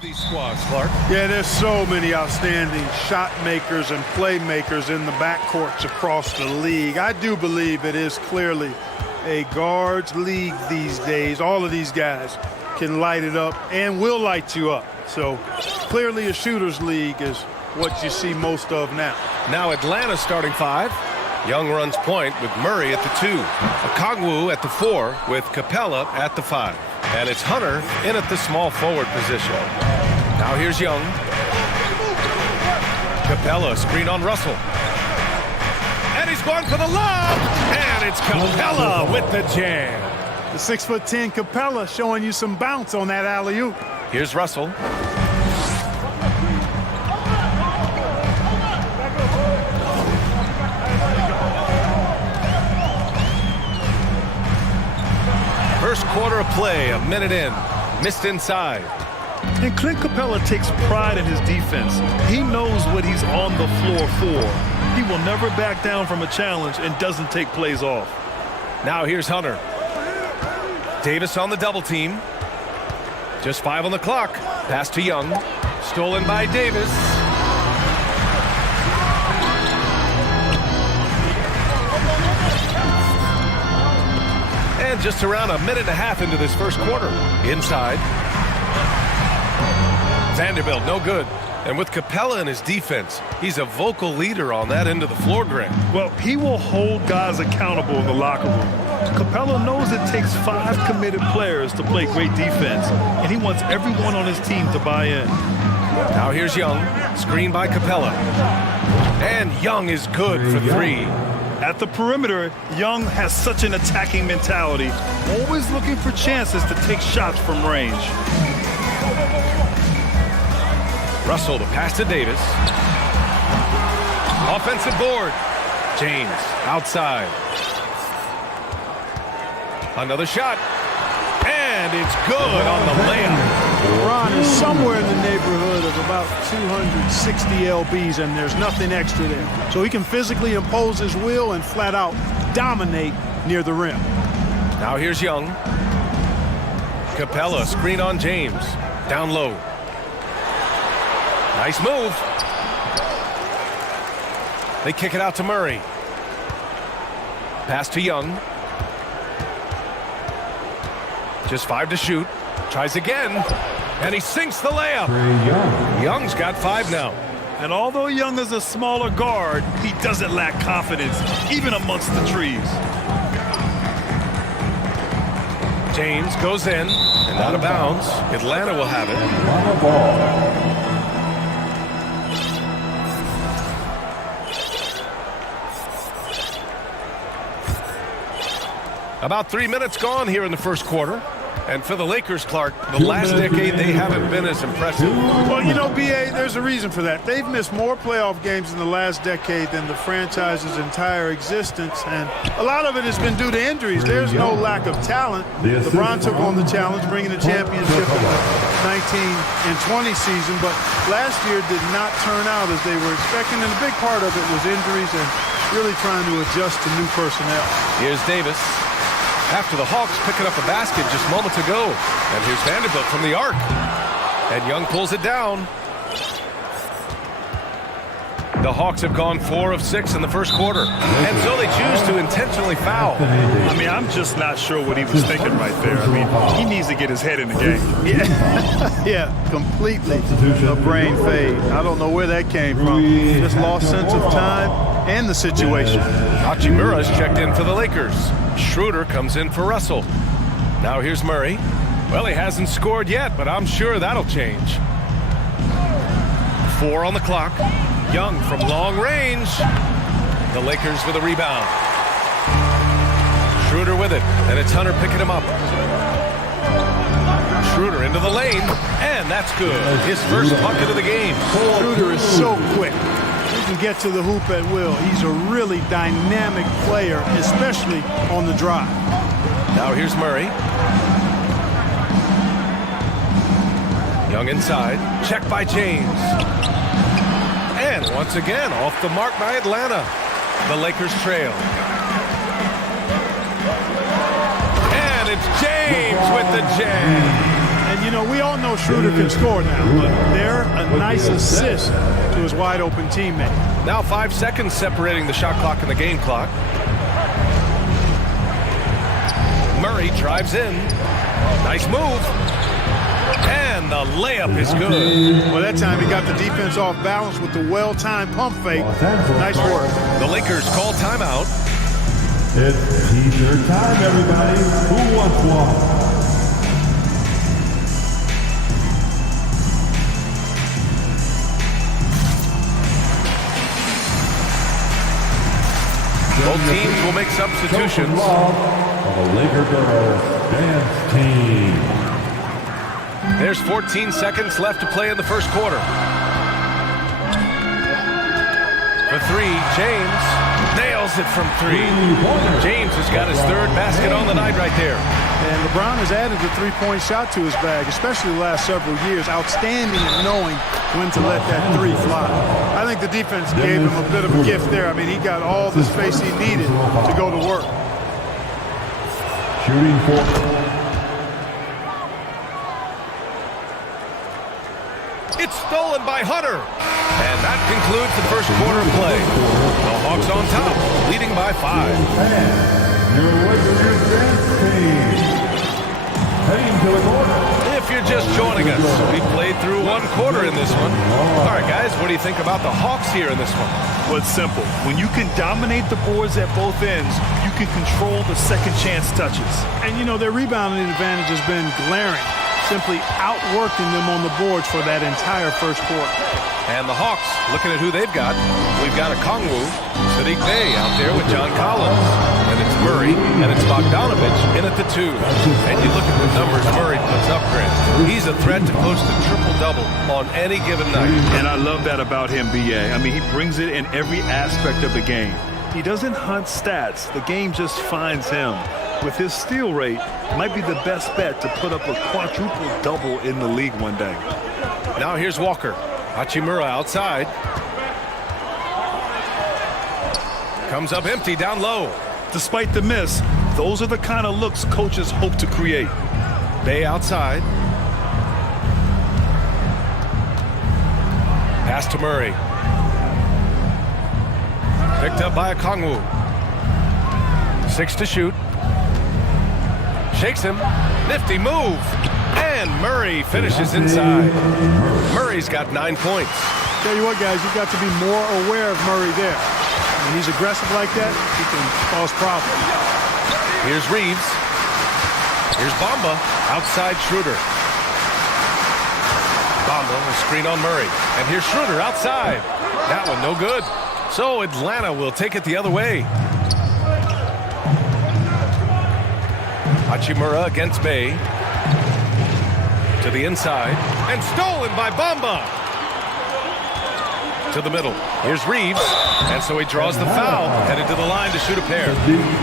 These squads, Clark. Yeah, there's so many outstanding shot makers and playmakers in the backcourts across the league. I do believe it is clearly a guards league these days. All of these guys can light it up and will light you up. So clearly a shooters league is what you see most of now. Now Atlanta starting five. Young runs point with Murray at the 2. Okongwu at the 4 with Capella at the 5. And it's Hunter in at the small forward position. Now here's Young. Capella screen on Russell. And he's going for the lob. And it's Capella with the jam. The 6'10" Capella showing you some bounce on that alley-oop. Here's Russell. First quarter of play, a minute in. Missed inside. And Clint Capella takes pride in his defense. He knows what he's on the floor for. He will never back down from a challenge and doesn't take plays off. Now here's Hunter. Davis on the double team. Just 5 on the clock. Pass to Young. Stolen by Davis. And just around a minute and a half into this first quarter. Inside. Vanderbilt, no good. And with Capella in his defense, he's a vocal leader on that end of the floor, Grant. Well, he will hold guys accountable in the locker room. Capella knows it takes 5 committed players to play great defense, and he wants everyone on his team to buy in. Now here's Young, screened by Capella. And Young is good for 3. At the perimeter, Young has such an attacking mentality, always looking for chances to take shots from range. Russell, the pass to Davis. Offensive board. James, outside. Another shot. And it's good on the layup. Ron is somewhere in the neighborhood of about 260 lbs, and there's nothing extra there. So he can physically impose his will and flat out dominate near the rim. Now here's Young. Capella, screen on James. Down low. Nice move. They kick it out to Murray. Pass to Young. Just 5 to shoot. Tries again. And he sinks the layup. Young's got 5 now. And although Young is a smaller guard, he doesn't lack confidence, even amongst the trees. James goes in and out of bounds. Atlanta will have it. About 3 minutes gone here in the first quarter. And for the Lakers, Clark, the last decade, they haven't been as impressive. Well, you know, B.A., there's a reason for that. They've missed more playoff games in the last decade than the franchise's entire existence. And a lot of it has been due to injuries. There's no lack of talent. LeBron took on the challenge, bringing the championship in the 19 and 20 season. But last year did not turn out as they were expecting. And a big part of it was injuries and really trying to adjust to new personnel. Here's Davis. After the Hawks picking up a basket just moments ago. And here's Vanderbilt from the arc. And Young pulls it down. The Hawks have gone 4 of 6 in the first quarter. And so they choose to intentionally foul. I mean, I'm just not sure what he was thinking right there. I mean, he needs to get his head in the game. Yeah, yeah, completely a brain fade. I don't know where that came from. Just lost sense of time and the situation. Hachimura's checked in for the Lakers. Schroeder comes in for Russell. Now here's Murray. Well, he hasn't scored yet, but I'm sure that'll change. 4 on the clock. Young from long range. The Lakers with a rebound. Schroeder with it, and it's Hunter picking him up. Schroeder into the lane, and that's good. His first bucket of the game. Schroeder is so quick. He can get to the hoop at will. He's a really dynamic player, especially on the drive. Now here's Murray. Young inside. Check by James. And once again, off the mark by Atlanta. The Lakers trail. And it's James with the jam. And, you know, we all know Schroeder can score now, but they're a nice assist to his wide-open teammate. Now 5 seconds separating the shot clock and the game clock. Murray drives in. Nice move. And the layup is good. Well, that time he got the defense off balance with the well-timed pump fake. Nice work. The Lakers call timeout. It's T-shirt time, everybody. Who wants one? Both teams will make substitutions. The Laker girls dance team. There's 14 seconds left to play in the first quarter. For three, James nails it from three. James has got his third basket on the night right there. And LeBron has added the three-point shot to his bag, especially the last several years. Outstanding at knowing when to let that three fly. I think the defense gave him a bit of a gift there. I mean, he got all the space he needed to go to work. Shooting for. It's stolen by Hunter. And that concludes the first quarter of play. The Hawks on top, leading by 5. Your Lakers dance team. Heading to the corner. If you're just joining us, we played through one quarter in this one. All right, guys, what do you think about the Hawks here in this one? Well, it's simple. When you can dominate the boards at both ends, you can control the second chance touches. And, you know, their rebounding advantage has been glaring, simply outworking them on the boards for that entire first quarter. And the Hawks, looking at who they've got, we've got a Kongwu, Sadiq Bey out there with John Collins. And it's Murray, and it's Bogdanovich in at the 2. And you look at the numbers Murray puts up, Grant. He's a threat to post a triple-double on any given night. And I love that about him, B.A. I mean, he brings it in every aspect of the game. He doesn't hunt stats. The game just finds him. With his steal rate, might be the best bet to put up a quadruple-double in the league one day. Now here's Walker. Hachimura outside. Comes up empty down low. Despite the miss, those are the kind of looks coaches hope to create. Bey outside. Pass to Murray. Picked up by a Kongwu. 6 to shoot. Shakes him. Nifty move. And Murray finishes inside. Murray's got 9 points. Tell you what, guys, you've got to be more aware of Murray there. When he's aggressive like that, he can cause problems. Here's Reeves. Here's Bamba. Outside Schroeder. Bamba will screen on Murray. And here's Schroeder outside. That one no good. So Atlanta will take it the other way. Hachimura against Bey. To the inside. And stolen by Bamba. To the middle. Here's Reeves. And so he draws the foul. Headed to the line to shoot a pair.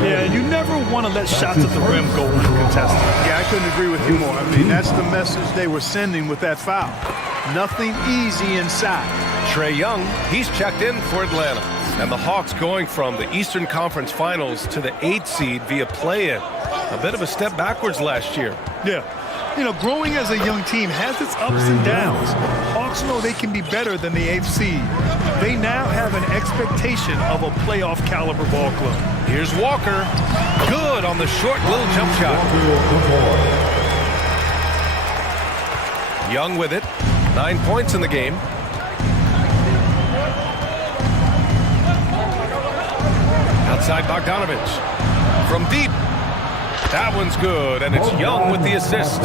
Yeah, you never want to let shots at the rim go uncontested. Yeah, I couldn't agree with you more. I mean, that's the message they were sending with that foul. Nothing easy inside. Trae Young, he's checked in for Atlanta. And the Hawks going from the Eastern Conference Finals to the 8th seed via play-in. A bit of a step backwards last year. Yeah. You know, growing as a young team has its ups and downs. Hawks know they can be better than the 8th seed. They now have an expectation of a playoff caliber ball club. Here's Walker. Good on the short little jump shot. Young with it. 9 points in the game. Outside Bogdanovich. From deep. That one's good, and it's Young with the assist.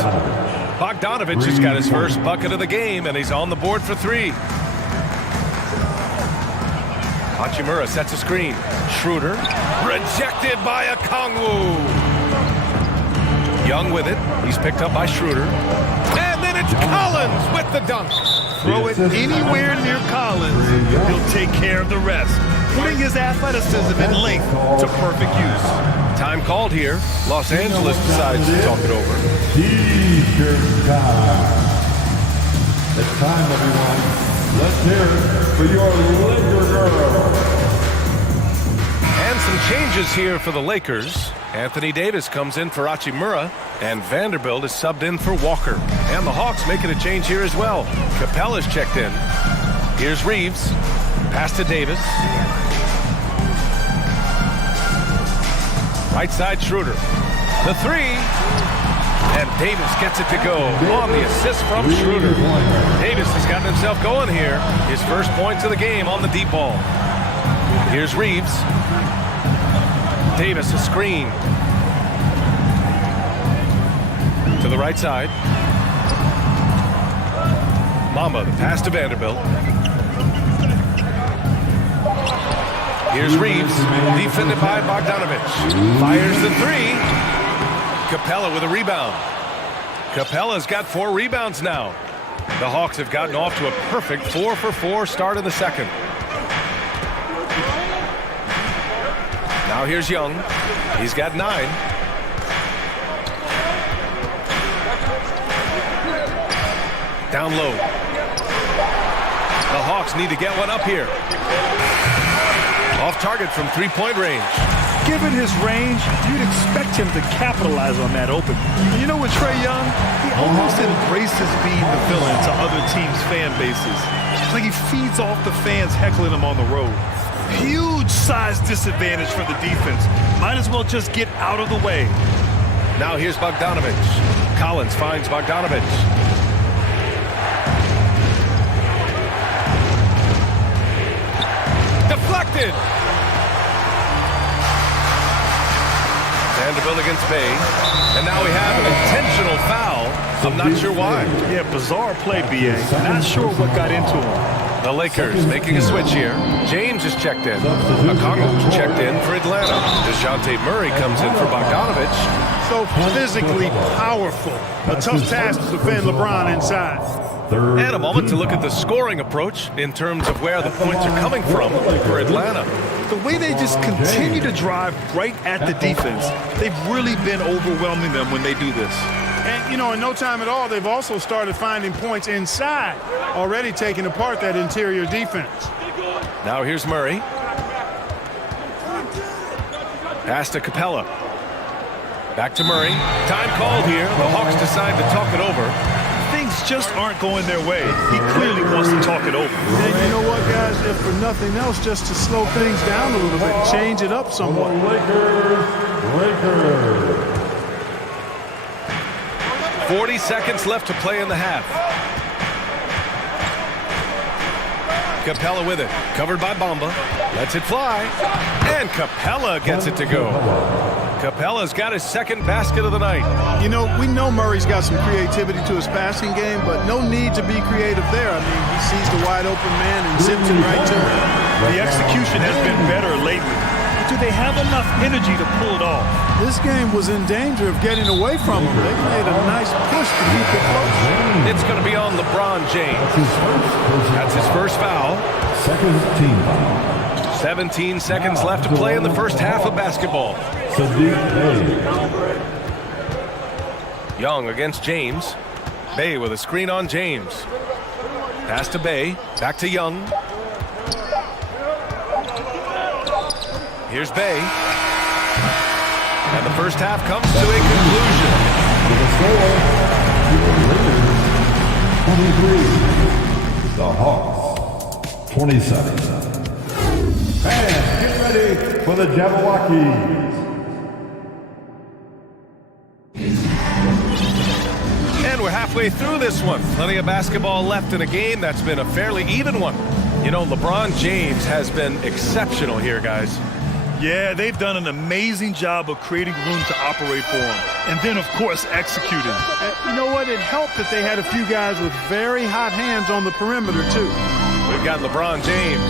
Bogdanovich has got his first bucket of the game, and he's on the board for 3. Hachimura sets a screen. Schroeder, rejected by a Kongwu. Young with it. He's picked up by Schroeder. And then it's Collins with the dunk. Throw it anywhere near Collins, he'll take care of the rest, putting his athleticism and length to perfect use. Time called here. Los Angeles decides to talk it over. T-shirt time. It's time, everyone. Let's hear it for your Laker girl. And some changes here for the Lakers. Anthony Davis comes in for Hachimura, and Vanderbilt is subbed in for Walker. And the Hawks making a change here as well. Capella's checked in. Here's Reeves. Pass to Davis. Right side, Schroeder. The three. And Davis gets it to go on the assist from Schroeder. Davis has gotten himself going here. His first points of the game on the deep ball. Here's Reeves. Davis a screen. To the right side. Mamba, the pass to Vanderbilt. Here's Reeves, defended by Bogdanovich. Fires the three. Capella with a rebound. Capella's got 4 rebounds now. The Hawks have gotten off to a perfect 4-for-4 start in the second. Now here's Young. He's got 9. Down low. The Hawks need to get one up here. Off target from 3-point range. Given his range, you'd expect him to capitalize on that open. And you know what, Trae Young? He almost embraces being the villain to other teams' fan bases. It's like he feeds off the fans heckling him on the road. Huge size disadvantage for the defense. Might as well just get out of the way. Now here's Bogdanovich. Collins finds Bogdanovich. Deflected. Vanderbilt against Bay. And now we have an intentional foul. I'm not sure why. Yeah, bizarre play, B.A. Not sure what got into him. The Lakers making a switch here. James is checked in. Okongwu checked in for Atlanta. DeJounte Murray comes in for Bogdanovich. So physically powerful. A tough task to defend LeBron inside. And a moment to look at the scoring approach in terms of where the points are coming from for Atlanta. The way they just continue to drive right at the defense, they've really been overwhelming them when they do this. And, you know, in no time at all, they've also started finding points inside, already taking apart that interior defense. Now here's Murray. Pass to Capella. Back to Murray. Time called here. The Hawks decide to talk it over. Things just aren't going their way. He clearly wants to talk it over. And you know what, guys? If for nothing else, just to slow things down a little bit, change it up somewhat. Lakers. 40 seconds left to play in the half. Capella with it. Covered by Bamba. Lets it fly. And Capella gets it to go. Capella's got his second basket of the night. You know, we know Murray's got some creativity to his passing game, but no need to be creative there. I mean, he sees the wide open man and zips it right to him. The execution has been better lately. But do they have enough energy to pull it off? This game was in danger of getting away from him. They made a nice push to keep it close. It's going to be on LeBron James. That's his first foul. Second team foul. 17 seconds left to play in the first half of basketball. Young against James. Bay with a screen on James. Pass to Bay. Back to Young. Here's Bay. And the first half comes to a conclusion. The Hawks, 27. Fans, get ready for the Jabberwockies. And we're halfway through this one. Plenty of basketball left in a game that's been a fairly even one. You know, LeBron James has been exceptional here, guys. Yeah, they've done an amazing job of creating room to operate for him. And then, of course, executing. You know what? It helped that they had a few guys with very hot hands on the perimeter, too. We've got LeBron James.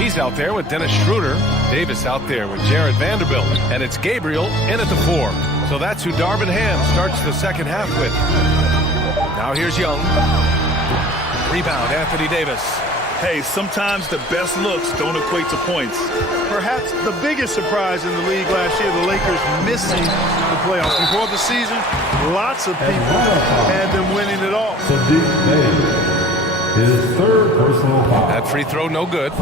He's out there with Dennis Schroeder. Davis out there with Jared Vanderbilt. And it's Gabriel in at the 4. So that's who Darvin Ham starts the second half with. Now here's Young. Rebound, Anthony Davis. Hey, sometimes the best looks don't equate to points. Perhaps the biggest surprise in the league last year, the Lakers missing the playoffs. Before the season, lots of people had them winning it all. His third personal foul. That free throw no good.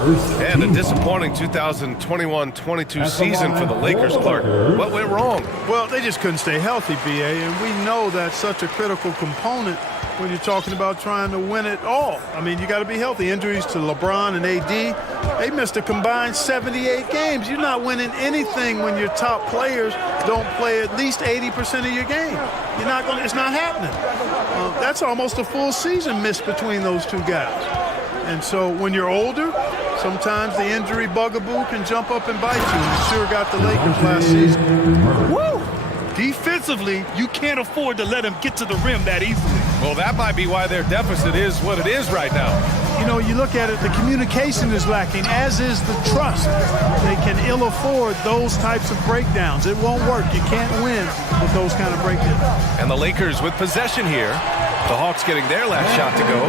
And a disappointing 2021-22 season for the Lakers, Clark. What went wrong? Well, they just couldn't stay healthy, BA, and we know that's such a critical component when you're talking about trying to win it all. I mean, you got to be healthy. Injuries to LeBron and AD, they missed a combined 78 games. You're not winning anything when your top players don't play at least 80% of your game. You're not going. It's not happening. That's almost a full season missed between those two guys. And so when you're older, sometimes the injury bugaboo can jump up and bite you. And it sure got the Lakers last season. Woo! Defensively, you can't afford to let him get to the rim that easily. Well, that might be why their deficit is what it is right now. You know, you look at it, the communication is lacking, as is the trust. They can ill afford those types of breakdowns. It won't work. You can't win with those kind of breakdowns. And the Lakers with possession here. The Hawks getting their last shot to go.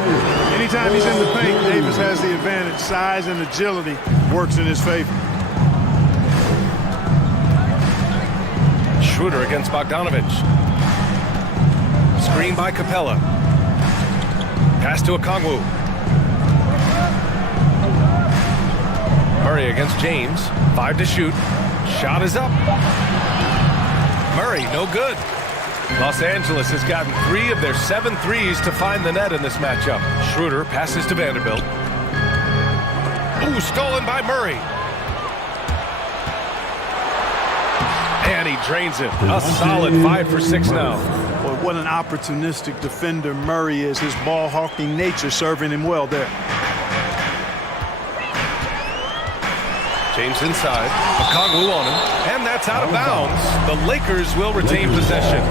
Anytime he's in the paint, Davis has the advantage. Size and agility works in his favor. Schroeder against Bogdanovich. Screen by Capella. Pass to Okongwu. Murray against James. 5 to shoot. Shot is up. Murray, no good. Los Angeles has gotten 3 of their 7 threes to find the net in this matchup. Schroeder passes to Vanderbilt. Ooh, stolen by Murray. And he drains it. A solid 5 for 6 now. Boy, what an opportunistic defender Murray is. His ball-hawking nature serving him well there. James inside. Okongwu on him. And that's out of bounds. The Lakers will retain possession.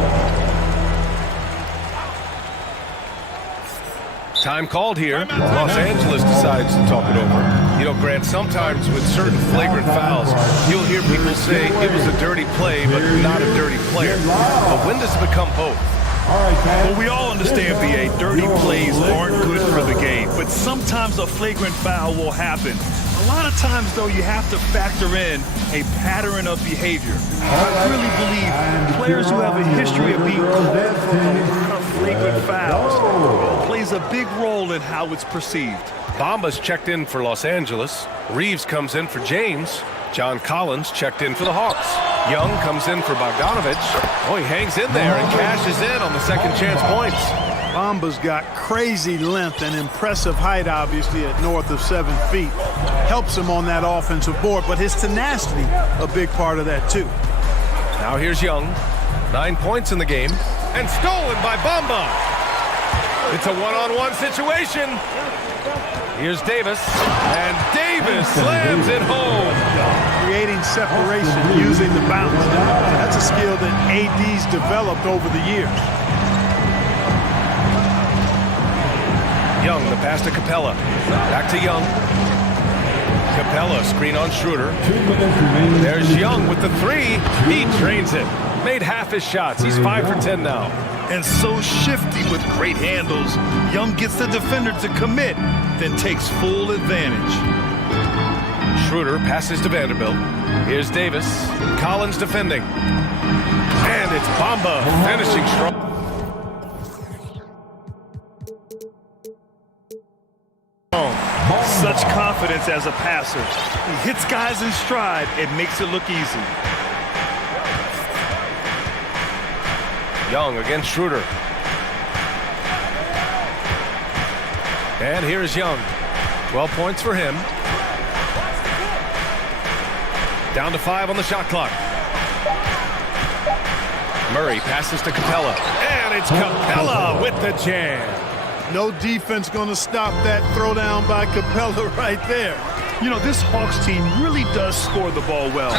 Time called here. Los Angeles decides to talk it over. You know, Grant, sometimes with certain flagrant fouls, you'll hear people say it was a dirty play, but not a dirty player. But when does it become both? Well, we all understand, BA, dirty plays aren't good for the game, but sometimes a flagrant foul will happen. A lot of times, though, you have to factor in a pattern of behavior. I really believe players who have a history of being called for a lot of flagrant fouls plays a big role in how it's perceived. Bamba's checked in for Los Angeles. Reeves comes in for James. John Collins checked in for the Hawks. Young comes in for Bogdanovich. Oh, he hangs in there and cashes in on the second chance points. Bamba's got crazy length and impressive height, obviously, at north of 7 feet. Helps him on that offensive board, but his tenacity, a big part of that, too. Now here's Young. 9 points in the game. And stolen by Bamba. It's a one-on-one situation. Here's Davis. And Davis slams it home. Creating separation using the bounce. That's a skill that AD's developed over the years. Young, the pass to Capella. Back to Young. Capella, screen on Schroeder. There's Young with the 3. He drains it. Made half his shots. He's 5 for 10 now. And so shifty with great handles. Young gets the defender to commit, then takes full advantage. Schroeder passes to Vanderbilt. Here's Davis. Collins defending. And it's Bamba finishing strong. Such confidence as a passer. He hits guys in stride and makes it look easy. Young against Schroeder. And here's Young. 12 points for him. Down to 5 on the shot clock. Murray passes to Capella. And it's Capella with the jam. No defense going to stop that throwdown by Capella right there. You know, this Hawks team really does score the ball well.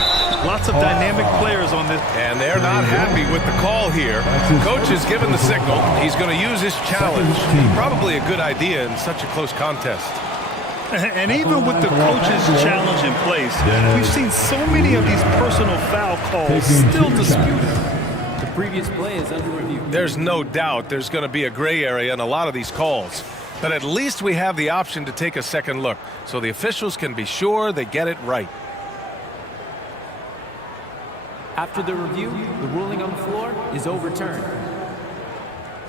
Lots of dynamic players on this. And they're not happy with the call here. Coach has given the signal. He's going to use his challenge. Probably a good idea in such a close contest. And even with the coach's challenge in place, we've seen so many of these personal foul calls still disputed. The previous play is under review. There's no doubt there's going to be a gray area in a lot of these calls. But at least we have the option to take a second look, so the officials can be sure they get it right. After the review, the ruling on the floor is overturned.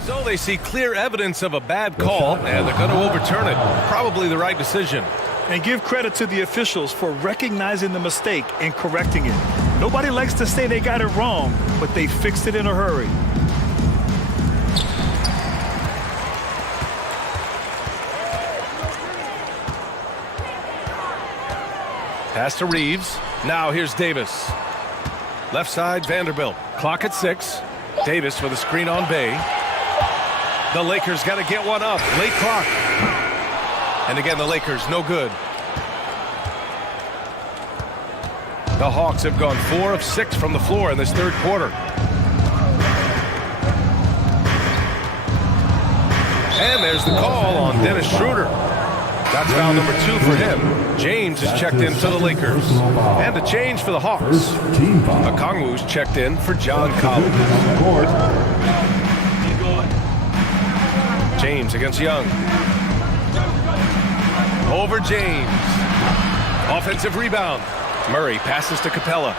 So they see clear evidence of a bad call, and they're going to overturn it. Probably the right decision. And give credit to the officials for recognizing the mistake and correcting it. Nobody likes to say they got it wrong, but they fixed it in a hurry. Pass to Reeves. Now here's Davis. Left side, Vanderbilt. Clock at 6. Davis with a screen on Bay. The Lakers got to get one up. Late clock. And again, the Lakers, no good. The Hawks have gone 4 of 6 from the floor in this third quarter. And there's the call on Dennis Schroeder. That's foul number 2 for him. James is checked in for the Lakers. And a change for the Hawks. Okongwu's checked in for John Collins. James against Young. Over James. Offensive rebound. Murray passes to Capella.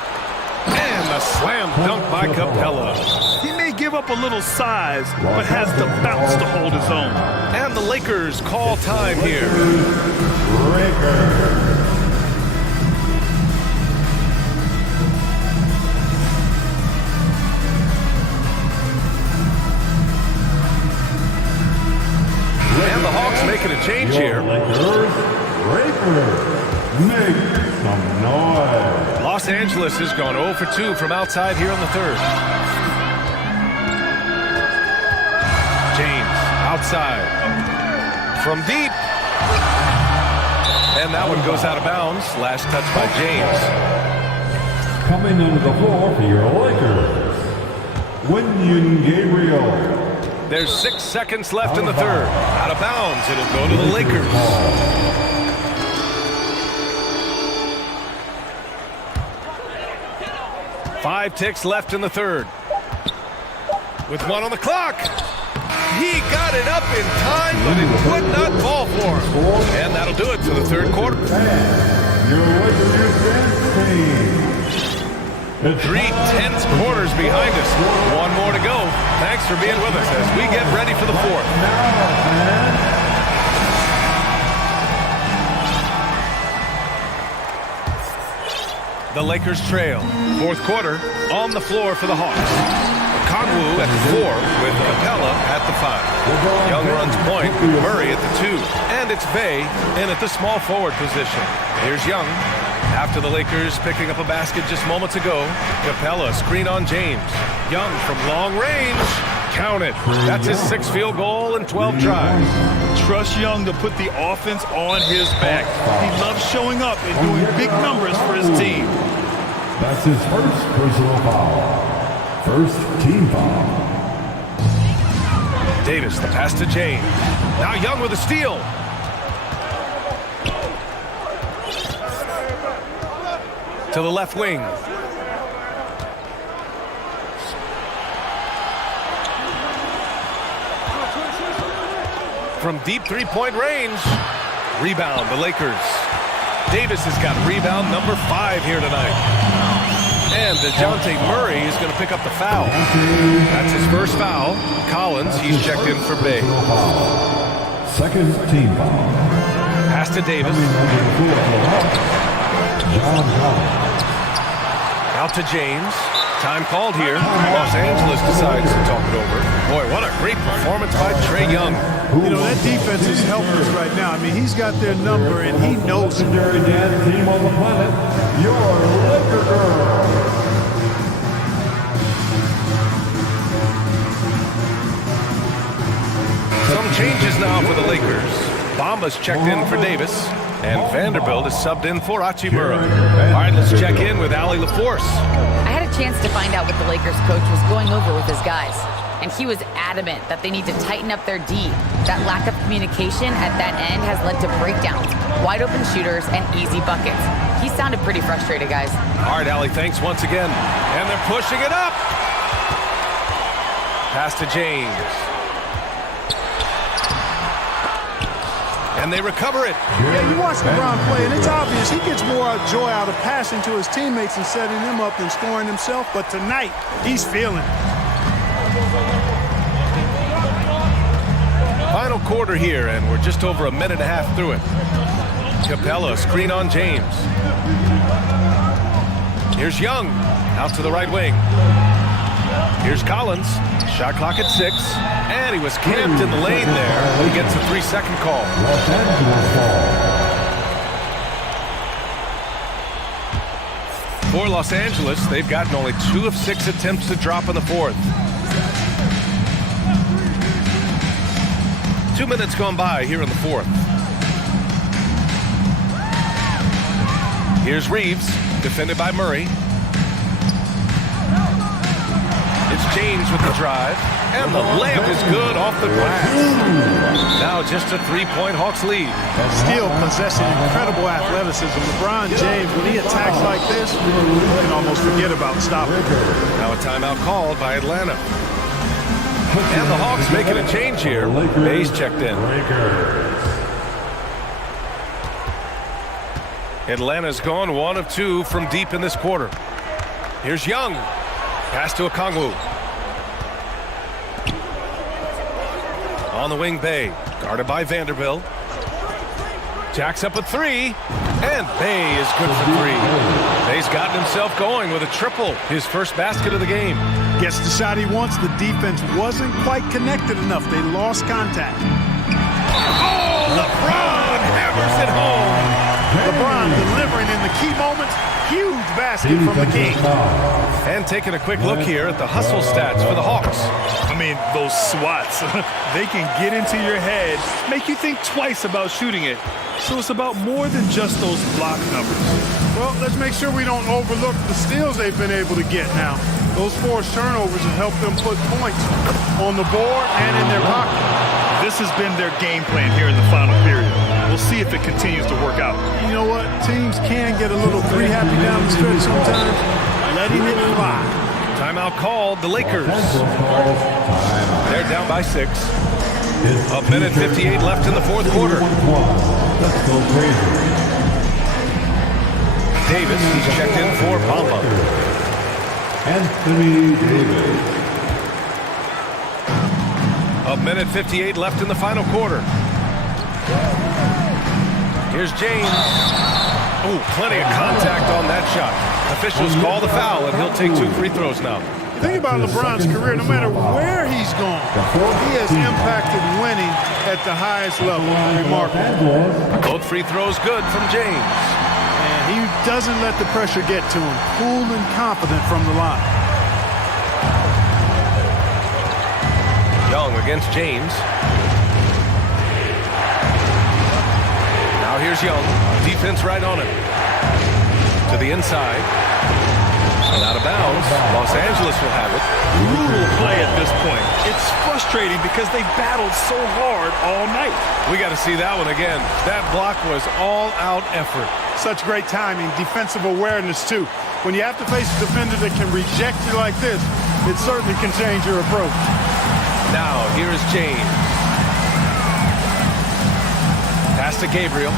And a slam dunk by Capella. He may give up a little size, but has the bounce to hold his own. And the Lakers call time here. And the Hawks making a change here. Make some noise. Los Angeles has gone 0 for 2 from outside here in the third. James outside from deep. And that one goes out of bounds. Last touch by James. Coming into the floor for your Lakers, Wenyon Gabriel. There's 6 seconds left in the third. Out of bounds. It'll go to the Lakers. 5 ticks left in the third. With 1 on the clock. He got it up in time, but it would not fall for him. And that'll do it for the third quarter. Your Lakers team. 3 tense quarters behind us. 1 more to go. Thanks for being with us as we get ready for the fourth. The Lakers trail. Fourth quarter on the floor for the Hawks. Okongwu at the 4 with Capella at the 5. Young runs point with Murray at the 2. And it's Bay in at the small forward position. Here's Young. After the Lakers picking up a basket just moments ago, Capella screen on James. Young from long range. Count it. That's his 6th field goal in 12 tries. Trust Young to put the offense on his back. He loves showing up and doing big numbers for his team. That's his first personal foul. First team foul. Davis, the pass to James. Now Young with a steal. To the left wing. From deep three-point range. Rebound, the Lakers. Davis has got rebound number 5 here tonight. And DeJounte Murray is going to pick up the foul. That's his first foul. Collins, he's checked in for Bay. Second team foul. Pass to Davis. Out to James. Time called here. Los Angeles decides to talk it over. Boy, what a great performance by Trae Young. You know, that defense is helping us right now. I mean, he's got their number, and he knows it. Legendary dance team on the planet, your Laker girl. Some changes now for the Lakers. Bamba's checked in for Davis, and Vanderbilt is subbed in for Achimura. All right, let's check in with Allie LaForce. I had a chance to find out what the Lakers coach was going over with his guys, and he was adamant that they need to tighten up their D. That lack of communication at that end has led to breakdowns, wide open shooters, and easy buckets. He sounded pretty frustrated, guys. All right, Allie, thanks once again. And they're pushing it up. Pass to James. And they recover it. Yeah, you watch LeBron play, and it's obvious he gets more joy out of passing to his teammates and setting them up than scoring himself. But tonight, he's feeling it. Final quarter here, and we're just over a minute and a half through it. Capella, screen on James. Here's Young, out to the right wing. Here's Collins, shot clock at 6, and he was camped in the lane there. He gets a 3-second call. Los Angeles ball. For Los Angeles, they've gotten only 2 of 6 attempts to drop in the fourth. 2 minutes gone by here in the fourth. Here's Reeves, defended by Murray. It's James with the drive, and the layup is good off the glass. Now just a 3-point Hawks lead. Still possessing incredible athleticism. LeBron James, when he attacks like this, you can almost forget about stopping. Now a timeout called by Atlanta. And the Hawks making a change here. Bayes checked in. Atlanta's gone 1 of 2 from deep in this quarter. Here's Young. Pass to Okongwu. On the wing, Bay. Guarded by Vanderbilt. Jacks up a 3. And Bay is good for 3. Bay's gotten himself going with a triple. His first basket of the game. Gets the shot he wants. The defense wasn't quite connected enough. They lost contact. Oh, LeBron hammers it home. LeBron delivering in the key moments. Huge basket from the King. And taking a quick look here at the hustle stats for the Hawks. I mean, those swats, they can get into your head, make you think twice about shooting it. So it's about more than just those block numbers. Well, let's make sure we don't overlook the steals they've been able to get now. Those forced turnovers have helped them put points on the board and in their pocket. This has been their game plan here in the final period. We'll see if it continues to work out. You know what? Teams can get a little three-happy down the stretch sometimes. Letting it fly. Timeout called the Lakers. They're down by 6. A minute 58 left in the fourth quarter. Let's go crazy. Davis, he's checked in for Bamba. Anthony Davis. A minute 58 left in the final quarter. Here's James. Oh, plenty of contact on that shot. Officials call the foul, and he'll take 2 free throws now. Think about LeBron's career, no matter where he's gone, he has impacted winning at the highest level. Remarkable. Both free throws good from James. And he doesn't let the pressure get to him. Cool and confident from the line. Young against James. Now here's Young. Defense right on him. To the inside. And out of bounds. Los Angeles will have it. Brutal play at this point. It's frustrating because they battled so hard all night. We got to see that one again. That block was all-out effort. Such great timing, defensive awareness too. When you have to face a defender that can reject you like this, it certainly can change your approach. Now here's James. Pass to Gabriel.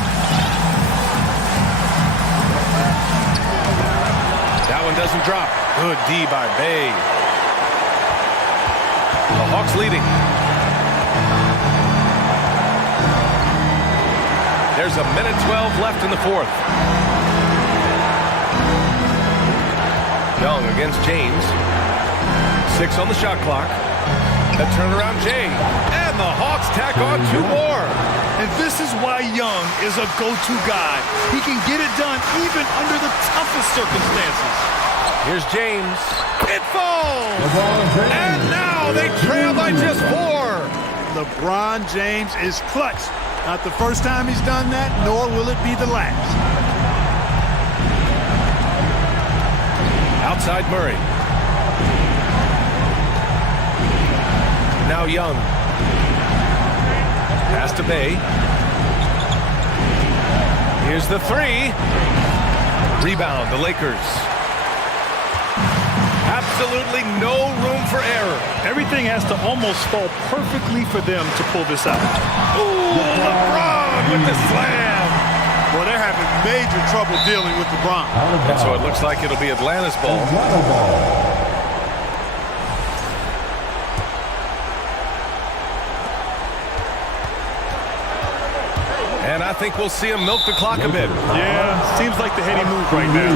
That one doesn't drop. Good D by Bay. The Hawks leading. There's a minute 12 left in the fourth. Young against James. 6 on the shot clock. A turnaround Jay. And the Hawks tack on 2 more. And this is why Young is a go-to guy. He can get it done even under the toughest circumstances. Here's James. It falls! And now they trail by just 4. LeBron James is clutch. Not the first time he's done that, nor will it be the last. Outside Murray. Now Young. Pass to Bay. Here's the 3. Rebound, the Lakers. Absolutely no room for error. Everything has to almost fall perfectly for them to pull this out. Ooh, LeBron with the slam. Well, they're having major trouble dealing with LeBron. And so it looks like it'll be Atlanta's ball. And I think we'll see him milk the clock a bit. Yeah, seems like the heady move right now.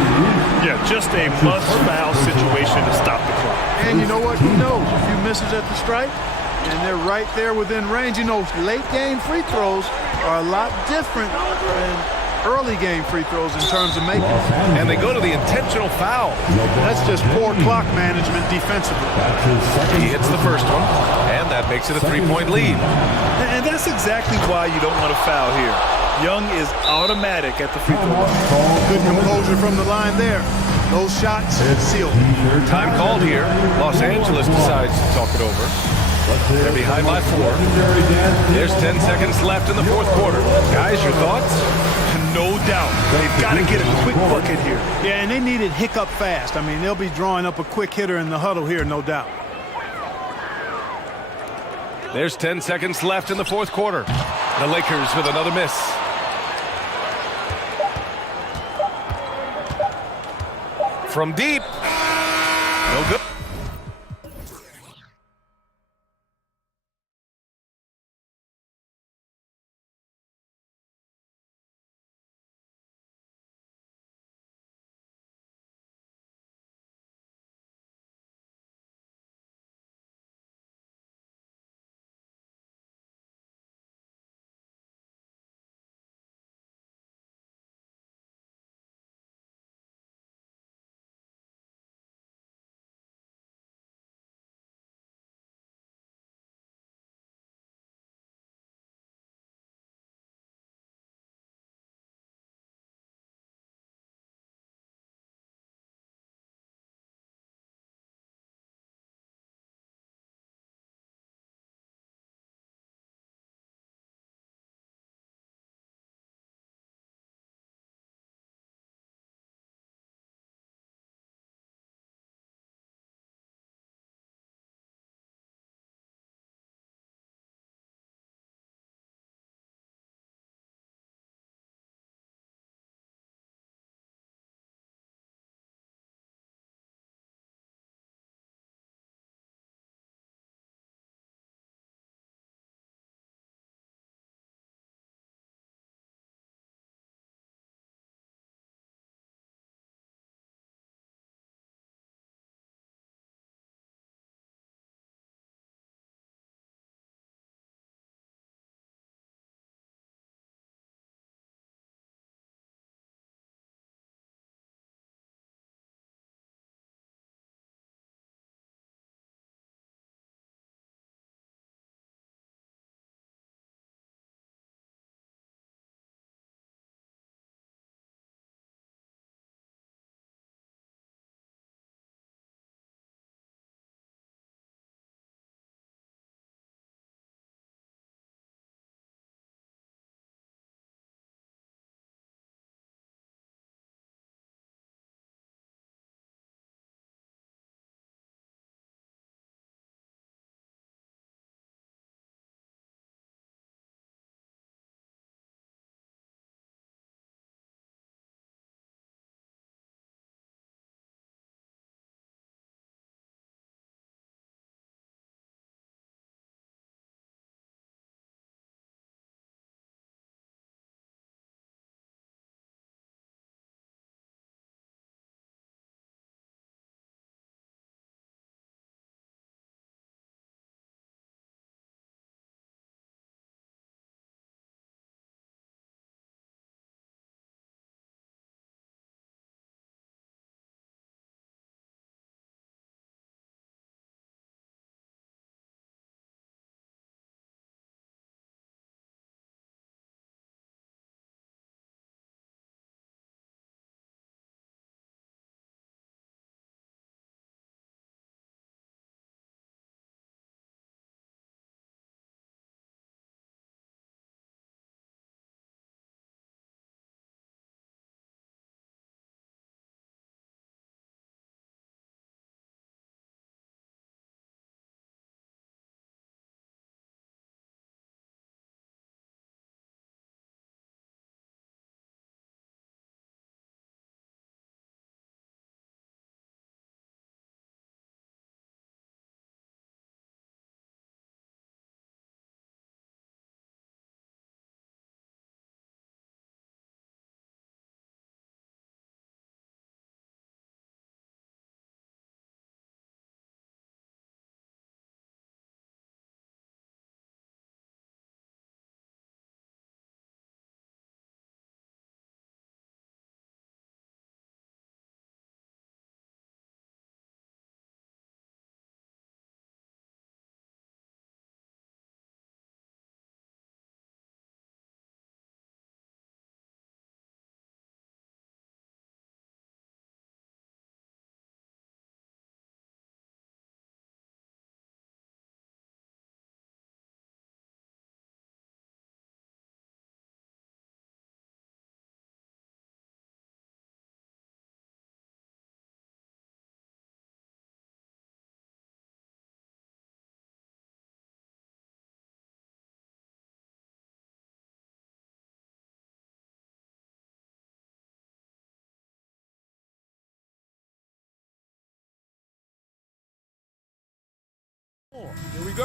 Yeah, just a must-foul situation to stop the clock. And you know what? Who knows? A few misses at the stripe, and they're right there within range. You know, late-game free throws are a lot different than early-game free throws in terms of making. And they go to the intentional foul. That's just poor clock management defensively. He hits the first one, and that makes it a three-point lead. And that's exactly why you don't want to foul here. Young is automatic at the free throw line. Good composure from the line there. Those shots sealed. Time called here. Los Angeles decides to talk it over. They're behind by 4. There's 10 seconds left in the fourth quarter. Guys, your thoughts? No doubt. They've got to get a quick bucket here. Yeah, and they need it hiccup fast. I mean, they'll be drawing up a quick hitter in the huddle here, no doubt. There's 10 seconds left in the fourth quarter. The Lakers with another miss. From deep. No good.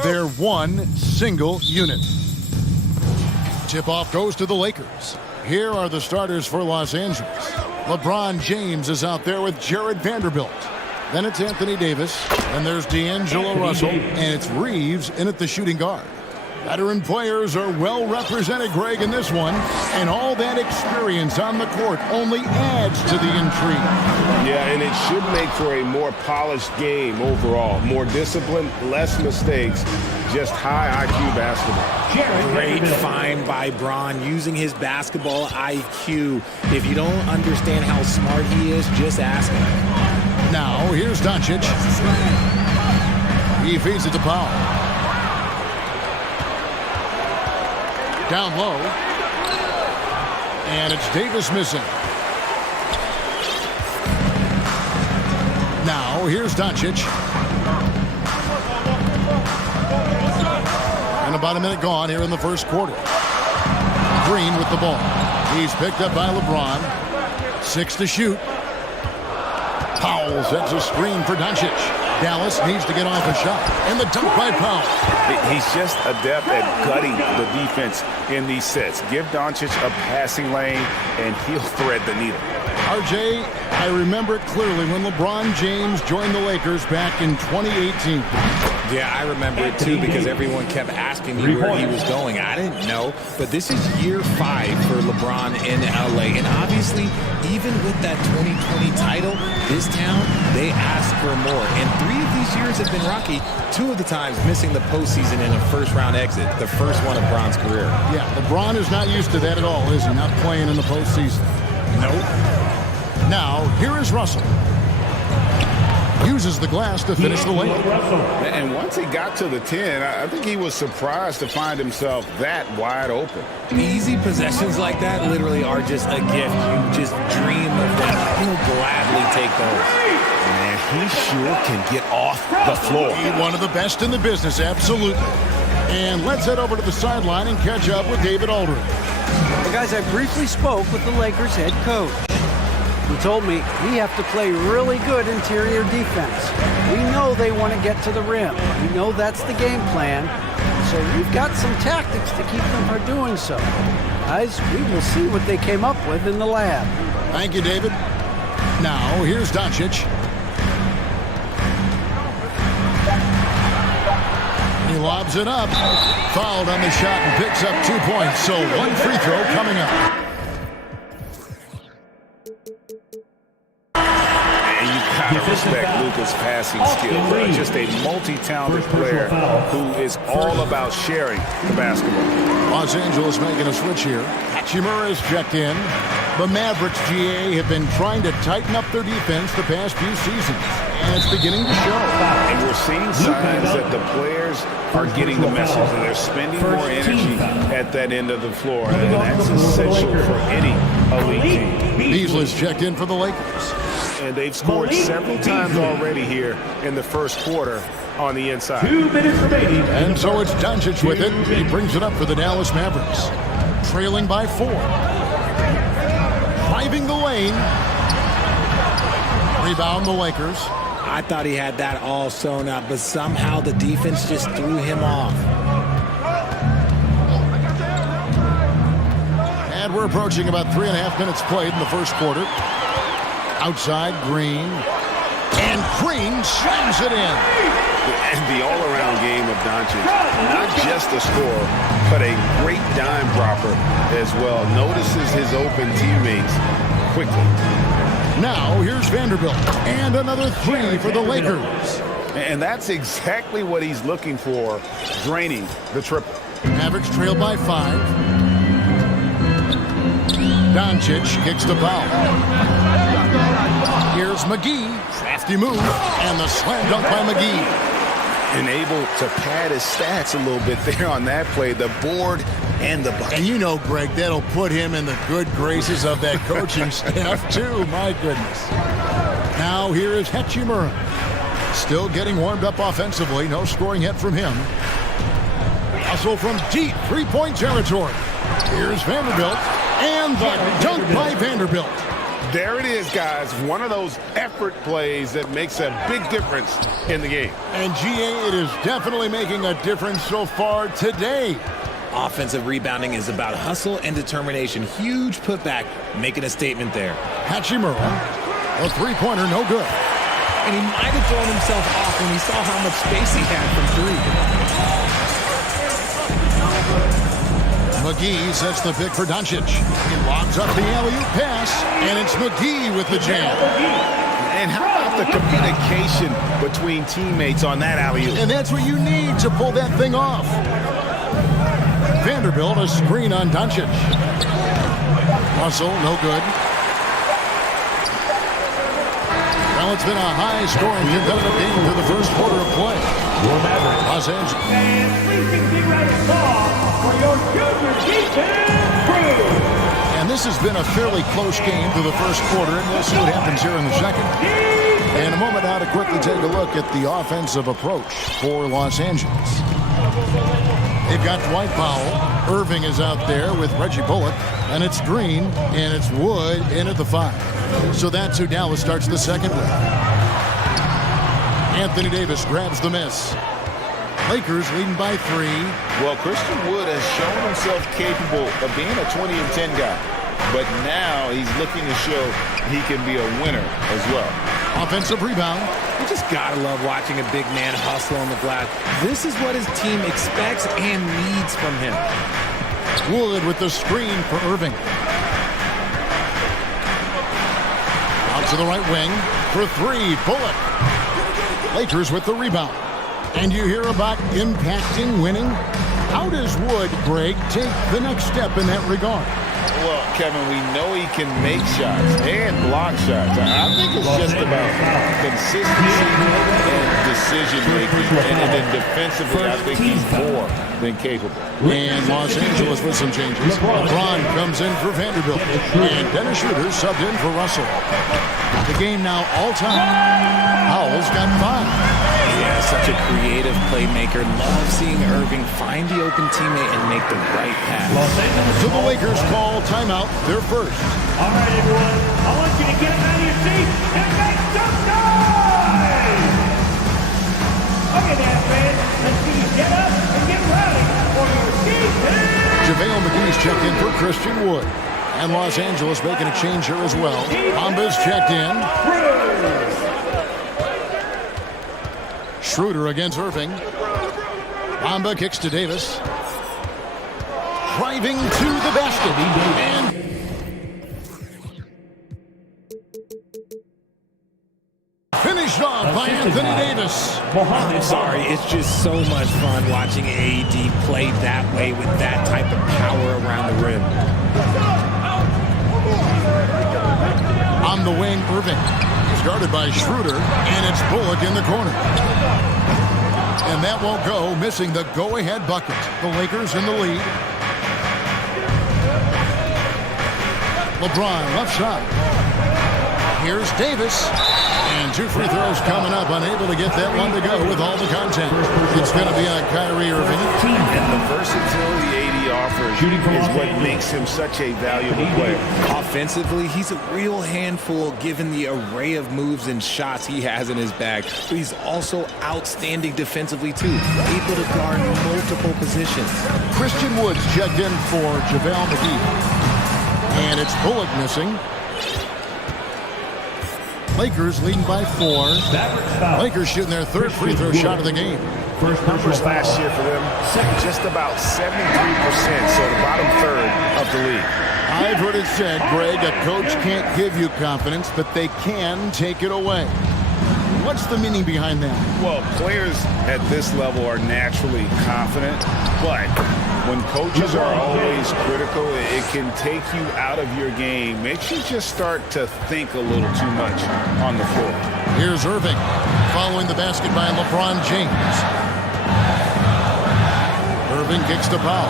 They're one single unit. Tip-off goes to the Lakers. Here are the starters for Los Angeles. LeBron James is out there with Jared Vanderbilt. Then it's Anthony Davis. Then there's D'Angelo Russell. And it's Reeves in at the shooting guard. Veteran players are well represented, Greg, in this one. And all that experience on the court only adds to the intrigue. Yeah, and it should make for a more polished game overall. More discipline, less mistakes, just high IQ basketball. Great find by Bron using his basketball IQ. If you don't understand how smart he is, just ask him. Now, here's Doncic. He feeds it to Powell. Down low. And it's Davis missing. Now, here's Doncic. And about a minute gone here in the first quarter. Green with the ball. He's picked up by LeBron. 6 to shoot. Powell sets a screen for Doncic. Dallas needs to get off a shot. And the dunk by Powell. He's just adept at gutting the defense in these sets. Give Doncic a passing lane, and he'll thread the needle. RJ, I remember it clearly when LeBron James joined the Lakers back in 2018. Yeah, I remember it too because everyone kept asking me where he was going. I didn't know, but this is year 5 for LeBron in LA. And obviously, even with that 2020 title, this town, they asked for more. And 3 of these years have been rocky. 2 of the times missing the postseason in a first-round exit, the first one of Bron's career. Yeah, LeBron is not used to that at all, is he? Not playing in the postseason. Nope. Now, here is Russell. Uses the glass to finish the lane. And once he got to the 10, I think he was surprised to find himself that wide open. Easy possessions like that literally are just a gift. You just dream of them. He'll gladly take those. Man, he sure can get off the floor. One of the best in the business, absolutely. And let's head over to the sideline and catch up with David Aldridge. Well, guys, I briefly spoke with the Lakers head coach. He told me we have to play really good interior defense. We know they want to get to the rim. We know that's the game plan. So we've got some tactics to keep them from doing so. Guys, we will see what they came up with in the lab. Thank you, David. Now, here's Doncic. He lobs it up. Fouled on the shot and picks up 2 points. So 1 free throw coming up. Respect Luka's passing skill. Just a multi-talented player who is all about sharing the basketball. Los Angeles making a switch here. Hachimura is checked in. The Mavericks, GA, have been trying to tighten up their defense the past few seasons, and it's beginning to show. And we're seeing signs that the players are getting the message, and they're spending more energy at that end of the floor, and that's essential for any elite team. Beasley's checked in for the Lakers. And they've scored several times already here in the first quarter on the inside. 2 minutes remaining. And so it's Doncic with it. He brings it up for the Dallas Mavericks. Trailing by 4. Driving the lane. Rebound the Lakers. I thought he had that all sewn up, but somehow the defense just threw him off. And we're approaching about 3.5 minutes played in the first quarter. Outside, Green. And Green slams it in. And the all-around game of Doncic, not just a scorer, but a great dime dropper as well. Notices his open teammates quickly. Now, here's Vanderbilt. And another 3 for the Lakers. And that's exactly what he's looking for, draining the triple. Mavericks trail by 5. Doncic kicks the foul. Here's McGee. Crafty move. And the slam dunk by McGee. And able to pad his stats a little bit there on that play. The board and the bucket. And you know, Greg, that'll put him in the good graces of that coaching staff, too. My goodness. Now here is Hachimura. Still getting warmed up offensively. No scoring yet from him. Hustle from deep 3-point territory. Here's Vanderbilt. And the dunk by Vanderbilt. There it is, guys. One of those effort plays that makes a big difference in the game. And GA, it is definitely making a difference so far today. Offensive rebounding is about hustle and determination. Huge putback, making a statement there. Hachimura, a three-pointer, no good. And he might have thrown himself off when he saw how much space he had from three. McGee sets the pick for Doncic. He lobs up the alley-oop pass, and it's McGee with the jam. And how about the communication between teammates on that alley-oop? And that's what you need to pull that thing off. Vanderbilt, a screen on Doncic. Russell, no good. Well, it's been a high-scoring competitive game through the first quarter of play. Los Angeles. And please get ready to call for your junior defense crew. And this has been a fairly close game through the first quarter, and we'll see what happens here in the second. In a moment now to quickly take a look at the offensive approach for Los Angeles. They've got Dwight Powell. Irving is out there with Reggie Bullock. And it's Green, and it's Wood in at the 5. So that's who Dallas starts the second with. Anthony Davis grabs the miss. Lakers leading by 3. Well, Christian Wood has shown himself capable of being a 20-10 guy. But now he's looking to show he can be a winner as well. Offensive rebound. You just gotta love watching a big man hustle on the glass. This is what his team expects and needs from him. Wood with the screen for Irving. Out to the right wing for 3. Bullock. Lakers with the rebound. And you hear about impacting winning? How does Wood, Greg, take the next step in that regard? Well, Kevin, we know he can make shots and block shots. I think it's just about consistency and decision-making. And then defensively, I think he's more than capable. And Los Angeles with some changes. LeBron comes in for Vanderbilt. And Dennis Schroeder subbed in for Russell. The game now all-time. Powell's got 5. Yeah, such a creative playmaker. Love seeing Irving find the open teammate and make the right pass. So the Lakers call timeout, their first. All right, everyone. I want you to get out of your seat and make some noise! Okay, there, friends. Let's see you get up and get ready for your defense! JaVale McGee's checked in for Christian Wood. And Los Angeles making a change here as well. Bamba's checked in. Schroeder against Irving. Bamba kicks to Davis. Driving to the basket. And finished off by Anthony Davis. I'm sorry, it's just so much fun watching AD play that way with that type of power around the rim. On the wing, Irving. Guarded by Schroeder, and it's Bullock in the corner. And that won't go, missing the go-ahead bucket. The Lakers in the lead. LeBron left side. Here's Davis. And 2 free throws coming up, unable to get that one to go with all the content. It's going to be on Kyrie Irving. And the versatility AD offers is what makes him such a valuable player. Offensively, he's a real handful given the array of moves and shots he has in his bag. But he's also outstanding defensively, too. Able to guard multiple positions. Christian Woods checked in for JaVale McGee. And it's Bullock missing. Lakers leading by 4. Lakers shooting their 3rd free throw shot of the game. First numbers last year for them, just about 73%, so the bottom 3rd of the league. I've heard it said, Greg, a coach can't give you confidence, but they can take it away. What's the meaning behind that? Well, players at this level are naturally confident, but when coaches are always critical, it can take you out of your game. Makes you just start to think a little too much on the floor. Here's Irving following the basket by LeBron James. Irving kicks to Powell.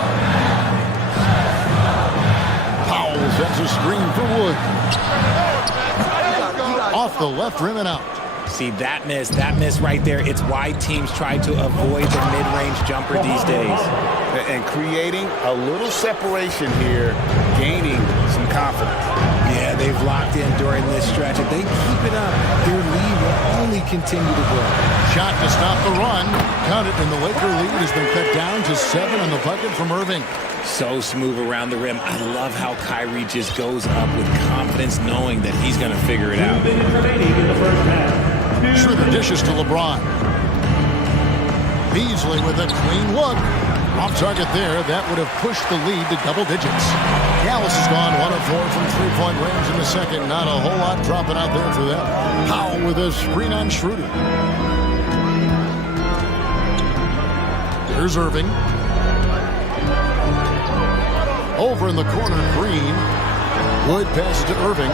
Powell sets a screen for Wood. Off the left rim and out. See, that miss right there, it's why teams try to avoid the mid-range jumper these days. And creating a little separation here, gaining some confidence. Yeah, they've locked in during this stretch. If they keep it up, their lead will only continue to grow. Shot to stop the run. Count it, and the Laker lead has been cut down to 7 on the bucket from Irving. So smooth around the rim. I love how Kyrie just goes up with confidence, knowing that he's going to figure it out. 2 minutes remaining in the first half. Schroeder dishes to LeBron. Beasley with a clean look. Off target there. That would have pushed the lead to double digits. Dallas has gone 1 of 4 from three-point range in the second. Not a whole lot dropping out there for them. Powell with a screen on Schroeder. Here's Irving. Over in the corner, Green. Wood passes to Irving.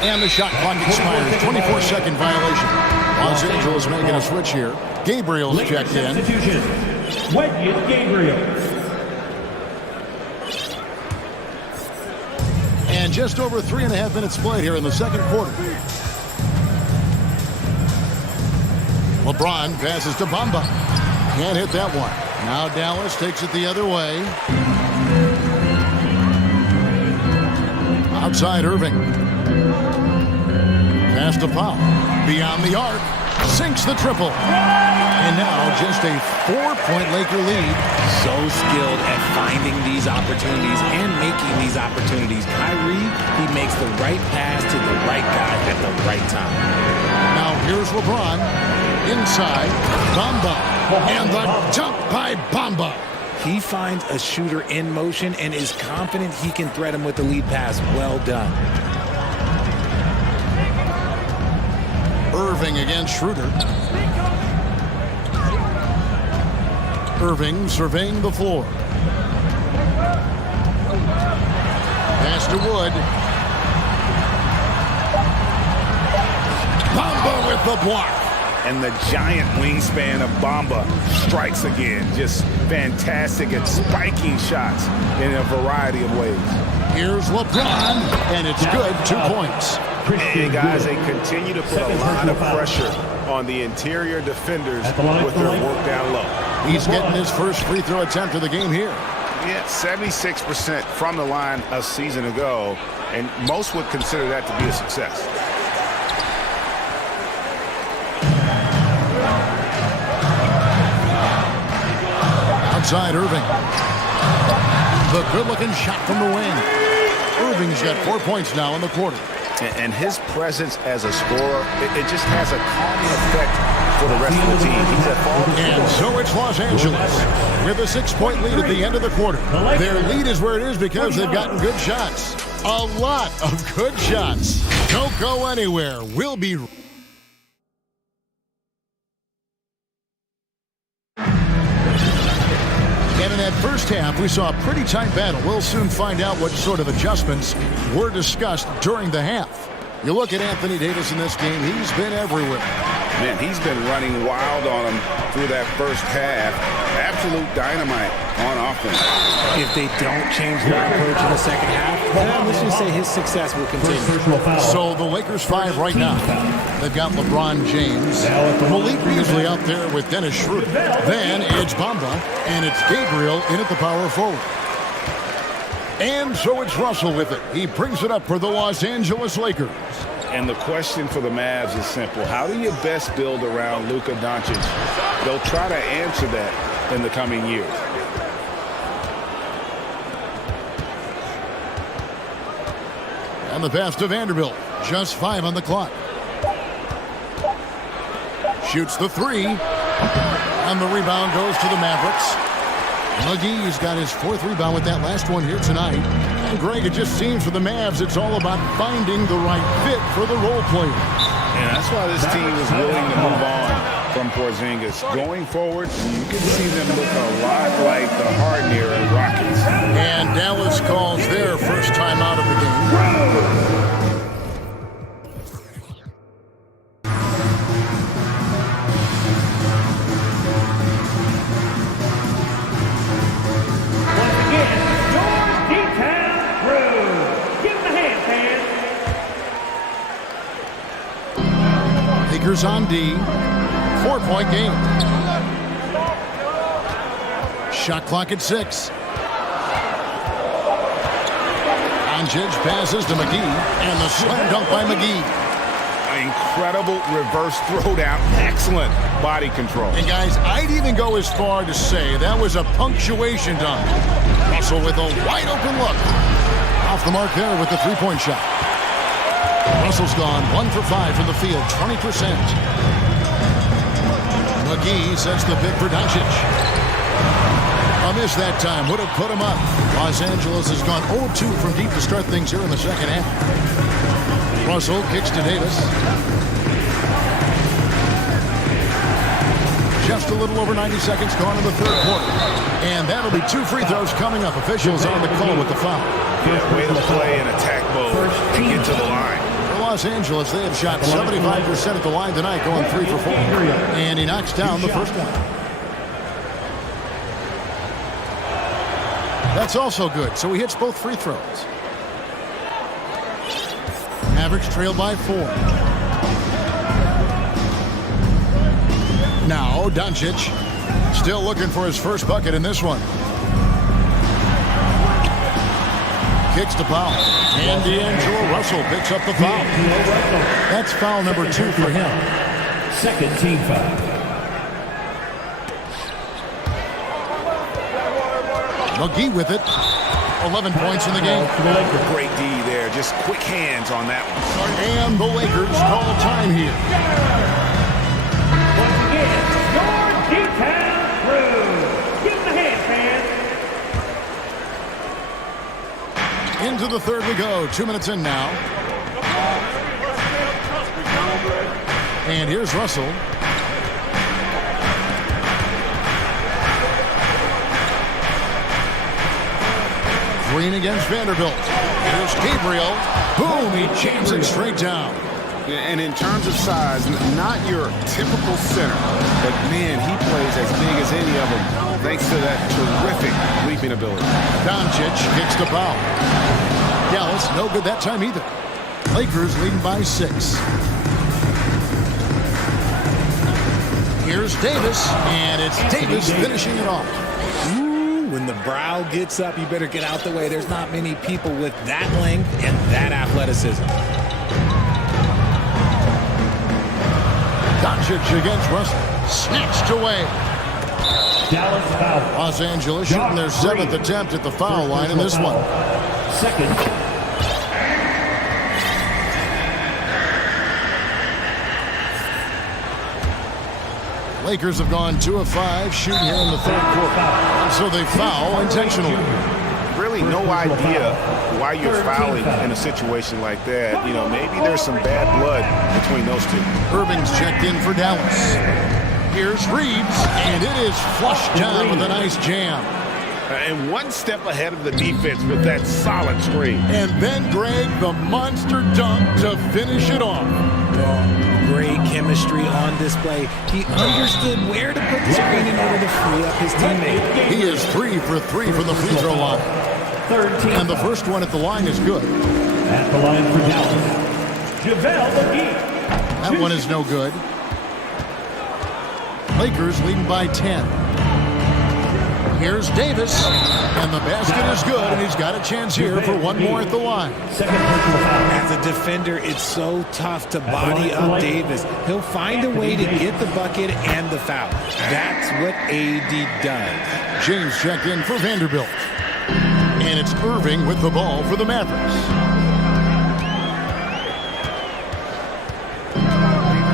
And the shot clock expires. 24-second violation. Los Angeles making a switch here. Gabriel's checked in. Wedges Gabriel. And just over 3.5 minutes played here in the second quarter. LeBron passes to Bamba. Can't hit that one. Now Dallas takes it the other way. Outside Irving. Pass to Powell. Beyond the arc. Sinks the triple. And now just a 4-point Laker lead. So skilled at finding these opportunities and making these opportunities. Kyrie, he makes the right pass to the right guy at the right time. Now here's LeBron. Inside. Bamba. And the jump by Bamba. He finds a shooter in motion and is confident he can thread him with the lead pass. Well done. Irving against Schroeder. Irving surveying the floor. Pass to Wood. Bamba with the block. And the giant wingspan of Bamba strikes again. Just fantastic at spiking shots in a variety of ways. Here's LeBron, and it's good. 2 points. And guys, they continue to put a lot of pressure on the interior defenders with their work down low. He's getting his first free throw attempt of the game here. Yeah, 76% from the line a season ago, and most would consider that to be a success. Outside Irving. The good-looking shot from the wing. Irving's got 4 points now in the quarter. And his presence as a scorer, it just has a calming effect for the rest of the team. He's at fault. And so it's Los Angeles with a 6-point lead at the end of the quarter. Their lead is where it is because they've gotten good shots. A lot of good shots. Don't go anywhere. We'll be And in that first half, we saw a pretty tight battle. We'll soon find out what sort of adjustments were discussed during the half. You look at Anthony Davis in this game, he's been everywhere. Man, he's been running wild on him through that first half. Absolute dynamite on offense. If they don't change their approach in the second half, then let's just say his success will continue. So the Lakers 5 right now. They've got LeBron James, Malik Beasley out there with Dennis Schroeder. Then it's Bamba, and it's Gabriel in at the power forward. And so it's Russell with it. He brings it up for the Los Angeles Lakers. And the question for the Mavs is simple. How do you best build around Luka Doncic? They'll try to answer that in the coming years. And the pass to Vanderbilt. Just 5 on the clock. Shoots the 3. And the rebound goes to the Mavericks. McGee's got his 4th rebound with that last one here tonight. And Greg, it just seems for the Mavs, it's all about finding the right fit for the role players. And that's why this team is willing to move on from Porzingis. Going forward, you can see them look a lot like the Harden era Rockets. And Dallas calls their first time out of the game. Lakers on D. 4-point game. Shot clock at 6. Doncic passes to McGee, and the slam dunk by McGee. Incredible reverse throwdown. Excellent body control. And guys, I'd even go as far to say that was a punctuation dunk. Russell with a wide open look. Off the mark there with the three-point shot. Russell's gone 1 for 5 from the field, 20%. McGee sets the pick for Doncic. A miss that time would have put him up. Los Angeles has gone 0-2 from deep to start things here in the second half. Russell kicks to Davis. Just a little over 90 seconds gone in the third quarter. And that'll be 2 free throws coming up. Officials on the call with the foul. Yeah, way to play in attack mode and get to the line. For Los Angeles, they have shot 75% at the line tonight, going 3 for 4. And he knocks down the first one. That's also good, so he hits both free throws. Mavericks trail by 4. Now, Doncic still looking for his first bucket in this one. Kicks to Powell. And D'Angelo Russell picks up the foul. That's foul number 2 for him. Second team foul. McGee with it. 11 points in the game. Great D there. Just quick hands on that one. And the Lakers call time here. Once again, your D-Town crew. Give them a hand, fans. Into the third we go. 2 minutes in now. And here's Russell. Green against Vanderbilt. Here's Gabriel. Boom, he jams it straight down. And in terms of size, not your typical center, but man, he plays as big as any of them, thanks to that terrific leaping ability. Doncic kicks to Powell. Dallas, no good that time either. Lakers leading by 6. Here's Davis, and it's Davis finishing it off. When the brow gets up, you better get out the way. There's not many people with that length and that athleticism. Doncic against Russell. Snatched away. Dallas foul. Los Angeles shooting their 7th attempt at the foul line in this one. Second. Lakers have gone 2 of 5 shooting here in the third quarter. So they foul intentionally. Really no idea why you're fouling in a situation like that. You know, maybe there's some bad blood between those two. Irving's checked in for Dallas. Here's Reeves, and it is flushed down with a nice jam. And one step ahead of the defense with that solid screen. And then Greg, the monster dunk to finish it off. Great chemistry on display. He understood where to put the screen in order to free up his teammate. He is 3 for 3 from the free throw line. Third team. And the first one at the line is good. At the line for Dallas, JaVale McGee. That one is no good. Lakers leading by 10. Here's Davis, and the basket is good, and he's got a chance here for one more at the line. Second personal foul. As a defender, it's so tough to body up Davis. He'll find a way to get the bucket and the foul. That's what AD does. James checked in for Vanderbilt. And it's Irving with the ball for the Mavericks.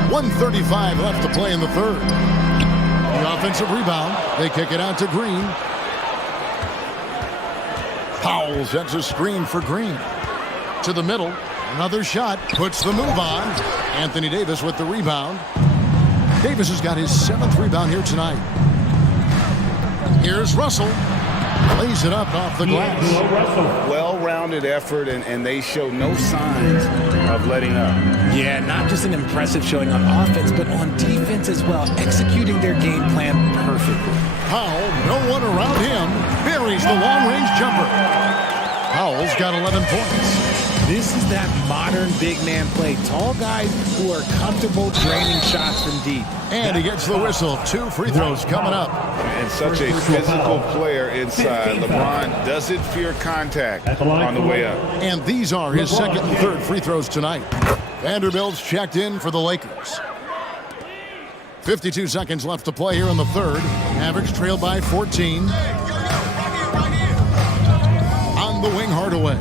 1:35 left to play in the third. The offensive rebound. They kick it out to Green. Powell sets a screen for Green. To the middle. Another shot. Puts the move on. Anthony Davis with the rebound. Davis has got his 7th rebound here tonight. Here's Russell. Lays it up off the glass. Well-rounded effort, and they show no signs of letting up. Yeah, not just an impressive showing on offense, but on defense as well, executing their game plan perfectly. Powell, no one around him, buries the long-range jumper. Powell's got 11 points. This is that modern big man play. Tall guys who are comfortable draining shots from deep. And he gets the whistle. 2 free throws coming up. And such a physical player inside. LeBron doesn't fear contact on the way up. And these are his second and third free throws tonight. Vanderbilt's checked in for the Lakers. 52 seconds left to play here in the third. Mavericks trailed by 14. On the wing, Hardaway.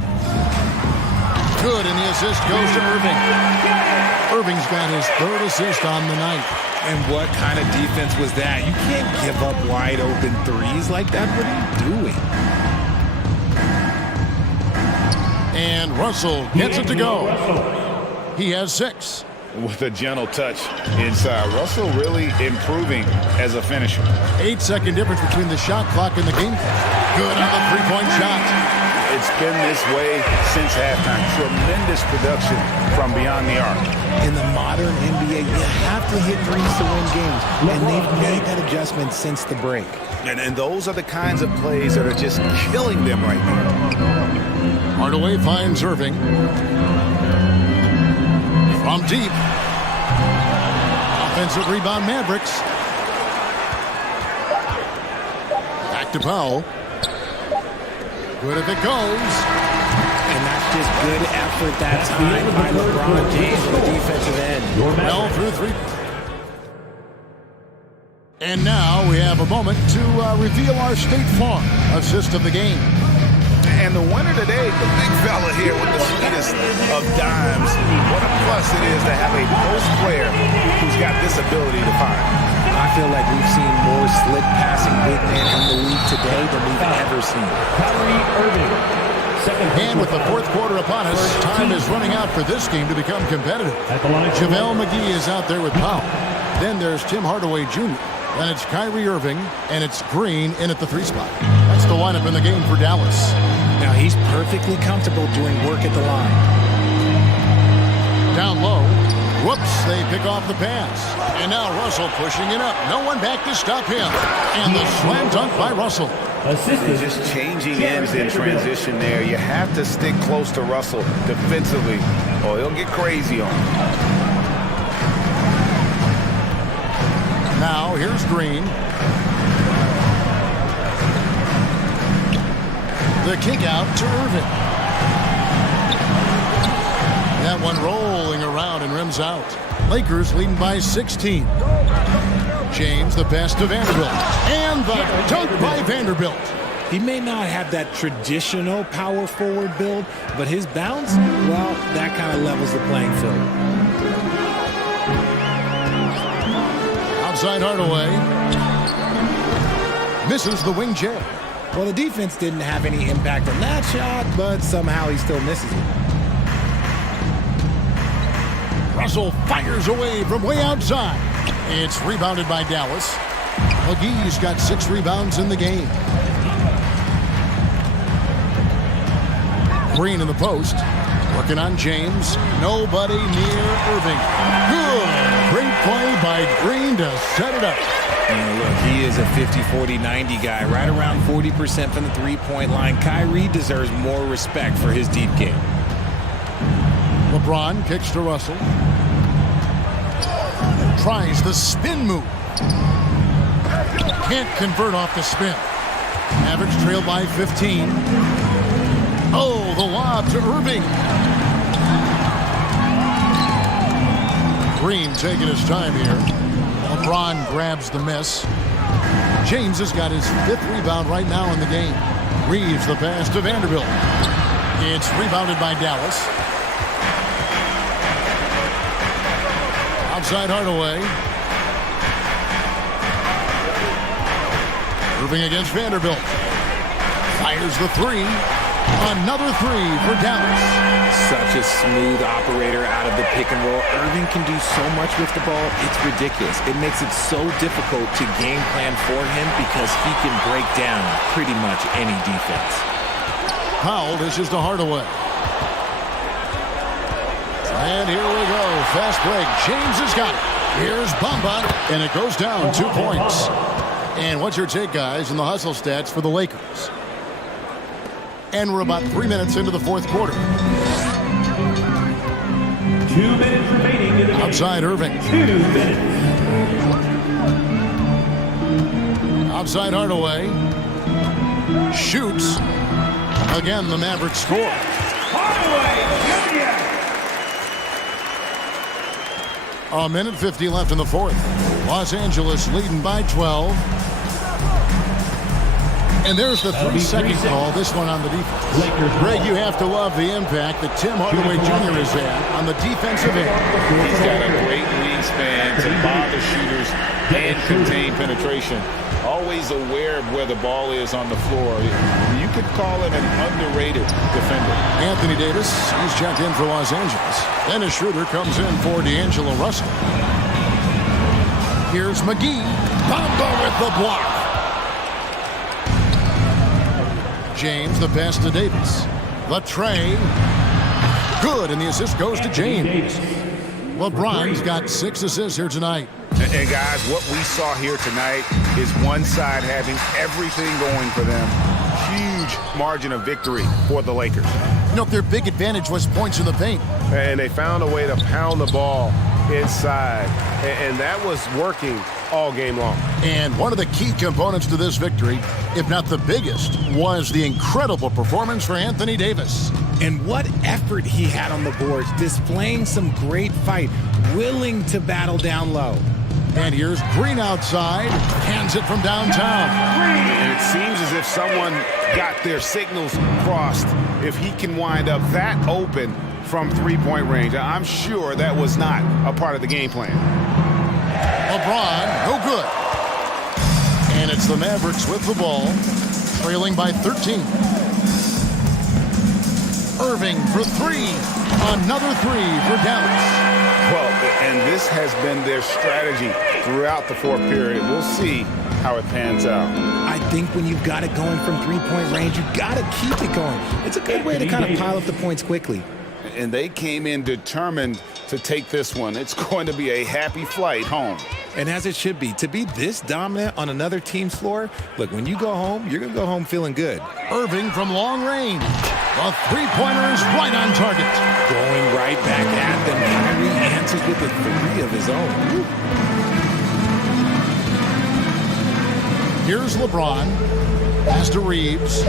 Good, and the assist goes to Irving. Irving's got his third assist on the night. And what kind of defense was that? You can't give up wide open threes like that. What are you doing? And Russell gets it to go. He has 6. With a gentle touch inside. Russell really improving as a finisher. 8-second difference between the shot clock and the game clock. Good on the three-point shot. It's been this way since halftime. Tremendous production from beyond the arc. In the modern NBA, you have to hit threes to win games. And they've made that adjustment since the break. And those are the kinds of plays that are just killing them right now. Hardaway finds Irving. From deep. Offensive rebound, Mavericks. Back to Powell. Good if it goes. And that's just good effort that time by LeBron James on the defensive end. Well through 3. And now we have a moment to reveal our State Farm assist of the game. And the winner today, the big fella here with the sweetest of dimes. What a plus it is to have a post player who's got this ability to fire. I feel like we've seen more slick passing big men in the league today than we've ever seen. And with the fourth quarter upon us, time is running out for this game to become competitive. JaVale McGee is out there with Powell. Then there's Tim Hardaway Jr. Then it's Kyrie Irving, and it's Green in at the 3 spot. That's the lineup in the game for Dallas. Now he's perfectly comfortable doing work at the line. Down low. Whoops, they pick off the pass. And now Russell pushing it up. No one back to stop him. And the slam dunk by Russell. Just changing ends in transition there. You have to stick close to Russell defensively, or he'll get crazy on him. Now here's Green. The kick out to Irving. That one rolling around and rims out. Lakers leading by 16. James, the pass to Vanderbilt. And the dunk by Vanderbilt. He may not have that traditional power forward build, but his bounce, well, that kind of levels the playing field. Outside Hardaway. Misses the wing jab. Well, the defense didn't have any impact on that shot, but somehow he still misses it. Russell fires away from way outside. It's rebounded by Dallas. McGee's got 6 rebounds in the game. Green in the post. Working on James. Nobody near Irving. Good. Great play by Green to set it up. And look, he is a 50-40-90 guy, right around 40% from the three-point line. Kyrie deserves more respect for his deep game. LeBron kicks to Russell. Tries the spin move. Can't convert off the spin. Mavericks trail by 15. Oh, the lob to Irving. Green taking his time here. LeBron grabs the miss. James has got his 5th rebound right now in the game. Reeves the pass to Vanderbilt. It's rebounded by Dallas. Outside Hardaway. Irving against Vanderbilt. Fires the 3. Another 3 for Dallas. Such a smooth operator out of the pick and roll. Irving can do so much with the ball, it's ridiculous. It makes it so difficult to game plan for him because he can break down pretty much any defense. Powell dishes to Hardaway. And here we go. Fast break. James has got it. Here's Bamba, and it goes down 2 points. And what's your take, guys, in the hustle stats for the Lakers? And we're about 3 minutes into the fourth quarter. 2 minutes remaining in the game. Outside Irving. 2 minutes. Outside Hardaway. Shoots. Again, the Mavericks score. Hardaway Jr. A minute 50 left in the fourth. Los Angeles leading by 12. And there's the 3-second call, this one on the defense. Greg, you have to love the impact that Tim Hardaway Jr. has had on the defensive end. He's got a great wingspan to bother shooters and contain penetration. Always aware of where the ball is on the floor. You could call him an underrated defender. Anthony Davis, he's checked in for Los Angeles. Dennis Schroeder comes in for D'Angelo Russell. Here's McGee. Bombo with the block. James, the pass to Davis. The tray. Good, and the assist goes to James. LeBron's got 6 assists here tonight. And guys, what we saw here tonight is one side having everything going for them. Huge margin of victory for the Lakers. You know, their big advantage was points in the paint. And they found a way to pound the ball inside. And that was working all game long. And one of the key components to this victory, if not the biggest, was the incredible performance for Anthony Davis. And what effort he had on the boards, displaying some great fight, willing to battle down low. And here's Green outside, hands it from downtown. And it seems as if someone got their signals crossed. If he can wind up that open from three-point range, I'm sure that was not a part of the game plan. LeBron, no good. And it's the Mavericks with the ball, trailing by 13. Irving for 3. Another 3 for Dallas. Well, and this has been their strategy throughout the fourth period. We'll see how it pans out. I think when you've got it going from three-point range, you've got to keep it going. It's a good way to kind of pile up the points quickly. And they came in determined to take this one. It's going to be a happy flight home. And as it should be, to be this dominant on another team's floor, look, when you go home, you're going to go home feeling good. Irving from long range. A three-pointer is right on target. Going right back at them. Kyrie answers with a 3 of his own. Woo. Here's LeBron. Pass to Reeves.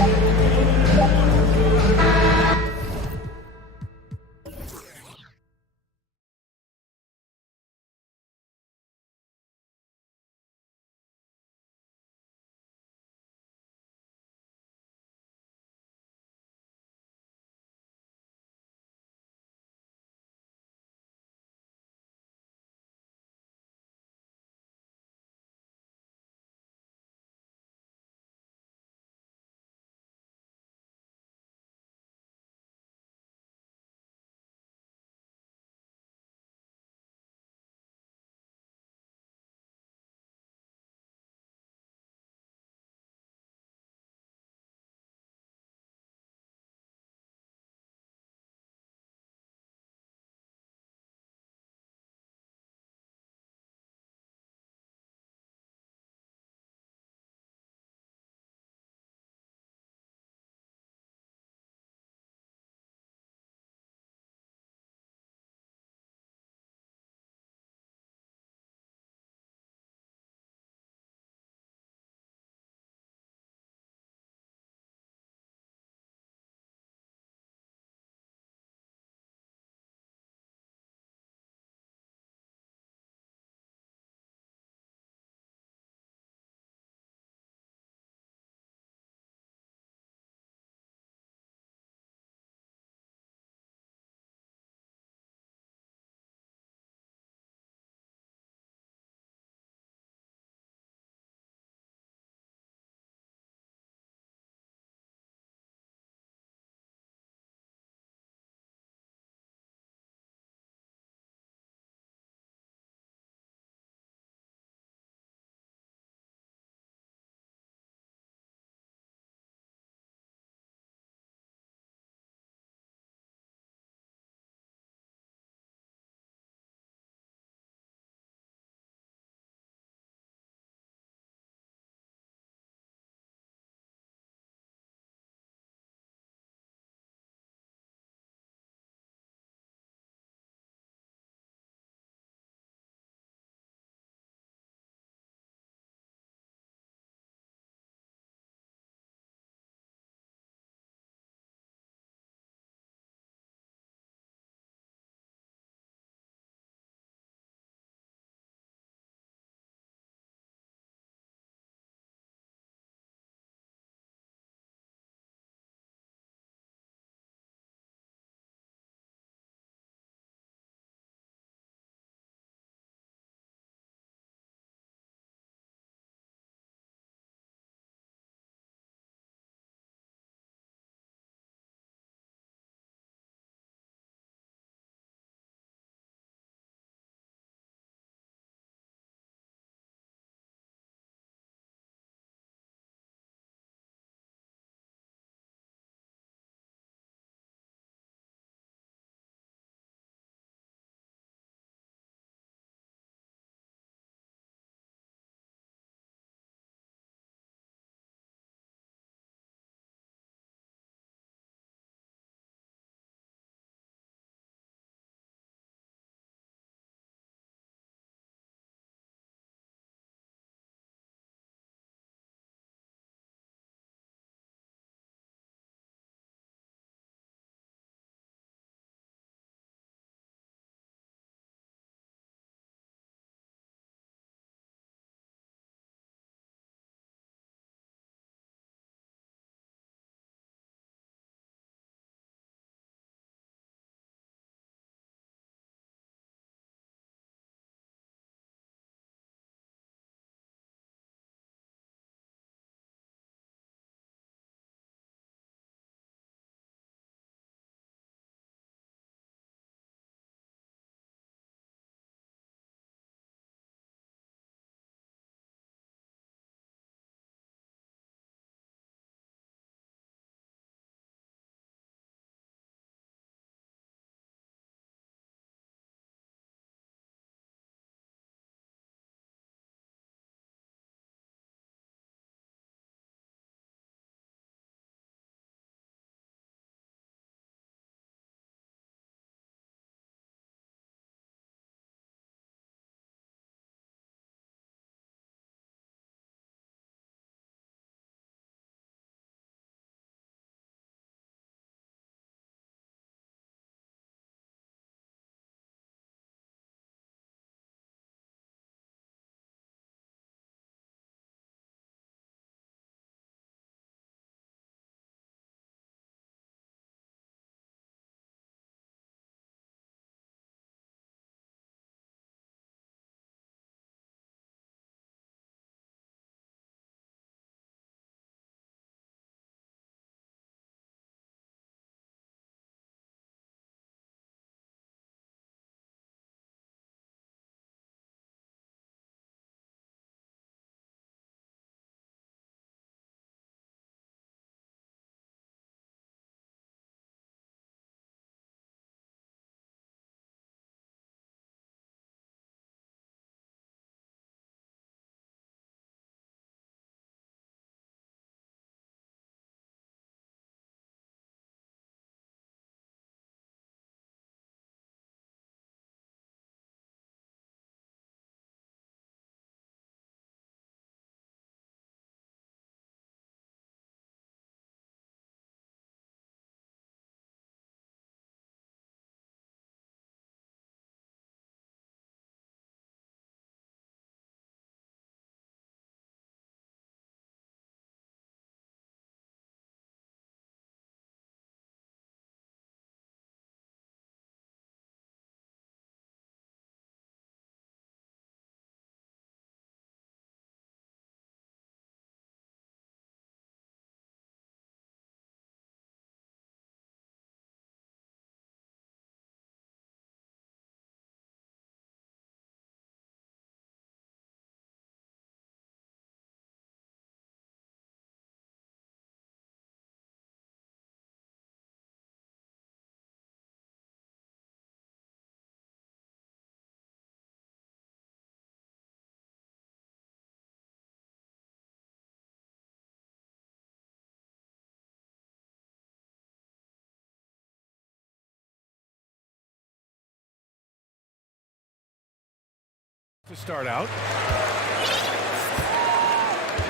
To start out.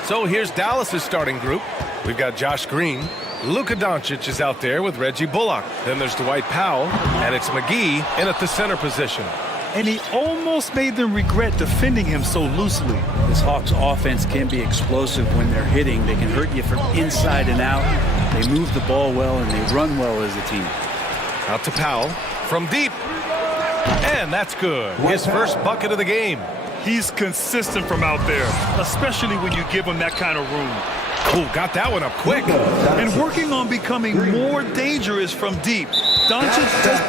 So here's Dallas's starting group. We've got Josh Green. Luka Doncic is out there with Reggie Bullock. Then there's Dwight Powell, and it's McGee in at the center position. And he almost made them regret defending him so loosely. This Hawks offense can be explosive when they're hitting. They can hurt you from inside and out. They move the ball well, and they run well as a team. Out to Powell from deep. And that's good. His first bucket of the game. He's consistent from out there, especially when you give him that kind of room. Oh, got that one up quick. And working on becoming more dangerous from deep. Doncic just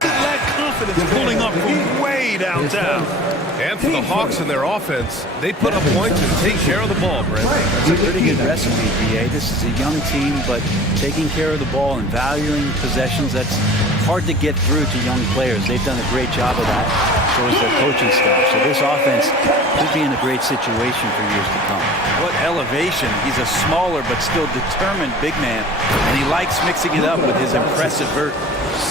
lack confidence pulling up from way downtown. And for the Hawks and their offense, they put up points and take care of the ball, Brent. It's a pretty good recipe, BA. This is a young team, but taking care of the ball and valuing possessions, that's hard to get through to young players. They've done a great job of that, so is their coaching staff. So this offense could be in a great situation for years to come. What elevation. He's a smaller but still determined big man, and he likes mixing it up with his impressive vert.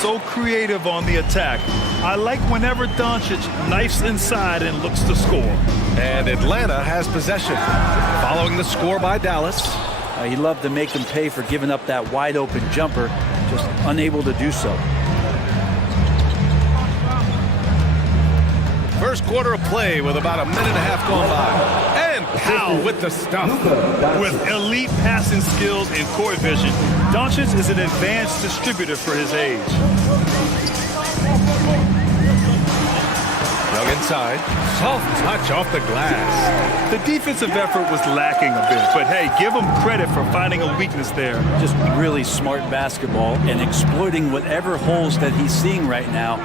So creative on the attack. I like whenever Doncic knifes inside and looks to score. And Atlanta has possession. Following the score by Dallas. He loved to make them pay for giving up that wide open jumper, just unable to do so. First quarter of play with about a minute and a half gone by. And Powell with the stuff. With elite passing skills and court vision, Doncic is an advanced distributor for his age. Young inside. Soft touch off the glass. The defensive effort was lacking a bit, but hey, give him credit for finding a weakness there. Just really smart basketball and exploiting whatever holes that he's seeing right now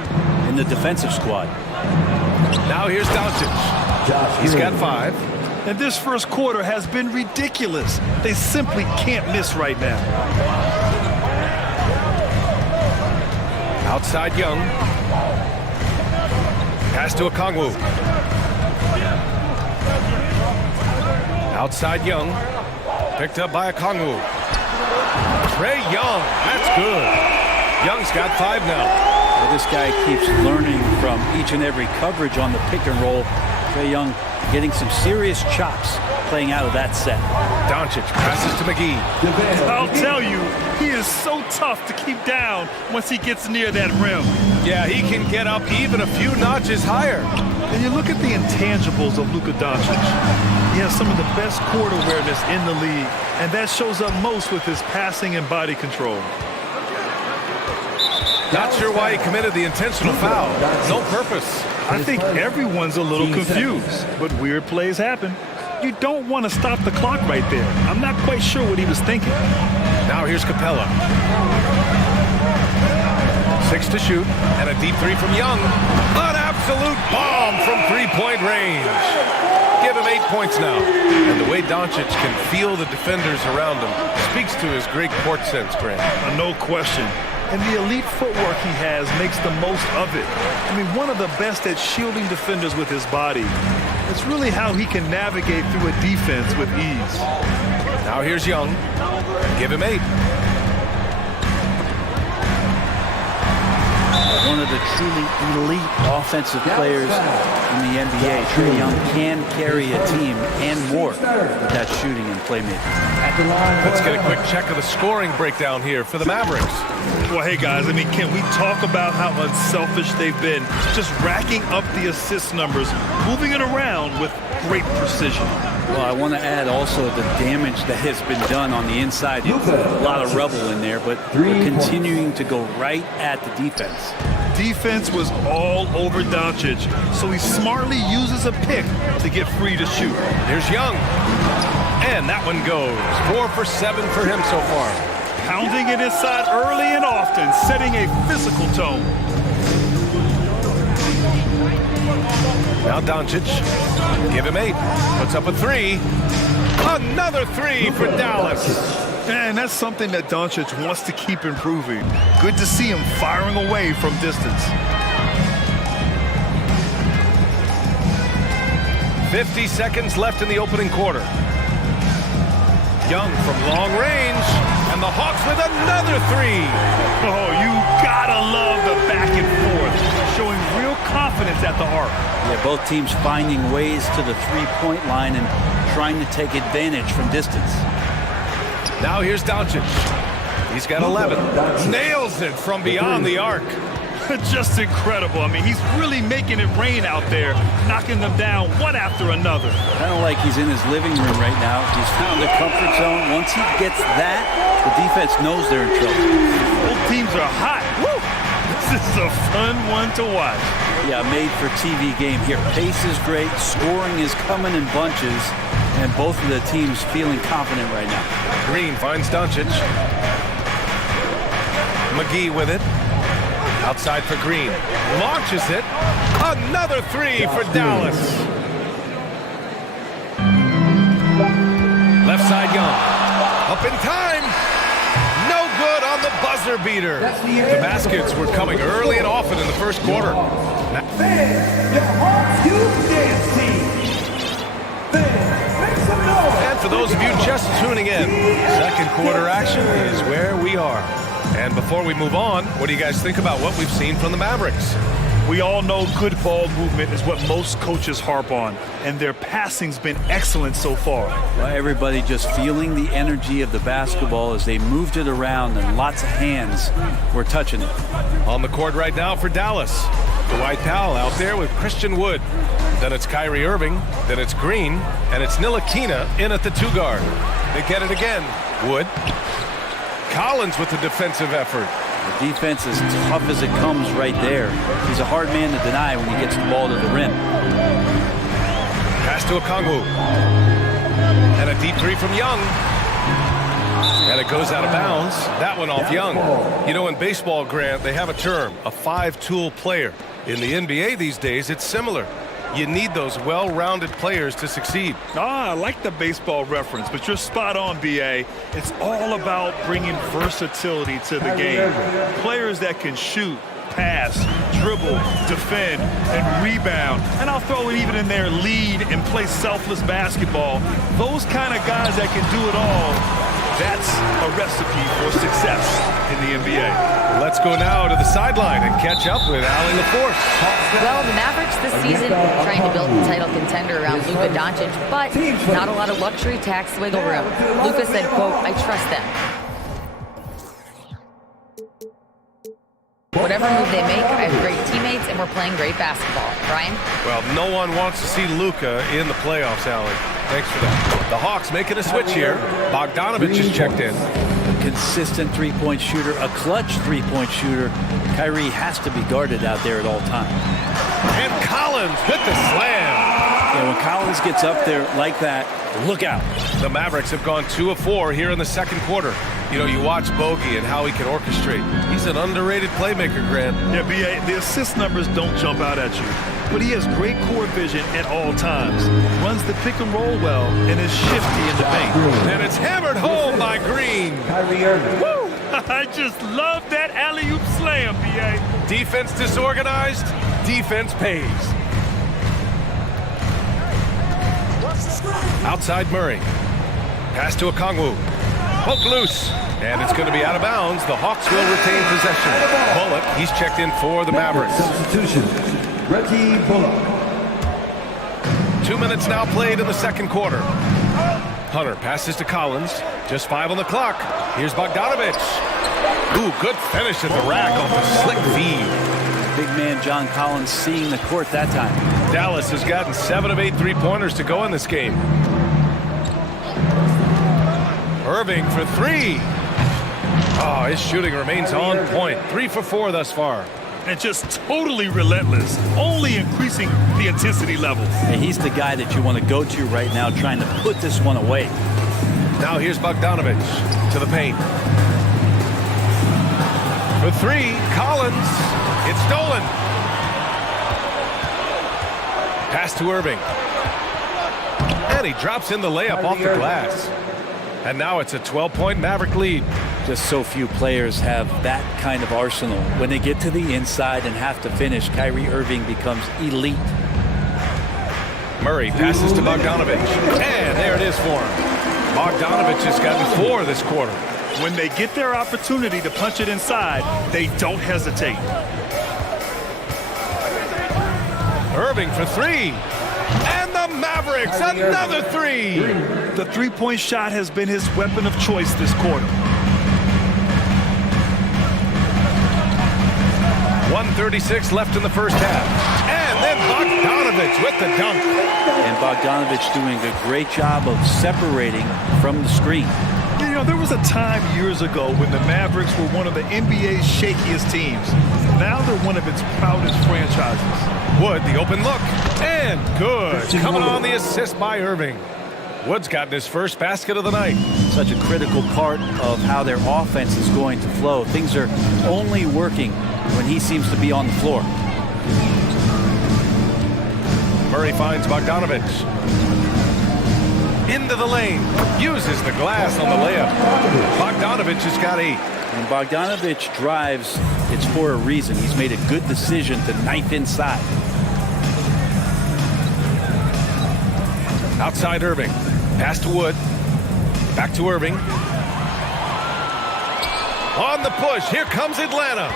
in the defensive squad. Now here's Doncic. He's got 5. And this first quarter has been ridiculous. They simply can't miss right now. Outside Young. Pass to Okongwu. Outside Young. Picked up by Okongwu. Trae Young. That's good. Young's got 5 now. Well, this guy keeps learning from each and every coverage on the pick and roll. Trae Young getting some serious chops playing out of that set. Doncic passes to McGee. I'll tell you, he is so tough to keep down once he gets near that rim. Yeah, he can get up even a few notches higher. And you look at the intangibles of Luka Doncic. He has some of the best court awareness in the league, and that shows up most with his passing and body control. Not sure why he committed the intentional foul. No purpose. I think everyone's a little confused, but weird plays happen. You don't want to stop the clock right there. I'm not quite sure what he was thinking. Now here's Capella. 6 to shoot, and a deep 3 from Young. An absolute bomb from three-point range. Give him 8 points now. And the way Doncic can feel the defenders around him speaks to his great court sense, Grant. No question. And the elite footwork he has makes the most of it. I mean, one of the best at shielding defenders with his body. It's really how he can navigate through a defense with ease. Now here's Young. Give him 8. One of the truly elite offensive players in the NBA. Trae Young can carry a team and more with that shooting and playmaking. Let's get a quick check of the scoring breakdown here for the Mavericks. Well, hey, guys, I mean, can we talk about how unselfish they've been? Just racking up the assist numbers, moving it around with great precision. Well, I want to add also the damage that has been done on the inside. A lot of rubble in there, but they're continuing to go right at the defense. Defense was all over Doncic, so he smartly uses a pick to get free to shoot. Here's Young. And that one goes. 4 for 7 for him so far. Pounding it inside early and often, setting a physical tone. Now Doncic. Give him 8. Puts up a 3. Another 3 for Dallas. And that's something that Doncic wants to keep improving. Good to see him firing away from distance. 50 seconds left in the opening quarter. Young from long range, and the Hawks with another 3. Oh, you gotta love the back and forth, showing real at the arc. Yeah, both teams finding ways to the three-point line and trying to take advantage from distance. Now here's Doncic. He's got 11. Nails it from beyond the arc. Just incredible. I mean, he's really making it rain out there, knocking them down one after another. Kind of like he's in his living room right now. He's found a comfort zone. Once he gets that, the defense knows they're in trouble. Both teams are hot. Woo! This is a fun one to watch. Yeah, made for TV game here. Pace is great. Scoring is coming in bunches. And both of the teams feeling confident right now. Green finds Doncic. McGee with it. Outside for Green. Launches it. Another three for Dallas. Left side Young. Up in time. No good on the buzzer beater. The baskets were coming early and often in the first quarter. And for those of you just tuning in, second quarter action is where we are. And before we move on, what do you guys think about what we've seen from the Mavericks? We all know good ball movement is what most coaches harp on, and their passing's been excellent so far. Well, everybody just feeling the energy of the basketball as they moved it around, and lots of hands were touching it. On the court right now for Dallas. Dwight Powell out there with Christian Wood. Then it's Kyrie Irving, then it's Green, and it's Ntilikina in at the two guard. They get it again. Wood. Collins with the defensive effort. The defense is tough as it comes right there. He's a hard man to deny when he gets the ball to the rim. Pass to Okongwu. And a deep three from Young. And it goes out of bounds. That one off Young. You know, in baseball, Grant, they have a term, a five-tool player. In the NBA these days, it's similar. You need those well-rounded players to succeed. I like the baseball reference, but you're spot on, B.A. It's all about bringing versatility to the game. Players that can shoot, pass, dribble, defend, and rebound. And I'll throw it even in there, lead and play selfless basketball. Those kind of guys that can do it all, that's a recipe for success in the NBA. Let's go now to the sideline and catch up with Allie LaForce. Well, the Mavericks this season trying to build a title contender around Luka Doncic, but not a lot of luxury tax wiggle room. Luka said, quote, "I trust them." Whatever move they make, I have great teammates and we're playing great basketball. Brian? Well, no one wants to see Luka in the playoffs, Allie. Thanks for that. The Hawks making a switch here. Bogdanovich is checked in. A consistent three-point shooter, a clutch three-point shooter. Kyrie has to be guarded out there at all times. And Collins with the slam. Yeah, when Collins gets up there like that, look out. The Mavericks have gone 2 of 4 here in the second quarter. You know, you watch Bogey and how he can orchestrate. He's an underrated playmaker, Grant. Yeah, B.A., the assist numbers don't jump out at you, but he has great court vision at all times. Runs the pick and roll well and is shifty in the paint. And it's hammered home by Green. Woo! I just love that alley-oop slam, B.A. Defense disorganized, defense pays. Outside Murray. Pass to Okongwu. Poke loose. And it's going to be out of bounds. The Hawks will retain possession. Bullock, he's checked in for the Mavericks. Substitution. Reggie Bullock. 2 minutes now played in the second quarter. Hunter passes to Collins. Just 5 on the clock. Here's Bogdanovich. Ooh, good finish at the rack off a slick feed. Big man John Collins seeing the court that time. Dallas has gotten 7 of 8 three-pointers to go in this game. Irving for 3. Oh, his shooting remains on point. 3 for 4 thus far. And just totally relentless, only increasing the intensity level. And he's the guy that you want to go to right now, trying to put this one away. Now here's Bogdanovich to the paint. For 3, Collins. It's stolen. Pass to Irving. And he drops in the layup off the glass. And now it's a 12-point Maverick lead. Just so few players have that kind of arsenal. When they get to the inside and have to finish, Kyrie Irving becomes elite. Murray passes to Bogdanovich. And there it is for him. Bogdanovich has gotten 4 this quarter. When they get their opportunity to punch it inside, they don't hesitate. Irving for three. And the Mavericks, another three. The three-point shot has been his weapon of choice this quarter. 1:36 left in the first half. And then Bogdanovich with the dunk. And Bogdanovich doing a great job of separating from the screen. You know, there was a time years ago when the Mavericks were one of the NBA's shakiest teams. Now they're one of its proudest franchises. Wood, the open look. And good. Coming on the assist by Irving. Wood's gotten his first basket of the night. Such a critical part of how their offense is going to flow. Things are only working when he seems to be on the floor. Murray finds Bogdanovich. Into the lane. Uses the glass on the layup. Bogdanovich has got 8. When Bogdanovich drives, it's for a reason. He's made a good decision to knife inside. Outside Irving. Pass to Wood. Back to Irving. On the push. Here comes Atlanta.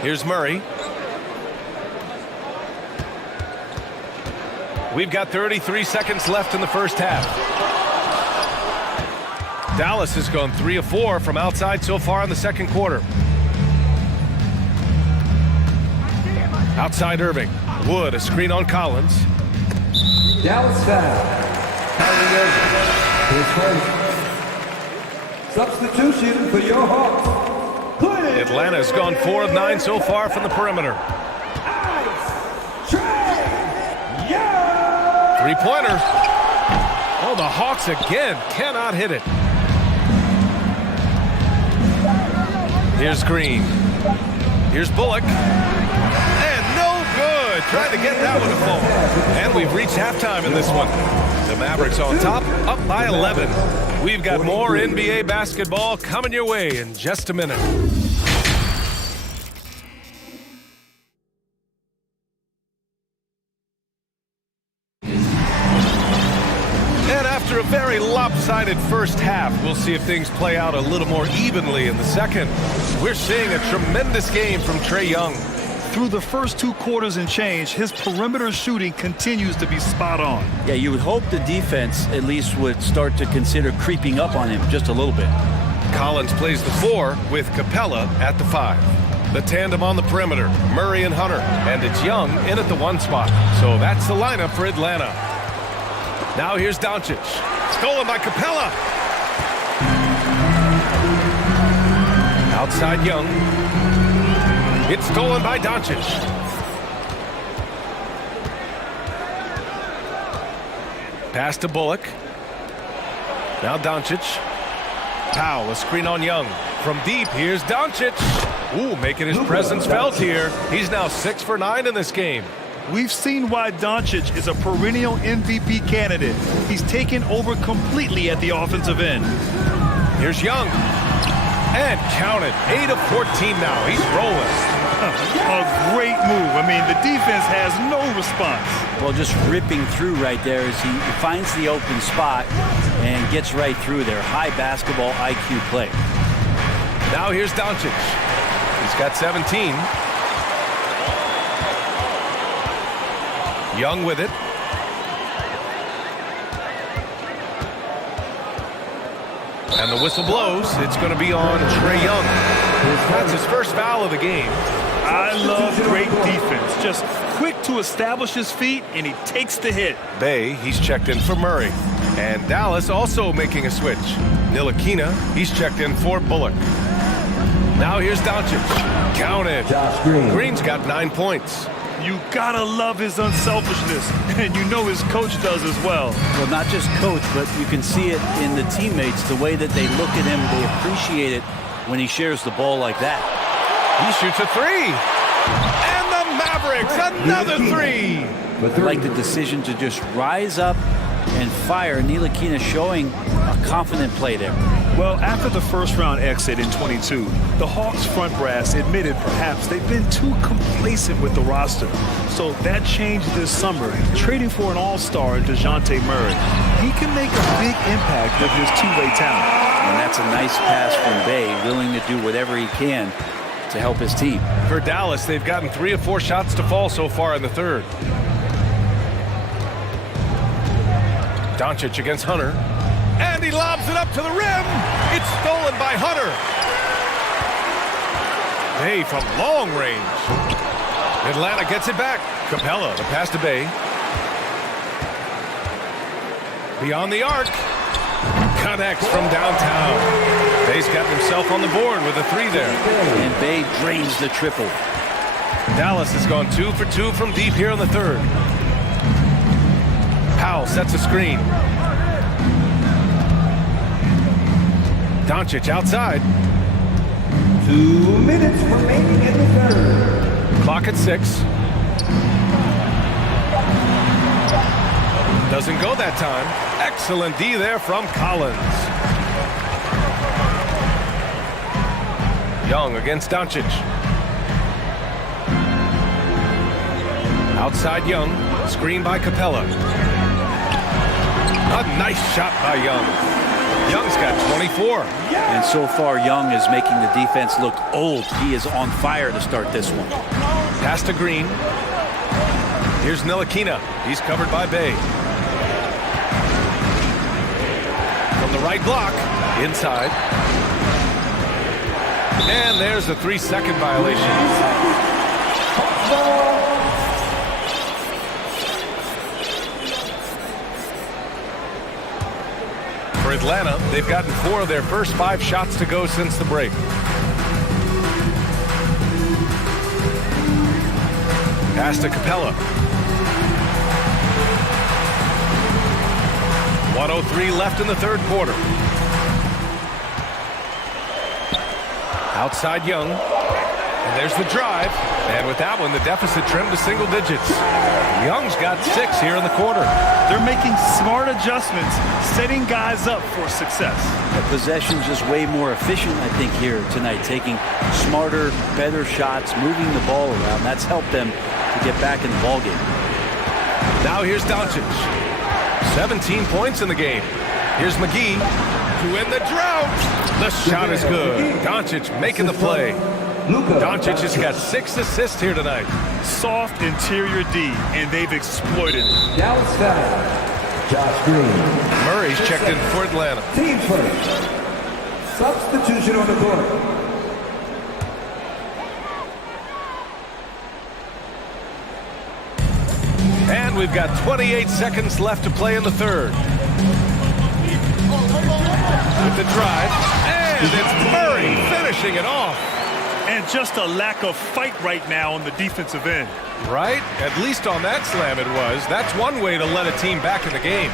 Here's Murray. We've got 33 seconds left in the first half. Dallas has gone 3 of 4 from outside so far in the second quarter. Outside Irving. Wood, a screen on Collins. Dallas foul. Substitution for your Hawks. Atlanta has gone 4 of 9 so far from the perimeter. Three-pointer. Oh, the Hawks again cannot hit it. Here's Green. Here's Bullock. And no good. Trying to get that one to fall. And we've reached halftime in this one. The Mavericks on top, up by 11. We've got more NBA basketball coming your way in just a minute. After a very lopsided first half, we'll see if things play out a little more evenly in the second. We're seeing a tremendous game from Trae Young. Through the first 2 quarters and change, his perimeter shooting continues to be spot on. Yeah, you would hope the defense at least would start to consider creeping up on him just a little bit. Collins plays the 4 with Capella at the 5. The tandem on the perimeter, Murray and Hunter, and it's Young in at the 1 spot. So that's the lineup for Atlanta. Now here's Doncic. Stolen by Capella. Outside Young. It's stolen by Doncic. Pass to Bullock. Now Doncic. Powell, a screen on Young. From deep, here's Doncic. Ooh, making his presence felt here. He's now 6 for 9 in this game. We've seen why Doncic is a perennial MVP candidate. He's taken over completely at the offensive end. Here's Young. And counted. 8 of 14 now. He's rolling. A great move. I mean, the defense has no response. Well, just ripping through right there as he finds the open spot and gets right through there. High basketball IQ play. Now here's Doncic. He's got 17. Young with it. And the whistle blows. It's going to be on Trae Young. That's his first foul of the game. I love great defense. Just quick to establish his feet, and he takes the hit. Bay, he's checked in for Murray. And Dallas also making a switch. Ntilikina, he's checked in for Bullock. Now here's Doncic. Counted. Green's got 9 points. You gotta love his unselfishness, and you know his coach does as well. Well, not just coach, but you can see it in the teammates, the way that they look at him, they appreciate it when he shares the ball like that. He shoots a 3. And the Mavericks, another 3. I like the decision to just rise up and fire. Ntilikina showing a confident play there. Well, after the first-round exit in 22, the Hawks front brass admitted perhaps they've been too complacent with the roster. So that changed this summer, trading for an all-star in DeJounte Murray. He can make a big impact with his two-way talent. And that's a nice pass from Bay, willing to do whatever he can to help his team. For Dallas, they've gotten 3 of 4 shots to fall so far in the third. Doncic against Hunter. And he lobs it up to the rim. It's stolen by Hunter. Bay from long range. Atlanta gets it back. Capella, the pass to Bay. Beyond the arc. Connects from downtown. Bay's got himself on the board with a 3 there. And Bay drains the triple. Dallas has gone 2 for 2 from deep here in the third. Powell sets a screen. Doncic outside. 2 minutes remaining in the third. Clock at 6. Doesn't go that time. Excellent D there from Collins. Young against Doncic. Outside Young. Screen by Capella. A nice shot by Young. Young's got 24. And so far, Young is making the defense look old. He is on fire to start this one. Pass to Green. Here's Ntilikina. He's covered by Bay. From the right block, inside. And there's the 3-second violation. For Atlanta, they've gotten 4 of their first 5 shots to go since the break. Pass to Capella. 1:03 left in the third quarter. Outside Young. And there's the drive. And with that one, the deficit trimmed to single digits. Young's got 6 here in the quarter. They're making smart adjustments, setting guys up for success. The possession just way more efficient, I think, here tonight. Taking smarter, better shots, moving the ball around. That's helped them to get back in the ballgame. Now here's Doncic. 17 points in the game. Here's McGee to end the drought. The shot is good. Doncic making the play. Doncic has got 6 assists here tonight. Soft interior D, and they've exploited it. Dallas foul. Josh Green. Murray's checked in for Atlanta. Team first. Substitution on the court. And we've got 28 seconds left to play in the third. With the drive, and it's Murray finishing it off. And just a lack of fight right now on the defensive end. Right? At least on that slam it was. That's one way to let a team back in the game.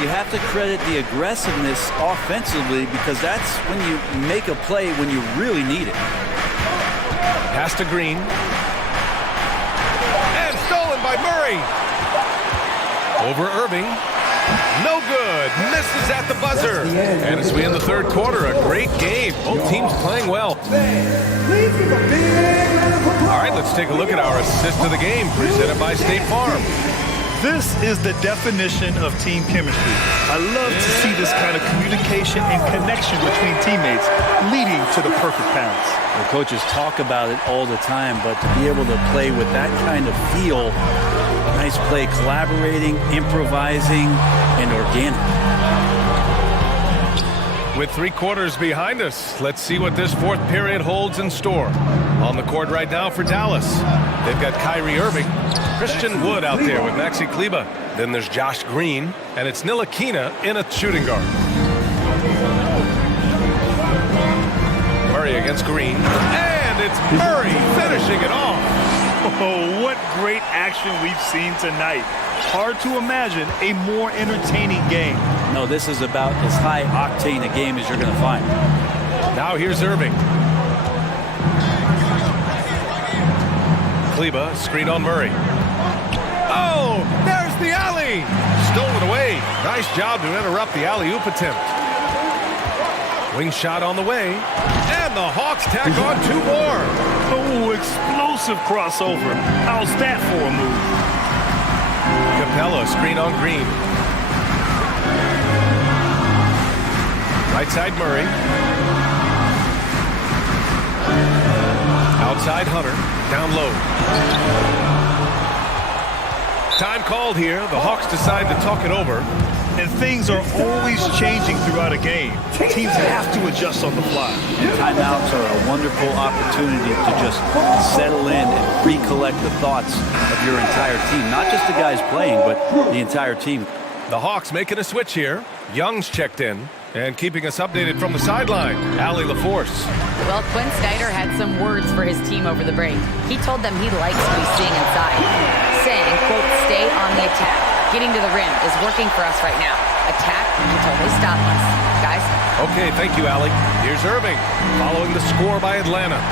You have to credit the aggressiveness offensively, because that's when you make a play when you really need it. Pass to Green. And stolen by Murray. Over Irving. No good. Misses at the buzzer. And as we end the third quarter, a great game. Both teams playing well. All right, let's take a look at our assist of the game, presented by State Farm. This is the definition of team chemistry. I love to see this kind of communication and connection between teammates, leading to the perfect pass. The coaches talk about it all the time, but to be able to play with that kind of feel, nice play, collaborating, improvising, and organic. With 3 quarters behind us, let's see what this fourth period holds in store. On the court right now for Dallas, they've got Kyrie Irving, Christian Wood out there with Maxi Kleber. Then there's Josh Green, and it's Ntilikina in a shooting guard. Murray against Green, and it's Murray finishing it off. Oh, what great action we've seen tonight. Hard to imagine a more entertaining game. No, this is about as high-octane a game as you're going to find. Now here's Irving. Kleber, screen on Murray. Oh, there's the alley. Stolen away. Nice job to interrupt the alley-oop attempt. Wing shot on the way. And the Hawks tack on 2 more. Oh, explosive crossover. How's that for a move? Capella, screen on Green. Right side Murray. Outside Hunter, down low. Time called here. The Hawks decide to talk it over. And things are always changing throughout a game. Teams have to adjust on the fly. And timeouts are a wonderful opportunity to just settle in and recollect the thoughts of your entire team. Not just the guys playing, but the entire team. The Hawks making a switch here. Young's checked in and keeping us updated from the sideline. Allie LaForce. Well, Quinn Snyder had some words for his team over the break. He told them he likes what he's seeing inside, saying, quote, stay on the attack. Getting to the rim is working for us right now. Attack until they stop us. Guys? Okay, thank you, Allie. Here's Irving, following the score by Atlanta.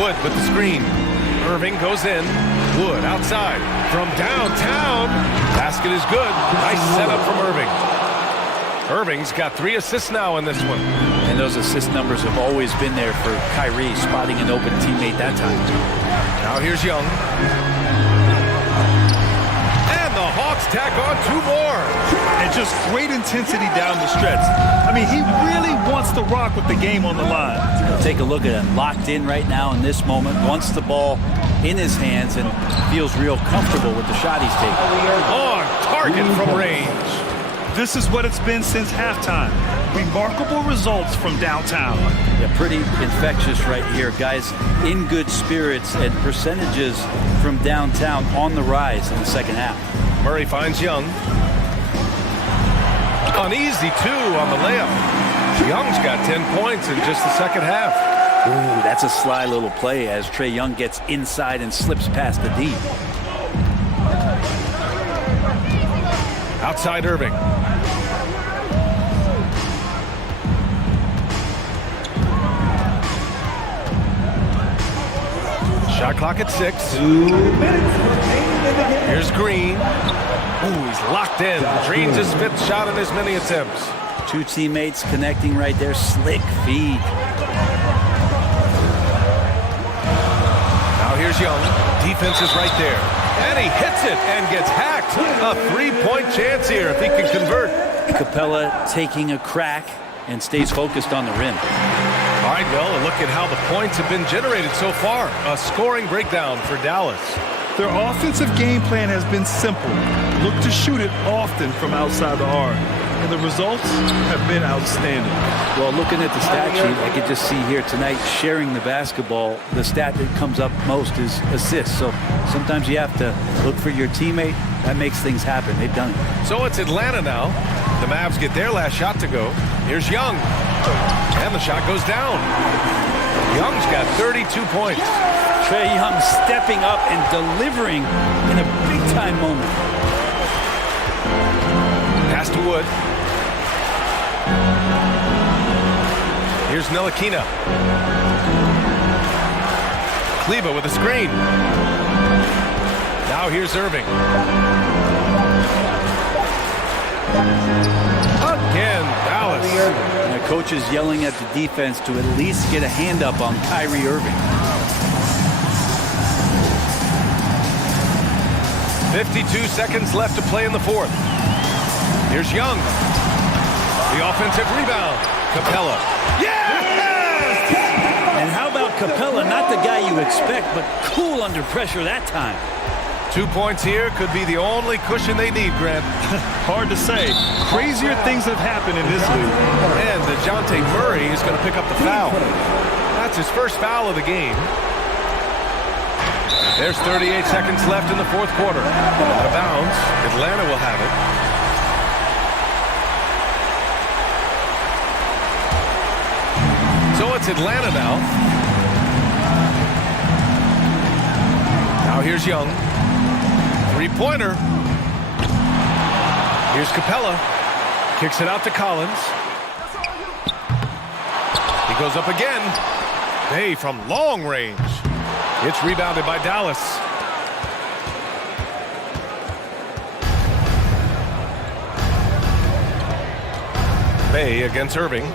Wood with the screen. Irving goes in. Wood outside. From downtown. Basket is good. Nice setup from Irving. Irving's got 3 assists now in this one. And those assist numbers have always been there for Kyrie, spotting an open teammate that time. Now here's Young. And the Hawks tack on 2 more. And just great intensity down the stretch. I mean, he really wants to rock with the game on the line. Take a look at him, locked in right now in this moment, wants the ball in his hands and feels real comfortable with the shot he's taking. On target from range. This is what it's been since halftime. Remarkable results from downtown. Yeah, pretty infectious right here. Guys in good spirits and percentages from downtown on the rise in the second half. Murray finds Young. An easy 2 on the layup. Young's got 10 points in just the second half. Ooh, that's a sly little play as Trae Young gets inside and slips past the D. Outside Irving. Shot clock at 6. 2 minutes remaining in the game. Here's Green. Ooh, he's locked in. Green's his 5th shot in as many attempts. 2 teammates connecting right there. Slick feed. Now here's Young. Defense is right there. And he hits it and gets hacked. A 3-point chance here if he can convert. Capella taking a crack and stays focused on the rim. All right, well, a look at how the points have been generated so far. A scoring breakdown for Dallas. Their offensive game plan has been simple. Look to shoot it often from outside the arc. And the results have been outstanding. Well, looking at the stat sheet, I could just see here tonight, sharing the basketball, the stat that comes up most is assists. So sometimes you have to look for your teammate. That makes things happen. They've done it. So it's Atlanta now. The Mavs get their last shot to go. Here's Young. And the shot goes down. Young's got 32 points. Trae Young stepping up and delivering in a big-time moment. Pass to Wood. Here's Ntilikina. Kleba with a screen. Now here's Irving. Again, Dallas. And the coach is yelling at the defense to at least get a hand up on Kyrie Irving. 52 seconds left to play in the 4th. Here's Young. The offensive rebound. Capella. Yes! And how about Capella? Not the guy you expect, but cool under pressure that time. 2 points here could be the only cushion they need, Grant. Hard to say. Crazier things have happened in this league. And DeJounte Murray is going to pick up the foul. That's his first foul of the game. There's 38 seconds left in the 4th quarter. Out of bounds. Atlanta will have it. So it's Atlanta now. Now here's Young. 3-pointer. Here's Capella. Kicks it out to Collins. He goes up again. Bay from long range. It's rebounded by Dallas. Bay against Irving.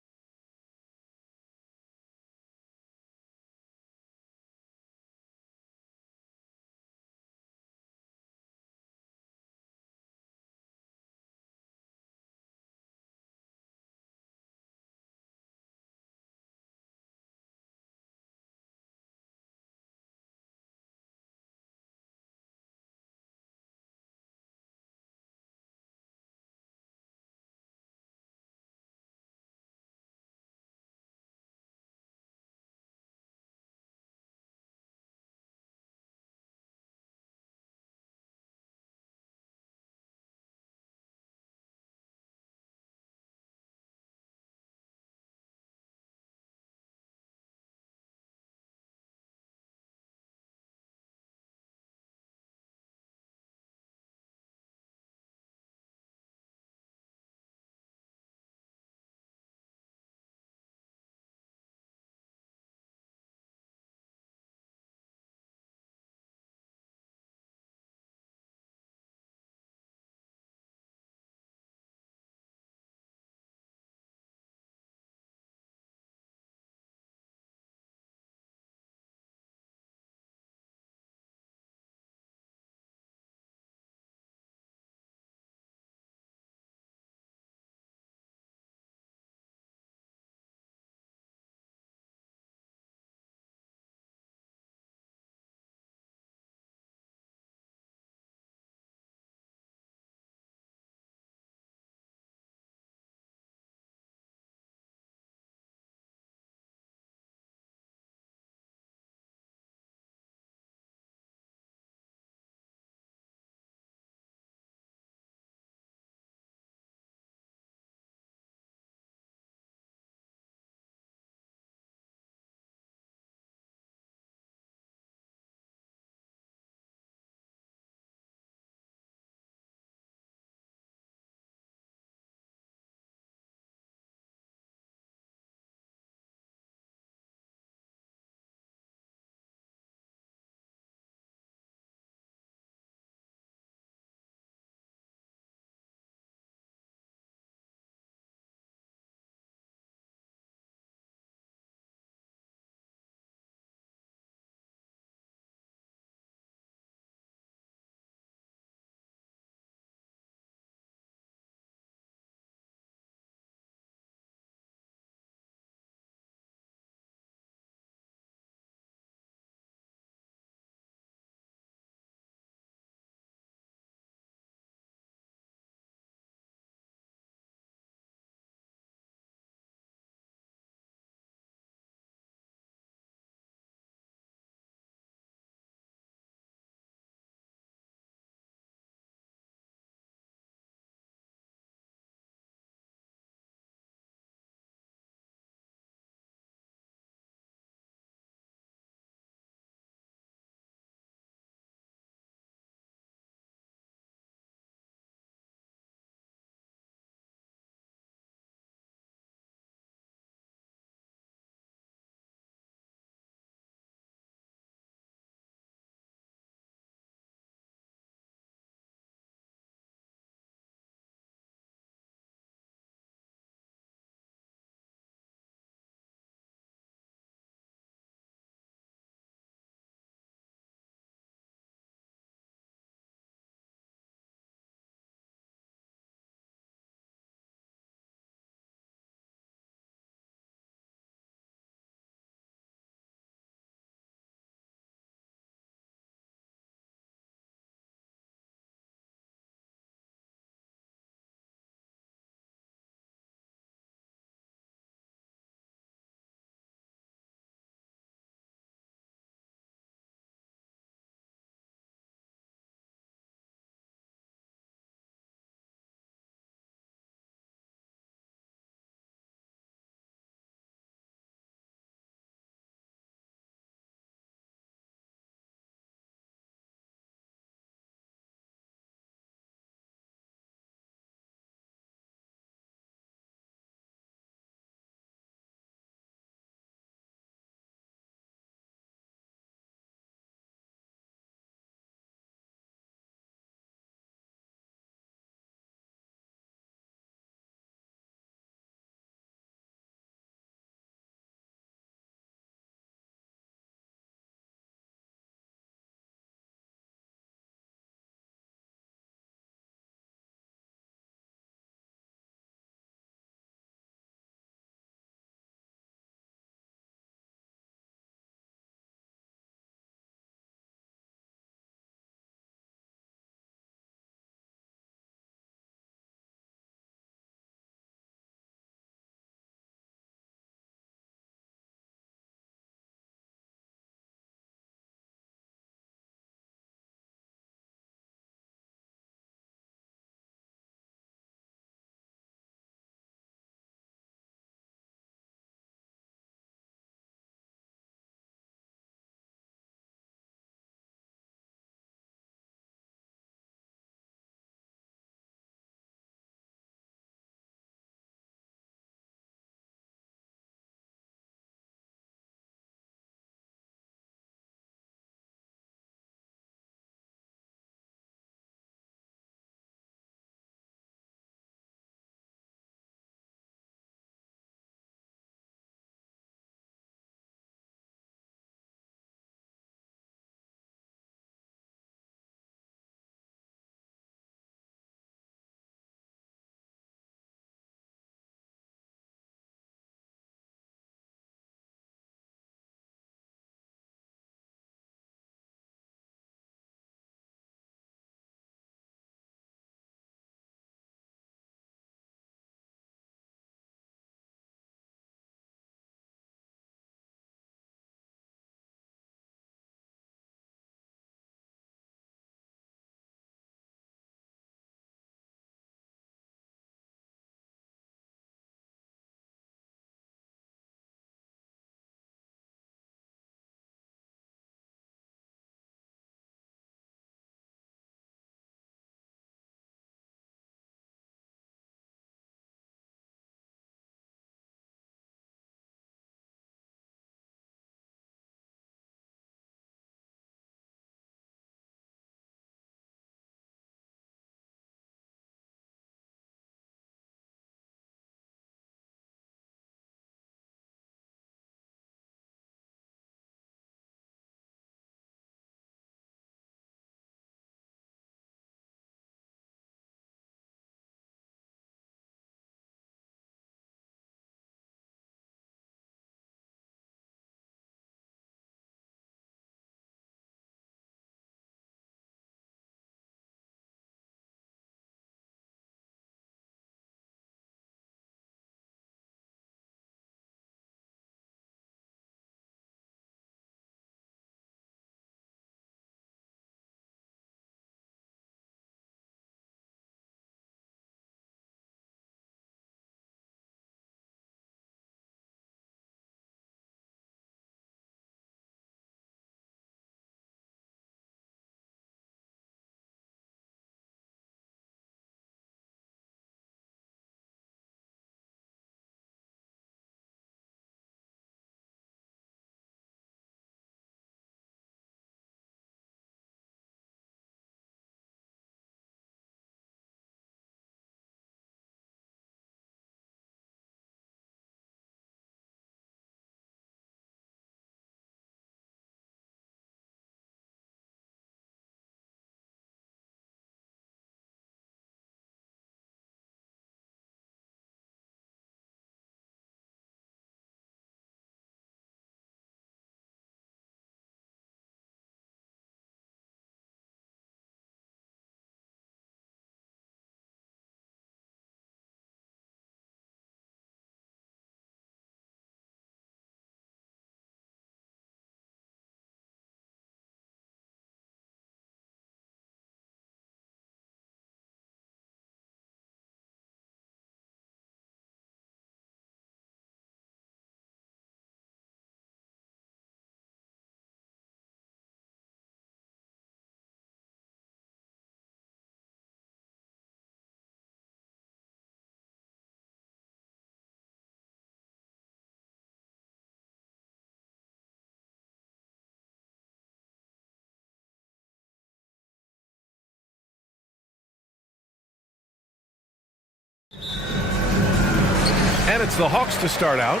And it's the Hawks to start out.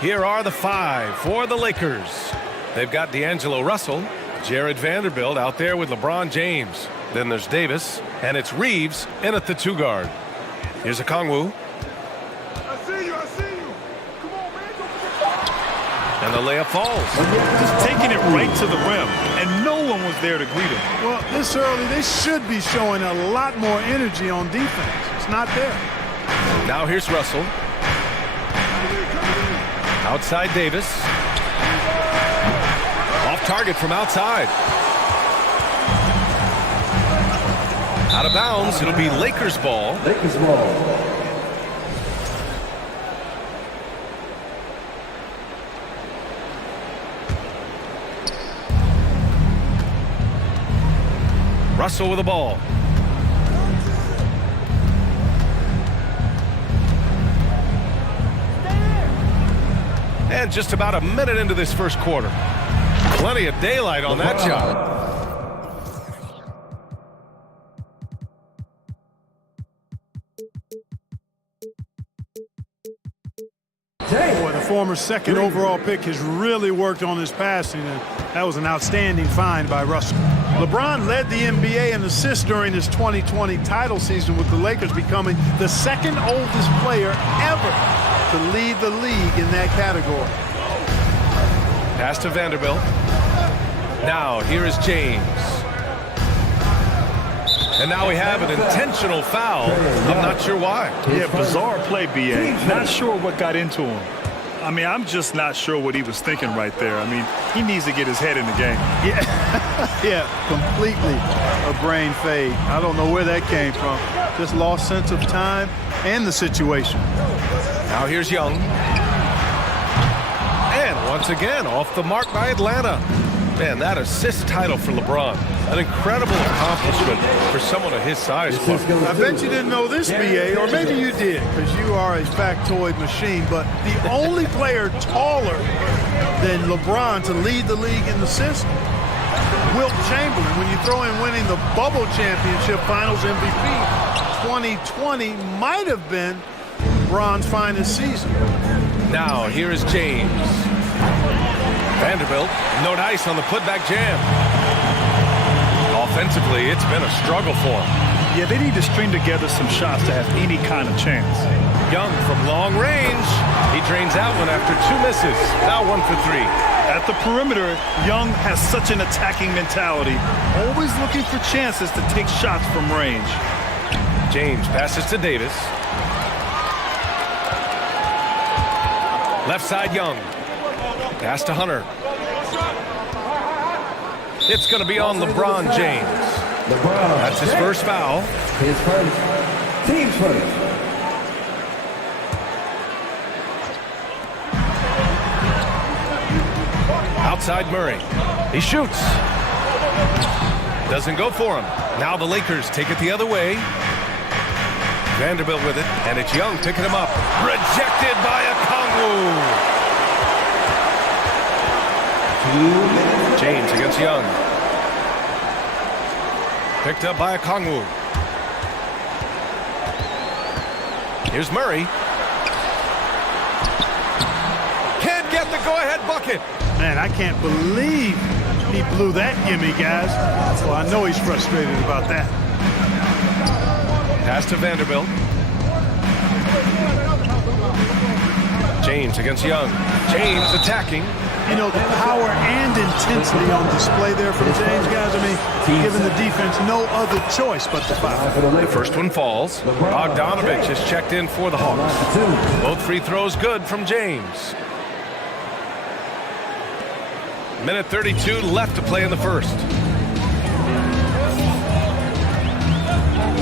Here are the 5 for the Lakers. They've got D'Angelo Russell, Jared Vanderbilt out there with LeBron James. Then there's Davis, and it's Reeves in at the 2 guard. Here's a Kongwu. I see you. Come on, man. And the layup falls. Just taking it right to the rim, and no one was there to greet him. Well, this early, they should be showing a lot more energy on defense. It's not there. Now here's Russell. Outside Davis. Off target from outside. Out of bounds. It'll be Lakers ball. Lakers ball. Russell with the ball. And just about a minute into this first quarter. Plenty of daylight on that shot. Boy, the former second overall pick has really worked on his passing, and that was an outstanding find by Russell. LeBron led the NBA in assists during his 2020 title season, with the Lakers becoming the second oldest player ever to lead the league in that category. Pass to Vanderbilt. Now here is James. And now we have an intentional foul. I'm not sure why. Yeah, bizarre play, B.A. Not sure what got into him. I mean, I'm just not sure what he was thinking right there. I mean, he needs to get his head in the game. Yeah, completely a brain fade. I don't know where that came from. Just lost sense of time and the situation. Now here's Young. And once again, off the mark by Atlanta. Man, that assist title for LeBron. An incredible accomplishment for someone of his size. I bet you didn't know this, B.A., or maybe you did, because you are a factoid machine, but the only player taller than LeBron to lead the league in assists, Wilt Chamberlain. When you throw in winning the Bubble Championship Finals MVP, 2020 might have been LeBron's finest season. Now, here is James. Vanderbilt, no dice on the putback jam. Offensively, it's been a struggle for him. Yeah, they need to string together some shots to have any kind of chance. Young from long range. He drains out one after 2 misses. Now 1 for 3. At the perimeter, Young has such an attacking mentality, always looking for chances to take shots from range. James passes to Davis. Left side, Young. Pass to Hunter. It's going to be on LeBron James. That's his first foul. His first. Team's first. Outside Murray. He shoots. Doesn't go for him. Now the Lakers take it the other way. Vanderbilt with it, and it's Young picking him up. Rejected by a Kongwu. James against Young. Picked up by a Kongwu. Here's Murray. Can't get the go-ahead bucket. Man, I can't believe he blew that gimme, guys. Well, I know he's frustrated about that. Pass to Vanderbilt. James against Young. James attacking. You know, the power and intensity on display there from James, guys. I mean, giving the defense no other choice but to foul. The first one falls. Bogdanovich has checked in for the Hawks. Both free throws good from James. Minute 32 left to play in the first.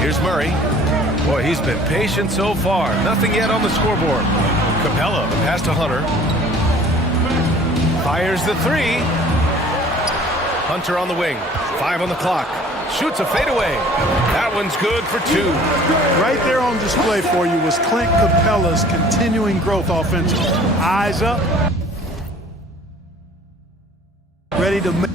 Here's Murray. Boy, he's been patient so far. Nothing yet on the scoreboard. Capella, pass to Hunter. Fires the 3. Hunter on the wing. 5 on the clock. Shoots a fadeaway. That one's good for 2. Right there on display for you was Clint Capella's continuing growth offensively. Eyes up. Ready to make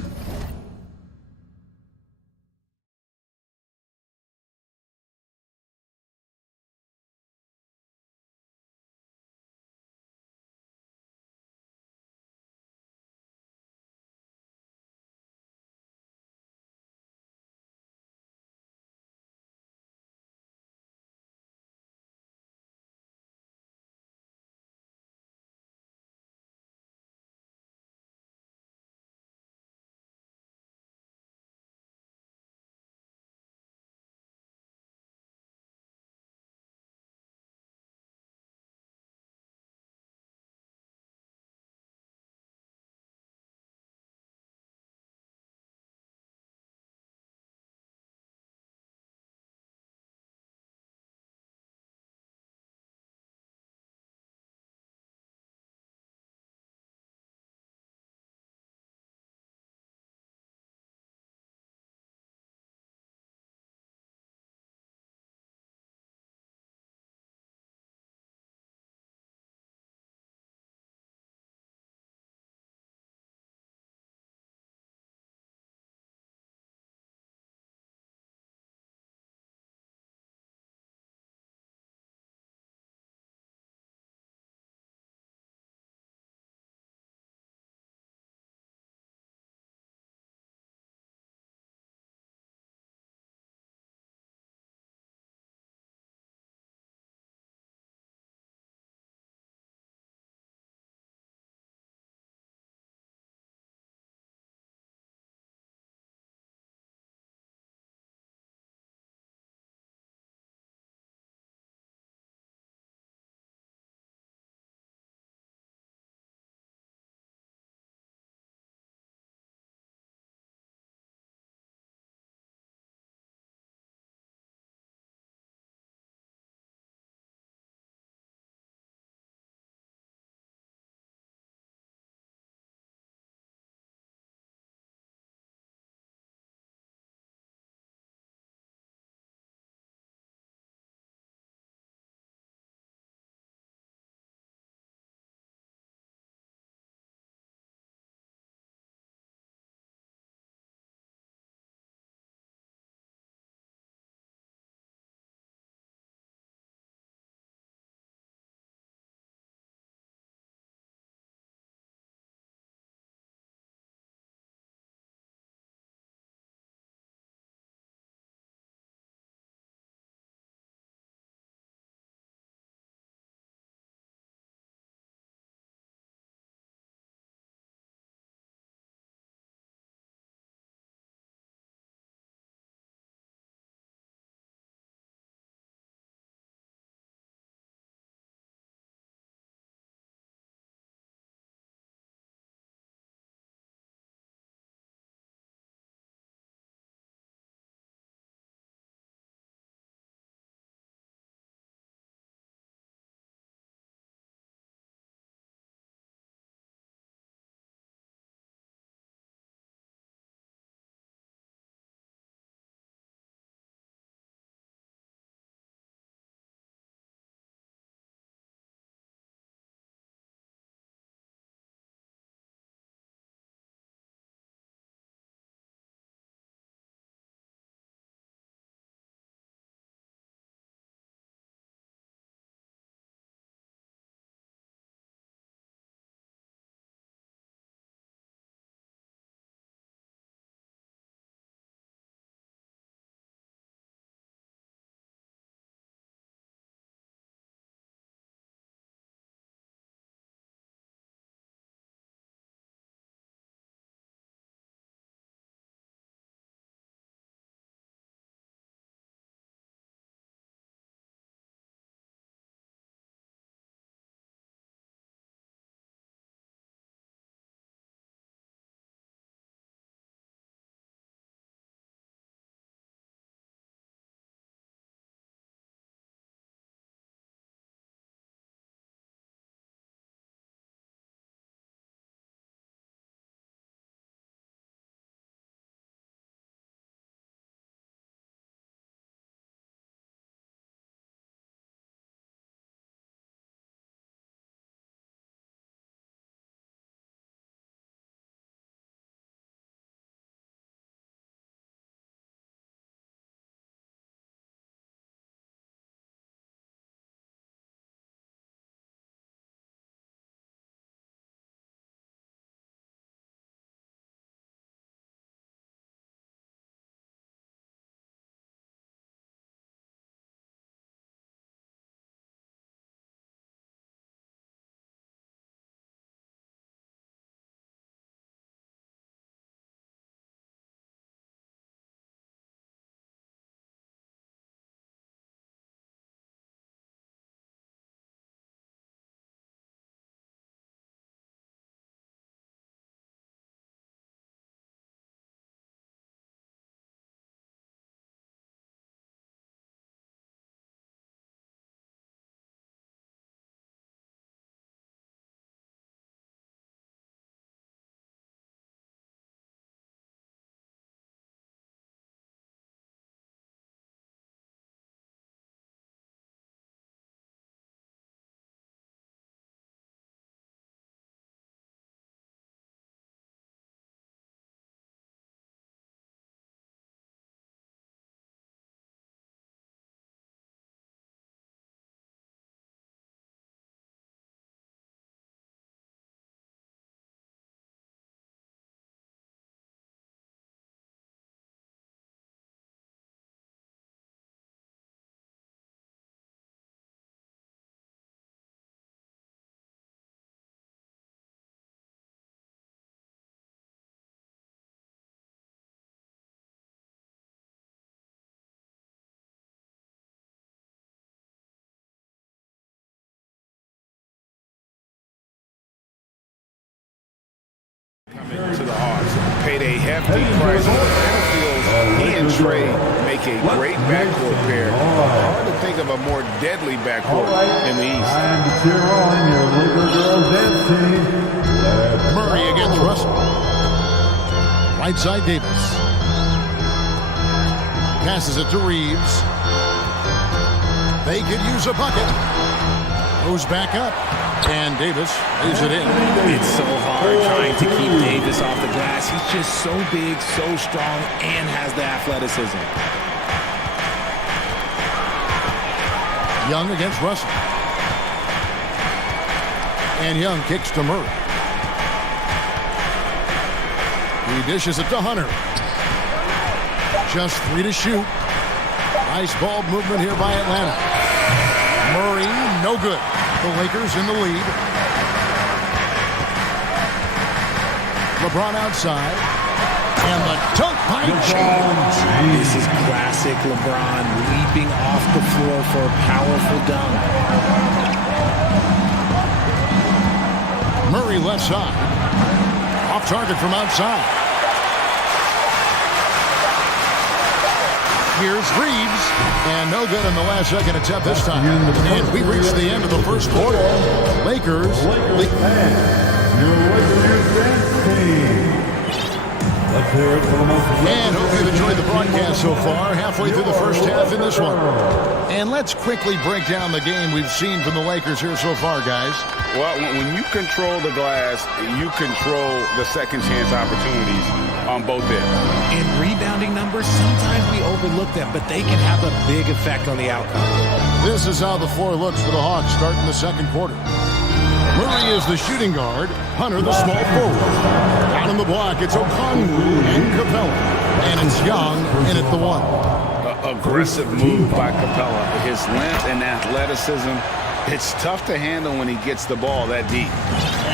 paid a hefty price for the benefits. He and Trey make a great backcourt pair. Hard to think of a more deadly backcourt in the East. Murray against Russell. Right side Davis. Passes it to Reeves. They could use a bucket. Goes back up. And Davis leaves it in. It's so hard trying to keep Davis off the glass. He's just so big, so strong, and has the athleticism. Young against Russell. And Young kicks to Murray. He dishes it to Hunter. Just 3 to shoot. Nice ball movement here by Atlanta. Murray, no good. The Lakers in the lead. LeBron outside. And the dunk by James. This is classic LeBron leaping off the floor for a powerful dunk. Murray left side. Off target from outside. Here's Reeves, and no good in the last second attempt this time. And we reached the end of the first quarter. Lakers lead. And hope you've enjoyed the broadcast so far, halfway through the first half in this one. And let's quickly break down the game we've seen from the Lakers here so far, guys. Well, when you control the glass, you control the second chance opportunities on both ends. In rebounding numbers, sometimes we overlook them, but they can have a big effect on the outcome. This is how the floor looks for the Hawks starting the second quarter. Murray is the shooting guard. Hunter the small forward. Down in the block, it's Okongwu and Capella. And it's Young in at the 1. Aggressive move by Capella. His length and athleticism, it's tough to handle when he gets the ball that deep.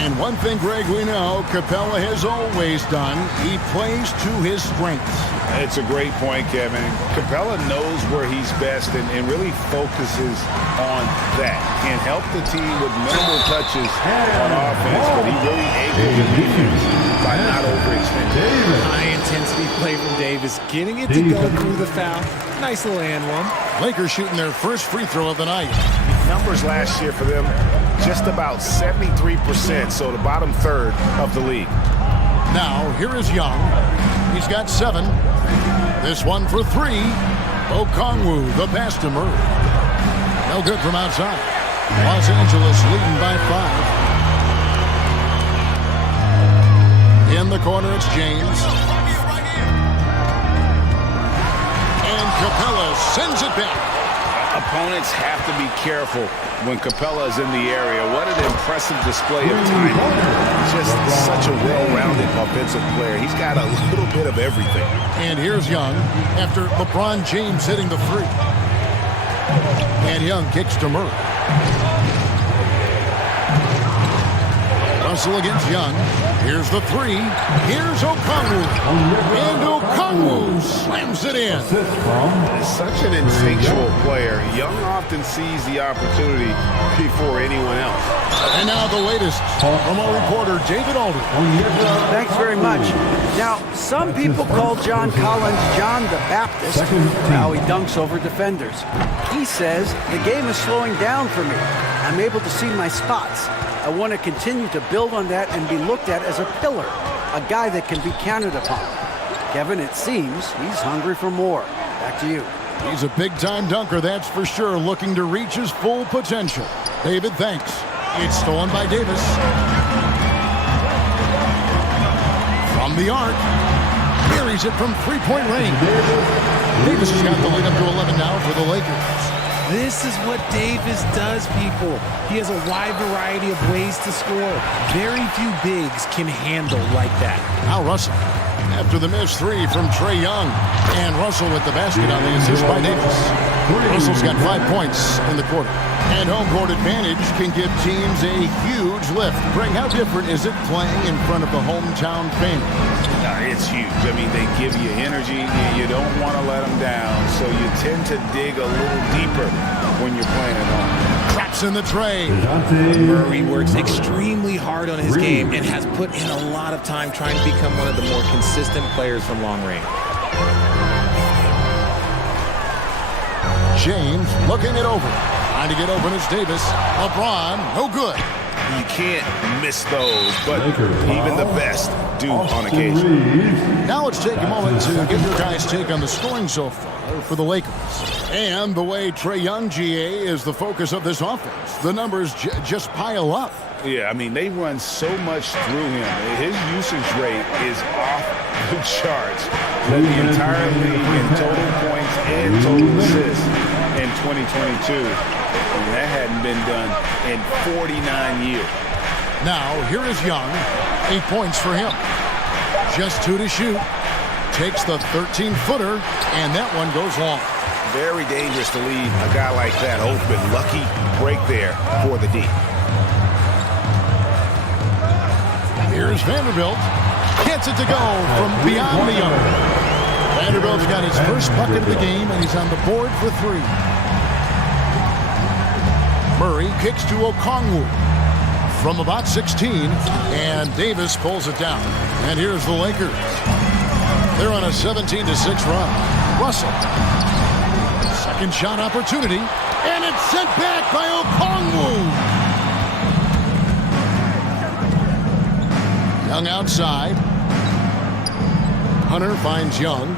And one thing, Greg, we know Capella has always done, he plays to his strengths. It's a great point, Kevin. Capella knows where he's best and really focuses on that. Can help the team with minimal touches on offense, but he really angles his defense by not overextending. High-intensity play from Davis, getting it to go through the foul. Nice little and one. Lakers shooting their first free throw of the night. Numbers last year for them, just about 73%, so the bottom third of the league. Now, here is Young. He's got 7. This one for 3. Okongwu, the pass to Murray. No good from outside. Los Angeles leading by 5. In the corner, it's James. And Capella sends it back. Opponents have to be careful when Capella is in the area. What an impressive display of timing. Just such a well-rounded offensive player. He's got a little bit of everything. And here's Young after LeBron James hitting the 3. And Young kicks to Murray. Russell against Young. Here's the 3. Here's Okongwu. And Okongwu slams it in. Such an instinctual player. Young often sees the opportunity before anyone else. And now the latest from our reporter, David Aldridge. Thanks very much. Now, some people call John Collins John the Baptist, how he dunks over defenders. He says, the game is slowing down for me. I'm able to see my spots. I want to continue to build on that and be looked at as a pillar, a guy that can be counted upon. Kevin, it seems he's hungry for more. Back to you. He's a big-time dunker, that's for sure, looking to reach his full potential. David, thanks. It's stolen by Davis. From the arc. Buries it from three-point range. Davis has got the lead up to 11 now for the Lakers. This is what Davis does, people. He has a wide variety of ways to score. Very few bigs can handle like that. Now Russell, after the missed 3 from Trae Young. And Russell with the basket on the assist by Davis. Russell's got 5 points in the quarter. And home court advantage can give teams a huge lift. Greg, how different is it playing in front of the hometown fans? It's huge. I mean, they give you energy. You don't want to let them down. so you tend to dig a little deeper when you're playing at home. Traps in the tray. Murray works extremely hard on his game and has put in a lot of time trying to become one of the more consistent players from long range. James looking it over. Trying to get open is Davis. LeBron, no good. You can't miss those, but even the best do on occasion. Now let's take a moment to get your guys' take on the scoring so far for the Lakers. And the way Trae Young, GA, is the focus of this offense. The numbers just pile up. Yeah, I mean, they run so much through him. His usage rate is off the charts. Led the entire league in total points and total assists in 2022. And that hadn't been done in 49 years. Now, here is Young. 8 points for him. Just 2 to shoot. Takes the 13-footer, and that one goes long. Very dangerous to leave a guy like that open. Lucky break there for the D. Here's Vanderbilt. Gets it to go from beyond the arc. Vanderbilt's got his first bucket of the game, and he's on the board for 3. Murray kicks to Okongwu from about 16, and Davis pulls it down. And here's the Lakers. They're on a 17-6 run. Russell. Second shot opportunity, and it's sent back by Okongwu. Young outside. Hunter finds Young.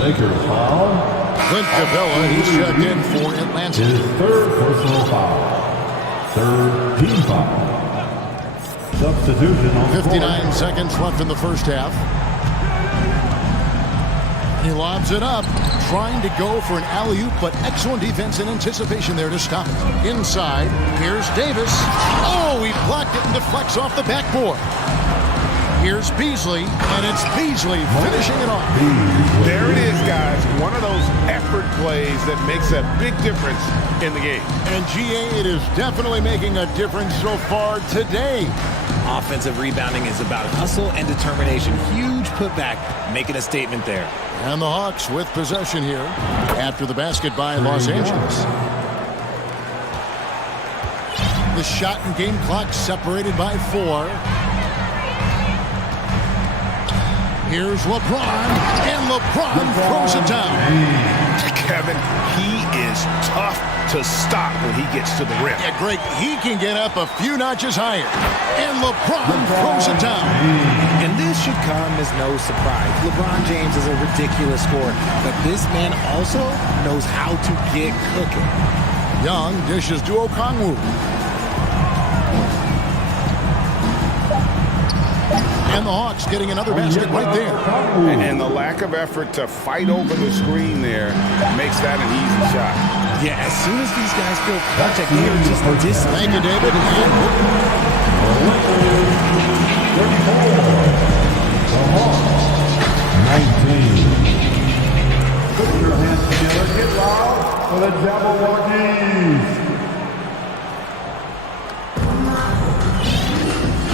Lakers foul. Clint Capella, he's checked in for Atlanta. His third personal foul. Third team foul. Substitution on 59 seconds left in the first half. He lobs it up, trying to go for an alley-oop, but excellent defense and anticipation there to stop it. Inside, here's Davis. Oh, he blocked it and deflects off the backboard. Here's Beasley, and it's Beasley finishing it off. There it is, guys. One of those effort plays that makes a big difference in the game. And GA, it is definitely making a difference so far today. Offensive rebounding is about hustle and determination. Huge putback, making a statement there. And the Hawks with possession here after the basket by Los Angeles. The shot and game clock separated by 4. Here's LeBron, and LeBron throws it down. Kevin, he is tough to stop when he gets to the rim. Yeah, Greg, he can get up a few notches higher. And LeBron throws it down. And this should come as no surprise. LeBron James is a ridiculous scorer, but this man also knows how to get cooking. Young dishes to Okongwu. And the Hawks getting another basket right there. And the lack of effort to fight over the screen there makes that an easy shot. Yeah, as soon as these guys feel contact, they are just distant. Thank you, David. 19. Put your hands together. Get loud for the Jabberwockies.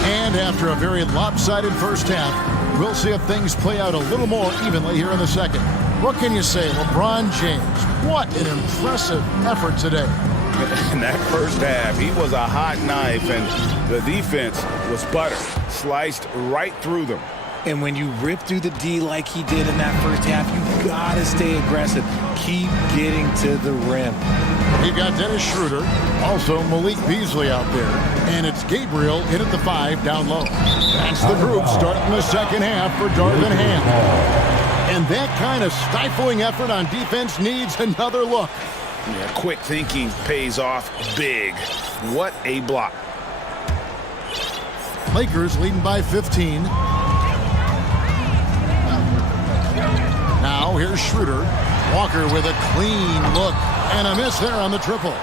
And after a very lopsided first half, we'll see if things play out a little more evenly here in the second. What can you say, LeBron James? What an impressive effort today. In that first half, he was a hot knife, and the defense was butter, sliced right through them. And when you rip through the D like he did in that first half, you gotta stay aggressive. Keep getting to the rim. We've got Dennis Schroeder, also Malik Beasley out there, and it's Gabriel in at the 5 down low. That's the group starting the second half for Darvin Ham. And that kind of stifling effort on defense needs another look. Yeah, quick thinking pays off big. What a block. Lakers leading by 15. Now here's Schroeder. Walker with a clean look and a miss there on the triple.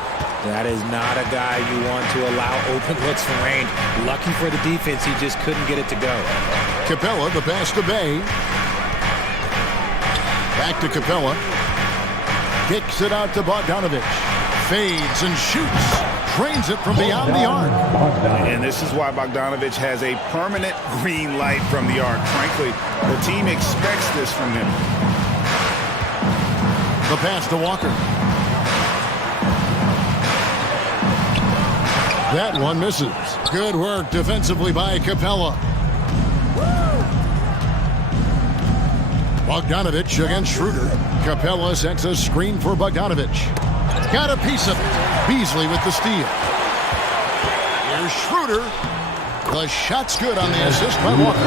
That is not a guy you want to allow open looks from range. Lucky for the defense, he just couldn't get it to go. Capella, the pass to Bay. Back to Capella. Kicks it out to Bogdanovich. Fades and shoots. Trains it from beyond the arc. And this is why Bogdanovich has a permanent green light from the arc. Frankly, the team expects this from him. The pass to Walker. That one misses. Good work defensively by Capella. Bogdanovich against Schroeder. Capella sets a screen for Bogdanovich. Got a piece of it. Beasley with the steal. Here's Schroeder. The shot's good on the assist by Walker.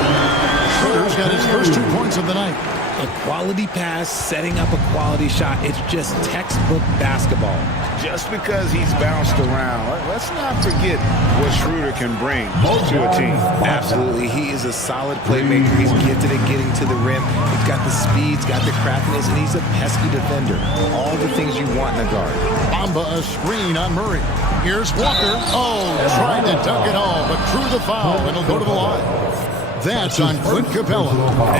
Schroeder's got his first 2 points of the night. A quality pass, setting up a quality shot. It's just textbook basketball. Just because he's bounced around, let's not forget what Schroeder can bring to a team. Absolutely. He is a solid playmaker. He's gifted at getting to the rim. He's got the speed, he's got the craftiness, and he's a pesky defender. All the things you want in a guard. Bamba a screen on Murray. Here's Walker. Oh, tried to dunk it home, but drew the foul, and he'll go to the line. That's on Clint Capella.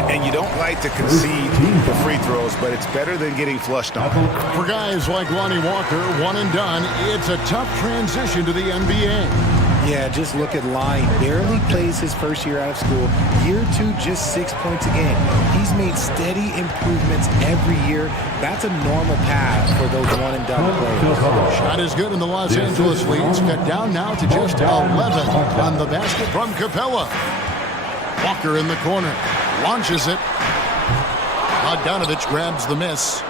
And you don't like to concede the free throws, but it's better than getting flushed on. For guys like Lonnie Walker, one and done, it's a tough transition to the NBA. Yeah, just look at Lonnie. Barely plays his first year out of school. Year 2, just 6 points a game. He's made steady improvements every year. That's a normal path for those one-and-done players. Shot is good in the Los Angeles leads. Cut down now to just 11 on the basket from Capella. Walker in the corner. Launches it. Bogdanovich grabs the miss.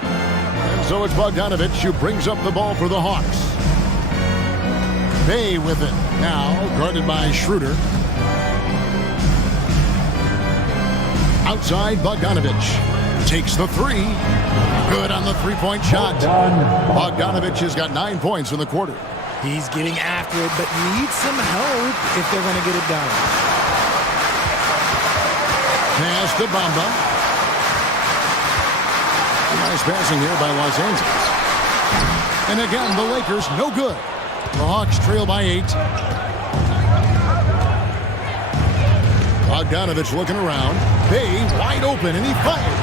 And so it's Bogdanovich who brings up the ball for the Hawks. Bay with it. Now guarded by Schroeder. Outside Bogdanovich. Takes the three. Good on the three-point shot. Bogdanovich has got 9 points in the quarter. He's getting after it, but needs some help if they're going to get it done. Pass to Bamba. Nice passing here by Los Angeles. And again, the Lakers no good. The Hawks trail by 8. Bogdanovich looking around. Bay wide open, and he fired.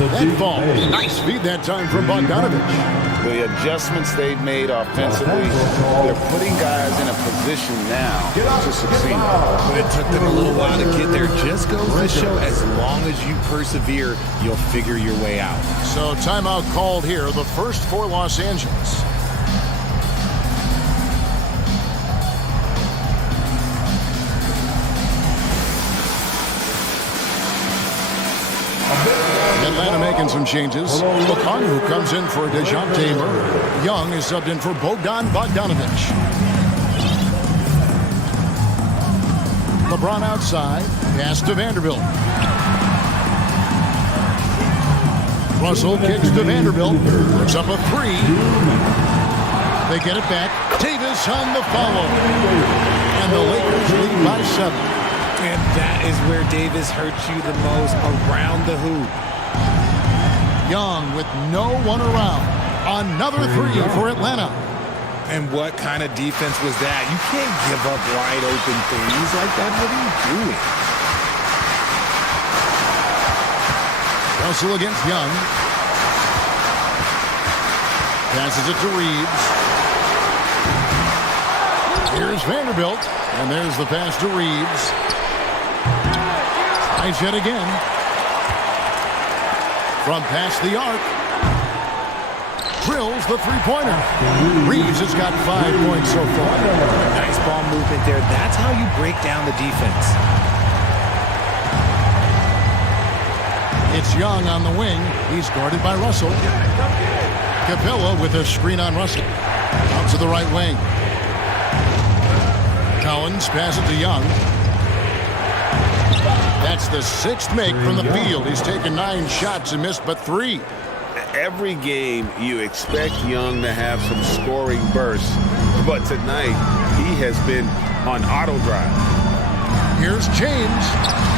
That ball. Nice feed that time from Bogdanovich. The adjustments they've made offensively, they're putting guys in a position now to succeed. But it took them a little while to get there. Just goes to show as long as you persevere, you'll figure your way out. So timeout called here, the first for Los Angeles. Atlanta making some changes. Okongwu comes in for DeJounte Murray. Young is subbed in for Bogdanovich. LeBron outside. Pass to Vanderbilt. Russell kicks to Vanderbilt. Puts up a three. They get it back. Davis on the follow. And the Lakers lead by 7. And that is where Davis hurts you the most, around the hoop. Young with no one around. Another three for Atlanta. And what kind of defense was that? You can't give up wide open threes like that. What are you doing? Russell against Young. Passes it to Reeves. Here's Vanderbilt. And there's the pass to Reeves. Tries yet again. From past the arc. Drills the three-pointer. Reeves has got 5 points so far. Nice ball movement there. That's how you break down the defense. It's Young on the wing. He's guarded by Russell. Capella with a screen on Russell. Out to the right wing. Collins passes to Young. That's the 6th make from the field. He's taken 9 shots and missed but 3. Every game you expect Young to have some scoring bursts, but tonight he has been on auto drive. Here's James,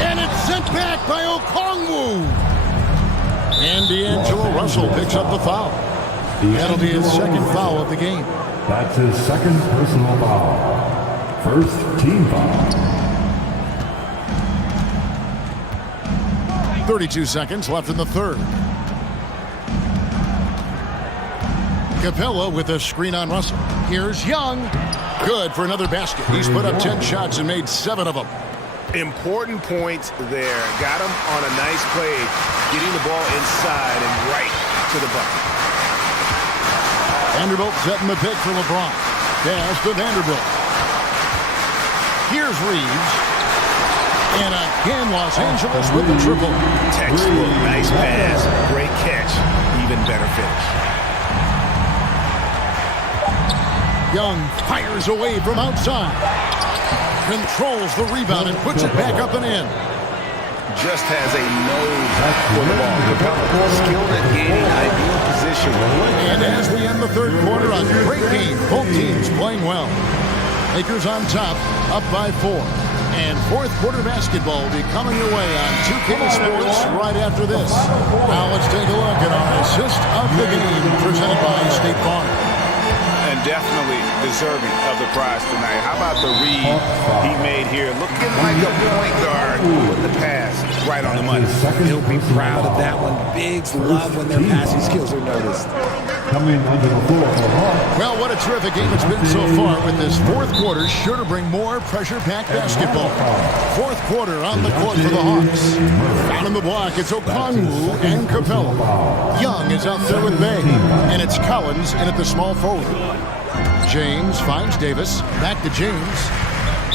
and it's sent back by Okongwu. And D'Angelo Russell picks up the foul. That'll be his 2nd foul of the game. That's his 2nd personal foul. First team foul. 32 seconds left in the 3rd. Capella with a screen on Russell. Here's Young. Good for another basket. He's put up 10 shots and made 7 of them. Important points there. Got him on a nice play, getting the ball inside and right to the bucket. Vanderbilt setting the pick for LeBron. Pass to Vanderbilt. Here's Reeves. And again, Los Angeles with the triple. Textbook, nice pass, great catch, even better finish. Young fires away from outside. Controls the rebound and puts it back up and in. Just has a nose for the ball. Capella, skilled at gaining ideal position. And as we end the third quarter, a great game. Both teams playing well. Lakers on top, up by 4. And fourth quarter basketball will be coming your way on 2K Sports right after this. Now let's take a look at our assist of the game presented by State Farm. And definitely deserving of the prize tonight. How about the read he made here? Looking like a point guard with the pass right on the money. He'll be proud of that one. Bigs love when their passing skills are noticed. Coming under the floor for Hawks. Well, what a terrific game it's been so far, with this fourth quarter sure to bring more pressure-packed basketball. Fourth quarter on the court for the Hawks. Down in the block, it's Okongwu and Capella. Young is out there with Bay, and it's Collins in at the small forward. James finds Davis, back to James,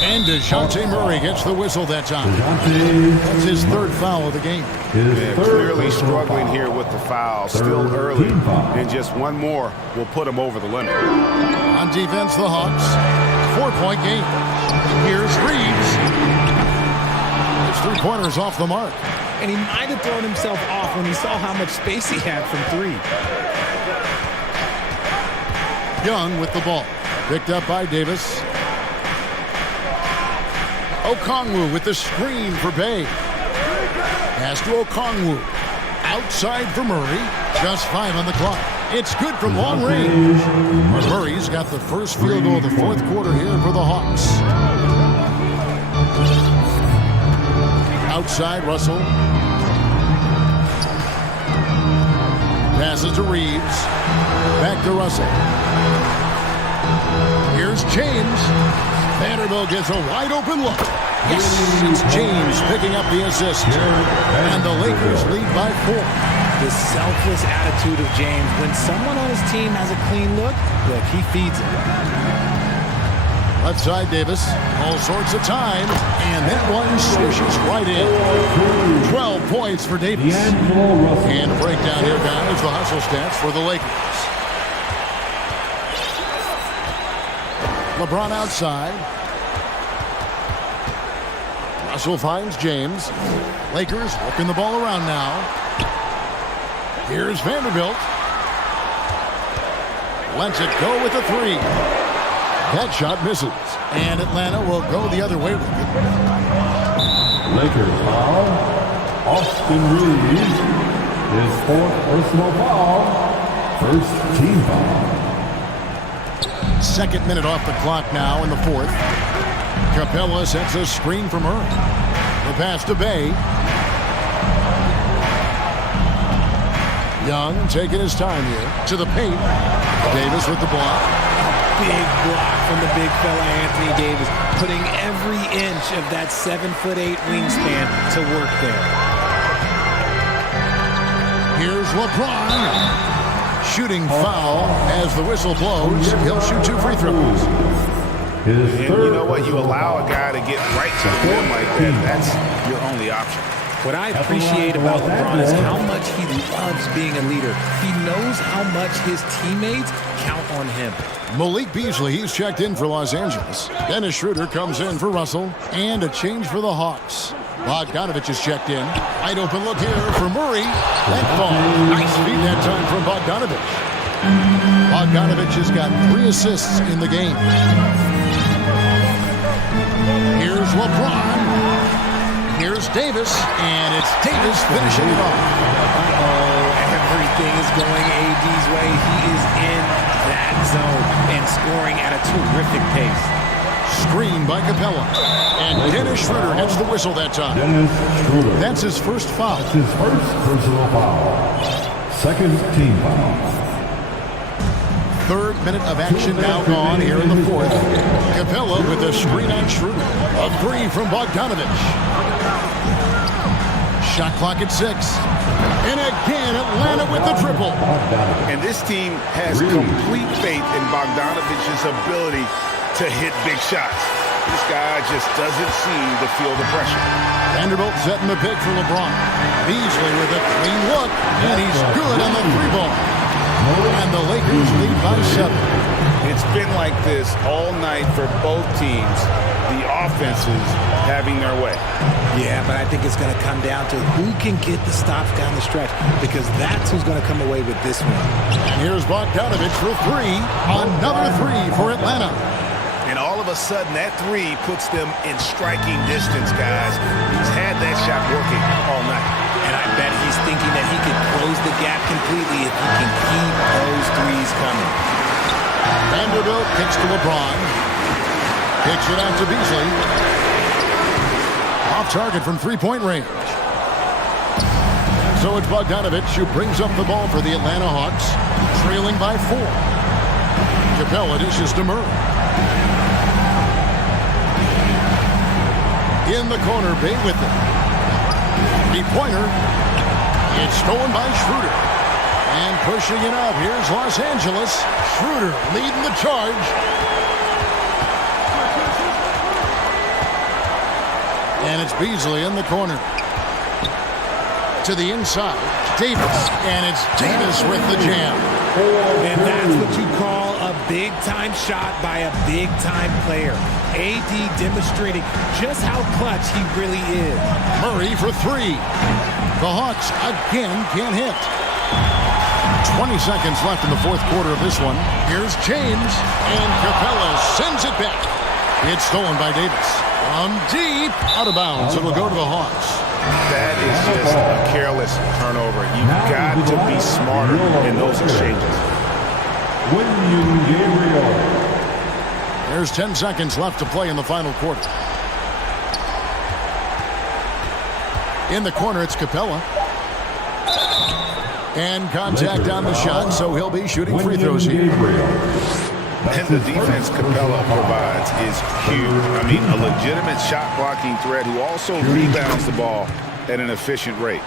and DeJounte Murray gets the whistle that time. That's his third foul of the game. Yeah, clearly struggling here with the foul, still early, and just one more will put him over the limit. On defense, the Hawks, 4-point game. Here's Reeves. His three-pointers off the mark. And he might have thrown himself off when he saw how much space he had from three. Young with the ball. Picked up by Davis. Okongwu with the screen for Bay. Pass to Okongwu. Outside for Murray. Just 5 on the clock. It's good from long range. Murray's got the first field goal of the fourth quarter here for the Hawks. Outside, Russell. Passes to Reeves. Back to Russell. Here's James. Vanderbilt gets a wide open look. Yes, it's James picking up the assist. And the Lakers lead by 4. The selfless attitude of James. When someone on his team has a clean look, he feeds it. Left side, Davis. All sorts of time. And that one swishes right in. 12 points for Davis. And a breakdown here, guys. The hustle stats for the Lakers. LeBron outside. Russell finds James. Lakers working the ball around now. Here's Vanderbilt. Lets it go with a 3. That shot misses. And Atlanta will go the other way with it. Lakers foul. Austin Reeves. His 4th personal foul. First team foul. Second minute off the clock now in the fourth. Capella sets a screen from Murray. The pass to Bay. Young taking his time here to the paint. Davis with the block. Big block from the big fella Anthony Davis, putting every inch of that 7'8" wingspan to work there. Here's LeBron. Shooting foul as the whistle blows. He'll shoot 2 free throws. And you know what? You allow a guy to get right to the rim like that. That's your only option. What I appreciate about LeBron is how much he loves being a leader. He knows how much his teammates count on him. Malik Beasley, he's checked in for Los Angeles. Dennis Schroeder comes in for Russell. And a change for the Hawks. Bogdanovich is checked in. Wide open look here for Murray. That ball. Nice feed that time from Bogdanovich. Bogdanovich has got 3 assists in the game. Here's LeBron. Here's Davis. And it's Davis finishing it off. Everything is going AD's way. He is in that zone and scoring at a terrific pace. Screen by Capella. And Dennis Schroeder gets the whistle that time. That's his first foul. That's his first personal foul. Second team foul. Third minute of action now gone here in the fourth. Capella with a screen on Schroeder. A 3 from Bogdanovich. Shot clock at 6. And again, Atlanta with the triple. And this team has complete faith in Bogdanovic's ability to hit big shots. This guy just doesn't seem to feel the pressure. Vanderbilt setting the pick for LeBron. Beasley with a clean look, and he's good on the three ball. And the Lakers lead by 7. It's been like this all night for both teams. The offenses having their way. Yeah, but I think it's going to come down to who can get the stops down the stretch, because that's who's going to come away with this one. And here's Bogdanovich for 3. Another 3 for Atlanta. And all of a sudden, that 3 puts them in striking distance, guys. He's had that shot working all night. And I bet he's thinking that he could close the gap completely if he can keep those threes coming. Vanderbilt kicks to LeBron. Kicks it out to Beasley. Off target from three-point range. So it's Bogdanovich who brings up the ball for the Atlanta Hawks, trailing by 4. Capella dishes to Murray. In the corner, Bay with it. Three-pointer. It's stolen by Schroeder. And pushing it up, here's Los Angeles. Schroeder leading the charge. And it's Beasley in the corner. To the inside, Davis. And it's Davis with the jam. And that's what you call a big-time shot by a big-time player. AD demonstrating just how clutch he really is. Murray for 3. The Hawks again can't hit. 20 seconds left in the fourth quarter of this one. Here's James, and Capella sends it back. It's stolen by Davis. From deep, out of bounds. It'll go to the Hawks. That is just a careless turnover. You've got to be smarter in those exchanges. There's 10 seconds left to play in the final quarter. In the corner, it's Capella. And contact on the shot, so he'll be shooting free throws here. And the defense Capella provides is huge. I mean, a legitimate shot-blocking threat who also rebounds the ball at an efficient rate.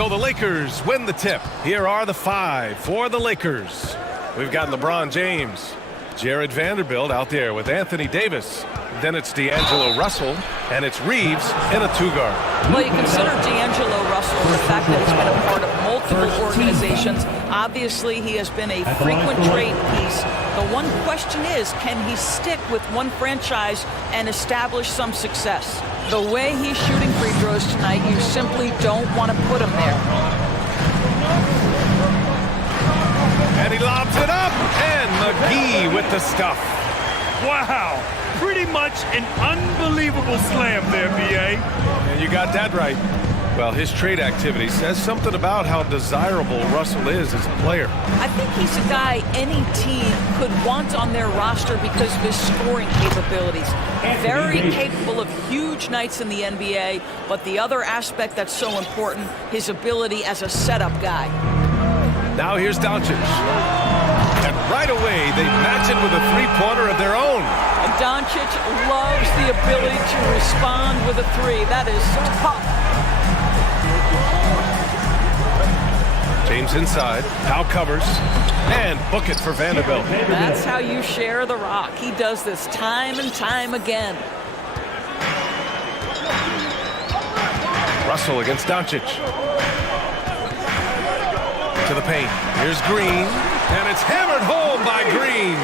So the Lakers win the tip. Here are the 5 for the Lakers. We've got LeBron James, Jared Vanderbilt out there with Anthony Davis. Then it's D'Angelo Russell, and it's Reeves in a 2-guard. Well, you consider D'Angelo Russell the fact that he's been a part of multiple organizations. Obviously, he has been a frequent trade piece. The one question is, can he stick with one franchise and establish some success? The way he's shooting free throws tonight, you simply don't want to put him there. And he lobs it up, and McGee with the stuff. Wow. Pretty much an unbelievable slam there, B.A. And you got that right. Well, his trade activity says something about how desirable Russell is as a player. I think he's a guy any team could want on their roster because of his scoring capabilities. Very capable of huge nights in the NBA, but the other aspect that's so important, his ability as a setup guy. Now here's Doncic. And right away, they match it with a three-pointer of their own. And Doncic loves the ability to respond with a three. That is tough. James inside, Powell covers, and book it for Vanderbilt. That's how you share the rock. He does this time and time again. Russell against Doncic. To the paint. Here's Green, and it's hammered home by Green.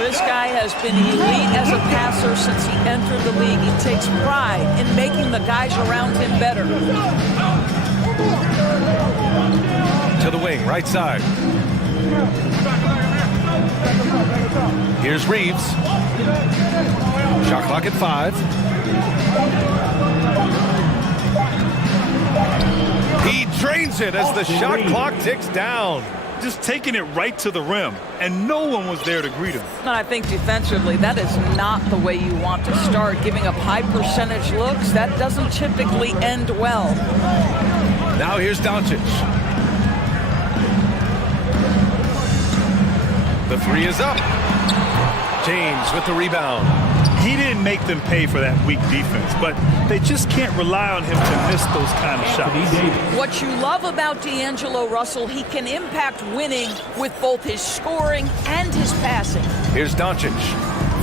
This guy has been elite as a passer since he entered the league. He takes pride in making the guys around him better. To the wing, right side. Here's Reeves. Shot clock at 5. He drains it as the shot clock ticks down. Just taking it right to the rim, and no one was there to greet him. And I think defensively, that is not the way you want to start. Giving up high percentage looks, that doesn't typically end well. Now here's Doncic. The 3 is up. James with the rebound. He didn't make them pay for that weak defense, but they just can't rely on him to miss those kind of shots. What you love about D'Angelo Russell, he can impact winning with both his scoring and his passing. Here's Doncic,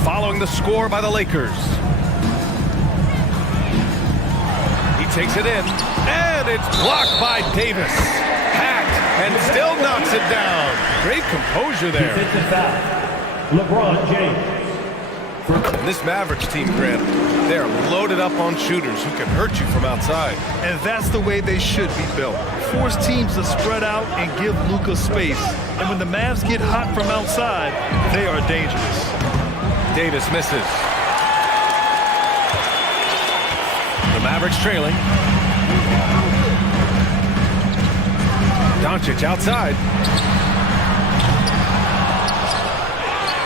following the score by the Lakers. He takes it in, and it's blocked by Davis. Hacked, and still knocks it down. Great composure there. LeBron James. And this Mavericks team, Grant, they're loaded up on shooters who can hurt you from outside. And that's the way they should be built. Force teams to spread out and give Luka space. And when the Mavs get hot from outside, they are dangerous. Davis misses. The Mavericks trailing. Doncic outside.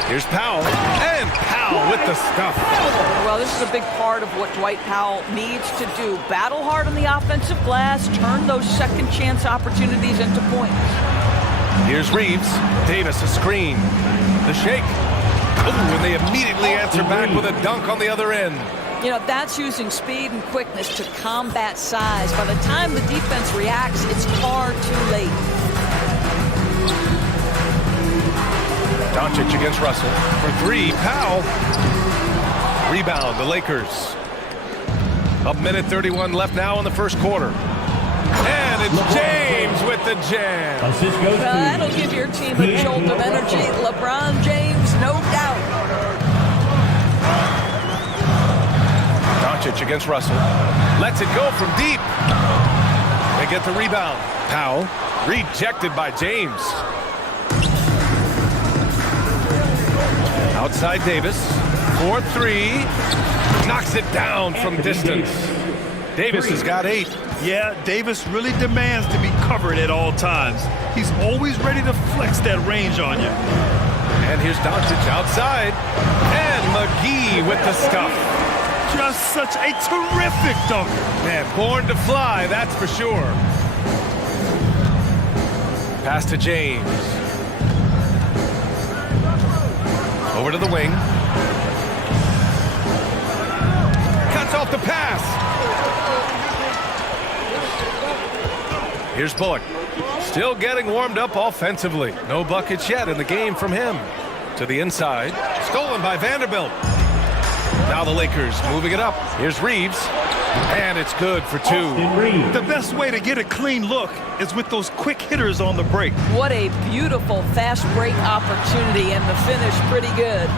Here's Powell, and Powell with the stuff. Well, this is a big part of what Dwight Powell needs to do. Battle hard on the offensive glass, turn those second chance opportunities into points. Here's Reeves. Davis, a screen. The shake. Ooh, and they immediately answer back with a dunk on the other end. You know, that's using speed and quickness to combat size. By the time the defense reacts, it's far too late. Doncic against Russell. For 3, Powell. Rebound, the Lakers. A minute 31 left now in the first quarter. And it's James with the jam. Well, that'll give your team a jolt of energy. LeBron James, no doubt. Doncic against Russell. Lets it go from deep. They get the rebound. Powell rejected by James. Outside Davis. 4-3. Knocks it down from distance. Davis has got 8. Yeah, Davis really demands to be covered at all times. He's always ready to flex that range on you. And here's Doncic outside. And McGee with the stuff. Just such a terrific dunker. Man, born to fly, that's for sure. Pass to James. Over to the wing. Cuts off the pass. Here's Bullock. Still getting warmed up offensively. No buckets yet in the game from him. To the inside. Stolen by Vanderbilt. Now the Lakers moving it up. Here's Reeves. And it's good for two. The best way to get a clean look is with those quick hitters on the break. What a beautiful fast break opportunity, and the finish pretty good.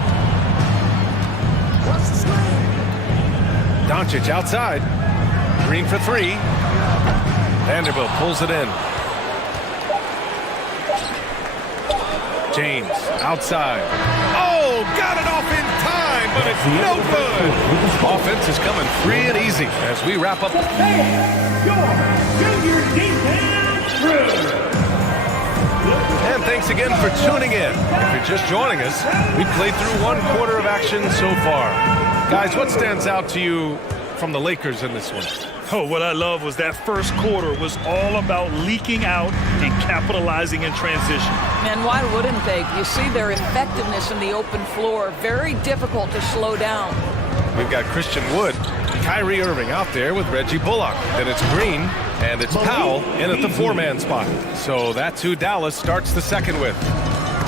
Doncic outside. Green for three. Vanderbilt pulls it in. James outside. Oh, got it off in time, but it's no good. Offense is coming free and easy as we wrap up. Your junior defense crew. And thanks again for tuning in. If you're just joining us, we played through one quarter of action so far. Guys, what stands out to you from the Lakers in this one? Oh, what I love was that first quarter was all about leaking out and capitalizing in transition. And why wouldn't they? You see their effectiveness in the open floor. Very difficult to slow down. We've got Christian Wood, Kyrie Irving out there with Reggie Bullock. Then it's Green, and it's Powell in at the four-man spot. So that's who Dallas starts the second with.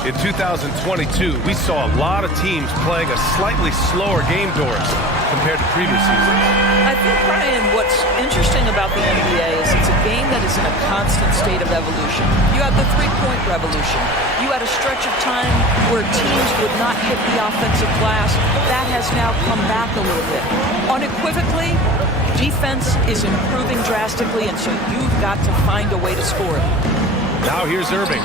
In 2022, we saw a lot of teams playing a slightly slower game, Doris, compared to previous seasons. I think, Brian, what's interesting about the NBA is it's a game that is in a constant state of evolution. You had the three-point revolution. You had a stretch of time where teams would not hit the offensive glass. That has now come back a little bit. Unequivocally, defense is improving drastically, and so you've got to find a way to score it. Now here's Irving.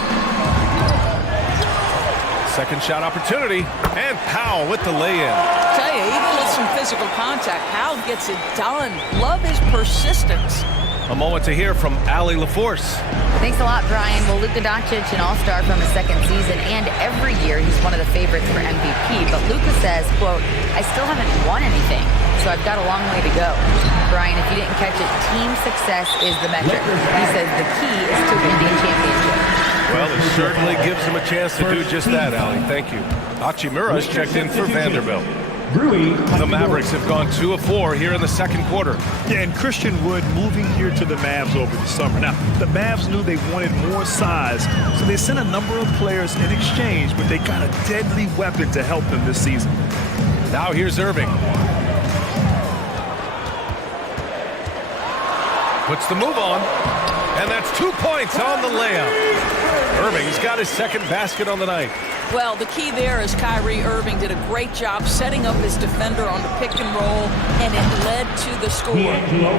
Second shot opportunity, and Powell with the lay-in. Tell you, even with some physical contact, Powell gets it done. Love his persistence. A moment to hear from Allie LaForce. Thanks a lot, Brian. Well, Luka Doncic, an all-star from his second season, and every year he's one of the favorites for MVP. But Luka says, quote, I still haven't won anything, so I've got a long way to go. Brian, if you didn't catch it, team success is the metric. He says the key is to win a championship. Well, it certainly gives him a chance to do just that, Allie. Thank you. Hachimura's checked in for Vanderbilt. The Mavericks have gone 2 of 4 here in the second quarter. Yeah, and Christian Wood moving here to the Mavs over the summer. Now, the Mavs knew they wanted more size, so they sent a number of players in exchange, but they got a deadly weapon to help them this season. Now here's Irving. Puts the move on, and that's 2 points on the layup. Irving's got his second basket on the night. Well, the key there is Kyrie Irving did a great job setting up his defender on the pick and roll, and it led to the score.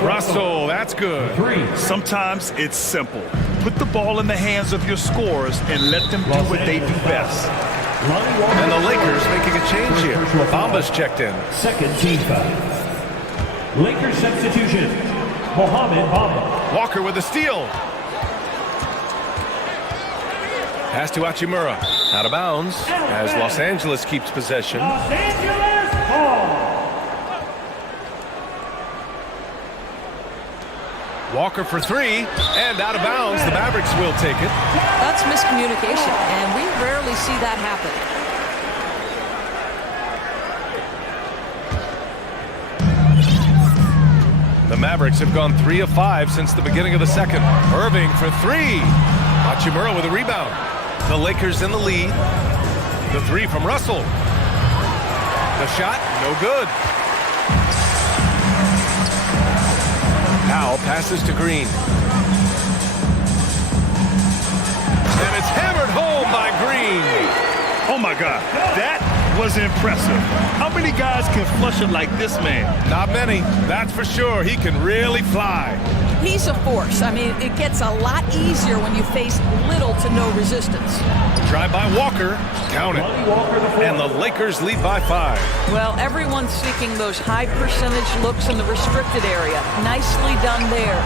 Russell, that's good. Sometimes it's simple. Put the ball in the hands of your scorers and let them do what they do best. And the Lakers making a change here. Bamba's checked in. Second team foul. Lakers substitution. Mohamed Bamba. Walker with a steal. Pass to Hachimura. Out of bounds as Los Angeles keeps possession. Los Angeles ball. Walker for three, and out of bounds. The Mavericks will take it. That's miscommunication, and we rarely see that happen. The Mavericks have gone 3 of 5 since the beginning of the second. Irving for three. Hachimura with a rebound. The Lakers in the lead. The three from Russell. The shot, no good. Powell passes to Green. And it's hammered home by Green. Oh my God, that was impressive. How many guys can flush it like this man? Not many, that's for sure. He can really fly. He's a force. I mean, it gets a lot easier when you face little to no resistance. Drive by Walker, count it. And the Lakers lead by 5. Well, everyone's seeking those high percentage looks in the restricted area. Nicely done there.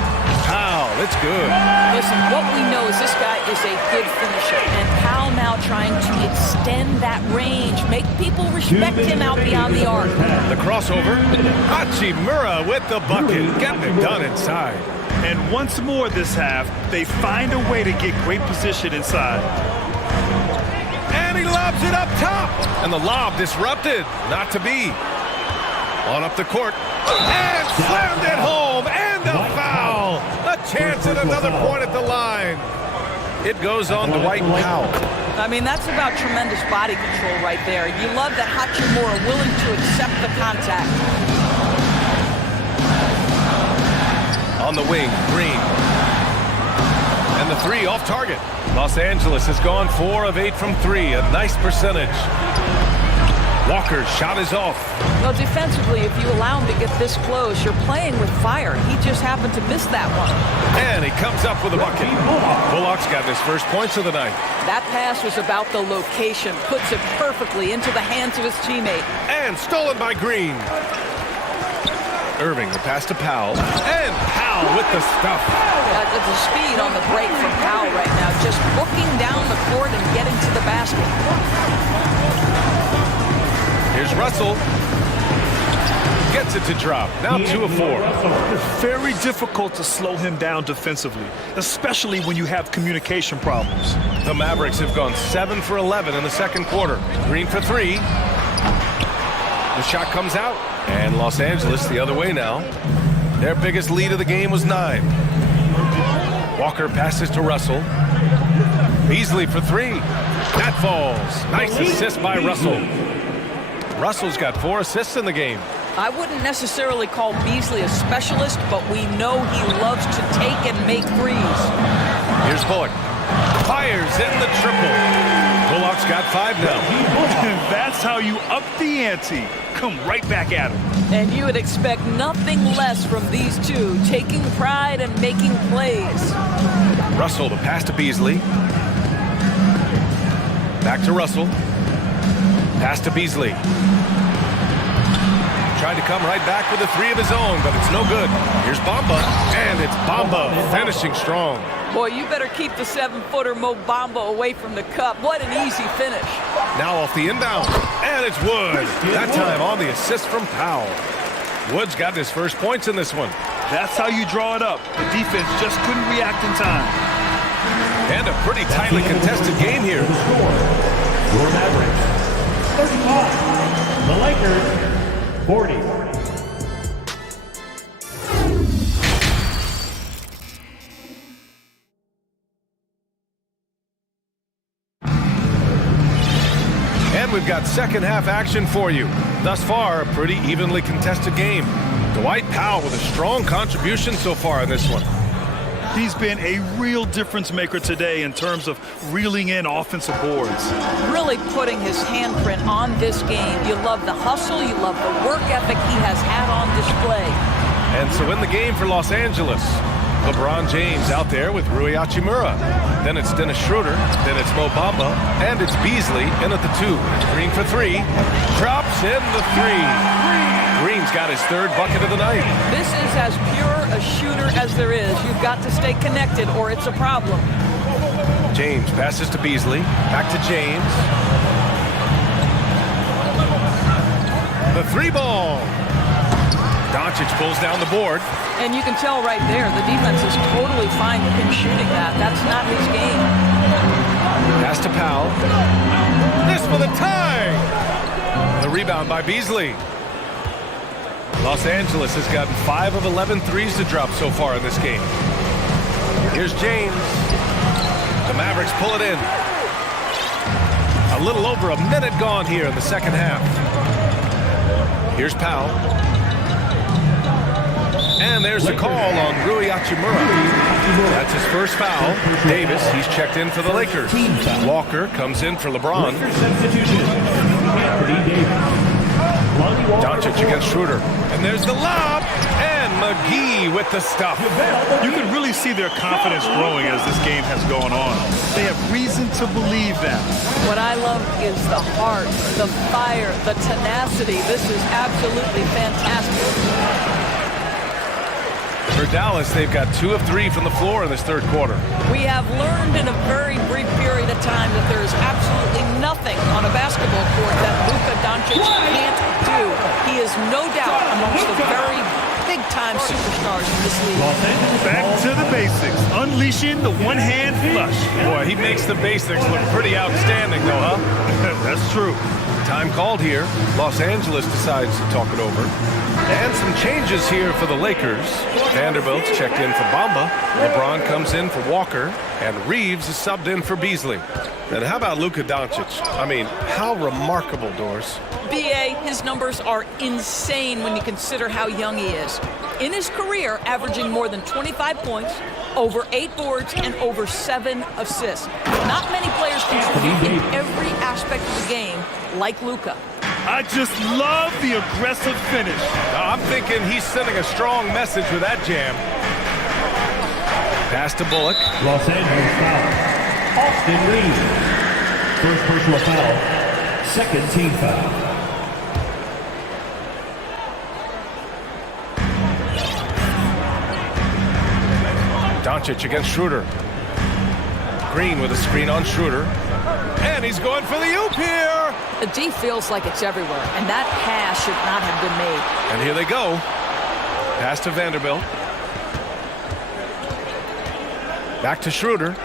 Powell, it's good. Listen, what we know is this guy is a good finisher. And Powell now trying to extend that range, make people respect him out beyond the arc. The crossover. Hachimura with the bucket. Getting it done inside. And once more this half, they find a way to get great position inside. And he lobs it up top. And the lob disrupted. Not to be. On up the court. And slammed it home. And a foul. A chance at another point at the line. It goes on Dwight Powell. I mean, that's about tremendous body control right there. You love that Hachimura are willing to accept the contact. On the wing, Green. And the three off target. Los Angeles has gone 4 of 8 from 3, a nice percentage. Walker's shot is off. Well, defensively, if you allow him to get this close, you're playing with fire. He just happened to miss that one. And he comes up with a bucket. Bullock's got his first points of the night. That pass was about the location, puts it perfectly into the hands of his teammate. And stolen by Green. Irving, the pass to Powell. And Powell with the stuff. The speed on the break from Powell right now, just booking down the court and getting to the basket. Here's Russell. Gets it to drop. Now 2 of 4. Very difficult to slow him down defensively, especially when you have communication problems. The Mavericks have gone 7 for 11 in the second quarter. Green for 3. The shot comes out. And Los Angeles the other way now. Their biggest lead of the game was 9. Walker passes to Russell. Beasley for 3. That falls. Nice assist by Russell. Russell's got 4 assists in the game. I wouldn't necessarily call Beasley a specialist, but we know he loves to take and make threes. Here's Bullock. Fires in the triple. Bullock's got 5 now. That's how you up the ante. Come right back at him. And you would expect nothing less from these two, taking pride and making plays. Russell, the pass to Beasley. Back to Russell. Pass to Beasley. Tried to come right back with a 3 of his own, but it's no good. Here's Bamba, and it's Bamba finishing strong. Boy, you better keep the 7-footer Mo Bamba away from the cup. What an easy finish. Now off the inbound, and it's Wood. That time on the assist from Powell. Wood's got his first points in this one. That's how you draw it up. The defense just couldn't react in time. And a pretty tightly contested game here. Your Mavericks, 35. The Lakers, 40. And we've got second half action for you. Thus far, a pretty evenly contested game. Dwight Powell with a strong contribution so far in this one. He's been a real difference maker today in terms of reeling in offensive boards. Really putting his handprint on this game. You love the hustle, you love the work ethic he has had on display. And so in the game for Los Angeles, LeBron James out there with Rui Hachimura. Then it's Dennis Schroeder, then it's Mo Bamba, and it's Beasley in at the 2. Green for 3, drops in the 3. Green's got his 3rd bucket of the night. This is as pure a shooter as there is. You've got to stay connected or it's a problem. James passes to Beasley, back to James. The 3-ball. Doncic pulls down the board. And you can tell right there, the defense is totally fine with him shooting that. That's not his game. Pass to Powell. This for the tie. The rebound by Beasley. Los Angeles has gotten 5 of 11 threes to drop so far in this game. Here's James. The Mavericks pull it in. A little over a minute gone here in the second half. Here's Powell. And there's the call on Rui Hachimura. That's his first foul. Davis, he's checked in for the Lakers. Walker comes in for LeBron. Doncic against Schroeder. And there's the lob. And McGee with the stuff. You can really see their confidence growing as this game has gone on. They have reason to believe that. What I love is the heart, the fire, the tenacity. This is absolutely fantastic. For Dallas, they've got 2 of 3 from the floor in this third quarter. We have learned in a very brief period of time that there is absolutely nothing on a basketball court that Luka Doncic can't do. He is no doubt amongst the very big-time superstars in this league. Back to the basics, unleashing the one-hand flush. Boy, he makes the basics look pretty outstanding, though, huh? That's true. Time called here. Los Angeles decides to talk it over. And some changes here for the Lakers. Vanderbilt's checked in for Bamba. LeBron comes in for Walker. And Reeves is subbed in for Beasley. And how about Luka Doncic? I mean, how remarkable, Doris. B.A., his numbers are insane when you consider how young he is. In his career, averaging more than 25 points, over 8 boards, and over 7 assists. Not many players contribute in every aspect of the game like Luka. I just love the aggressive finish. I'm thinking he's sending a strong message with that jam. Pass to Bullock. Los Angeles foul. Austin Reeves. First personal foul. Second team foul. Doncic against Schroeder. Green with a screen on Schroeder. And he's going for the oop here. The D feels like it's everywhere, and that pass should not have been made. And here they go. Pass to Vanderbilt. Back to Schroeder.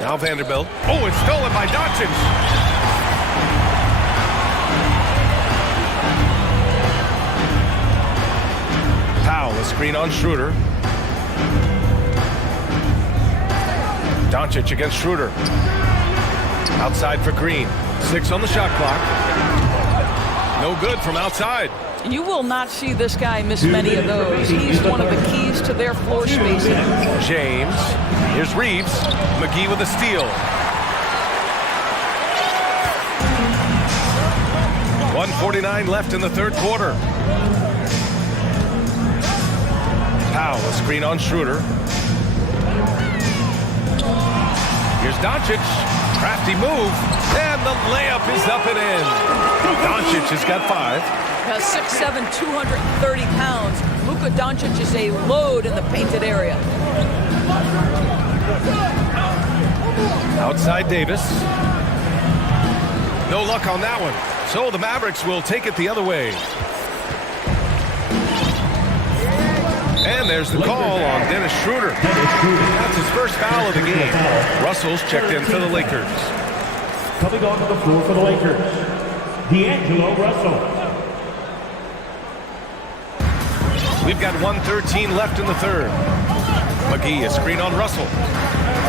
Now Vanderbilt. Oh, it's stolen by Doncic. Powell, a screen on Schroeder. Doncic against Schroeder. Outside for Green. 6 on the shot clock. No good from outside. You will not see this guy miss many of those. He's one of the keys to their floor spacing. James. Here's Reeves. McGee with a steal. 1:49 left in the third quarter. Powell, a screen on Schroeder. Here's Doncic. Crafty move. And the layup is up and in. Doncic has got 5. 6'7", 230 pounds. Luka Doncic is a load in the painted area. Outside Davis. No luck on that one. So the Mavericks will take it the other way. And there's the call on Dennis Schroeder. That's his first foul of the game. Russell's checked in for the Lakers. Coming onto the floor for the Lakers, D'Angelo Russell. We've got 1:13 left in the third. McGee, a screen on Russell.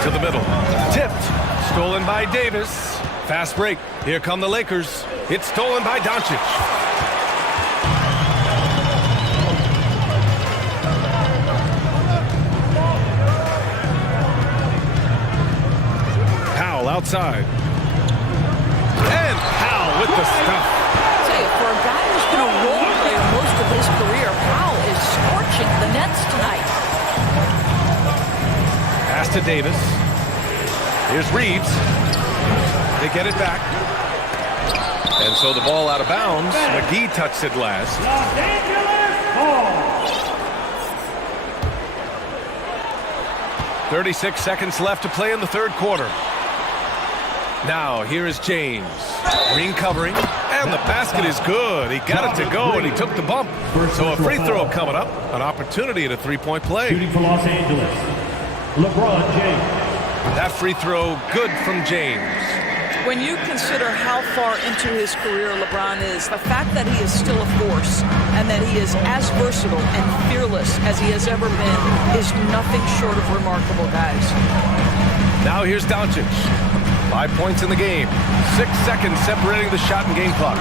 To the middle. Tipped. Stolen by Davis. Fast break. Here come the Lakers. It's stolen by Doncic. Powell outside. And Powell with the stuff. I'll tell you, for a guy who's been a role player most of his career, Powell is scorching the Nets tonight. Pass to Davis. Here's Reeves. They get it back. And so the ball out of bounds. McGee touched it last. Los Angeles ball. 36 seconds left to play in the third quarter. Now, here is James. Green covering, and the basket is good. He got it to go, and he took the bump. So a free throw coming up, an opportunity at a three-point play. Shooting for Los Angeles, LeBron James. That free throw, good from James. When you consider how far into his career LeBron is, the fact that he is still a force and that he is as versatile and fearless as he has ever been is nothing short of remarkable, guys. Now here's Doncic. 5 points in the game. 6 seconds separating the shot and game clock.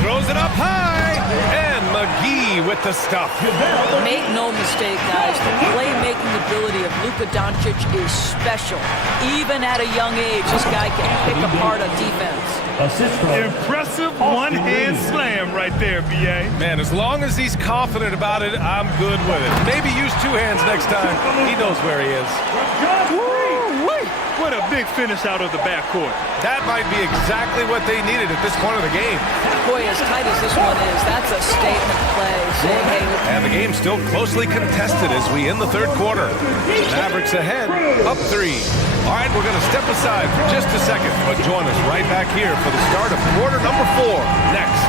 Throws it up high, and McGee with the stuff. Make no mistake, guys, the playmaking ability of Luka Doncic is special. Even at a young age, this guy can pick apart a defense. Impressive one-hand slam right there, B.A. Man, as long as he's confident about it, I'm good with it. Maybe use 2 hands next time. He knows where he is. What a big finish out of the backcourt. That might be exactly what they needed at this point of the game. Boy, as tight as this one is, that's a statement play. Saying, hey, and the game's still closely contested as we end the third quarter. Mavericks ahead, up 3. All right, we're going to step aside for just a second, but join us right back here for the start of quarter number 4 next.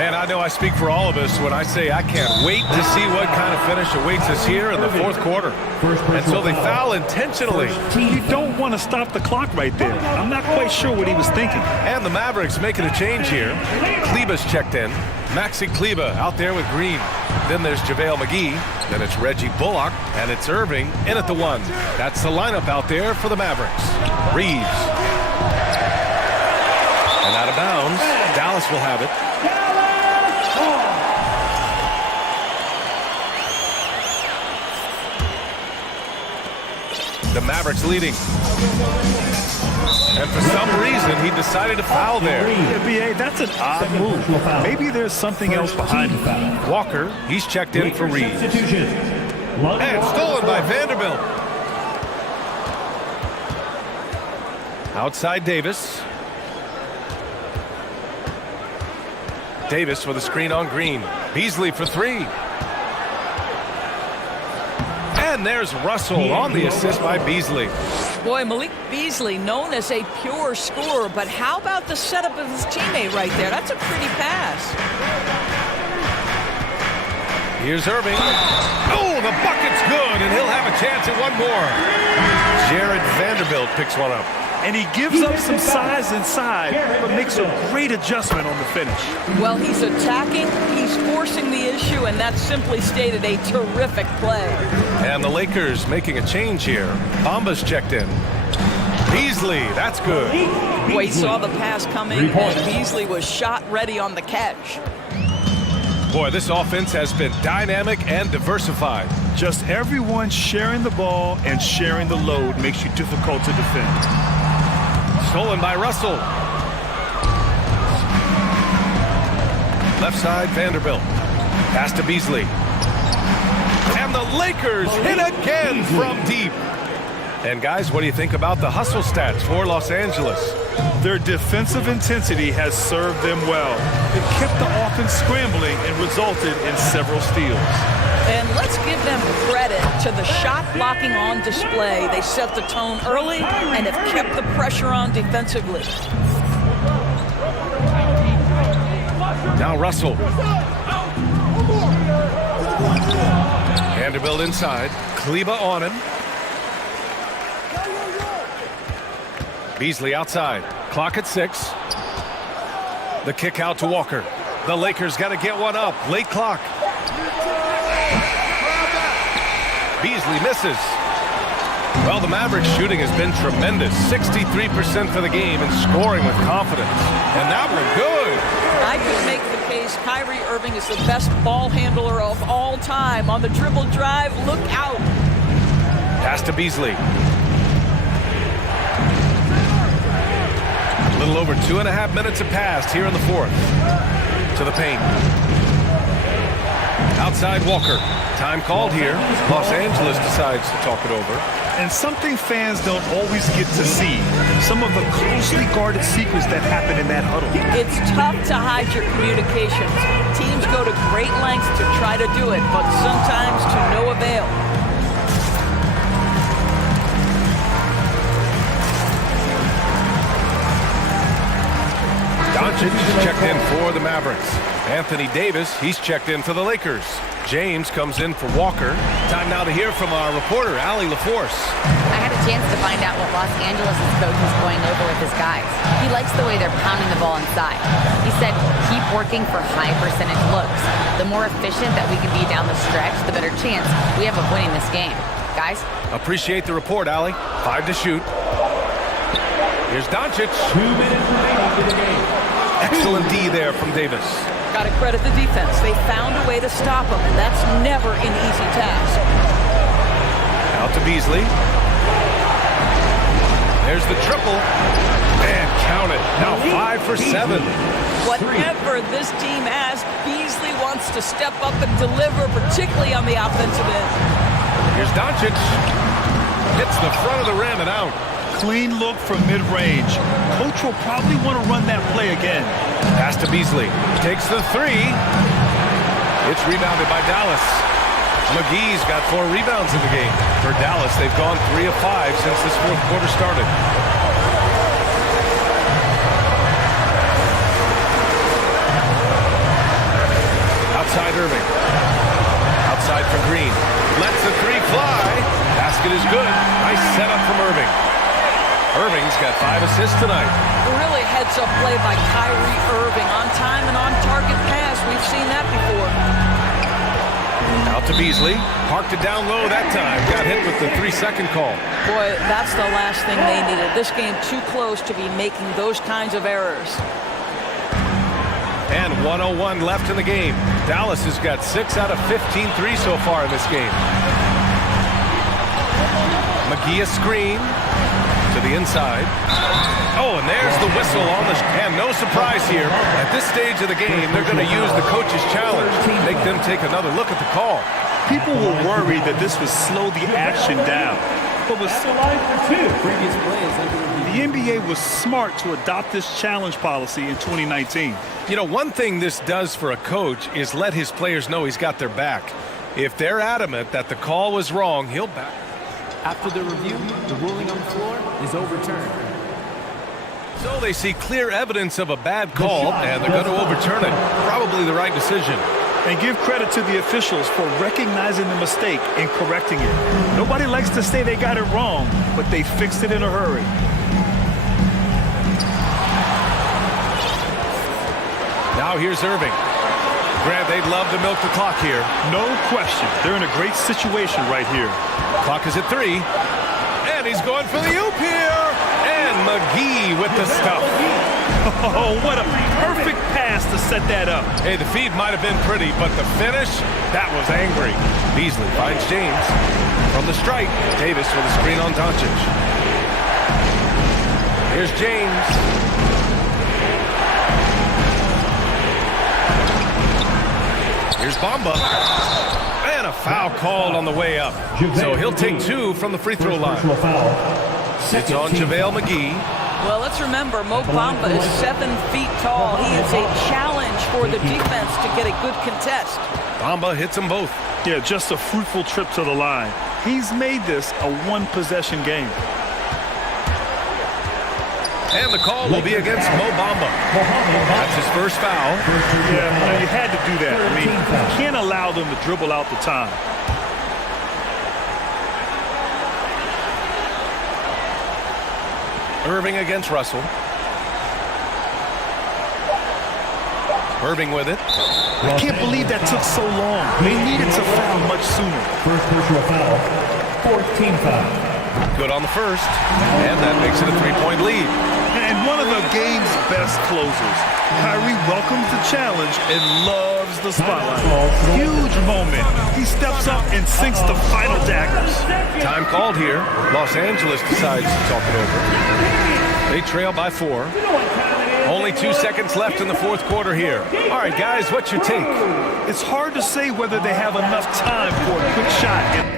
Man, I know I I speak for all of us when I say I can't wait to see what kind of finish awaits us here in the fourth quarter. And so they foul intentionally. You don't want to stop the clock right there. I'm not quite sure what he was thinking. And the Mavericks making a change here. Kleba's checked in. Maxi Kleba out there with Green. Then there's JaVale McGee. Then it's Reggie Bullock. And it's Irving in at the 1. That's the lineup out there for the Mavericks. Reeves. And out of bounds. Dallas will have it. The Mavericks leading. And for some reason, he decided to foul there. Yeah, B.A., that's an odd move. Maybe there's something else behind the foul. Walker, he's checked in for Reeves. And stolen by Vanderbilt. Outside Davis. Davis with a screen on Green. Beasley for 3. And there's Russell on the assist by Beasley. Boy, Malik Beasley, known as a pure scorer, but how about the setup of his teammate right there? That's a pretty pass. Here's Irving. Oh, the bucket's good, and he'll have a chance at one more. Jared Vanderbilt picks one up. And he gives up some size inside, but makes a great adjustment on the finish. Well, he's attacking, he's forcing the issue, and that's simply stated a terrific play. And the Lakers making a change here. Bamba's checked in. Beasley, that's good. Boy, he saw the pass coming, and Beasley was shot ready on the catch. Boy, this offense has been dynamic and diversified. Just everyone sharing the ball and sharing the load makes you difficult to defend. Stolen by Russell. Left side, Vanderbilt. Pass to Beasley. And the Lakers hit again from deep. And guys, what do you think about the hustle stats for Los Angeles? Their defensive intensity has served them well. It kept the offense scrambling and resulted in several steals. And let's give them credit to the shot blocking on display. They set the tone early and have kept the pressure on defensively. Now Russell. Vanderbilt inside. Kleba on him. Beasley outside. Clock at 6. The kick out to Walker. The Lakers got to get one up. Late clock. Beasley misses. Well, the Mavericks shooting has been tremendous. 63% for the game and scoring with confidence. And that one good. I could make the case Kyrie Irving is the best ball handler of all time. On the dribble drive, look out. Pass to Beasley. A little over 2.5 minutes have passed here in the fourth. To the paint. Outside Walker. Time called here. Los Angeles decides to talk it over. And something fans don't always get to see. Some of the closely guarded secrets that happen in that huddle. It's tough to hide your communications. Teams go to great lengths to try to do it, but sometimes to no avail. Doncic checked in for the Mavericks. Anthony Davis, he's checked in for the Lakers. James comes in for Walker. Time now to hear from our reporter, Allie LaForce. I had a chance to find out what Los Angeles' coach was going over with his guys. He likes the way they're pounding the ball inside. He said, keep working for high percentage looks. The more efficient that we can be down the stretch, the better chance we have of winning this game. Guys? Appreciate the report, Allie. 5 to shoot. Here's Doncic. 2 minutes remaining in the game. Excellent D there from Davis. Got to credit the defense. They found a way to stop him, and that's never an easy task. Out to Beasley. There's the triple. And count it. Now 5 for 7. Whatever this team has, Beasley wants to step up and deliver, particularly on the offensive end. Here's Doncic. Hits the front of the rim and out. Clean look from mid-range. Coach will probably want to run that play again. Pass to Beasley. Takes the 3. It's rebounded by Dallas. McGee's got 4 rebounds in the game. For Dallas, they've gone 3 of 5 since this fourth quarter started. good. Nice setup from Irving. Irving's got 5 assists tonight. Really heads-up play by Kyrie Irving. On time and on target pass. We've seen that before. Out to Beasley. Parked it down low that time. Got hit with the 3-second call. Boy, that's the last thing they needed. This game too close to be making those kinds of errors. And 1:01 left in the game. Dallas has got 6 out of 15 threes so far in this game. McGee a screen to the inside. Oh, and there's the whistle on the... And no surprise here. At this stage of the game, they're going to use the coach's challenge to make them take another look at the call. People were worried that this would slow the action down. But with the NBA was smart to adopt this challenge policy in 2019. You know, one thing this does for a coach is let his players know he's got their back. If they're adamant that the call was wrong, he'll back. After the review, the ruling on the floor is overturned. So they see clear evidence of a bad call, and they're going to overturn it. Probably the right decision. And give credit to the officials for recognizing the mistake and correcting it. Nobody likes to say they got it wrong, but they fixed it in a hurry. Now here's Irving. Grant, they'd love to milk the clock here. No question. They're in a great situation right here. Clock is at 3. And he's going for the oop here. And McGee with the stuff. Oh, what a perfect pass to set that up. Hey, the feed might have been pretty, but the finish, that was angry. Beasley finds James. From the stripe, Davis with a screen on Doncic. Here's James. Here's Bamba. And a foul called on the way up. So he'll take 2 from the free throw line. It's on JaVale McGee. Well, let's remember, Mo Bamba is 7 feet tall. He is a challenge for the defense to get a good contest. Bamba hits them both. Yeah, just a fruitful trip to the line. He's made this a one-possession game. And the call will be against Mo Bamba. That's his first foul. Yeah, you had to do that. I mean, you can't allow them to dribble out the time. Irving against Russell. Irving with it. I can't believe that took so long. They needed to foul much sooner. First personal foul, 14 foul. Good on the first. And that makes it a 3-point lead. And one of the game's best closers. Kyrie welcomes the challenge and loves the spotlight. Huge moment. He steps up and sinks the final daggers. Time called here. Los Angeles decides to talk it over. They trail by 4. Only 2 seconds left in the fourth quarter here. All right, guys, what's your take? It's hard to say whether they have enough time for a quick shot.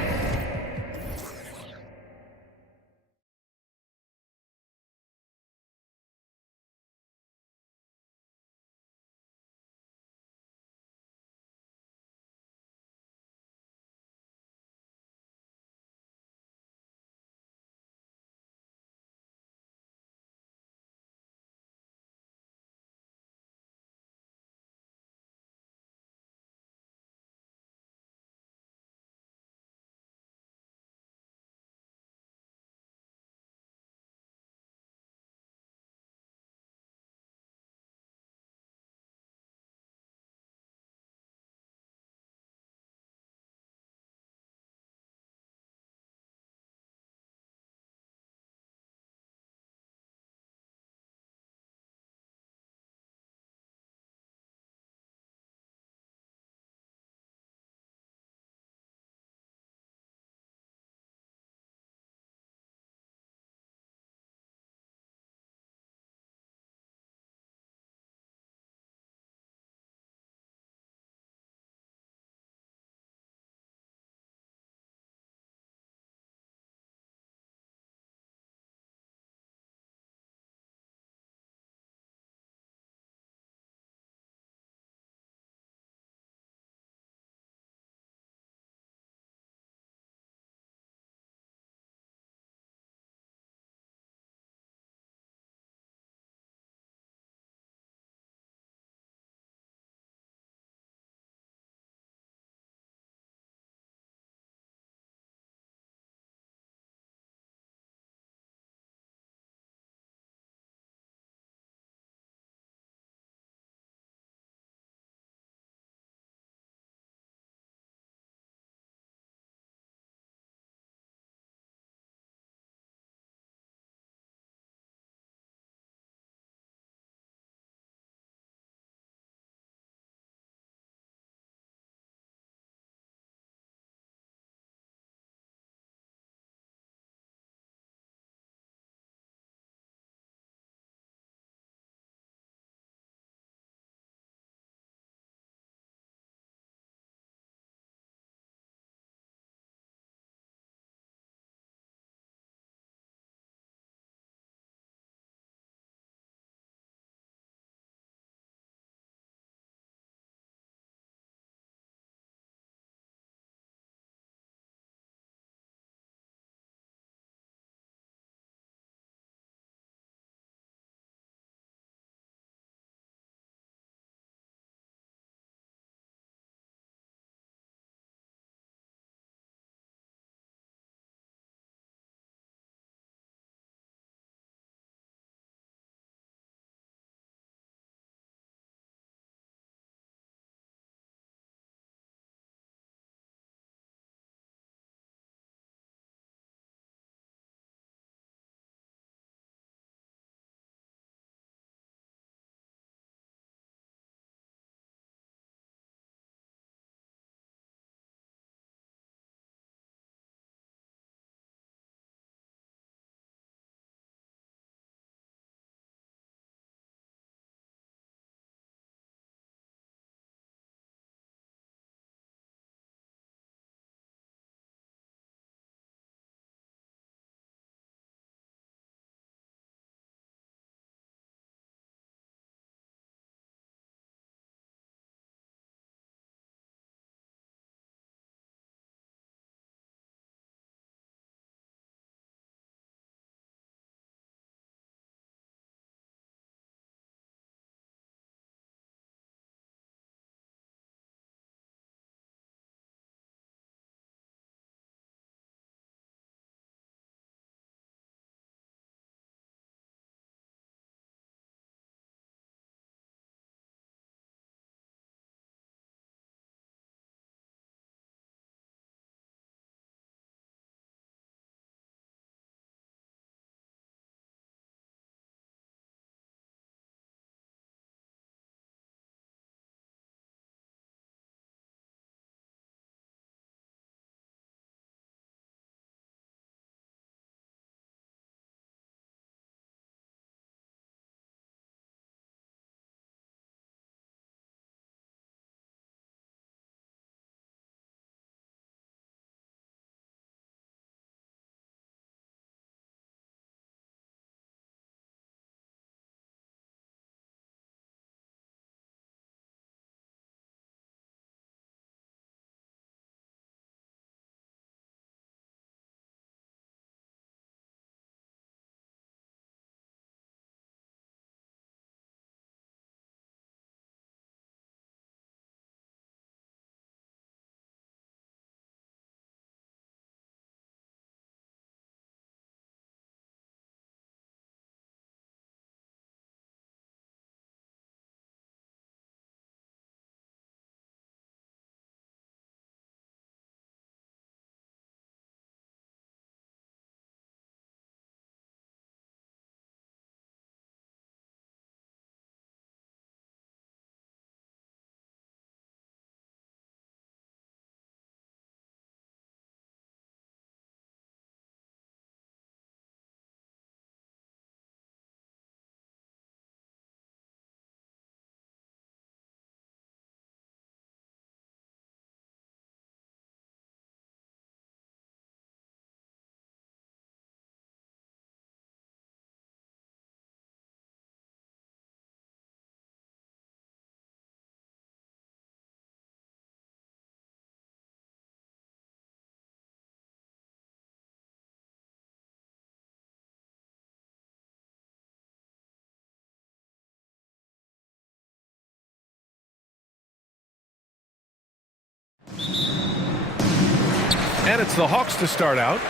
And it's the Hawks to start out.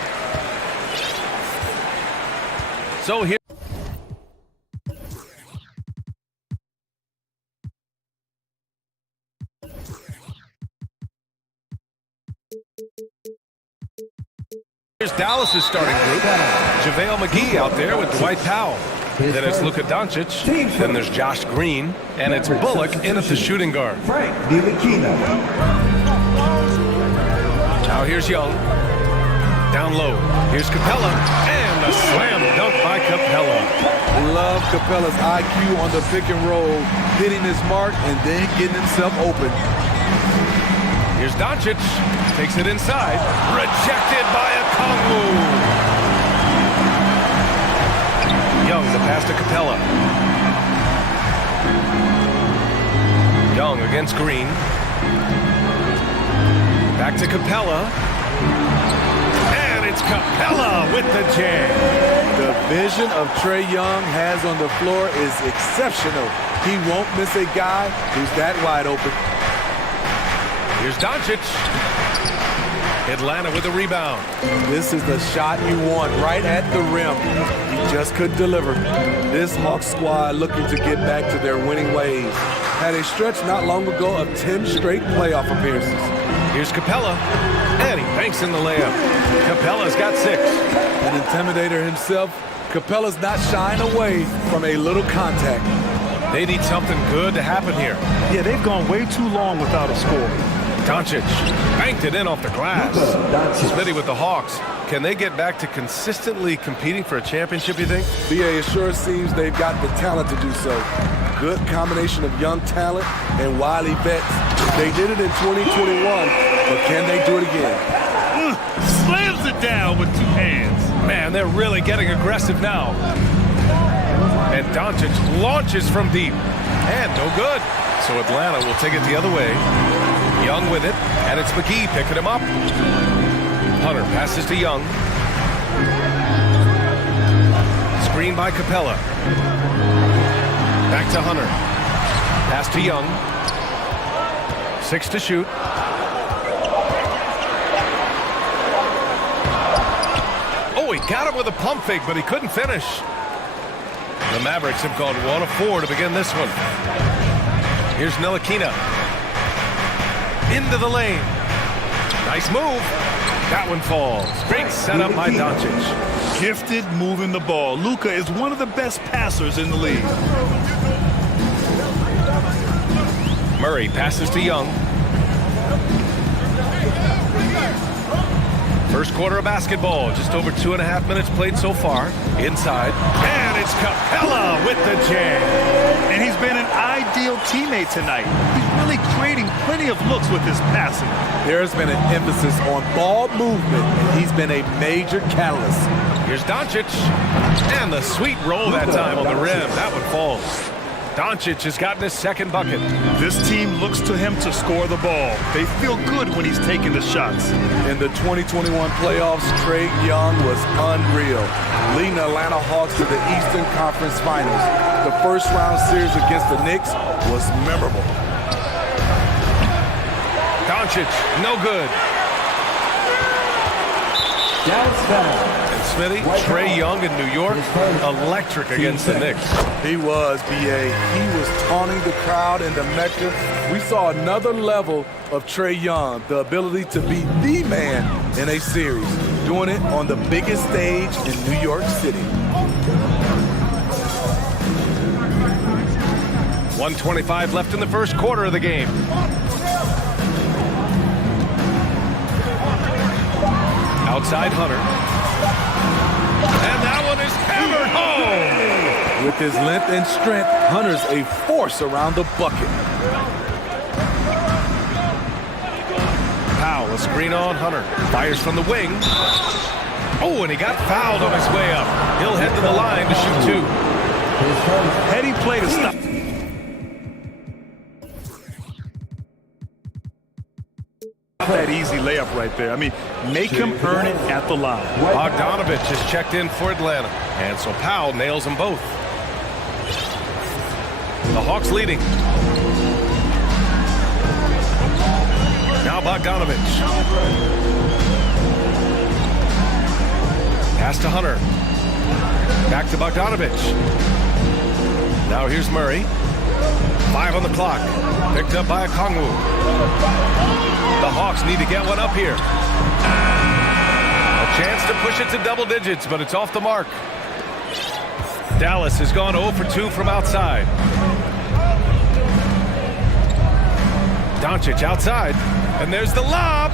So here. Here's Dallas' starting group. JaVale McGee out there with Dwight Powell. Then it's Luka Doncic. Then there's Josh Green. And it's Bullock in at the shooting guard. Now here's Young. Down low. Here's Capella. And a slam dunk by Capella. Love Capella's IQ on the pick and roll, hitting his mark and then getting himself open. Here's Doncic. Takes it inside. Rejected by a Kongwu. Young, the pass to Capella. Young against Green. Back to Capella. And it's Capella with the jam. The vision of Trae Young has on the floor is exceptional. He won't miss a guy who's that wide open. Here's Doncic. Atlanta with a rebound. This is the shot you want right at the rim. He just couldn't deliver. This Hawks squad looking to get back to their winning ways. Had a stretch not long ago of 10 straight playoff appearances. Here's Capella. And he banks in the layup. Capella's got 6. An intimidator himself, Capella's not shying away from a little contact. They need something good to happen here. Yeah, they've gone way too long without a score. Doncic banked it in off the glass. Smitty with the Hawks. Can they get back to consistently competing for a championship, you think? BA, it sure seems they've got the talent to do so. Good combination of young talent and wily vets. They did it in 2021, but can they do it again? Slams it down with 2 hands. Man, they're really getting aggressive now. And Doncic launches from deep. And no good. So Atlanta will take it the other way. Young with it, and it's McGee picking him up. Hunter passes to Young. Screen by Capella. Back to Hunter. Pass to Young. 6 to shoot. Oh, he got him with a pump fake, but he couldn't finish. The Mavericks have gone 1 of 4 to begin this one. Here's Ntilikina. Into the lane. Nice move. That one falls. Great setup by Doncic. Gifted moving the ball. Luka is one of the best passers in the league. Murray passes to Young. First quarter of basketball. Just over 2.5 minutes played so far. Inside. And it's Capella with the jam. And he's been an ideal teammate tonight. He's really creating plenty of looks with his passing. There's been an emphasis on ball movement, and he's been a major catalyst. Here's Doncic. And the sweet roll that time on the rim. That one falls. Doncic has gotten his second bucket. This team looks to him to score the ball. They feel good when he's taking the shots. In the 2021 playoffs, Trae Young was unreal, leading the Atlanta Hawks to the Eastern Conference Finals. The first round series against the Knicks was memorable. Doncic, no good. And Smitty, Trae Young in New York, electric against the Knicks. He was, BA. He was taunting the crowd in the Mecca. We saw another level of Trae Young, the ability to be the man in a series, doing it on the biggest stage in New York City. 1:25 left in the first quarter of the game. Outside Hunter. And that one is hammered home. With his length and strength, Hunter's a force around the bucket. Powell, a screen on Hunter. Fires from the wing. Oh, and he got fouled on his way up. He'll head to the line to shoot 2. Heady play to stop. That easy layup right there. I mean, make him earn it at the line. Bogdanovich has checked in for Atlanta. And so Powell nails them both. The Hawks leading. Now Bogdanovich. Pass to Hunter. Back to Bogdanovich. Now here's Murray. 5 on the clock. Picked up by Okongwu. The Hawks need to get one up here. A chance to push it to double digits, but it's off the mark. Dallas has gone 0 for 2 from outside. Doncic outside, and there's the lob.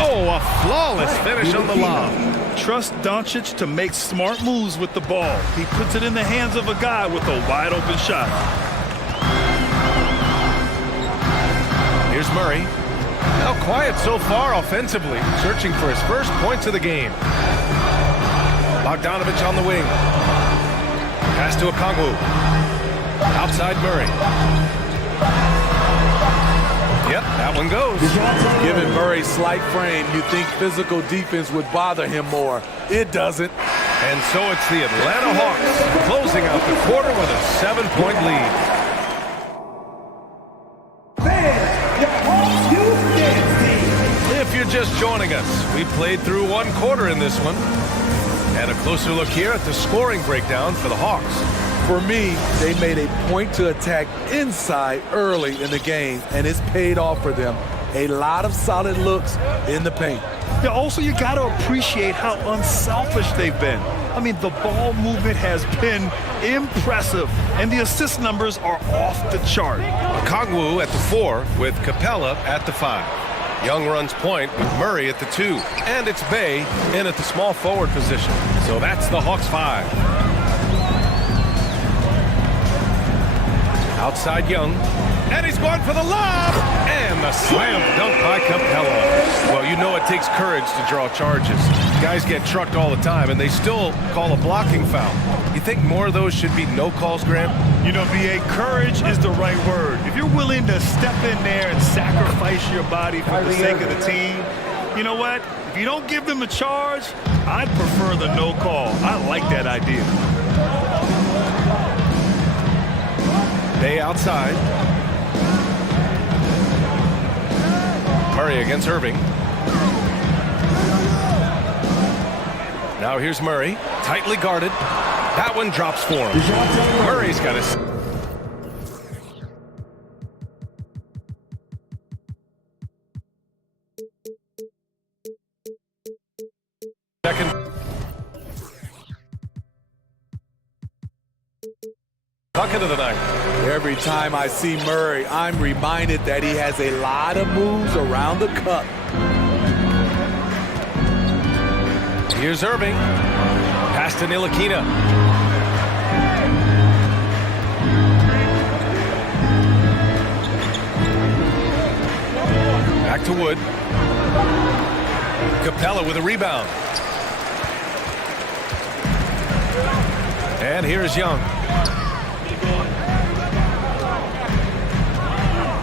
Oh, a flawless finish on the lob. Trust Doncic to make smart moves with the ball. He puts it in the hands of a guy with a wide open shot. Here's Murray. Now quiet so far offensively, searching for his first points of the game. Bogdanovich on the wing. Pass to Okongwu. Outside Murray. Yep, that one goes. Given Murray's slight frame, you think physical defense would bother him more. It doesn't. And so it's the Atlanta Hawks closing out the quarter with a 7-point lead. If you're just joining us, we played through one quarter in this one. And a closer look here at the scoring breakdown for the Hawks. For me, they made a point to attack inside early in the game, and it's paid off for them. A lot of solid looks in the paint. Yeah, also, you got to appreciate how unselfish they've been. I mean, the ball movement has been impressive, and the assist numbers are off the chart. Okongwu at the 4 with Capella at the 5. Young runs point with Murray at the 2. And it's Bay in at the small forward position. So that's the Hawks 5. Outside Young. And he's going for the lob! And the slam dunk by Capella. Well, you know it takes courage to draw charges. Guys get trucked all the time, and they still call a blocking foul. You think more of those should be no calls, Grant? You know, BA, courage is the right word. If you're willing to step in there and sacrifice your body for the sake of the team, you know what? If you don't give them a charge, I'd prefer the no call. I like that idea. Bay outside. Murray against Irving. Now here's Murray, tightly guarded. That one drops for him. Murray's got his... second. Bucket of the night. Every time I see Murray, I'm reminded that he has a lot of moves around the cup. Here's Irving. Pass to Ntilikina. Back to Wood. Capella with a rebound. And here's Young.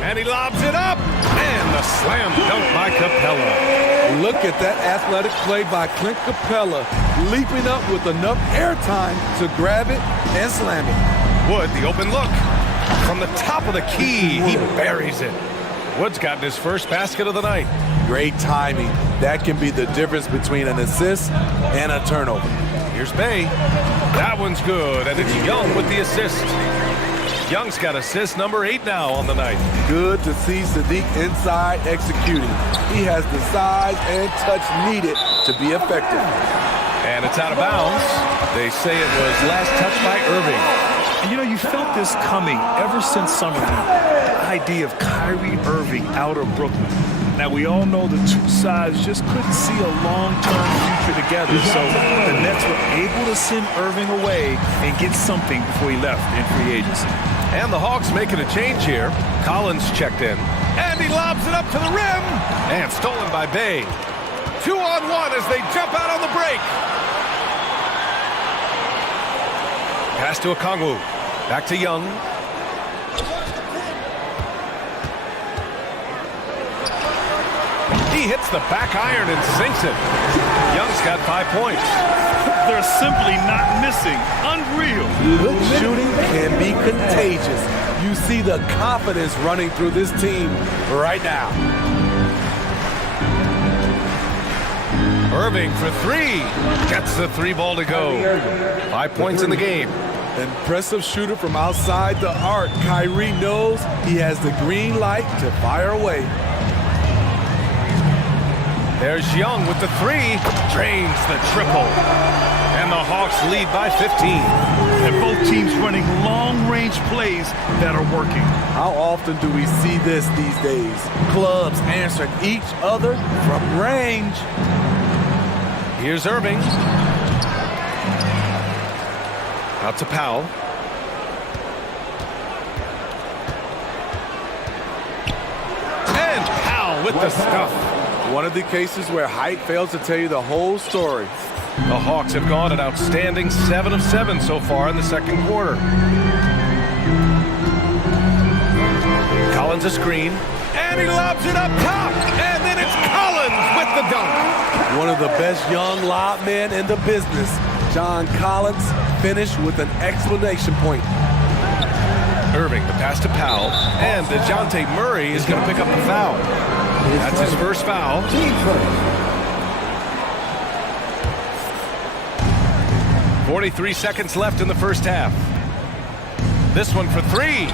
And he lobs it up. And the slam dunk by Capella. Look at that athletic play by Clint Capella, leaping up with enough airtime to grab it and slam it. Wood, the open look. From the top of the key, he buries it. Wood's gotten his first basket of the night. Great timing. That can be the difference between an assist and a turnover. Here's Bay. That one's good, and it's Young with the assist. Young's got assist number 8 now on the night. Good to see Sadiq inside executing. He has the size and touch needed to be effective. And it's out of bounds. They say it was last touched by Irving. And you know, you felt this coming ever since summer league. The idea of Kyrie Irving out of Brooklyn. Now, we all know the two sides just couldn't see a long-term future together, so the Nets were able to send Irving away and get something before he left in free agency. And the Hawks making a change here. Collins checked in. And he lobs it up to the rim. And stolen by Bay. 2-on-1 as they jump out on the break. Pass to Okongwu. Back to Young. He hits the back iron and sinks it. Young's got 5 points. They're simply not missing. Unreal. Good shooting can be contagious. You see the confidence running through this team right now. Irving for three. Gets the three ball to go. 5 points in the game. Impressive shooter from outside the arc. Kyrie knows he has the green light to fire away. There's Young with the three. Drains the triple. And the Hawks lead by 15. And both teams running long-range plays that are working. How often do we see this these days? Clubs answering each other from range. Here's Irving. Out to Powell. And Powell with the stuff. One of the cases where height fails to tell you the whole story. The Hawks have gone an outstanding 7 of 7 so far in the second quarter. Collins a screen, and he lobs it up top, and then it's Collins with the dunk. One of the best young lob men in the business, John Collins, finished with an exclamation point. Irving, the pass to Powell, and DeJounte Murray is going to pick up the foul. That's his first foul. 43 seconds left in the first half. This one for three.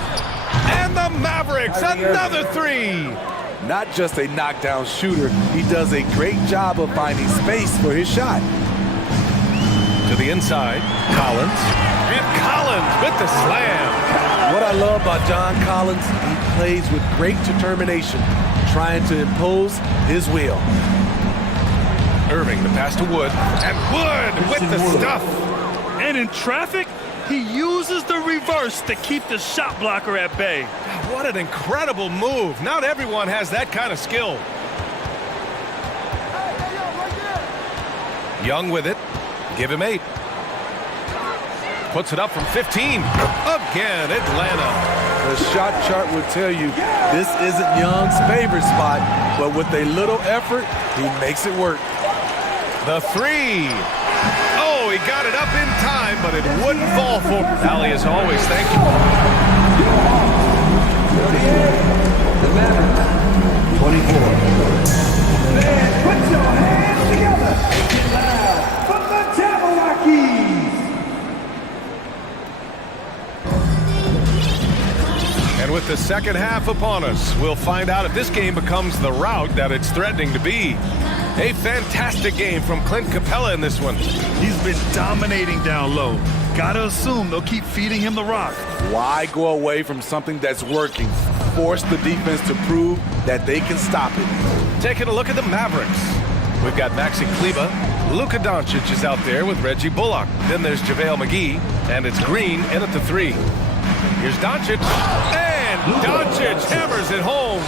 And the Mavericks, another three. Not just a knockdown shooter, he does a great job of finding space for his shot. To the inside, Collins. And Collins with the slam. What I love about John Collins, he plays with great determination, trying to impose his will. Irving, the pass to Wood. And Wood with the stuff. And in traffic, he uses the reverse to keep the shot blocker at bay. What an incredible move. Not everyone has that kind of skill. Young with it. Give him 8. Puts it up from 15. Again, Atlanta. The shot chart would tell you this isn't Young's favorite spot, but with a little effort, he makes it work. The three. Oh, he got it up in time, but it wouldn't fall for him. Allie, as always, thank you. The Mavericks, 24. Man, put your hands together. For the Jabberwockies. And with the second half upon us, we'll find out if this game becomes the rout that it's threatening to be. A fantastic game from Clint Capella in this one. He's been dominating down low. Gotta assume they'll keep feeding him the rock. Why go away from something that's working? Force the defense to prove that they can stop it. Taking a look at the Mavericks. We've got Maxi Kleber. Luka Doncic is out there with Reggie Bullock. Then there's JaVale McGee, and it's Green in at the three. Here's Doncic, and Doncic hammers it home.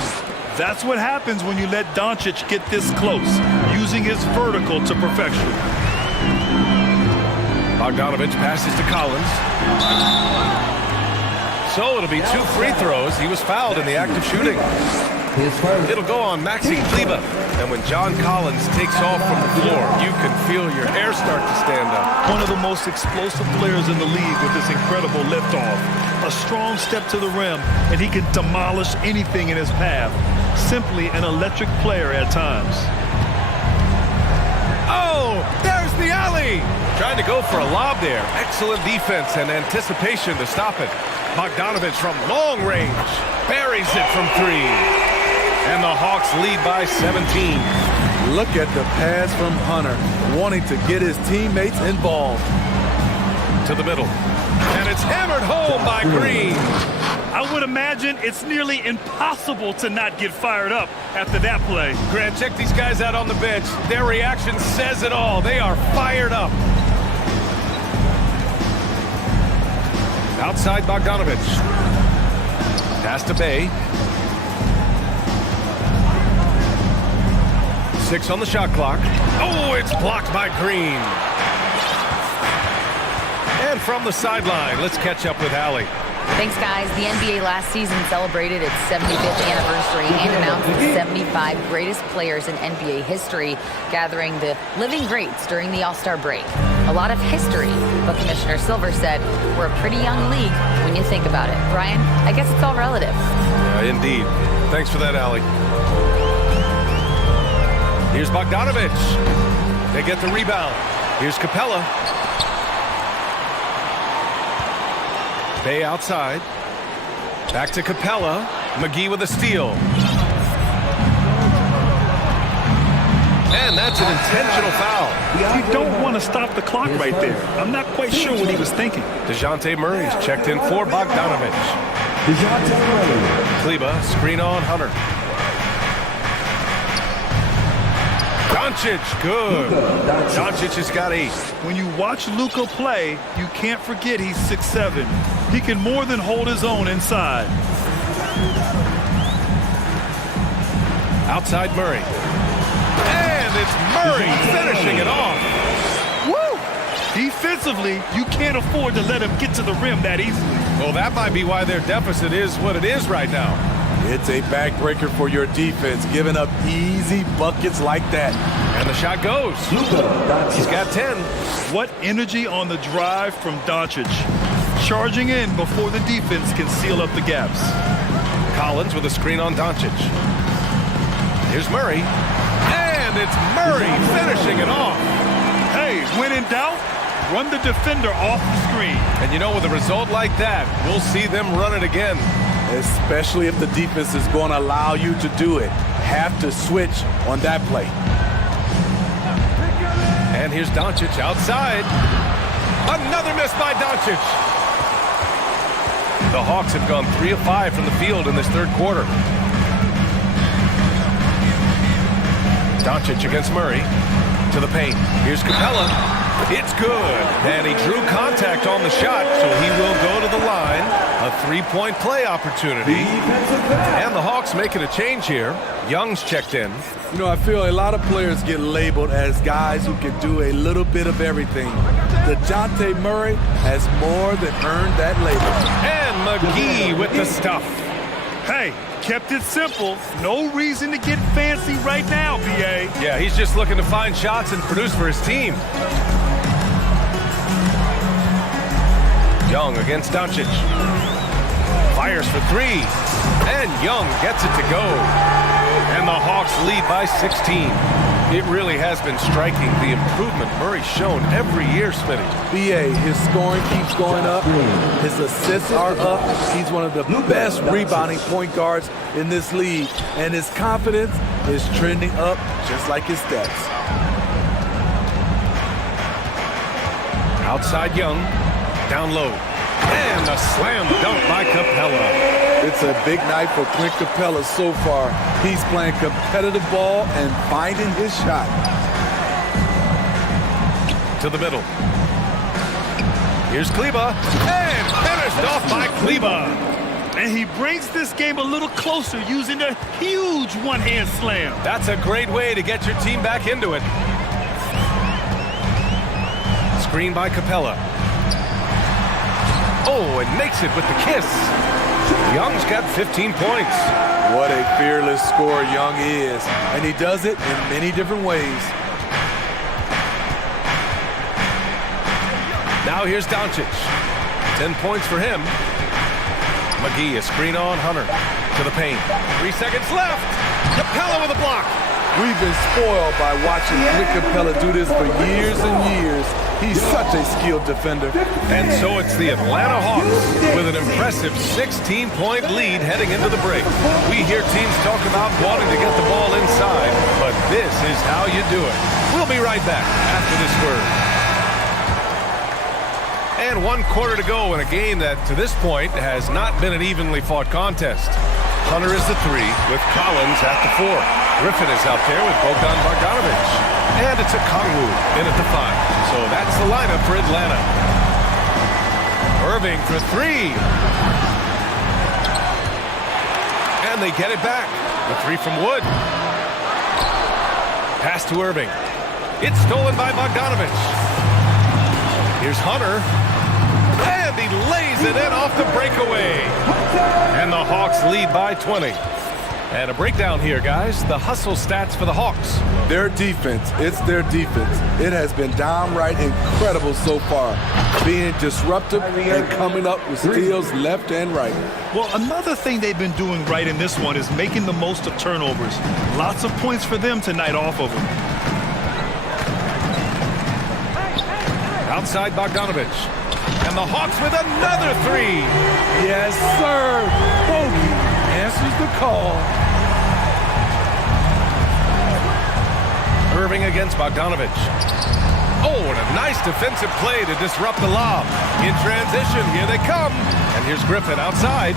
That's what happens when you let Doncic get this close, using his vertical to perfection. Bogdanovich passes to Collins. So it'll be 2 free throws. He was fouled in the act of shooting. It'll go on Maxi Kleber. And when John Collins takes off from the floor, you can feel your hair start to stand up. One of the most explosive players in the league with this incredible liftoff. A strong step to the rim, and he can demolish anything in his path. Simply an electric player at times. Oh, there's the alley. Trying to go for a lob there. Excellent defense and anticipation to stop it. Bogdanovich from long range buries it from 3. And the Hawks lead by 17. Look at the pass from Hunter, wanting to get his teammates involved. To the middle. And it's hammered home by Green. I would imagine it's nearly impossible to not get fired up after that play. Grant, check these guys out on the bench. Their reaction says it all. They are fired up. Outside Bogdanovich. Pass to Bay. 6 on the shot clock. Oh, it's blocked by Green. And from the sideline, let's catch up with Allie. Thanks, guys. The NBA last season celebrated its 75th anniversary and announced the 75 greatest players in NBA history, gathering the living greats during the All-Star break. A lot of history, but Commissioner Silver said we're a pretty young league when you think about it. Brian, I guess it's all relative. Indeed. Thanks for that, Allie. Here's Bogdanovich. They get the rebound. Here's Capella. Bay outside. Back to Capella. McGee with a steal. And that's an intentional foul. You don't want to stop the clock right there. I'm not quite sure what he was thinking. DeJounte Murray's checked in for Bogdanovich. DeJounte Murray. Kleba, screen on Hunter. Doncic, good. Doncic has got 8. When you watch Luka play, you can't forget he's 6'7". He can more than hold his own inside. Outside Murray. And it's Murray finishing it off. Woo! Defensively, you can't afford to let him get to the rim that easily. Well, that might be why their deficit is what it is right now. It's a backbreaker for your defense, giving up easy buckets like that. And the shot goes. He's got 10. What energy on the drive from Doncic. Charging in before the defense can seal up the gaps. Collins with a screen on Doncic. Here's Murray. And it's Murray finishing it off. Hey, when in doubt, run the defender off the screen. And you know, with a result like that, we'll see them run it again. Especially if the defense is going to allow you to do it. Have to switch on that play. And here's Doncic outside. Another miss by Doncic. The Hawks have gone 3 of 5 from the field in this third quarter. Doncic against Murray. To the paint. Here's Capella. It's good. And he drew contact on the shot, so he will go to the line. A 3-point play opportunity. And the Hawks making a change here. Young's checked in. You know, I feel a lot of players get labeled as guys who can do a little bit of everything. DeJounte Murray has more than earned that label. And McGee with the stuff. Hey, kept it simple. No reason to get fancy right now, B.A. Yeah, he's just looking to find shots and produce for his team. Young against Doncic. Fires for 3. And Young gets it to go. And the Hawks lead by 16. It really has been striking, the improvement Murray's shown every year, Smitty. B.A., his scoring keeps going up. His assists are up. He's one of the best rebounding point guards in this league. And his confidence is trending up just like his stats. Outside Young. Down low. And a slam dunk by Capella. It's a big night for Clint Capella so far. He's playing competitive ball and finding his shot. To the middle. Here's Kleba. And finished off by Kleba. And he brings this game a little closer using a huge one-hand slam. That's a great way to get your team back into it. Screen by Capella. Oh, and makes it with the kiss. Young's got 15 points. What a fearless scorer Young is. And he does it in many different ways. Now here's Doncic. 10 points for him. McGee, a screen on Hunter. To the paint. 3 seconds left. Capella with a block. We've been spoiled by watching Clint Capella do this for years and years. He's such a skilled defender. And so it's the Atlanta Hawks with an impressive 16-point lead heading into the break. We hear teams talk about wanting to get the ball inside, but this is how you do it. We'll be right back after this word. And 1 quarter to go in a game that, to this point, has not been an evenly fought contest. Hunter is the 3 with Collins at the 4. Griffin is out there with Bogdanovich. And it's a Kongwu in at the 5. So that's the lineup for Atlanta. Irving for 3. And they get it back. The 3 from Wood. Pass to Irving. It's stolen by Bogdanovich. Here's Hunter. And he lays it in off the breakaway. And the Hawks lead by 20. And a breakdown here, guys. The hustle stats for the Hawks. Their defense, it's their defense. It has been downright incredible so far. Being disruptive and coming up with steals left and right. Well, another thing they've been doing right in this one is making the most of turnovers. Lots of points for them tonight off of them. Outside Bogdanovich. And the Hawks with another three. Yes, sir. Bogey answers the call. Irving against Bogdanovich. Oh, and a nice defensive play to disrupt the lob. In transition, here they come. And here's Griffin outside.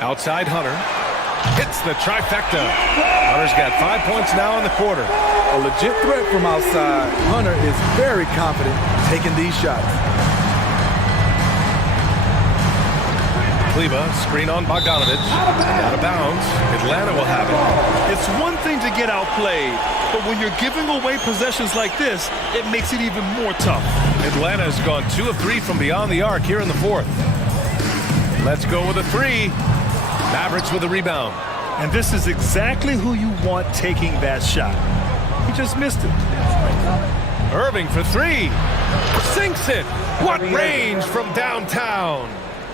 Outside Hunter. Hits the trifecta. Hunter's got 5 points now in the quarter. A legit threat from outside. Hunter is very confident taking these shots. Kleba, screen on Bogdanovich. Out of bounds. Atlanta will have it. It's one thing to get outplayed, but when you're giving away possessions like this, it makes it even more tough. Atlanta has gone 2 of 3 from beyond the arc here in the fourth. Let's go with a three. Mavericks with a rebound. And this is exactly who you want taking that shot. He just missed it. Irving for three. Sinks it. What range from downtown.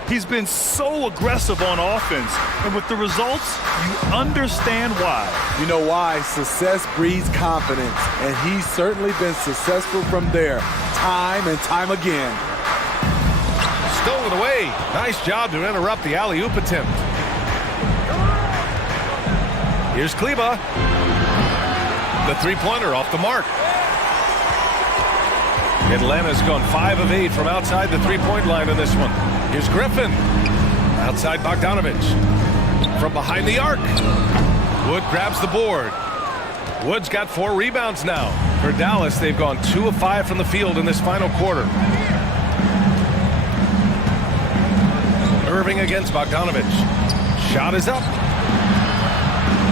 He's been so aggressive on offense, and with the results, you understand why. You know why? Success breeds confidence, and he's certainly been successful from there, time and time again. Stolen away. Nice job to interrupt the alley-oop attempt. Here's Kleba. The three-pointer off the mark. Atlanta's gone 5 of 8 from outside the three-point line in this one. Here's Griffin. Outside Bogdanovich. From behind the arc. Wood grabs the board. Wood's got 4 rebounds now. For Dallas, they've gone 2 of 5 from the field in this final quarter. Irving against Bogdanovich. Shot is up.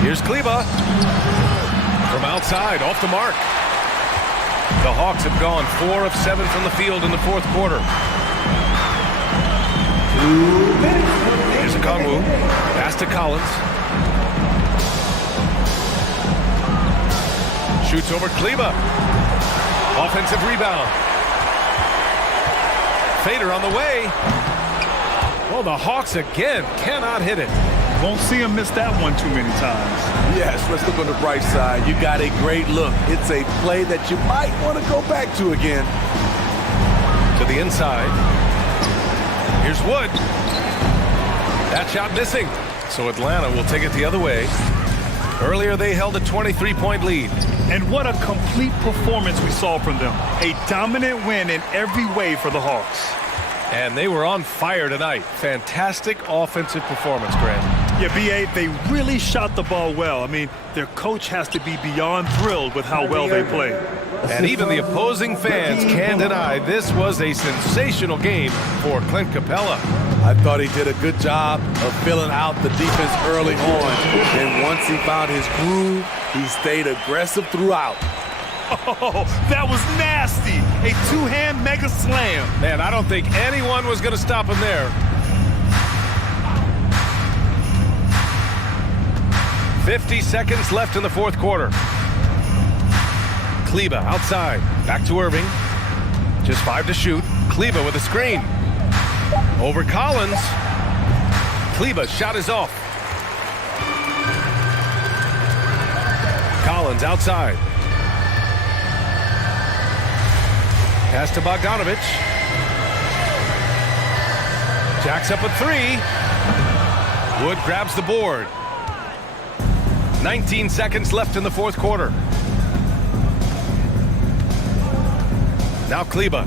Here's Kleba. From outside, off the mark. The Hawks have gone 4 of 7 from the field in the fourth quarter. Here's a Kongwu. Pass to Collins. Shoots over Kleba. Offensive rebound. Fader on the way. Well, the Hawks again cannot hit it. Won't see him miss that one too many times. Yes, let's look on the bright side. You got a great look. It's a play that you might want to go back to again. To the inside. Here's Wood. That shot missing. So Atlanta will take it the other way. Earlier they held a 23-point lead. And what a complete performance we saw from them. A dominant win in every way for the Hawks. And they were on fire tonight. Fantastic offensive performance, Grant. Yeah, B.A., they really shot the ball well. I mean, their coach has to be beyond thrilled with how well they played. And even the opposing fans can't deny this was a sensational game for Clint Capella. I thought he did a good job of filling out the defense early on. And once he found his groove, he stayed aggressive throughout. Oh, that was nasty. A two-hand mega slam. Man, I don't think anyone was going to stop him there. 50 seconds left in the fourth quarter. Kleba outside. Back to Irving. Just 5 to shoot. Kleba with a screen. Over Collins. Kleba's shot is off. Collins outside. Pass to Bogdanovich. Jacks up a three. Wood grabs the board. 19 seconds left in the fourth quarter. Now Kleba.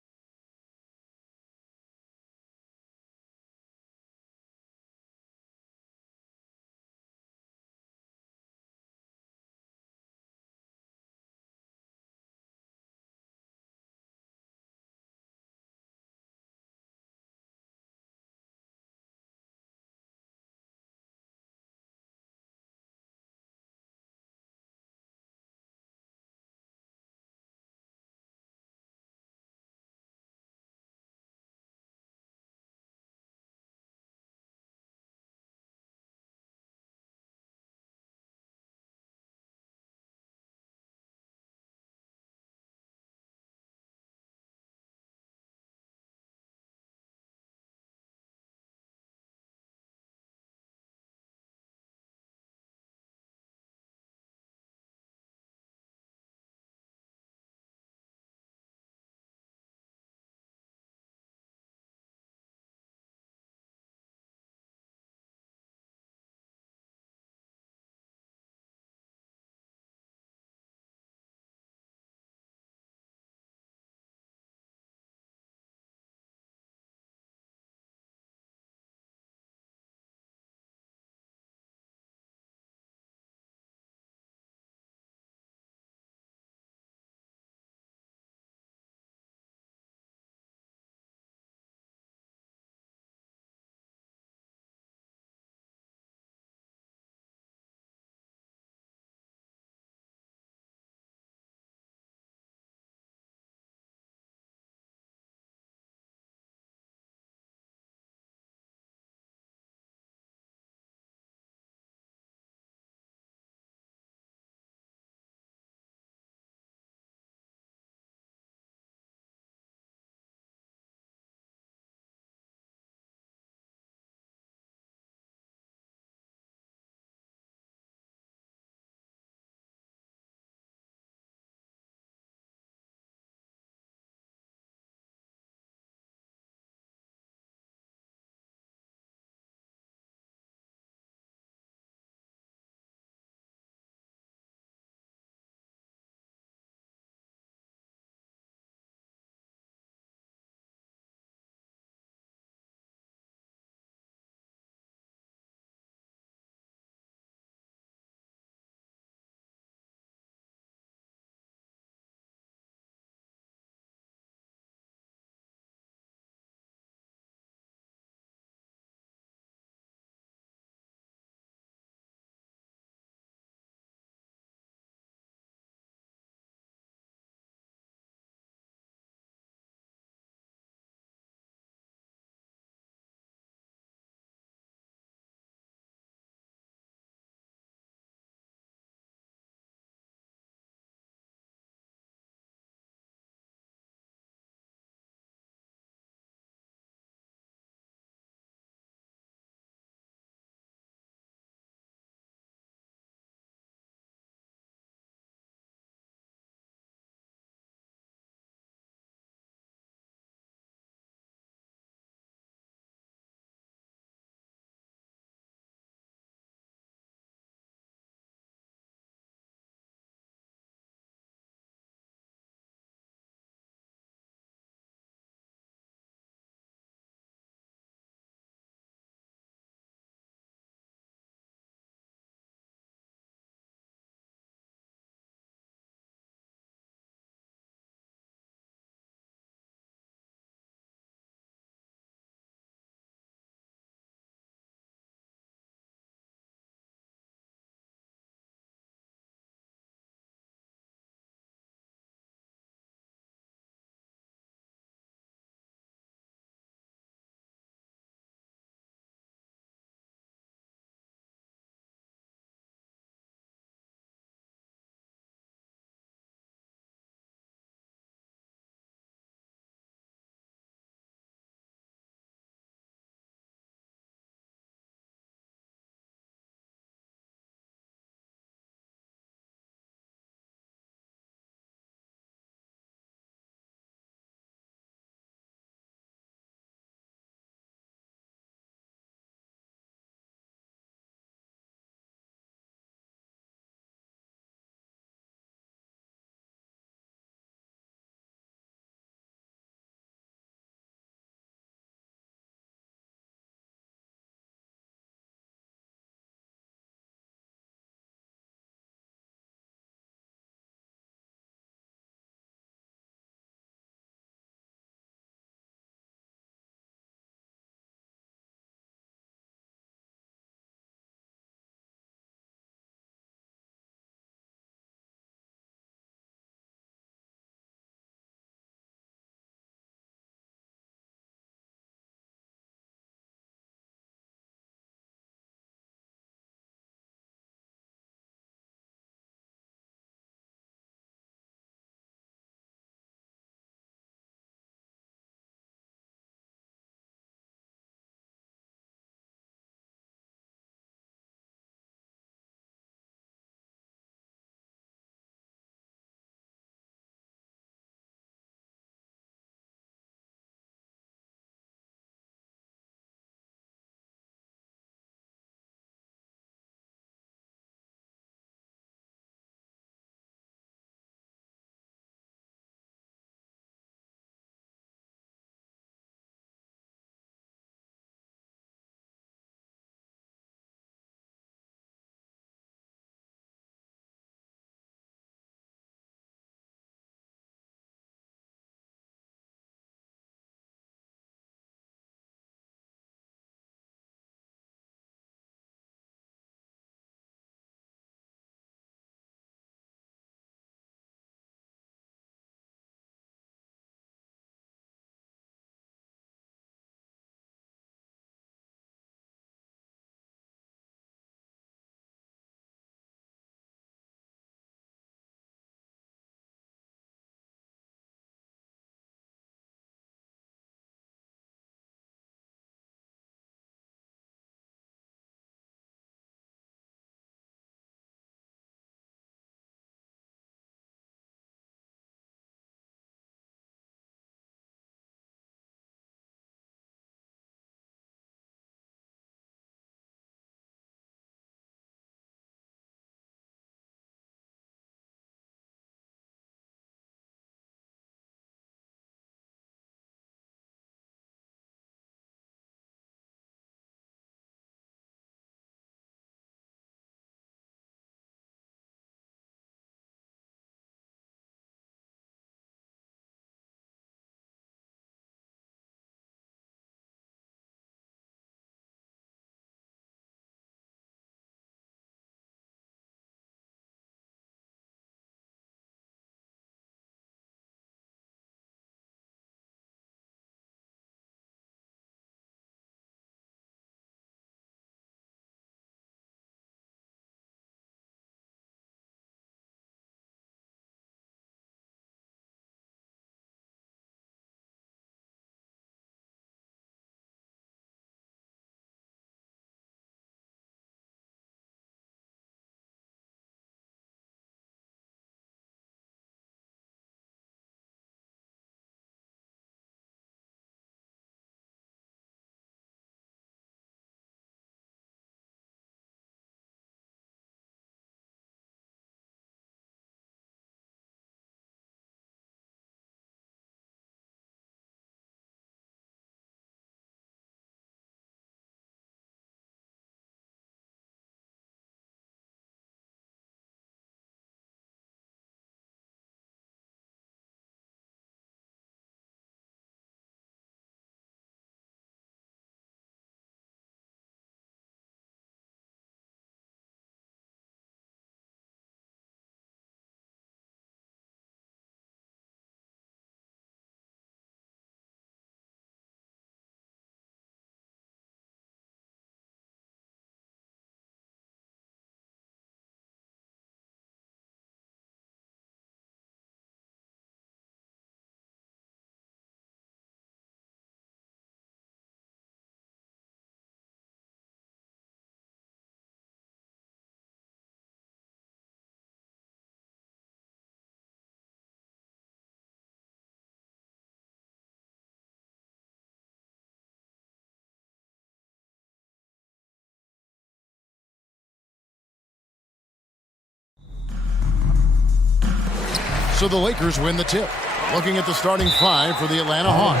So the Lakers win the tip. Looking at the starting five for the Atlanta Hawks.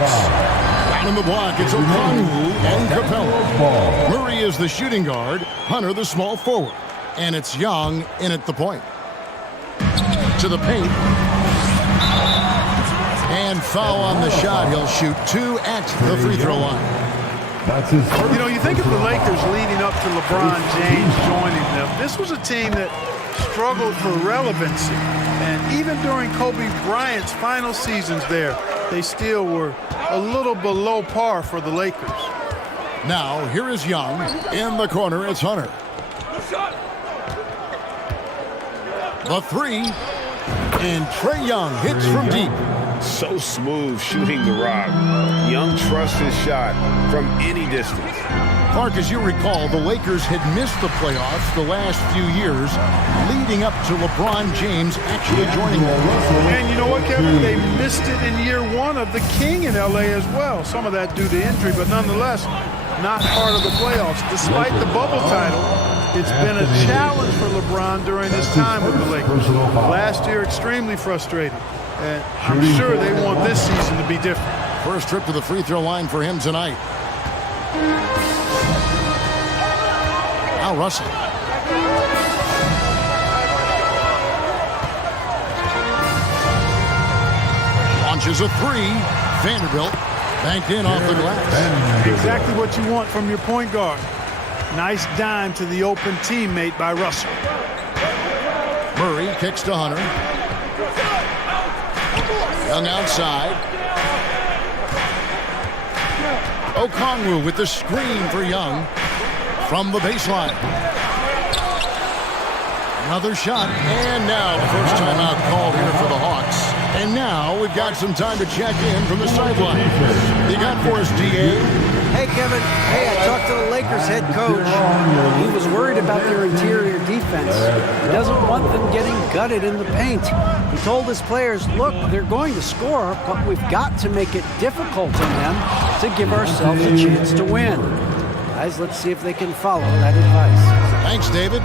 Down in the block, it's Okongwu and Capella. Murray is the shooting guard, Hunter the small forward. And it's Young in at the point. To the paint. And foul on the shot. He'll shoot 2 at the free throw line. You know, you think of the Lakers leading up to LeBron James joining them. This was a team that struggled for relevancy. And even during Kobe Bryant's final seasons there, they still were a little below par for the Lakers. Now, here is Young. In the corner, it's Hunter. The three. And Trae Young hits from deep. So smooth shooting the rock. Young trusts his shot from any distance. Clark, as you recall, the Lakers had missed the playoffs the last few years, leading up to LeBron James actually joining them. And you know what, Kevin? They missed it in year one of the King in L.A. as well. Some of that due to injury, but nonetheless, not part of the playoffs. Despite the bubble title, it's been a challenge for LeBron during his time with the Lakers. Last year, extremely frustrating. And I'm sure they want this season to be different. First trip to the free throw line for him tonight. Now Russell. Launches a three. Vanderbilt banked in off the glass. Exactly what you want from your point guard. Nice dime to the open teammate by Russell. Murray kicks to Hunter. Young outside. Okongwu with the screen for Young from the baseline. Another shot, and now the first timeout called here for the Hawks. And now we've got some time to check in from the sideline. You got for us, DA? Hey, Kevin. Hey, I talked to the Lakers head coach. He was worried about their interior defense. He doesn't want them getting gutted in the paint. He told his players, look, they're going to score, but we've got to make it difficult on them to give ourselves a chance to win. Guys, let's see if they can follow that advice. Thanks, David.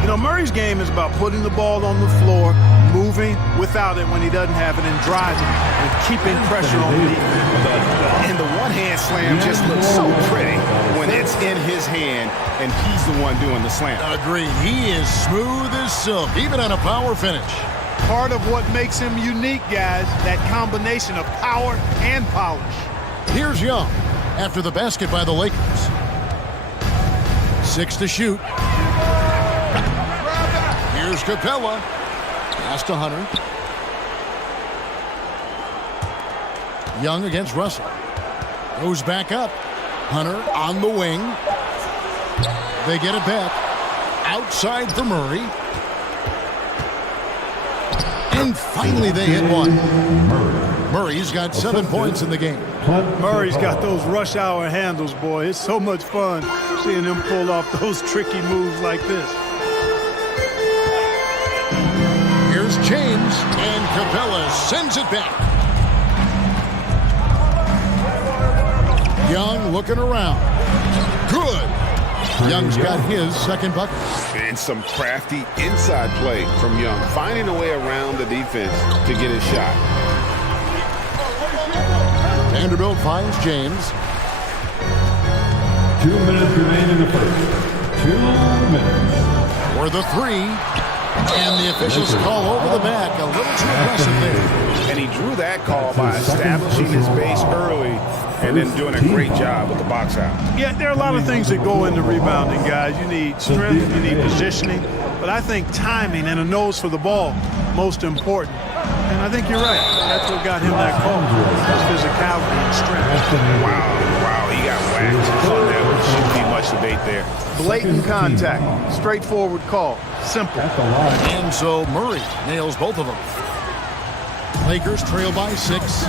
You know, Murray's game is about putting the ball on the floor, moving without it when he doesn't have it, and driving and keeping pressure on the defense. And the one-hand slam just looks so pretty when it's in his hand and he's the one doing the slam. Agreed. He is smooth as silk, even on a power finish. Part of what makes him unique, guys, that combination of power and polish. Here's Young after the basket by the Lakers. 6 to shoot. Here's Capella. Pass to Hunter. Young against Russell. Goes back up. Hunter on the wing. They get it back. Outside for Murray. And finally they hit one. Murray's got 7 points in the game. Murray's got those rush hour handles, boy. It's so much fun seeing him pull off those tricky moves like this. Here's James, and Capella sends it back. Young looking around. Good. Young's got his second bucket. And some crafty inside play from Young, finding a way around the defense to get his shot. Vanderbilt finds James. 2 minutes remain in the first. 2 minutes. For the three. And the officials call over the back. A little too aggressive there. And he drew that call by establishing his base early and then doing a great job with the box out. Yeah, there are a lot of things that go into rebounding, guys. You need strength, you need positioning, but I think timing and a nose for the ball, most important. And I think you're right. That's what got him that call. His physicality and strength. Wow, he got whacked. There shouldn't be much debate there. Blatant contact, straightforward call, simple. And so Murray nails both of them. Lakers trail by 6.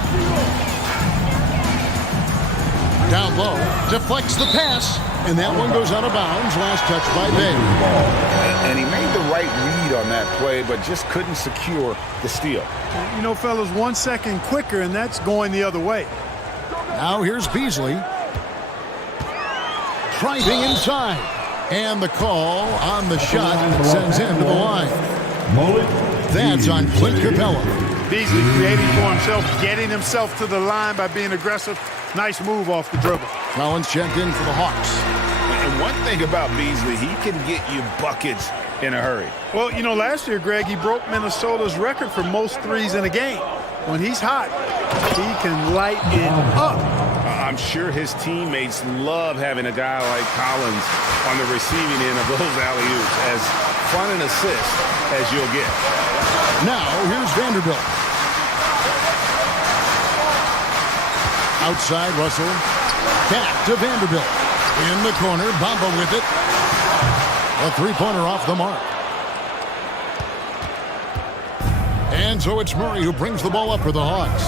Down low, deflects the pass, and that one goes out of bounds. Last touch by Bay. And he made the right read on that play, but just couldn't secure the steal. You know, fellas, 1 second quicker, and that's going the other way. Now here's Beasley. Driving inside. And the call on the shot sends him to the line. That's on Clint Capella. Beasley creating for himself, getting himself to the line by being aggressive. Nice move off the dribble. Collins checked in for the Hawks. And one thing about Beasley, he can get you buckets in a hurry. Well, you know, last year, Greg, he broke Minnesota's record for most threes in a game. When he's hot, he can light it up. I'm sure his teammates love having a guy like Collins on the receiving end of those alley-oops. As fun an assist as you'll get. Now, here's Vanderbilt. Outside, Russell. Back to Vanderbilt. In the corner, Bamba with it. A three-pointer off the mark. And so it's Murray who brings the ball up for the Hawks.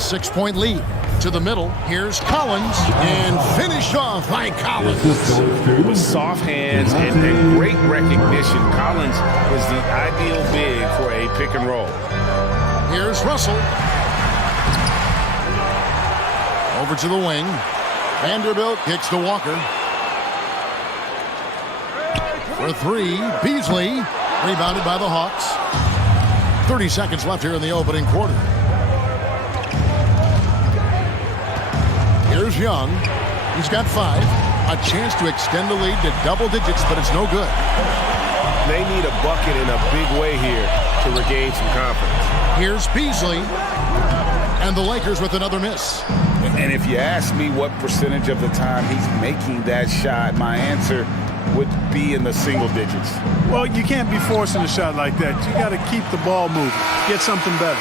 6-point lead. To the middle. Here's Collins. And finished off by Collins. With soft hands and great recognition, Collins is the ideal big for a pick and roll. Here's Russell. Over to the wing. Vanderbilt kicks to Walker. For three, Beasley. Rebounded by the Hawks. 30 seconds left here in the opening quarter. Here's Young. He's got 5. A chance to extend the lead to double digits, but it's no good. They need a bucket in a big way here to regain some confidence. Here's Beasley. And the Lakers with another miss. And if you ask me what percentage of the time he's making that shot, my answer would be in the single digits. Well, you can't be forcing a shot like that. You got to keep the ball moving. Get something better.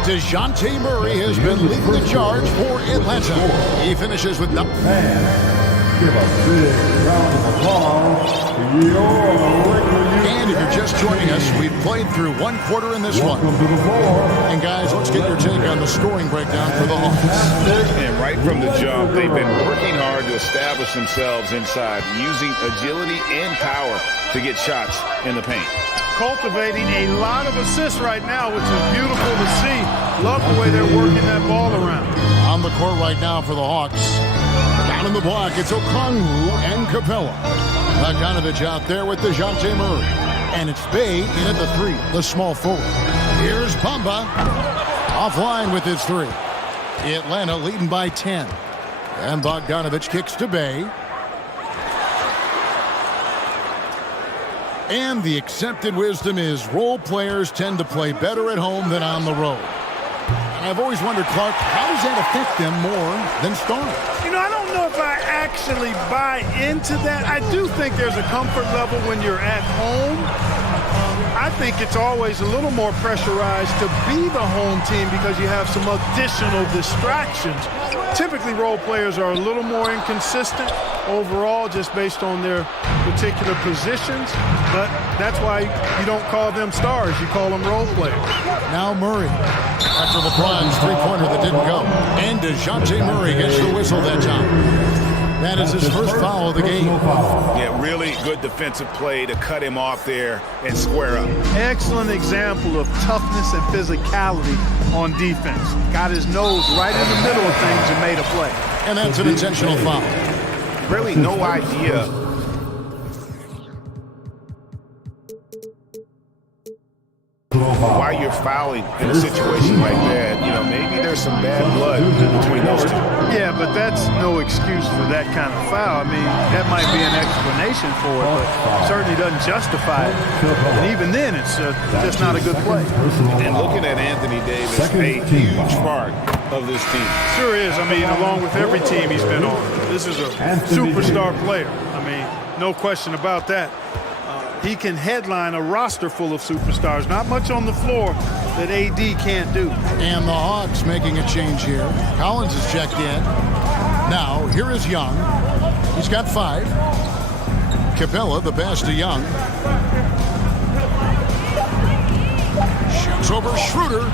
DeJounte Murray has been leading the charge for Atlanta. He finishes with the... Give a big round of applause to your Lakers. And if you're just joining us, we've played through one quarter in this one. And guys, let's get your take on the scoring breakdown for the Hawks. And right from the jump, they've been working hard to establish themselves inside, using agility and power to get shots in the paint. Cultivating a lot of assists right now, which is beautiful to see. Love the way they're working that ball around. On the court right now for the Hawks. Down in the block, it's Okongwu and Capella. Bogdanovich out there with DeJounte Murray. And it's Bay in at the 3, the small forward. Here's Bamba. Offline with his 3. Atlanta leading by 10. And Bogdanovich kicks to Bay. And the accepted wisdom is role players tend to play better at home than on the road. And I've always wondered, Clark, how does that affect them more than stars? You know, I don't know if I actually buy into that. I do think there's a comfort level when you're at home. I think it's always a little more pressurized to be the home team because you have some additional distractions. Typically, role players are a little more inconsistent overall just based on their particular positions, but that's why you don't call them stars. You call them role players. Now Murray. After LeBron's three-pointer that didn't go. And DeJounte Murray gets the whistle that time. That is his first foul of the game. Yeah, really good defensive play to cut him off there and square up. Excellent example of toughness and physicality on defense. Got his nose right in the middle of things and made a play. And that's an intentional foul. Really no idea why you're fouling in a situation like that. You know, maybe there's some bad blood between those two. Yeah, but that's no excuse for that kind of foul. I mean, that might be an explanation for it, but certainly doesn't justify it. And even then, it's just not a good play. And looking at Anthony Davis, a huge part of this team. Sure is. I mean, along with every team he's been on, this is a superstar player. I mean, no question about that. He can headline a roster full of superstars. Not much on the floor that AD can't do. And the Hawks making a change here. Collins is checked in. Now, here is Young. He's got 5. Capella, the pass to Young. Shoots over Schroeder.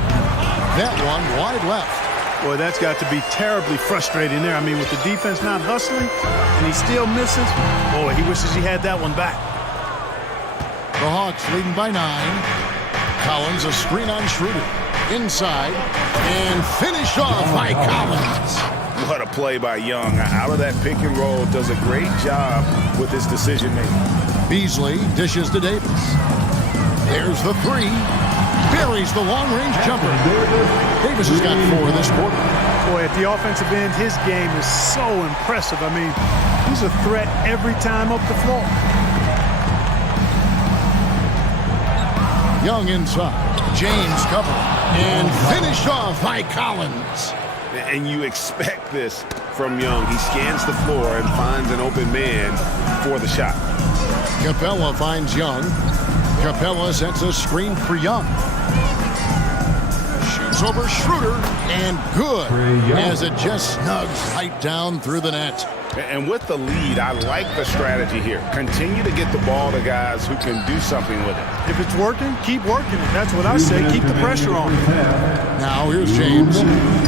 That one wide left. Boy, that's got to be terribly frustrating there. I mean, with the defense not hustling and he still misses, boy, he wishes he had that one back. The Hawks leading by 9. Collins, a screen on Schroeder. Inside. And finished off by Collins. What a play by Young. Out of that pick and roll, does a great job with his decision making. Beasley dishes to Davis. There's the three. Buries the long-range jumper. Davis has got 4 this quarter. Boy, at the offensive end, his game is so impressive. I mean, he's a threat every time up the floor. Young inside. James covered. And finished off by Collins. And you expect this from Young. He scans the floor and finds an open man for the shot. Capella finds Young. Capella sets a screen for Young. Shoots over Schroeder, and good, as it just snugs right down through the net. And with the lead, I like the strategy here. Continue to get the ball to guys who can do something with it. If it's working, keep working it. That's what I say. Keep the pressure on. Now here's James.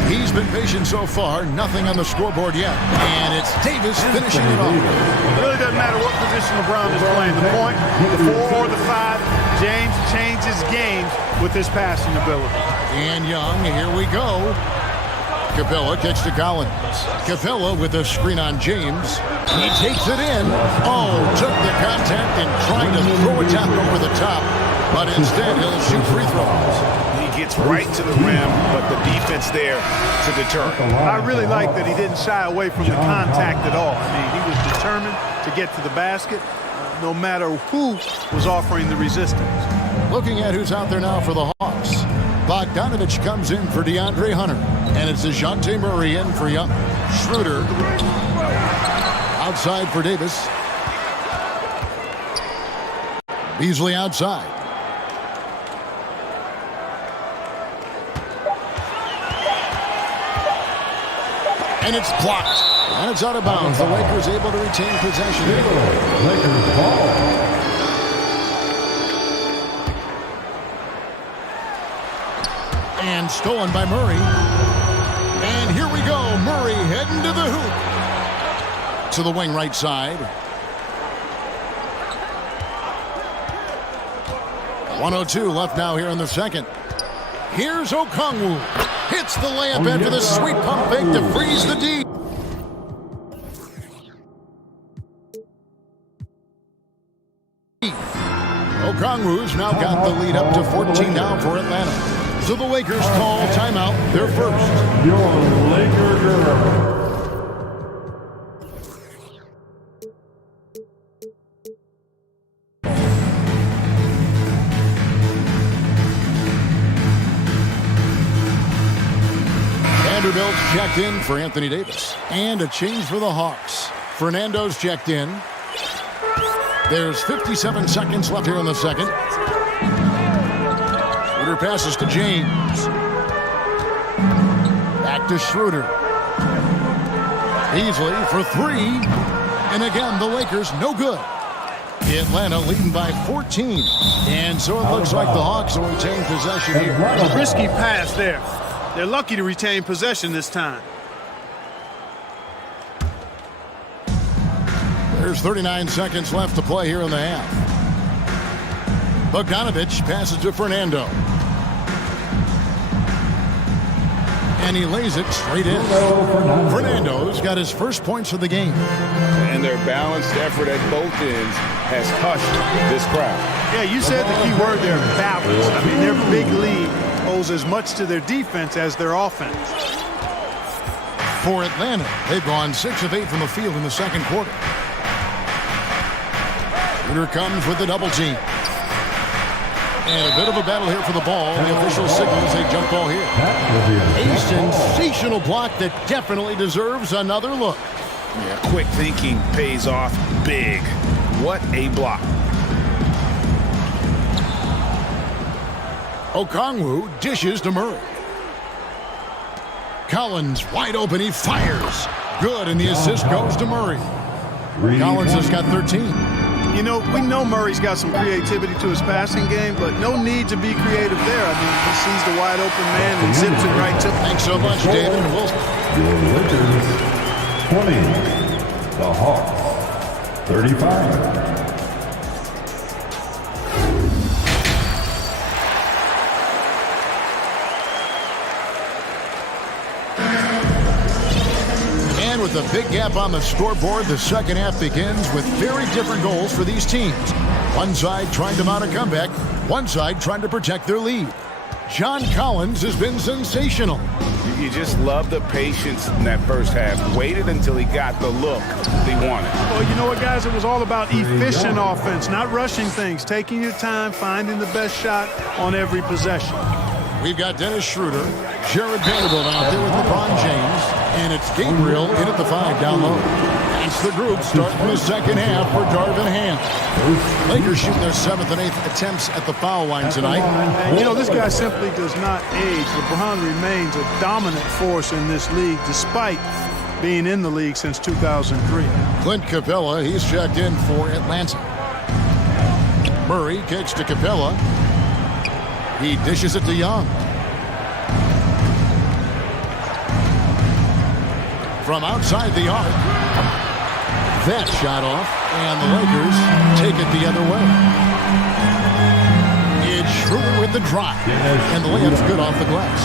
He's been patient so far. Nothing on the scoreboard yet. And it's Davis finishing it off. It really doesn't matter what position LeBron is playing. The point, the 4 or the 5. James changes games with his passing ability. And Young, here we go. Capella kicks to Collins. Capella with a screen on James. He takes it in. Oh, took the contact and tried to throw it down over the top. But instead, he'll shoot free throws. He gets right to the rim, but the defense there to deter. I really like that he didn't shy away from the contact at all. I mean, he was determined to get to the basket, no matter who was offering the resistance. Looking at who's out there now for the Hawks. Bogdanovich comes in for DeAndre Hunter. And it's DeJounte Murray in for Young. Schroeder outside for Davis. Beasley outside. And it's blocked. And it's out of bounds. The Lakers able to retain possession. Lakers ball. And stolen by Murray. And here we go. Murray heading to the hoop. To the wing right side. 1:02 left now here in the second. Here's Okongwu. Hits the layup after the sweet pump fake to freeze the D. Okongwu's now got the lead up to 14 now for Atlanta. So the Lakers call timeout, their first. Your Laker girl. Vanderbilt checked in for Anthony Davis. And a change for the Hawks. Fernando's checked in. There's 57 seconds left here in the second. Schroeder passes to James. Back to Schroeder. Beasley for 3. And again, the Lakers no good. Atlanta leading by 14. And so it looks like the Hawks will retain possession here. A risky pass there. They're lucky to retain possession this time. There's 39 seconds left to play here in the half. Bogdanovich passes to Fernando. And he lays it straight in. Fernando's got his first points of the game. And their balanced effort at both ends has hushed this crowd. Yeah, you said the key word there, balance. I mean, their big lead owes as much to their defense as their offense. For Atlanta, they've gone 6 of 8 from the field in the second quarter. Schroeder comes with the double team. And a bit of a battle here for the ball. The official signals a jump ball here. A sensational block that definitely deserves another look. Yeah, quick thinking pays off big. What a block. Okongwu dishes to Murray. Collins wide open. He fires. Good, and the assist goes to Murray. Collins has got 13. You know, we know Murray's got some creativity to his passing game, but no need to be creative there. I mean, he sees the wide open man and zips it right to him. Thanks so much, David. Your Lakers 20. The Hawks 35. With a big gap on the scoreboard, the second half begins with very different goals for these teams. One side trying to mount a comeback, one side trying to protect their lead. John Collins has been sensational. You just love the patience in that first half. Waited until he got the look he wanted. Well, you know what, guys? It was all about efficient offense, not rushing things, taking your time, finding the best shot on every possession. We've got Dennis Schroeder, Jared Vanderbilt out there with LeBron James, and it's Gabriel in at the 5 down low. That's the group starting the second half for Darvin Ham. Lakers shooting their 7th and 8th attempts at the foul line tonight. And, you know, this guy simply does not age. LeBron remains a dominant force in this league despite being in the league since 2003. Clint Capella, he's checked in for Atlanta. Murray kicks to Capella. He dishes it to Young. From outside the arc. That shot off, and the Lakers take it the other way. It's Schroeder with the drive, and the layup's good off the glass.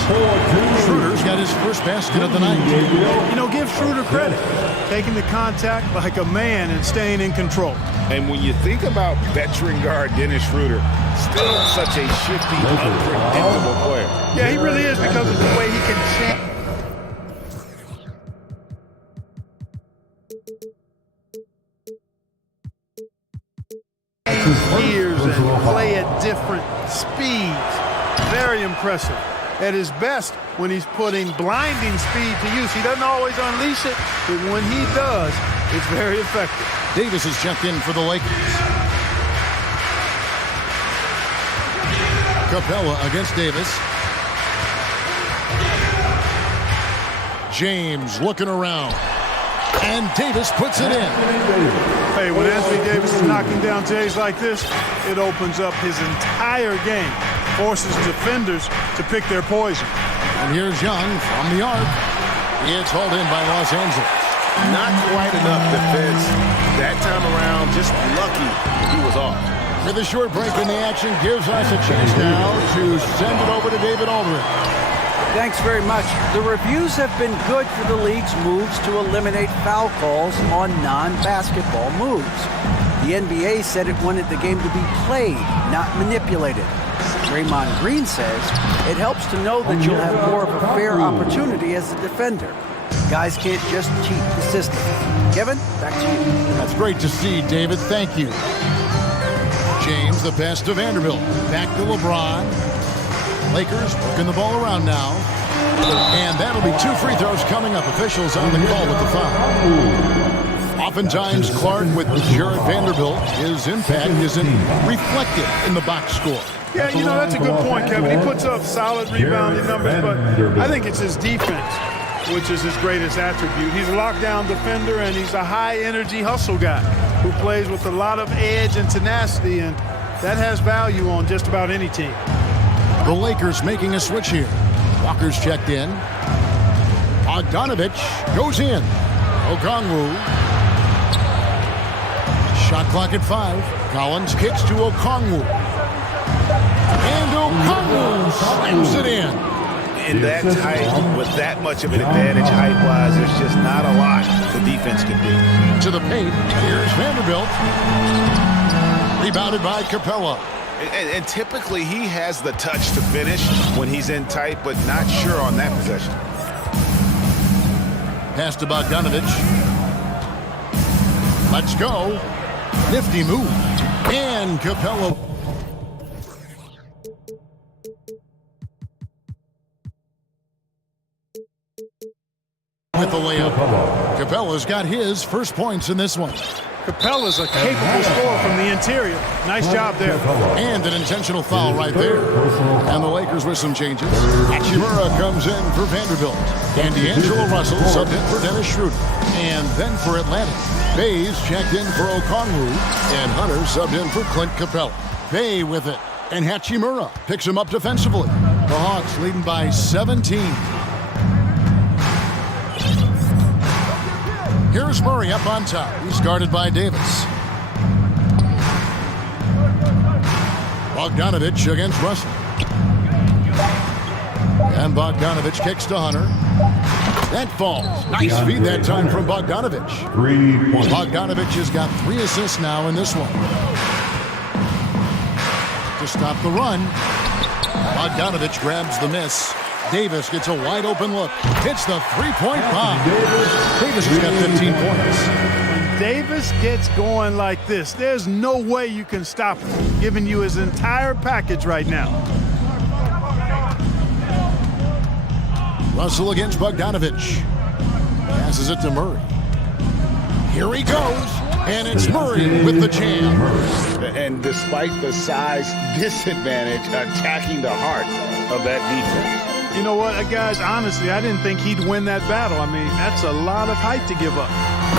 Schroeder's got his first basket of the night. You know, give Schroeder credit. Taking the contact like a man and staying in control. And when you think about veteran guard Dennis Schroeder, still such a shifty, unpredictable player. Yeah, he really is because of the way he can change. Years and play at different speeds. Very impressive. At his best, when he's putting blinding speed to use, he doesn't always unleash it, but when he does, it's very effective. Davis is checked in for the Lakers. Capella against Davis. James looking around. And Davis puts it in. Hey, when Anthony Davis is knocking down Jays like this, it opens up his entire game. Forces defenders to pick their poison. And here's Young from the arc. It's hauled in by Los Angeles. Not quite enough defense. That time around, just lucky he was off. With a short break in the action, gives us a chance now to send it over to David Aldridge. Thanks very much. The reviews have been good for the league's moves to eliminate foul calls on non-basketball moves. The NBA said it wanted the game to be played, not manipulated. Draymond Green says it helps to know that you'll have more of a fair opportunity as a defender. Guys can't just cheat the system. Kevin, back to you. That's great to see, David. Thank you. James, the pass to Vanderbilt. Back to LeBron. Lakers working the ball around now. And that'll be 2 free throws coming up. Officials on the call with the foul. Oftentimes, Clark with Jared Vanderbilt, his impact isn't reflected in the box score. Yeah, you know, that's a good point, Kevin. He puts up solid rebounding numbers, but I think it's his defense, which is his greatest attribute. He's a lockdown defender, and he's a high-energy hustle guy who plays with a lot of edge and tenacity, and that has value on just about any team. The Lakers making a switch here. Walker's checked in. Bogdanovich goes in. Okongwu. Shot clock at 5. Collins kicks to Okongwu. And Okongwu slams it in. In that tight, with that much of an advantage height-wise, there's just not a lot the defense can do. To the paint, here's Vanderbilt. Rebounded by Capella. And typically he has the touch to finish when he's in tight, but not sure on that possession. Pass to Bogdanovich. Let's go. Nifty move. And Capella. With the layup. Capella's got his first points in this one. Capella's a capable scorer from the interior. Nice job there. And an intentional foul right there. And the Lakers with some changes. Hachimura comes in for Vanderbilt. And D'Angelo Russell subbed in for Dennis Schroeder. And then for Atlanta, Bayes checked in for Okongwu. And Hunter subbed in for Clint Capella. Bay with it. And Hachimura picks him up defensively. The Hawks leading by 17. Here's Murray up on top. He's guarded by Davis. Bogdanovich against Russell. And Bogdanovich kicks to Hunter. That falls. Nice feed that time from Bogdanovich. Bogdanovich has got 3 assists now in this one. stop the run. Bogdanovich grabs the miss. Davis gets a wide open look. Hits the three-point bomb. Davis has got 15 points. When Davis gets going like this, there's no way you can stop him, giving you his entire package right now. Russell against Bogdanovich. Passes it to Murray. Here he goes, and it's Murray with the jam. And despite the size disadvantage, attacking the heart of that defense. You know what, guys, honestly, I didn't think he'd win that battle. I mean, that's a lot of height to give up.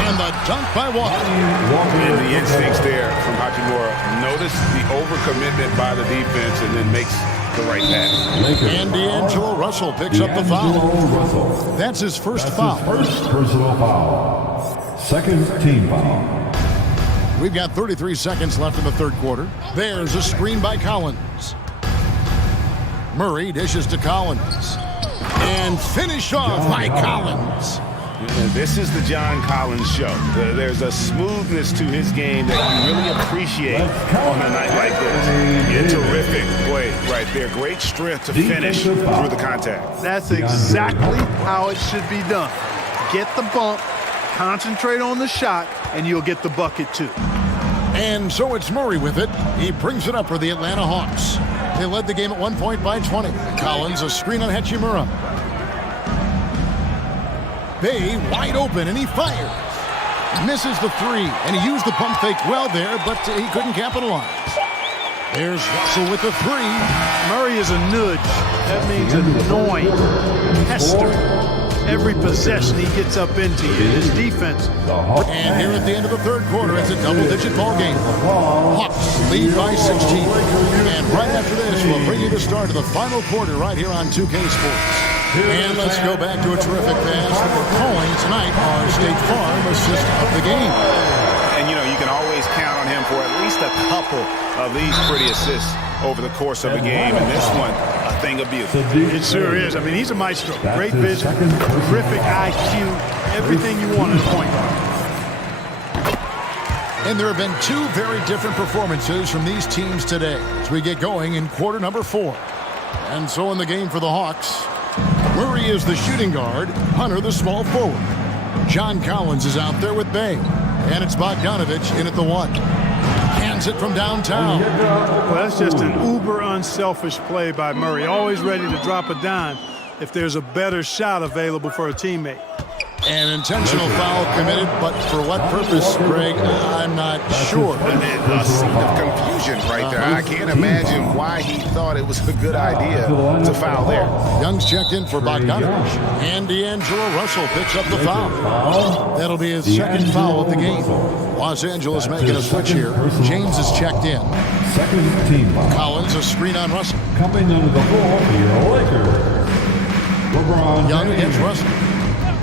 And the dunk by Walker. And the instincts there from Hachimura. Notice the overcommitment by the defense and then makes the right pass. And D'Angelo Russell picks up the foul. That's his first foul. First personal foul. Second team foul. We've got 33 seconds left in the third quarter. There's a screen by Collins. Murray dishes to Collins. And finished off by Collins. This is the John Collins show. There's a smoothness to his game that you really appreciate on a night like this. A terrific play right there. Great strength to finish through the contact. That's exactly how it should be done. Get the bump, concentrate on the shot, and you'll get the bucket too. And so it's Murray with it. He brings it up for the Atlanta Hawks. They led the game at 1 point by 20. Collins, a screen on Hachimura. Bay wide open, and he fires. Misses the three, and he used the pump fake well there, but he couldn't capitalize. There's Russell with the three. Murray is a nudge. That means annoying, pestering. Every possession he gets up into you, his defense. And here at the end of the third quarter, it's a double-digit ball game. Hawks lead by 16. And right after this, we'll bring you the start of the final quarter right here on 2K Sports. And let's go back to a terrific pass that we're calling tonight our State Farm assist of the game. And, you know, you can always count on him for at least a couple of these pretty assists over the course of a game. And this one, a thing of beauty. It sure is. I mean, he's a maestro. Great vision, terrific IQ, everything you want in a point guard. And there have been two very different performances from these teams today as we get going in quarter number 4. And so in the game for the Hawks, Murray is the shooting guard, Hunter the small forward. John Collins is out there with Bay. And it's Bogdanovich in at the 1. Hands it from downtown. Well, that's just an uber unselfish play by Murray. Always ready to drop a dime if there's a better shot available for a teammate. An intentional foul committed, but for what purpose, Greg, I'm not sure. A scene of confusion right there. I can't imagine why he thought it was a good idea to foul there. Young's checked in for Bogdanovich, and D'Angelo Russell picks up the foul. That'll be his second foul of the game. Los Angeles making a switch here. James is checked in. Second team foul. Collins, a screen on Russell. Coming under the floor for your Lakers. LeBron Young against Russell.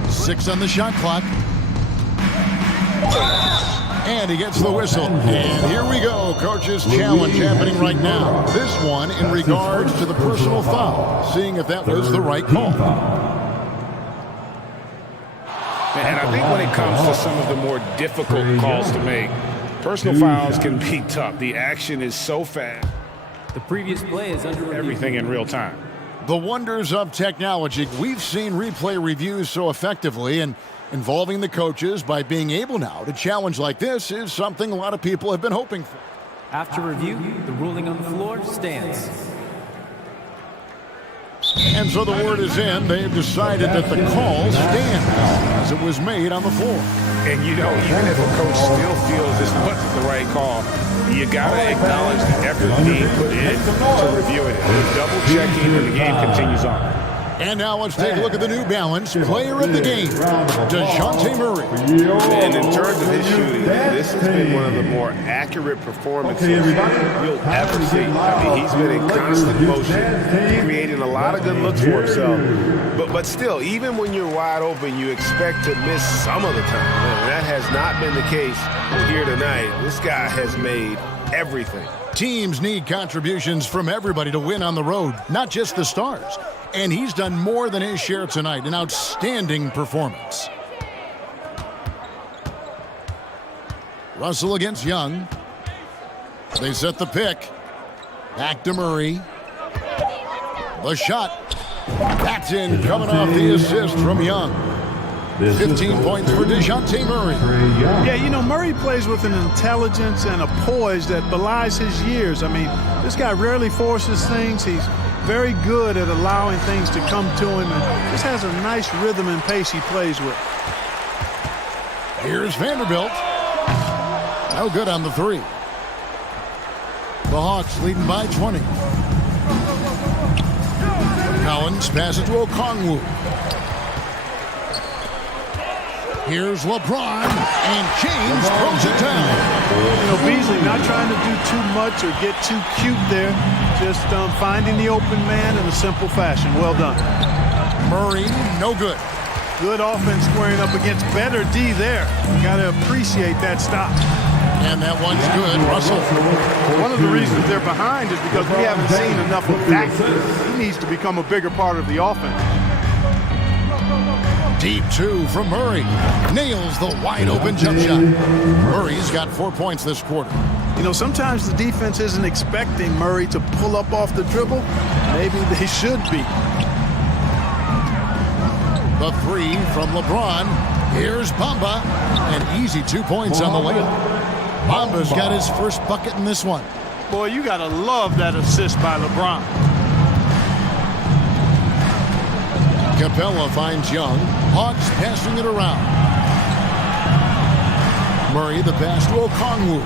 6 on the shot clock. And he gets the whistle. And here we go. Coach's challenge happening right now. This one in regards to the personal foul. Seeing if that was the right call. And I think when it comes to some of the more difficult calls to make, personal fouls can be tough. The action is so fast. The previous play is under review. Everything in real time. The wonders of technology. We've seen replay reviews so effectively, and involving the coaches by being able now to challenge like this is something a lot of people have been hoping for. After review, the ruling on the floor stands. And so the word is in. They've decided that the call stands as it was made on the floor. And, you know, even if a coach still feels this wasn't the right call, you got to acknowledge the effort being put in to review it. Double checking, and the game continues on. And now let's take a look at the New Balance player of the game, DeJounte Murray. And in terms of his shooting, this has been one of the more accurate performances you'll ever see. I mean, he's been in constant motion, creating a lot of good looks for himself. But still, even when you're wide open, you expect to miss some of the time. And that has not been the case here tonight. This guy has made everything. Teams need contributions from everybody to win on the road, not just the stars. And he's done more than his share tonight. An outstanding performance. Russell against Young. They set the pick. Back to Murray. The shot. That's in, coming off the assist from Young. 15 points for DeJounte Murray. Yeah, you know, Murray plays with an intelligence and a poise that belies his years. I mean, this guy rarely forces things. He's very good at allowing things to come to him and just has a nice rhythm and pace he plays with. Here's Vanderbilt. No good on the three. The Hawks leading by 20. Collins passes to Okongwu. Here's LeBron, and James throws it down. You know, Beasley not trying to do too much or get too cute there. Just finding the open man in a simple fashion. Well done. Murray, no good. Good offense squaring up against better D there. Got to appreciate that stop. And that one's good. Russell. One of the reasons they're behind is because we haven't seen enough of that. He needs to become a bigger part of the offense. Deep two from Murray. Nails the wide open jump shot. Murray's got 4 points this quarter. You know, sometimes the defense isn't expecting Murray to pull up off the dribble. Maybe they should be. The three from LeBron. Here's Bamba. An easy 2 points on the layup. Bamba's got his first bucket in this one. Boy, you got to love that assist by LeBron. Capella finds Young. Hawks passing it around. Murray the pass to Okongwu.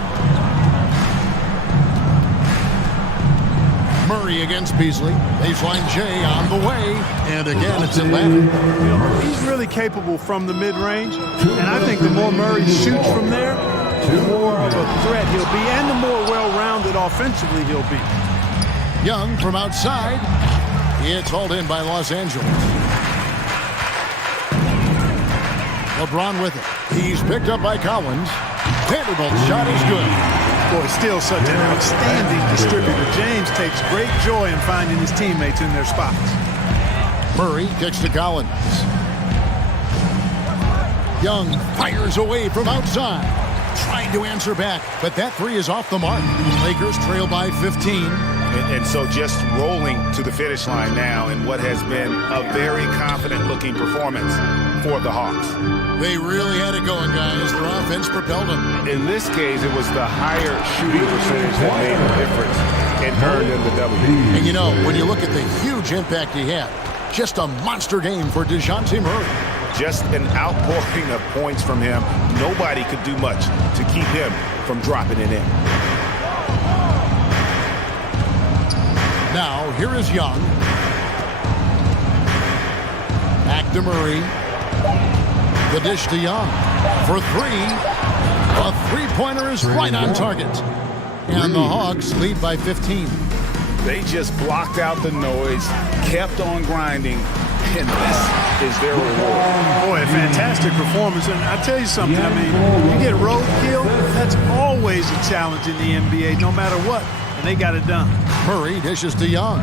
Murray against Beasley. Baseline J on the way. And again, it's Atlanta. He's really capable from the mid-range. And I think the more Murray shoots from there, the more of a threat he'll be. And the more well-rounded offensively he'll be. Young from outside. It's hauled in by Los Angeles. LeBron with it. He's picked up by Collins. Vanderbilt's shot is good. Boy, still such an outstanding distributor. James takes great joy in finding his teammates in their spots. Murray kicks to Collins. Young fires away from outside. Trying to answer back, but that three is off the mark. Lakers trail by 15. And so just rolling to the finish line now in what has been a very confident-looking performance for the Hawks. They really had it going, guys. Their offense propelled them. In this case, it was the higher shooting percentage that made the difference and earned them the W. And you know, when you look at the huge impact he had, just a monster game for DeJounte Murray. Just an outpouring of points from him. Nobody could do much to keep him from dropping it in. Now, here is Young. Back to Murray. The dish to Young. For three. A three-pointer is right on target. And the Hawks lead by 15. They just blocked out the noise, kept on grinding, and this is their reward. Boy, a fantastic performance. And I tell you something, I mean, you get roadkill, that's always a challenge in the NBA, no matter what. And they got it done. Murray dishes to Young.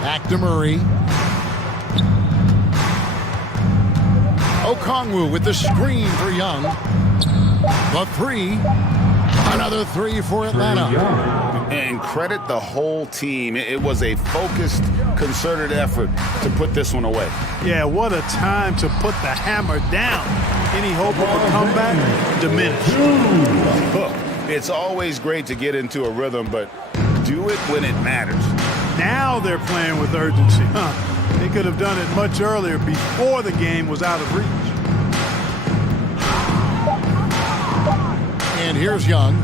Back to Murray. Okongwu with the screen for Young. The three. Another three for Atlanta. And credit the whole team. It was a focused, concerted effort to put this one away. Yeah, what a time to put the hammer down. Any hope of a comeback? Diminished. Look, it's always great to get into a rhythm, but do it when it matters. Now they're playing with urgency. They could have done it much earlier, before the game was out of reach. And here's Young.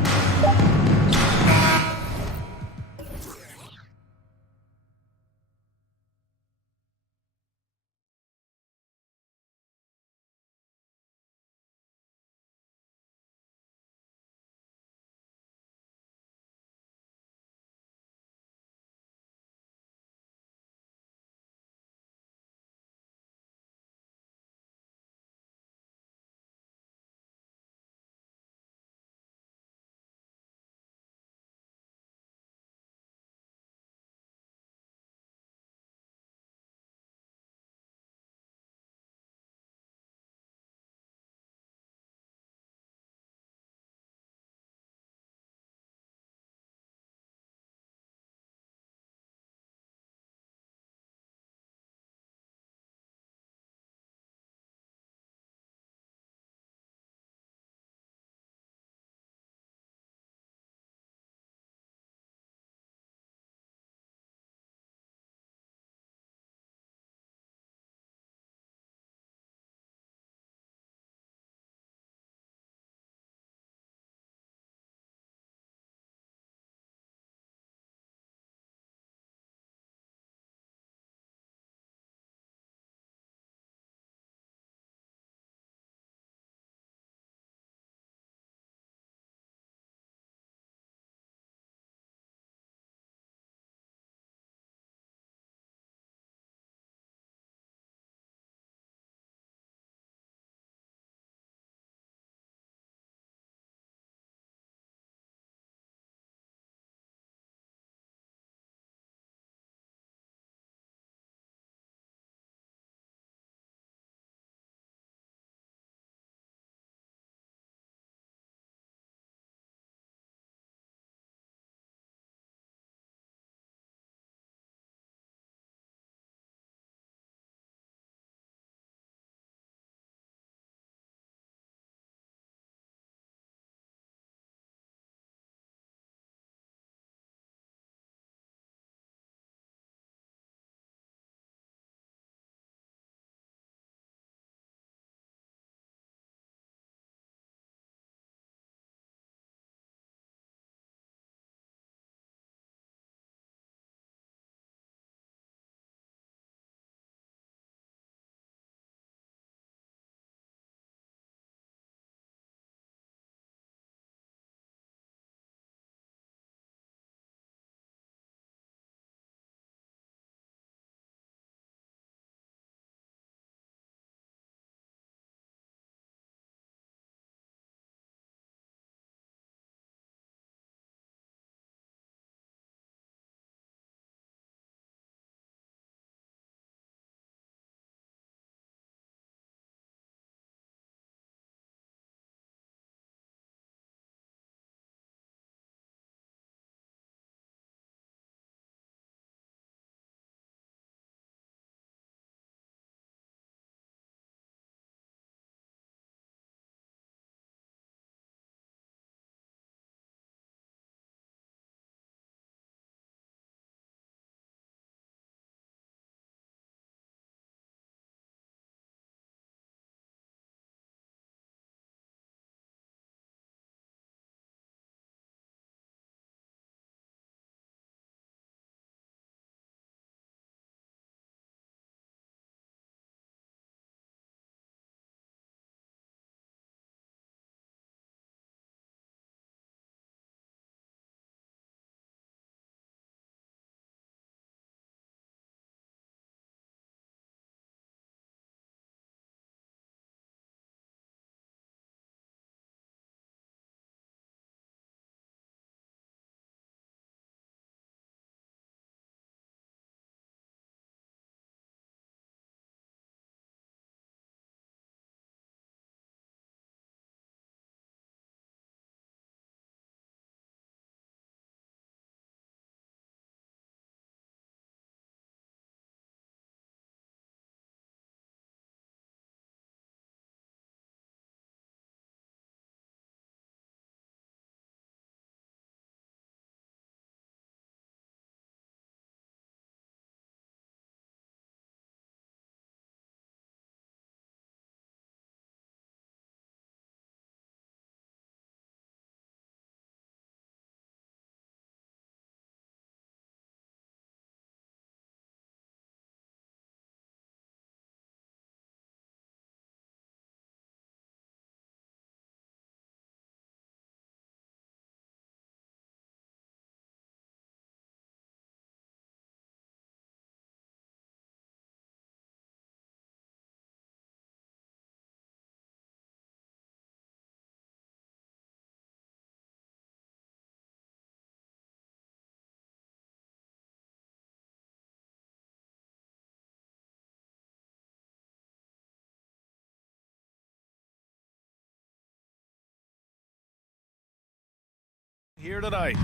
Here tonight.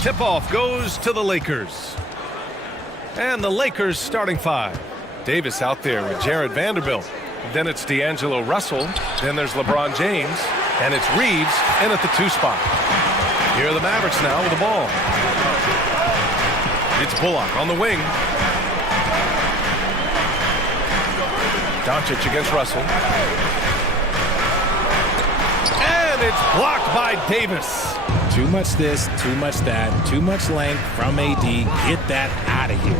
Tip-off goes to the Lakers. And the Lakers starting five. Davis out there with Jared Vanderbilt. Then it's D'Angelo Russell. Then there's LeBron James. And it's Reeves in at the 2 spot. Here are the Mavericks now with the ball. It's Bullock on the wing. Doncic against Russell. It's blocked by Davis. Too much this, too much that, too much length from AD. Get that out of here.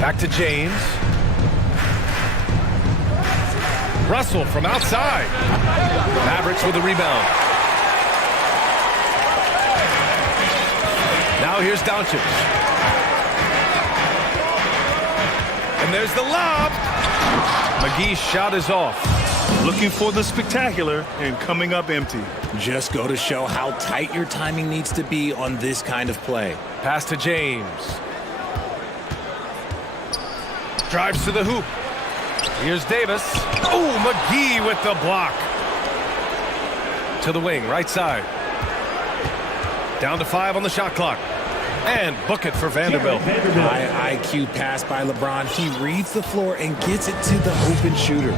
Back to James. Russell from outside. Mavericks with the rebound. Now here's Doncic. And there's the lob. McGee's shot is off. Looking for the spectacular and coming up empty. Just go to show how tight your timing needs to be on this kind of play. Pass to James. Drives to the hoop. Here's Davis. Oh, McGee with the block. To the wing, right side. Down to 5 on the shot clock. And book it for Vanderbilt. High IQ pass by LeBron. He reads the floor and gets it to the open shooter.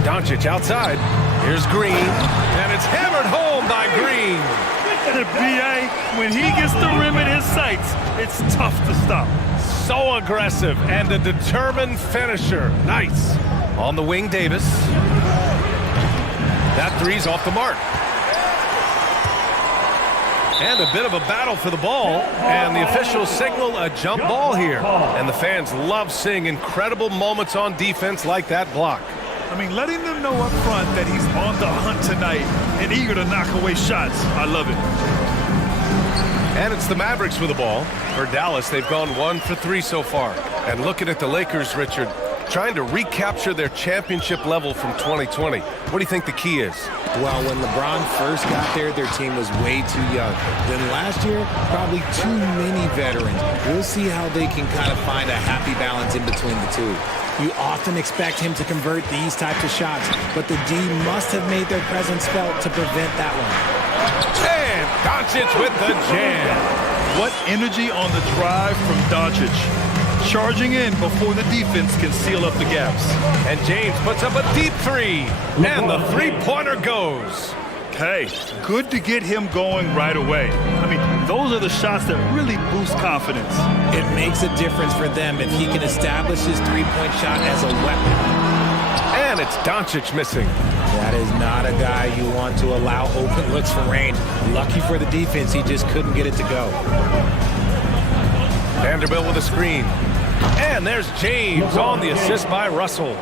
Doncic outside. Here's Green. And it's hammered home by Green. The BA, when he gets the rim in his sights, it's tough to stop. So aggressive and a determined finisher. Nice. On the wing, Davis. That three's off the mark. And a bit of a battle for the ball. And the officials signal a jump ball here. And the fans love seeing incredible moments on defense like that block. I mean, letting them know up front that he's on the hunt tonight and eager to knock away shots. I love it. And it's the Mavericks with the ball. For Dallas, they've gone 1 for 3 so far. And looking at the Lakers, Richard, trying to recapture their championship level from 2020. What do you think the key is? Well, when LeBron first got there, their team was way too young. Then last year, probably too many veterans. We'll see how they can kind of find a happy balance in between the two. You often expect him to convert these types of shots, but the D must have made their presence felt to prevent that one. And Doncic with the jam. What energy on the drive from Doncic. Charging in before the defense can seal up the gaps. And James puts up a deep three. And the three-pointer goes. Hey, good to get him going right away. I mean, those are the shots that really boost confidence. It makes a difference for them if he can establish his three-point shot as a weapon. And it's Doncic missing. That is not a guy you want to allow open looks for range. Lucky for the defense, he just couldn't get it to go. Vanderbilt with a screen. And there's James on the assist by Russell.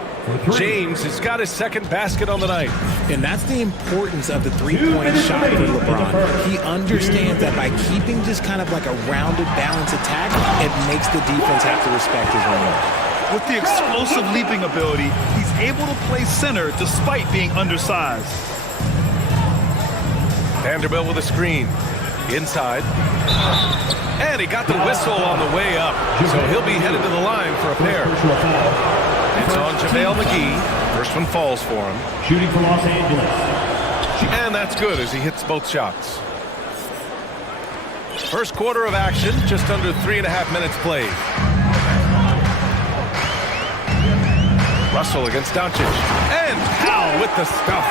James has got his second basket on the night. And that's the importance of the three-point shot for LeBron. He understands that by keeping just kind of like a rounded, balanced attack, it makes the defense have to respect his range. With the explosive leaping ability, he's able to play center despite being undersized. Vanderbilt with a screen. Inside. And he got the whistle on the way up. So he'll be headed to the line for a pair. It's on JaVale McGee. First one falls for him. Shooting for Los Angeles. And that's good as he hits both shots. First quarter of action, just under 3.5 minutes played. Russell against Doncic. And Powell with the stuff.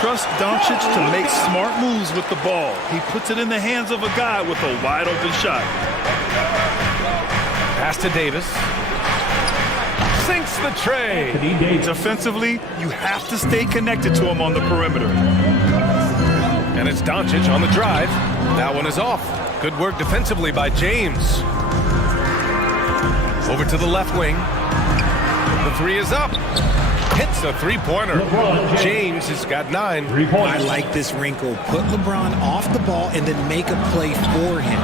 Trust Doncic to make smart moves with the ball. He puts it in the hands of a guy with a wide open shot. Pass to Davis. Sinks the tray. Defensively, you have to stay connected to him on the perimeter. And it's Doncic on the drive. That one is off. Good work defensively by James. Over to the left wing. The three is up. Hits a three-pointer. James has got 9. I like this wrinkle. Put LeBron off the ball and then make a play for him.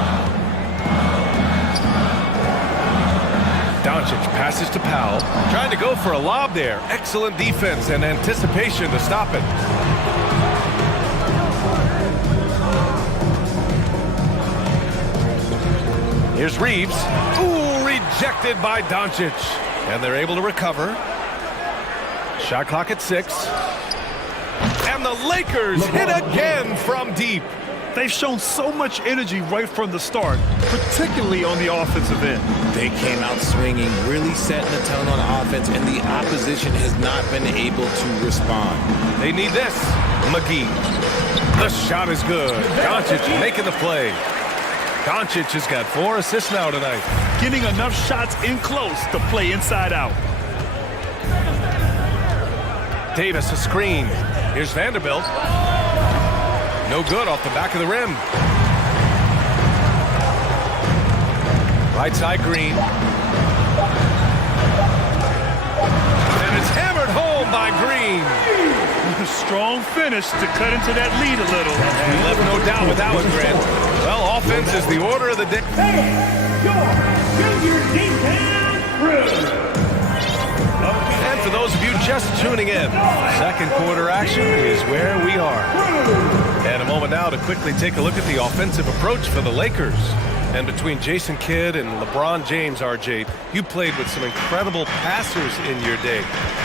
Doncic passes to Powell. Trying to go for a lob there. Excellent defense and anticipation to stop it. Here's Reeves. Ooh, rejected by Doncic. And they're able to recover. Shot clock at 6. And the Lakers hit again from deep. They've shown so much energy right from the start, particularly on the offensive end. They came out swinging, really setting the tone on offense, and the opposition has not been able to respond. They need this. McGee. The shot is good. Doncic making the play. Doncic has got 4 assists now tonight. Getting enough shots in close to play inside out. Davis a screen. Here's Vanderbilt. No good off the back of the rim. Right side Green. And it's hammered home by Green. A strong finish to cut into that lead a little. And left no doubt with that one, Grant. Well, offense is the order of the day. Hey, your junior D-Town crew. And for those of you just tuning in, second quarter action is where we are. And a moment now to quickly take a look at the offensive approach for the Lakers. And between Jason Kidd and LeBron James, RJ, you played with some incredible passers in your day.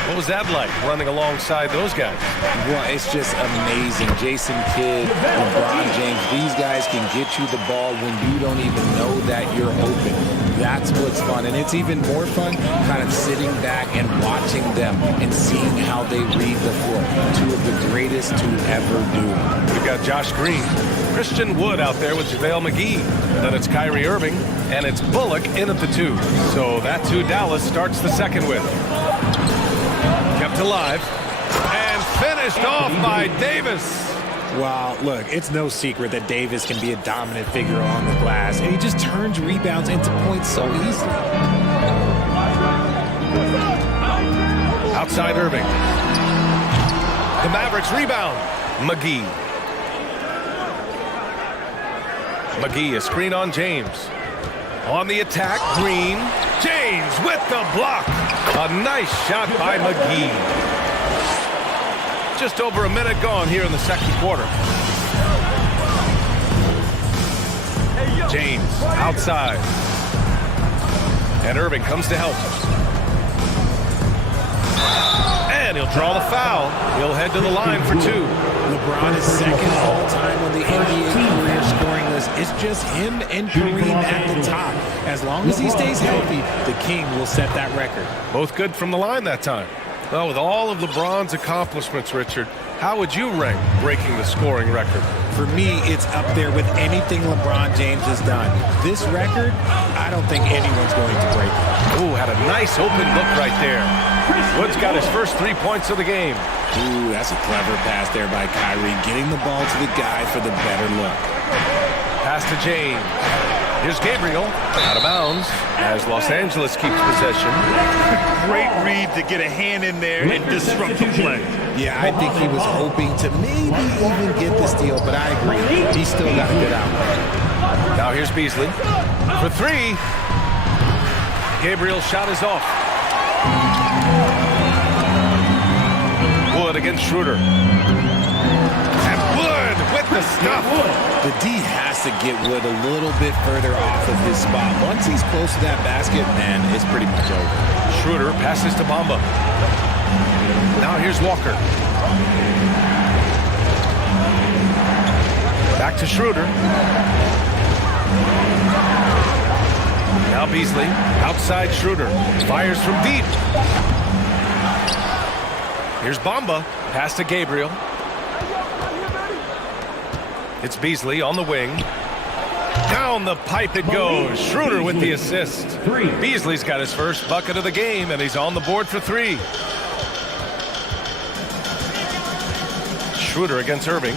What was that like, running alongside those guys? Well, it's just amazing. Jason Kidd, LeBron James, these guys can get you the ball when you don't even know that you're open. That's what's fun. And it's even more fun kind of sitting back and watching them and seeing how they read the floor. Two of the greatest to ever do. We've got Josh Green, Christian Wood out there with JaVale McGee. Then it's Kyrie Irving, and it's Bullock in at the 2. So that's who Dallas starts the second with. Kept alive and finished off by Davis. Well, look, it's no secret that Davis can be a dominant figure on the glass, and he just turns rebounds into points so easily. Outside Irving. The Mavericks rebound. McGee. McGee, a screen on James. On the attack, Green. James with the block. A nice shot by McGee. Just over a minute gone here in the second quarter. James outside. And Irving comes to help. And he'll draw the foul. He'll head to the line for 2. LeBron is second all-time on the NBA career scoring list. It's just him and Kareem at the top. As long as he stays healthy, the King will set that record. Both good from the line that time. Well, with all of LeBron's accomplishments, Richard, how would you rank breaking the scoring record? For me, it's up there with anything LeBron James has done. This record, I don't think anyone's going to break it. Ooh, had a nice open look right there. Wood's got his first 3 points of the game. Ooh, that's a clever pass there by Kyrie, getting the ball to the guy for the better look. Pass to James. Here's Gabriel, out of bounds, as Los Angeles keeps possession. Great read to get a hand in there and disrupt the play. Yeah, I think he was hoping to maybe even get the steal, but I agree. He's still got a good outlet. Now here's Beasley for 3. Gabriel's shot is off. Wood against Schroeder. And Wood with the stuff. The D has to get Wood a little bit further off of his spot. Once he's close to that basket, man, it's pretty much over. Schroeder passes to Bamba. Now here's Walker. Back to Schroeder. Now Beasley, outside Schroeder. Fires from deep. Here's Bamba. Pass to Gabriel. It's Beasley on the wing. Down the pipe it goes. Schroeder with the assist. Beasley's got his first bucket of the game, and he's on the board for 3. Schroeder against Irving.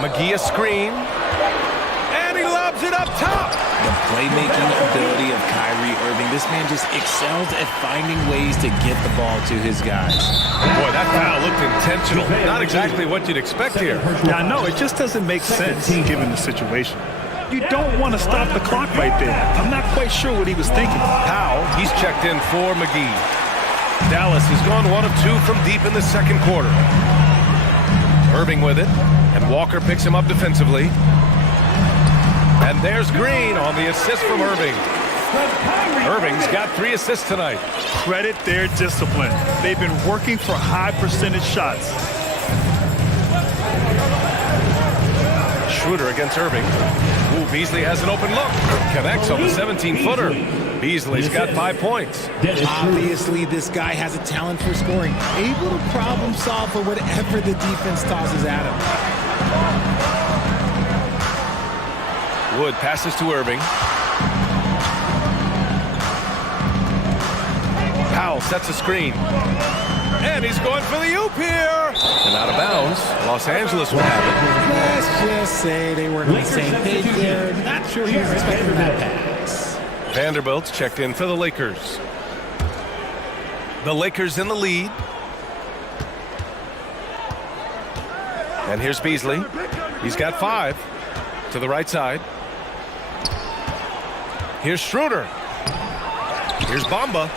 McGee a screen. And he lobs it up top. The playmaking ability of Kyrie Irving. This man just excels at finding ways to get the ball to his guys. Boy, that foul looked intentional. Not exactly what you'd expect here. Yeah, I know. It just doesn't make sense given the situation. You don't want to stop the clock right there. I'm not quite sure what he was thinking. Powell, he's checked in for McGee. Dallas has gone 1 of 2 from deep in the second quarter. Irving with it, and Walker picks him up defensively. And there's Green on the assist from Irving. Irving's got 3 assists tonight. Credit their discipline. They've been working for high percentage shots. Schroeder against Irving. Ooh, Beasley has an open look. Connects on the 17-footer. Beasley's got 5 points. Obviously, this guy has a talent for scoring. Able to problem solve for whatever the defense tosses at him. Wood passes to Irving. Powell sets a screen. And he's going for the oop here. And out of bounds. Los Angeles will have it. Let's just say they were on the same page there. Not sure he was expecting that pass. Vanderbilt's checked in for the Lakers. The Lakers in the lead. And here's Beasley. He's got 5 to the right side. Here's Schroeder. Here's Bamba.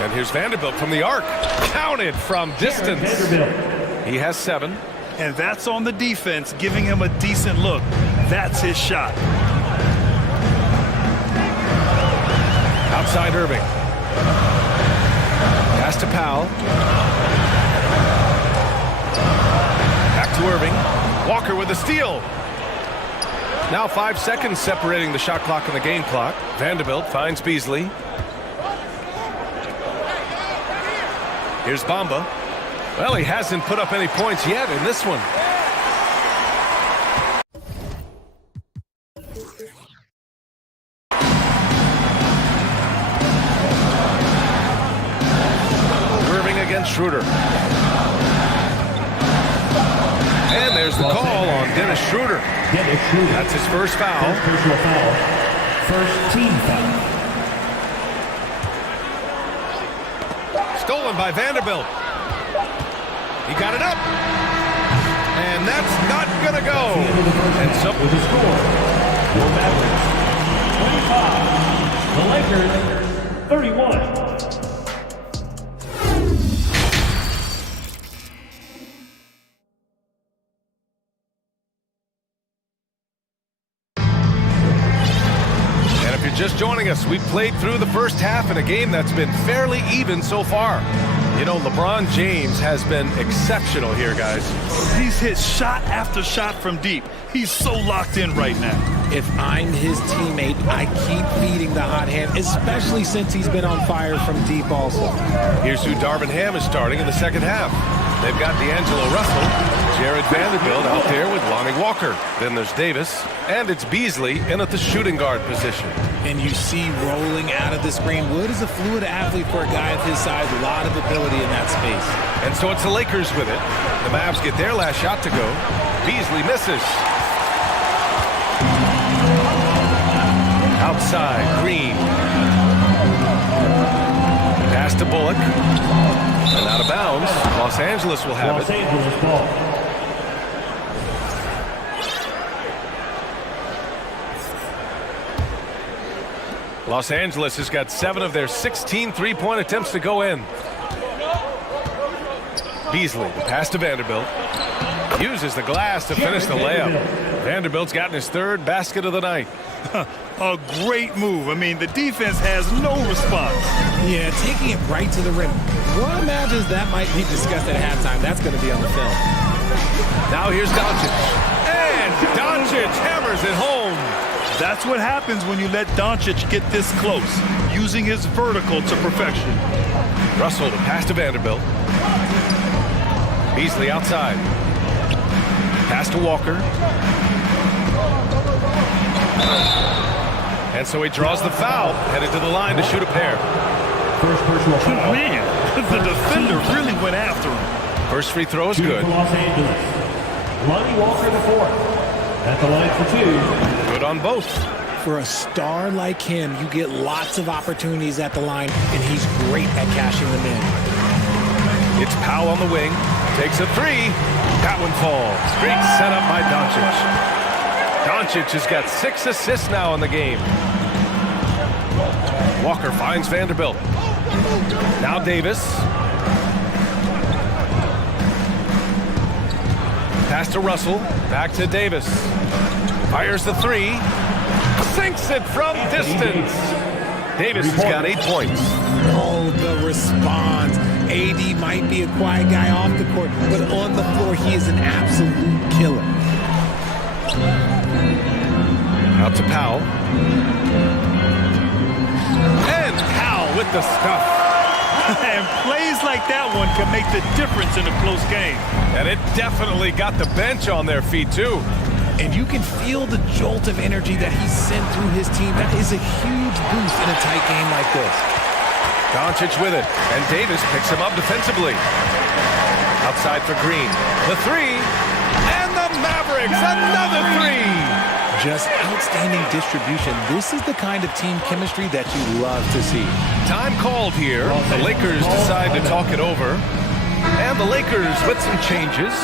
And here's Vanderbilt from the arc. Counted from distance. He has 7. And that's on the defense, giving him a decent look. That's his shot. Outside Irving. Pass to Powell. Back to Irving. Walker with a steal. Now 5 seconds separating the shot clock and the game clock. Vanderbilt finds Beasley. Here's Bamba. Well, he hasn't put up any points yet in this one. Irving against Schroeder. And there's the call on Dennis Schroeder. That's his first foul. Personal foul. First team foul. Stolen by Vanderbilt. He got it up. And that's not going to go. And so with the score, your Mavericks 25, the Lakers 31. Just joining us, we've played through the first half in a game that's been fairly even so far. You know, LeBron James has been exceptional here, guys. He's hit shot after shot from deep. He's so locked in right now. If I'm his teammate, I keep feeding the hot hand, especially since he's been on fire from deep also. Here's who Darvin Ham is starting in the second half. They've got D'Angelo Russell, Jared Vanderbilt out there with Lonnie Walker. Then there's Davis, and it's Beasley in at the shooting guard position. And you see rolling out of the screen. Wood is a fluid athlete for a guy of his size, a lot of ability in that space. And so it's the Lakers with it. The Mavs get their last shot to go. Beasley misses. Outside, Green. Pass to Bullock. And out of bounds, Los Angeles will have it. Los Angeles ball. Los Angeles has got 7 of their 16 three-point attempts to go in. Beasley, the pass to Vanderbilt. Uses the glass to finish the layup. Vanderbilt's gotten his 3rd basket of the night. A great move. I mean, the defense has no response. Yeah, taking it right to the rim. One imagines that might be discussed at halftime. That's going to be on the film. Now here's Doncic. And Doncic hammers it home. That's what happens when you let Doncic get this close, using his vertical to perfection. Russell, the pass to Vanderbilt. Beasley outside. Pass to Walker. And so he draws the foul, headed to the line to shoot a pair. First personal foul. Man, the defender really went after him. First free throw is good. For Los Angeles, Lonnie Walker the 4th. At the line for 2. Good on both. For a star like him, you get lots of opportunities at the line, and he's great at cashing them in. It's Powell on the wing. Takes a 3. That one falls. Great setup by Doncic. Doncic has got 6 assists now in the game. Walker finds Vanderbilt. Now Davis. Pass to Russell. Back to Davis. Fires the three. Sinks it from distance. Davis has got 8 points. Oh, the response. AD might be a quiet guy off the court, but on the floor, he is an absolute killer. Out to Powell. And Powell with the stuff. And plays like that one can make the difference in a close game. And it definitely got the bench on their feet, too. And you can feel the jolt of energy that he sent through his team. That is a huge boost in a tight game like this. Doncic with it, and Davis picks him up defensively. Outside for Green. The three, and the Mavericks, another three! Just outstanding distribution. This is the kind of team chemistry that you love to see. Time called here. The Lakers decide to talk it over. And the Lakers with some changes.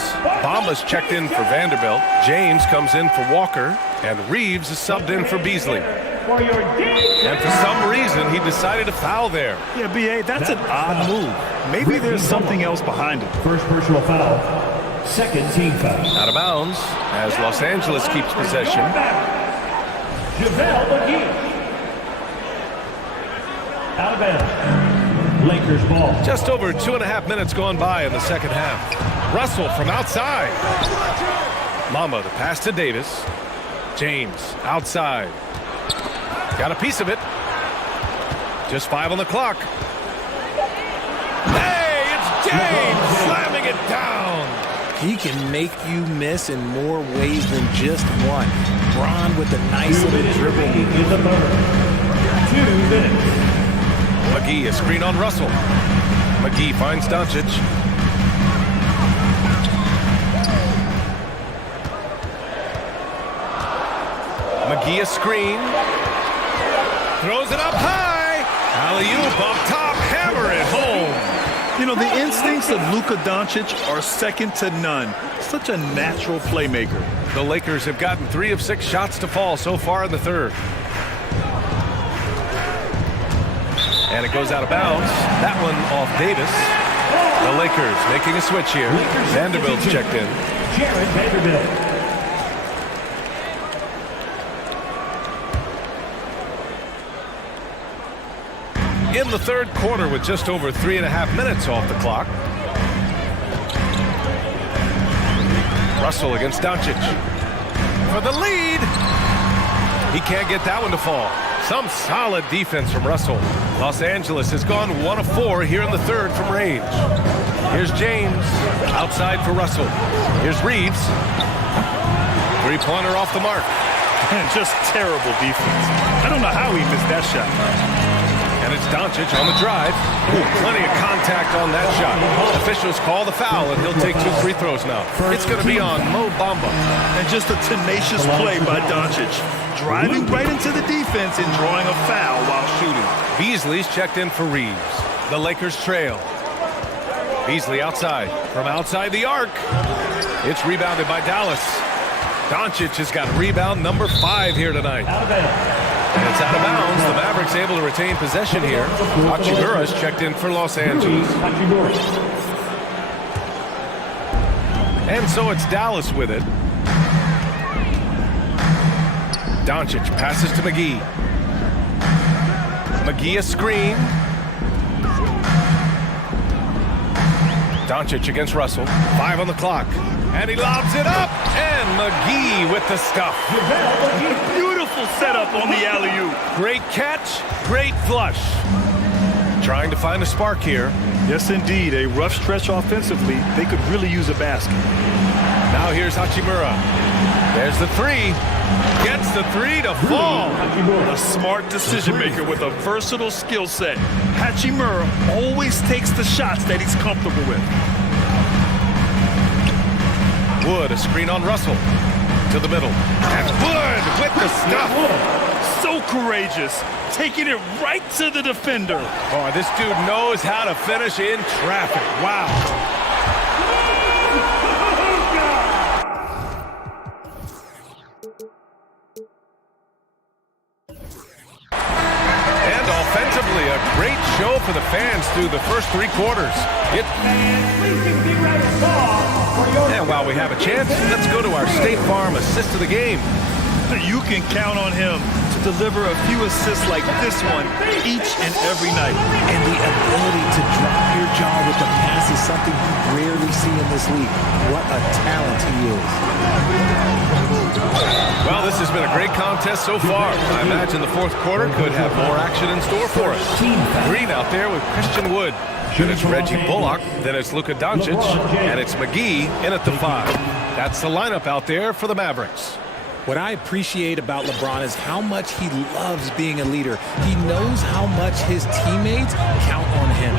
Bamba's checked in for Vanderbilt. James comes in for Walker. And Reeves is subbed in for Beasley. And for some reason, he decided to foul there. Yeah, B.A., that's an odd move. Maybe there's something else behind it. First personal foul. Second team foul. Out of bounds as Los Angeles keeps possession. JaVale McGee. Out of bounds. Lakers ball. Just over 2.5 minutes gone by in the second half. Russell from outside. Mamba, the pass to Davis. James outside. Got a piece of it. Just 5 on the clock. Hey, it's James slamming it down. He can make you miss in more ways than just one. Bron with a nice little dribble. In the third. 2 minutes. McGee, a screen on Russell. McGee finds Doncic. McGee, a screen. Throws it up high. Alley-oop up top. Hammer it home. You know, the instincts of Luka Doncic are second to none. Such a natural playmaker. The Lakers have gotten 3 of 6 shots to fall so far in the third. And it goes out of bounds. That one off Davis. The Lakers making a switch here. Vanderbilt's checked in. Jared Vanderbilt. In the third quarter with just over 3.5 minutes off the clock. Russell against Doncic. For the lead. He can't get that one to fall. Some solid defense from Russell. Los Angeles has gone 1 of 4 here in the third from range. Here's James. Outside for Russell. Here's Reeves. 3-pointer off the mark. Just terrible defense. I don't know how he missed that shot. And it's Doncic on the drive. Ooh, plenty of contact on that shot. Officials call the foul, and he'll take 2 free throws now. It's going to be on Mo Bamba. And just a tenacious play by Doncic. Driving right into the defense and drawing a foul while shooting. Beasley's checked in for Reeves. The Lakers trail. Beasley outside. From outside the arc. It's rebounded by Dallas. Doncic has got rebound number 5 here tonight. And it's out of bounds. The Mavericks able to retain possession here. Hachimura's checked in for Los Angeles. And so it's Dallas with it. Doncic passes to McGee. McGee a screen. Doncic against Russell. 5 on the clock. And he lobs it up. And McGee with the stuff. Beautiful setup on the alley-oop. Great catch, great flush. Trying to find a spark here. Yes, indeed. A rough stretch offensively. They could really use a basket. Now here's Hachimura. There's the 3. Gets the 3 to fall. A smart decision maker with a versatile skill set. Hachimura always takes the shots that he's comfortable with. Wood, a screen on Russell. To the middle. And Wood with the stuff. So courageous. Taking it right to the defender. Boy, this dude knows how to finish in traffic. Wow. And offensively, Really a great show for the fans through the first 3 quarters. And while we have a chance, let's go to our State Farm assist of the game. You can count on him to deliver a few assists like this one each and every night. And the ability to drop your jaw with the pass is something you rarely see in this league. What a talent he is. Well, this has been a great contest so far. I imagine the fourth quarter could have more action in store for us. Green out there with Christian Wood. Then it's Reggie Bullock. Then it's Luka Doncic. And it's McGee in at the 5. That's the lineup out there for the Mavericks. What I appreciate about LeBron is how much he loves being a leader. He knows how much his teammates count on him.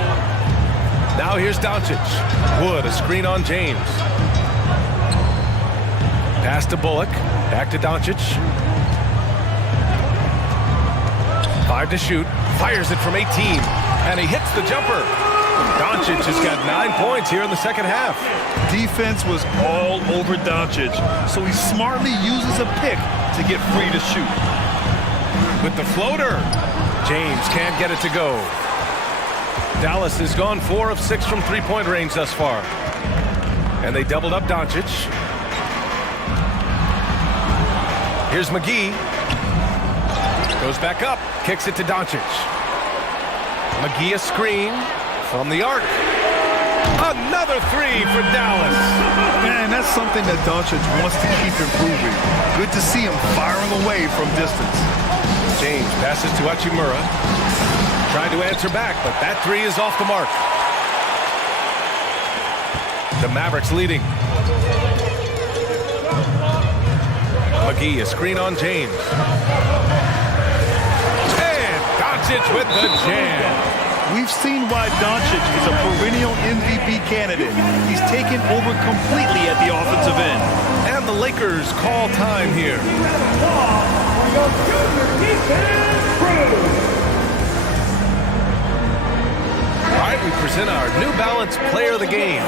Now here's Doncic. Wood, a screen on James. Pass to Bullock. Back to Doncic. 5 to shoot. Fires it from 18. And he hits the jumper. Doncic has got 9 points here in the second half. Defense was all over Doncic, so he smartly uses a pick to get free to shoot. With the floater, James can't get it to go. Dallas has gone 4 of 6 from 3-point range thus far. And they doubled up Doncic. Here's McGee. Goes back up, kicks it to Doncic. McGee a screen from the arc. Another 3 for Dallas. Man, that's something that Doncic wants to keep improving. Good to see him firing away from distance. James passes to Hachimura. Trying to answer back, but that 3 is off the mark. The Mavericks leading. McGee, a screen on James. And Doncic with the jam. We've seen why Doncic is a perennial MVP candidate. He's taken over completely at the offensive end. And the Lakers call time here. All right, we present our New Balance player of the game,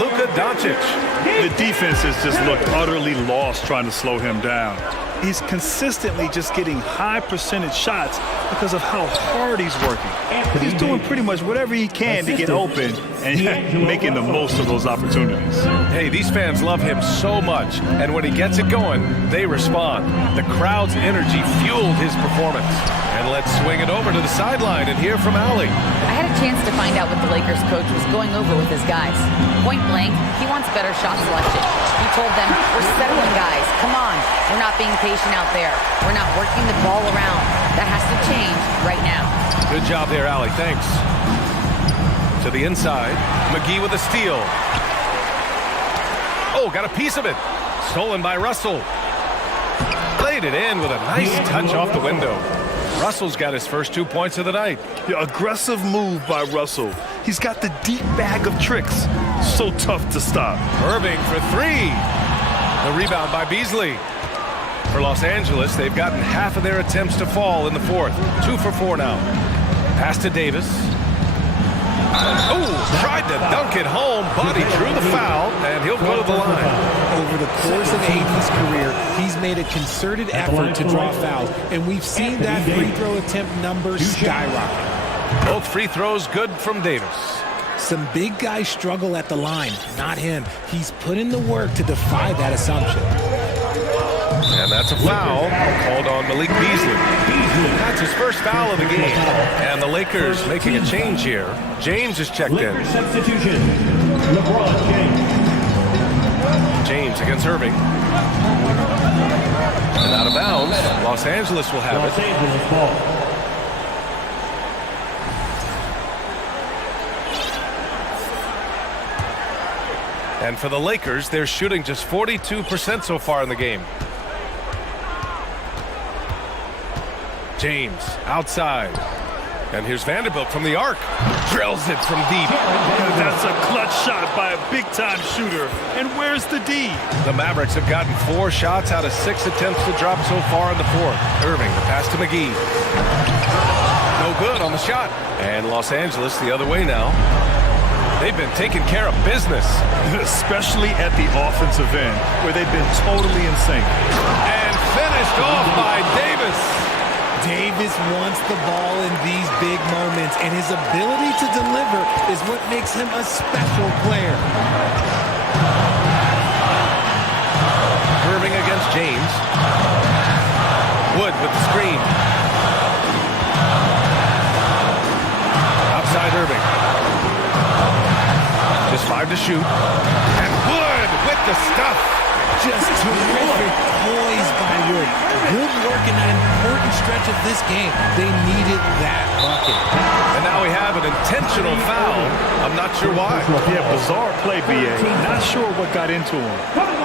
Luka Doncic. The defense has just looked utterly lost trying to slow him down. He's consistently just getting high percentage shots because of how hard he's working. He's doing pretty much whatever he can to get open and making the most of those opportunities. Hey, these fans love him so much, and when he gets it going, they respond. The crowd's energy fueled his performance. And let's swing it over to the sideline and hear from Allie. I had a chance to find out what the Lakers coach was going over with his guys. Point blank, he wants better shot selection. He told them, we're settling guys, come on. We're not being patient out there. We're not working the ball around. That has to change right now. Good job there, Allie, thanks. To the inside, McGee with a steal. Oh, got a piece of it. Stolen by Russell. Laid it in with a nice touch off the window. Russell's got his first 2 points of the night. Yeah, aggressive move by Russell. He's got the deep bag of tricks. So tough to stop. Irving for 3. The rebound by Beasley. For Los Angeles, they've gotten half of their attempts to fall in the fourth. 2 for 4 now. Pass to Davis. Oh, tried to dunk it home, but he drew the foul, and he'll go to the line. Over the course of AD's career, he's made a concerted effort to draw fouls, and we've seen that free throw attempt number skyrocket. Both free throws good from Davis. Some big guys struggle at the line, not him. He's put in the work to defy that assumption. And that's a foul called on Malik Beasley. That's his first foul of the game. And the Lakers making a change here. James is checked in. Substitution, LeBron James. James against Irving. And out of bounds, Los Angeles will have Los it. Angeles ball. And for the Lakers, they're shooting just 42% so far in the game. James outside. And here's Vanderbilt from the arc. Drills it from deep. That's a clutch shot by a big-time shooter. And where's the D? The Mavericks have gotten 4 shots out of 6 attempts to drop so far in the fourth. Irving, the pass to McGee. No good on the shot. And Los Angeles the other way now. They've been taking care of business. Especially at the offensive end, where they've been totally in sync. And finished off by Davis. Davis wants the ball in these big moments, and his ability to deliver is what makes him a special player. Irving against James. Wood with the screen. Outside Irving. Just 5 to shoot. And Wood with the stuff. Just terrific poise by Wood. Good work in that important stretch of this game. They needed that bucket. And now we have an intentional foul. I'm not sure why. Yeah, bizarre play, BA. Not sure what got into him.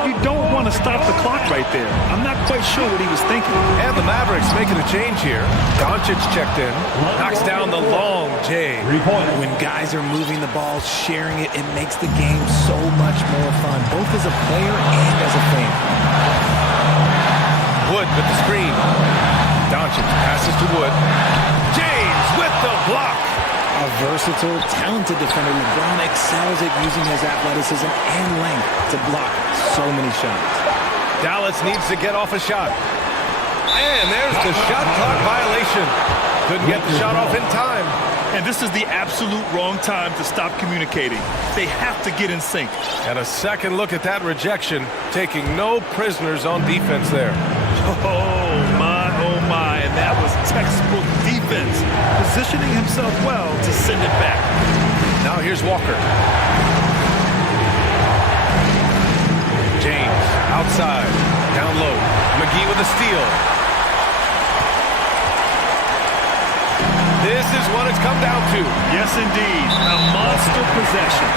You don't want to stop the clock right there. I'm not quite sure what he was thinking. And the Mavericks making a change here. Doncic checked in. Knocks down the long J. When guys are moving the ball, sharing it, it makes the game so much more fun, both as a player and as a fan. Wood with the screen. Doncic passes to Wood. James with the block. A versatile, talented defender, LeBron excels at using his athleticism and length to block so many shots. Dallas needs to get off a shot. And there's the shot clock violation. Couldn't get the shot off in time. And this is the absolute wrong time to stop communicating. They have to get in sync. And a second look at that rejection, taking no prisoners on defense there. Oh my, and that was textbook defense. Positioning himself well to send it back. Now here's Walker. James, outside, down low. McGee with a steal. This is what it's come down to. Yes, indeed. A monster possession.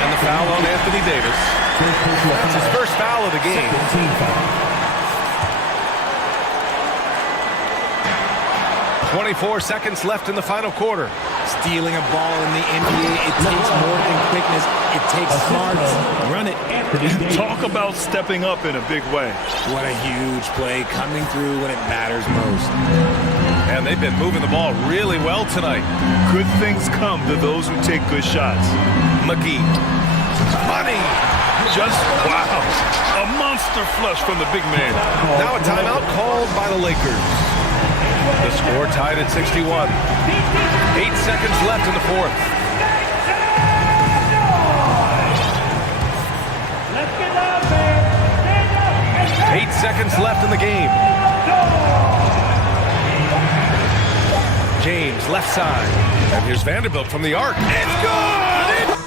And the foul on Anthony Davis. That's his first foul of the game. 24 seconds left in the final quarter. Stealing a ball in the NBA, it takes more than quickness. It takes smarts. Run it. Talk about stepping up in a big way. What a huge play, coming through when it matters most. And they've been moving the ball really well tonight. Good things come to those who take good shots. McGee. Money! Just wow. A monster flush from the big man. Now a timeout called by the Lakers. The score tied at 61. 8 seconds left in the fourth. Let's get out there. Stand up. 8 seconds left in the game. James, left side. And here's Vanderbilt from the arc. It's good!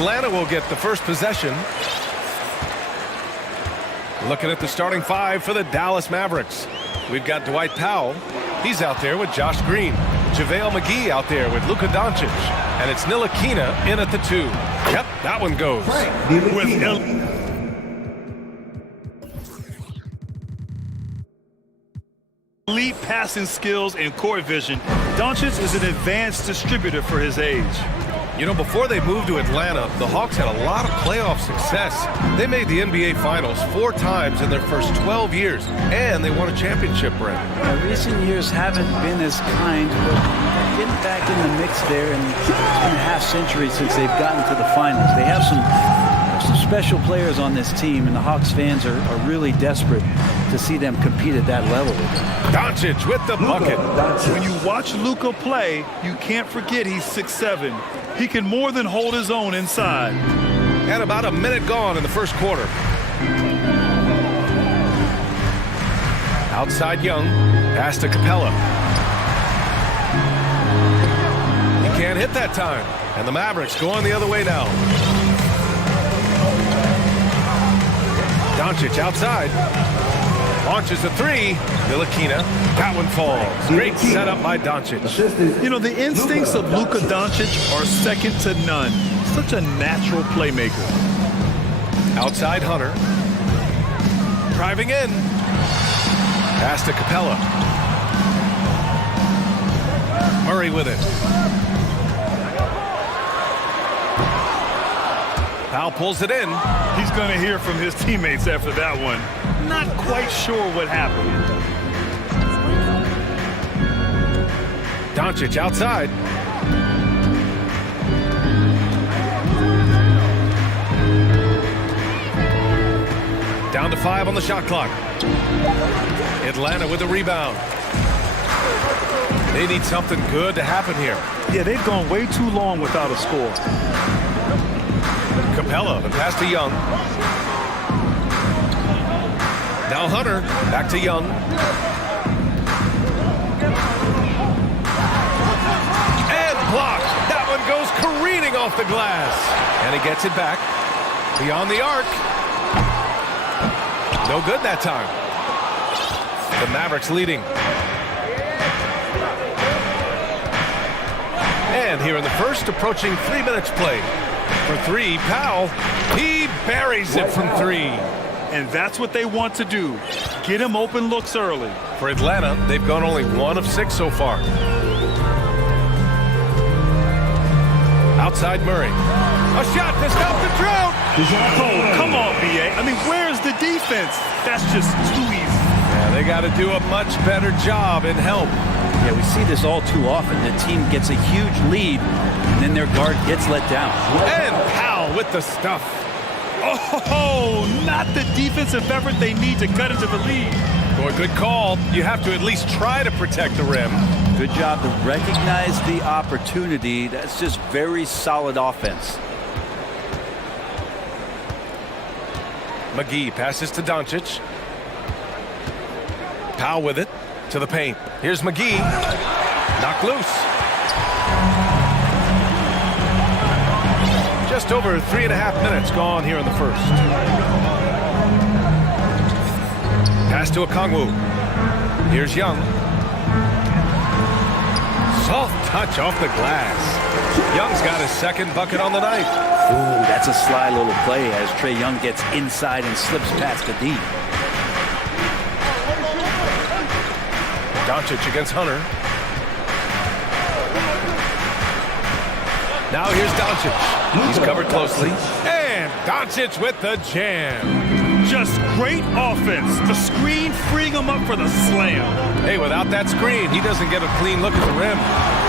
Atlanta will get the first possession. Looking at the starting five for the Dallas Mavericks. We've got Dwight Powell. He's out there with Josh Green. JaVale McGee out there with Luka Doncic. And it's Ntilikina in at the 2. Yep, that one goes. With elite passing skills and court vision, Doncic is an advanced distributor for his age. You know, before they moved to Atlanta, the Hawks had a lot of playoff success. They made the NBA Finals 4 times in their first 12 years, and they won a championship ring. Recent years haven't been as kind, but getting back in the mix there, and it's been a half century since they've gotten to the finals. They have some special players on this team, and the Hawks fans are really desperate to see them compete at that level. Doncic with the bucket. When you watch Luka play, you can't forget he's 6'7". He can more than hold his own inside. And about a minute gone in the first quarter. Outside Young, pass to Capella. He can't hit that time. And the Mavericks going the other way now. Doncic outside. Launches a 3. Ntilikina. That one falls. Great setup by Doncic. You know, the instincts of Luka Doncic are second to none. Such a natural playmaker. Outside Hunter. Driving in. Pass to Capella. Murray with it. Powell pulls it in. He's going to hear from his teammates after that one. Not quite sure what happened. Doncic outside. Down to 5 on the shot clock. Atlanta with the rebound. They need something good to happen here. Yeah, they've gone way too long without a score. Capella, the pass to Young. Now Hunter, back to Young. And blocked. That one goes careening off the glass. And he gets it back. Beyond the arc. No good that time. The Mavericks leading. And here in the first, approaching 3 minutes played. For 3, Powell, he buries it from 3. And that's what they want to do. Get him open looks early. For Atlanta, they've gone only 1 of 6 so far. Outside Murray. A shot to stop the drought. Oh, come on, B.A. I mean, where's the defense? That's just too easy. Yeah, they got to do a much better job in help. Yeah, we see this all too often. The team gets a huge lead, and then their guard gets let down. And Powell with the stuff. Oh, not the defensive effort they need to cut into the lead. Boy, good call. You have to at least try to protect the rim. Good job to recognize the opportunity. That's just very solid offense. McGee passes to Doncic. Powell with it to the paint. Here's McGee. Knocked loose. Just over 3.5 minutes gone here in the first. Pass to Okongwu. Here's Young. Soft touch off the glass. Young's got his second bucket on the night. Ooh, that's a sly little play as Trae Young gets inside and slips past the D. Doncic against Hunter. Now here's Doncic. He's covered closely. And Doncic with the jam. Just great offense. The screen freeing him up for the slam. Hey, without that screen, he doesn't get a clean look at the rim.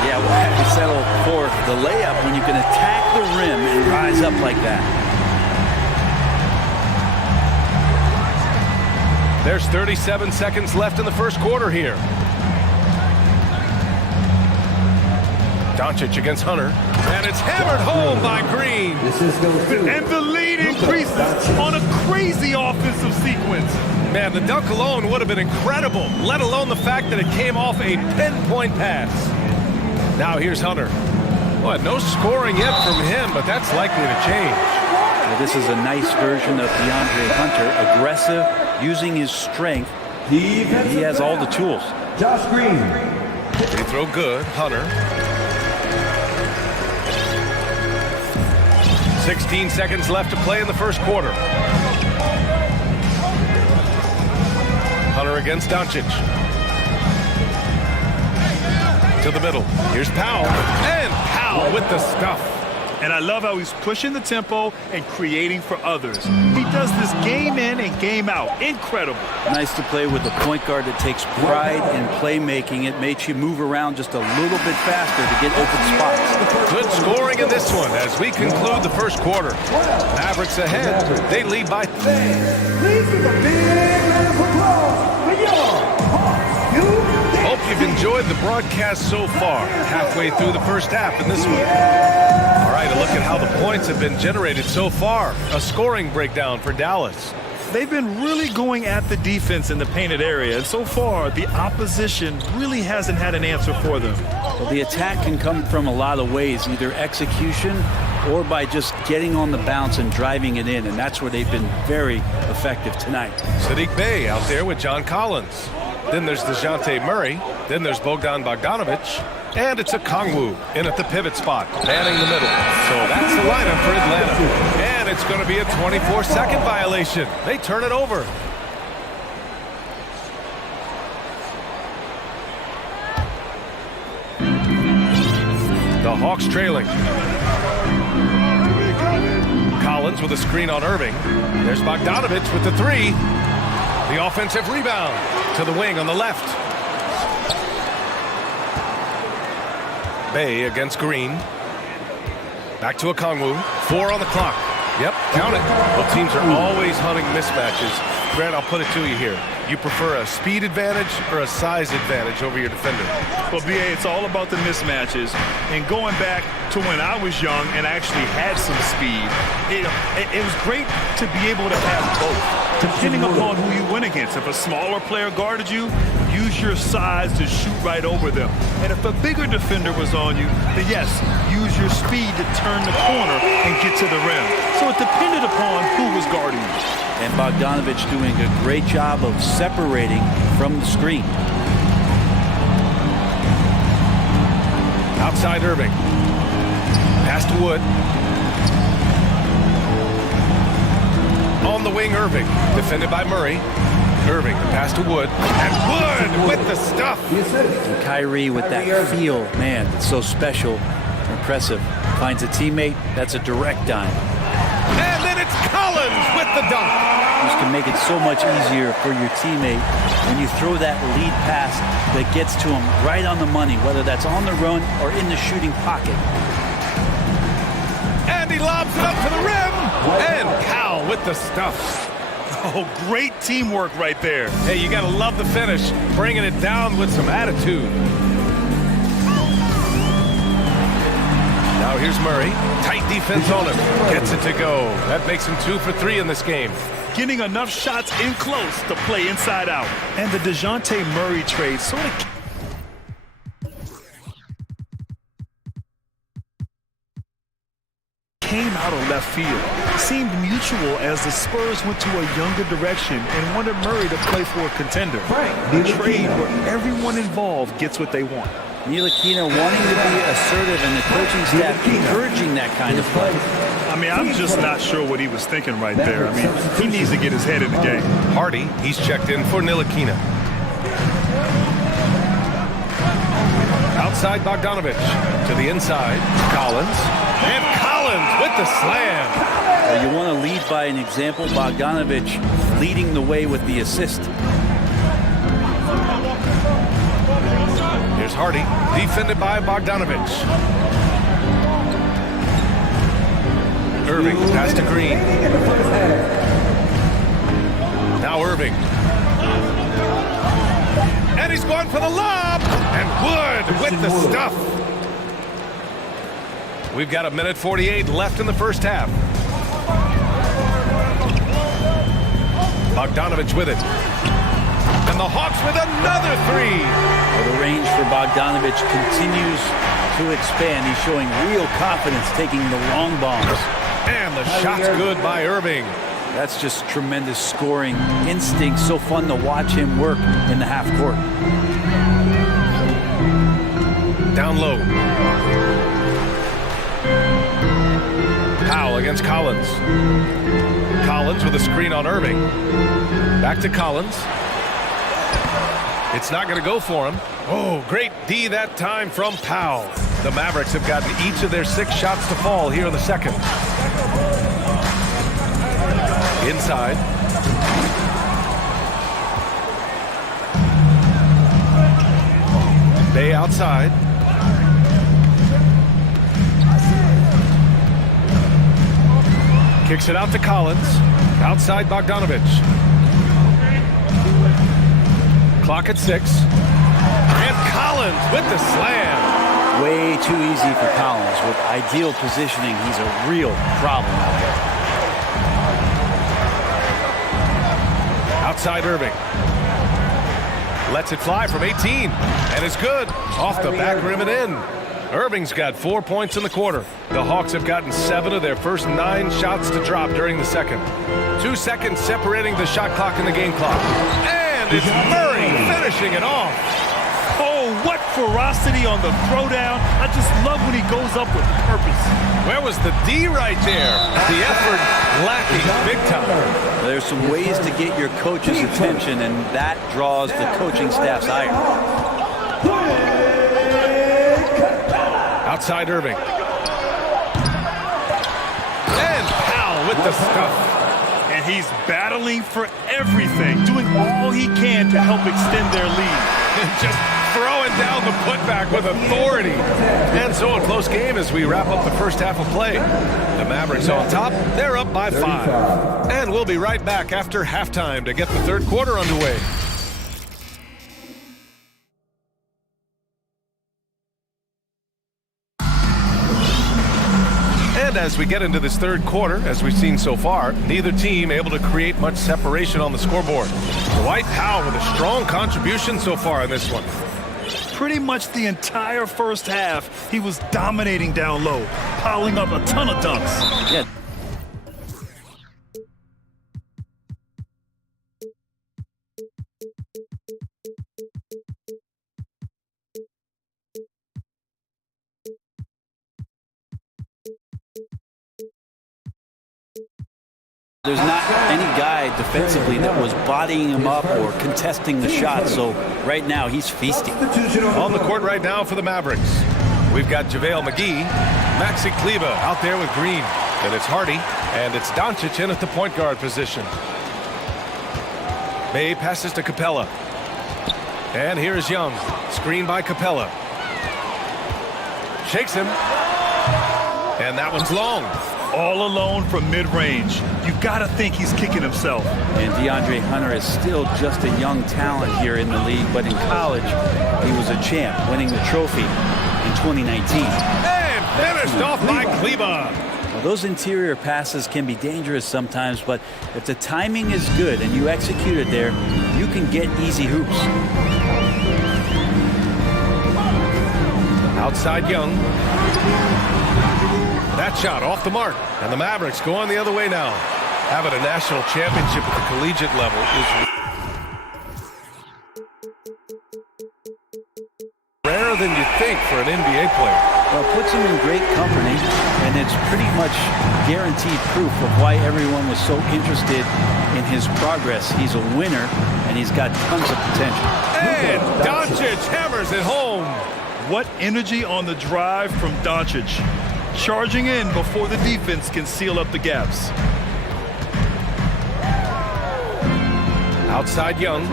Yeah, we'll have to settle for the layup when you can attack the rim and rise up like that. There's 37 seconds left in the first quarter here. Doncic against Hunter. And it's hammered home by Green. And the lead increases on a crazy offensive sequence. Man, the dunk alone would have been incredible, let alone the fact that it came off a pinpoint pass. Now here's Hunter. Well, no scoring yet from him, but that's likely to change. Well, this is a nice version of DeAndre Hunter, aggressive, using his strength. He has all the tools. Josh Green. Free throw good, Hunter. 16 seconds left to play in the first quarter. Hunter against Doncic. To the middle. Here's Powell. And Powell with the stuff. And I love how he's pushing the tempo and creating for others. He does this game in and game out. Incredible. Nice to play with a point guard that takes pride in playmaking. It makes you move around just a little bit faster to get open spots. Good scoring in this one as we conclude the first quarter. Mavericks ahead. They lead by 3. Please give a big round of applause for your Hope you've enjoyed the broadcast so far. Halfway through the first half in this one. All right, a look at how the points have been generated so far. A scoring breakdown for Dallas. They've been really going at the defense in the painted area, and so far, the opposition really hasn't had an answer for them. Well, the attack can come from a lot of ways, either execution or by just getting on the bounce and driving it in, and that's where they've been very effective tonight. Sadiq Bey out there with John Collins. Then there's DeJounte Murray. Then there's Bogdan Bogdanovic. And it's a Kongwu in at the pivot spot, manning the middle. So that's the lineup for Atlanta. And it's going to be a 24-second violation. They turn it over. The Hawks trailing. Collins with a screen on Irving. There's Bogdanovic with the 3. The offensive rebound to the wing on the left. Bey against Green. Back to Okongwu. 4 on the clock. Yep, count it. Well, teams are always hunting mismatches. Grant, I'll put it to you here. You prefer a speed advantage or a size advantage over your defender? Well, BA, it's all about the mismatches. And going back to when I was young and actually had some speed, it was great to be able to have both, depending upon who you went against. If a smaller player guarded you, use your size to shoot right over them. And if a bigger defender was on you, then yes, use your speed to turn the corner and get to the rim. So it depended upon who was guarding you. And Bogdanovic doing a great job of separating from the screen. Outside Irving. Pass to Wood. On the wing, Irving. Defended by Murray. Irving, the pass to Wood. And Wood with the stuff. And Kyrie with that feel, man, it's so special, impressive. Finds a teammate, that's a direct dime. And then it's Collins with the dunk. This can make it so much easier for your teammate when you throw that lead pass that gets to him right on the money, whether that's on the run or in the shooting pocket. And he lobs it up to the rim. And Powell with the stuff. Oh, great teamwork right there. Hey, you got to love the finish. Bringing it down with some attitude. Now here's Murray. Tight defense on him. Gets it to go. That makes him 2 for 3 in this game. Getting enough shots in close to play inside out. And the DeJounte Murray trade sort of came out of left field. It seemed mutual as the Spurs went to a younger direction and wanted Murray to play for a contender. A trade where everyone involved gets what they want. Ntilikina wanting to be assertive and the coaching staff encouraging that kind of play. I mean, I'm just not sure what he was thinking right there. I mean, he needs to get his head in the game. Hardy, he's checked in for Ntilikina. Outside Bogdanovic. To the inside. Collins. And Collins with the slam. You want to lead by an example. Bogdanovic leading the way with the assist. Here's Hardy, defended by Bogdanovic. Irving, pass to Green. Now Irving. And he's going for the lob. And Wood with the stuff. We've got 1:48 left in the first half. Bogdanovic with it. And the Hawks with another 3. Well, the range for Bogdanovic continues to expand. He's showing real confidence taking the long bombs. And the shot's good by Irving. That's just tremendous scoring instinct. So fun to watch him work in the half court. Down low. Powell against Collins. Collins with a screen on Irving. Back to Collins. It's not going to go for him. Oh, great D that time from Powell. The Mavericks have gotten each of their 6 shots to fall here in the second. Inside. Bay outside. Kicks it out to Collins. Outside Bogdanovich. Clock at 6. And Collins with the slam. Way too easy for Collins. With ideal positioning, he's a real problem out there. Outside Irving. Lets it fly from 18. And it's good. Off the back rim and in. Irving's got 4 points in the quarter. The Hawks have gotten 7 of their first 9 shots to drop during the second. 2 seconds separating the shot clock and the game clock. And it's Murray finishing it off. Oh, what ferocity on the throwdown. I just love when he goes up with purpose. Where was the D right there? The effort lacking big time. There's some ways to get your coach's attention, and that draws the coaching staff's ire. Outside Irving. And Powell with the stuff. And he's battling for everything, doing all he can to help extend their lead. Just throwing down the putback with authority. And so a close game as we wrap up the first half of play. The Mavericks on top. They're up by 5. And we'll be right back after halftime to get the third quarter underway. And as we get into this third quarter, as we've seen so far, neither team able to create much separation on the scoreboard. Dwight Powell with a strong contribution so far in this one. Pretty much the entire first half, he was dominating down low, piling up a ton of dunks. Yeah. There's not any guy defensively that was bodying him up or contesting the shot, so right now he's feasting. On the court right now for the Mavericks, we've got JaVale McGee, Maxi Kleber out there with Green. Then it's Hardy, and it's Doncic in at the point guard position. Bay passes to Capella. And here's Young, screened by Capella. Shakes him, and that one's long. All alone from mid-range. You gotta think he's kicking himself. And DeAndre Hunter is still just a young talent here in the league, but in college, he was a champ, winning the trophy in 2019. And finished off by Kleber. Well, those interior passes can be dangerous sometimes, but if the timing is good and you execute it there, you can get easy hoops. Outside Young. That shot off the mark, and the Mavericks go on the other way now. Having a national championship at the collegiate level is rarer than you think for an NBA player. Well, it puts him in great company, and it's pretty much guaranteed proof of why everyone was so interested in his progress. He's a winner, and he's got tons of potential. And Doncic hammers it home. What energy on the drive from Doncic. Charging in before the defense can seal up the gaps. Outside Young.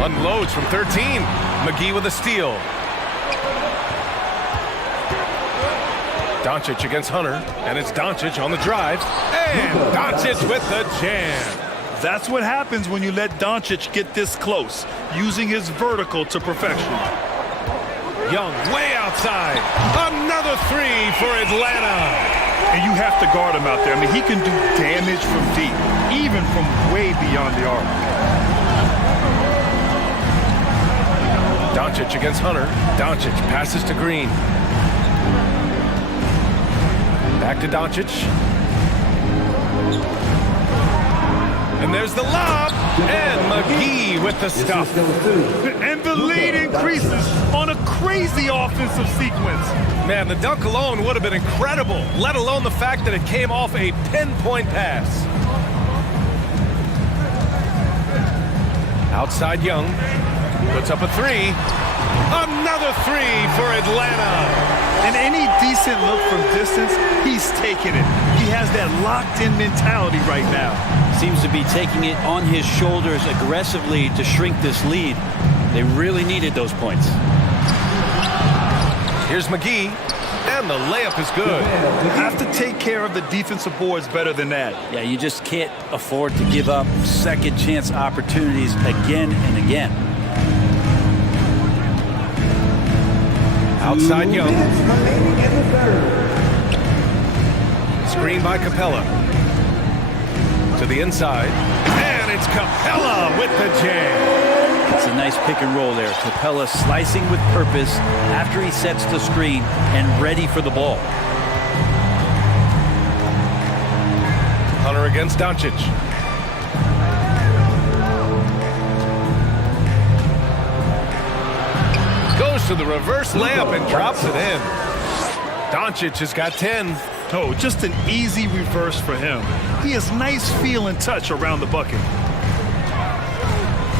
Unloads from 13. McGee with a steal. Doncic against Hunter. And it's Doncic on the drive. And Doncic with the jam. That's what happens when you let Doncic get this close, using his vertical to perfection. Young way outside. Another 3 for Atlanta. And you have to guard him out there. I mean, he can do damage from deep, even from way beyond the arc. Doncic against Hunter. Doncic passes to Green. Back to Doncic. And there's the lob. And McGee with the stuff. And the lead increases on a crazy offensive sequence. Man, the dunk alone would have been incredible, let alone the fact that it came off a pinpoint pass. Outside Young. Puts up a three. Another three for Atlanta. And any decent look from distance, he's taking it. He has that locked-in mentality right now. Seems to be taking it on his shoulders aggressively to shrink this lead. They really needed those points. Here's McGee, and the layup is good. You have to take care of the defensive boards better than that. Yeah, you just can't afford to give up second chance opportunities again and again. Outside Young. Screen by Capella. To the inside. And it's Capella with the jam. It's a nice pick and roll there. Capella slicing with purpose after he sets the screen and ready for the ball. Hunter against Doncic. Goes to the reverse layup and drops it in. Doncic has got 10. Oh, just an easy reverse for him. He has nice feel and touch around the bucket.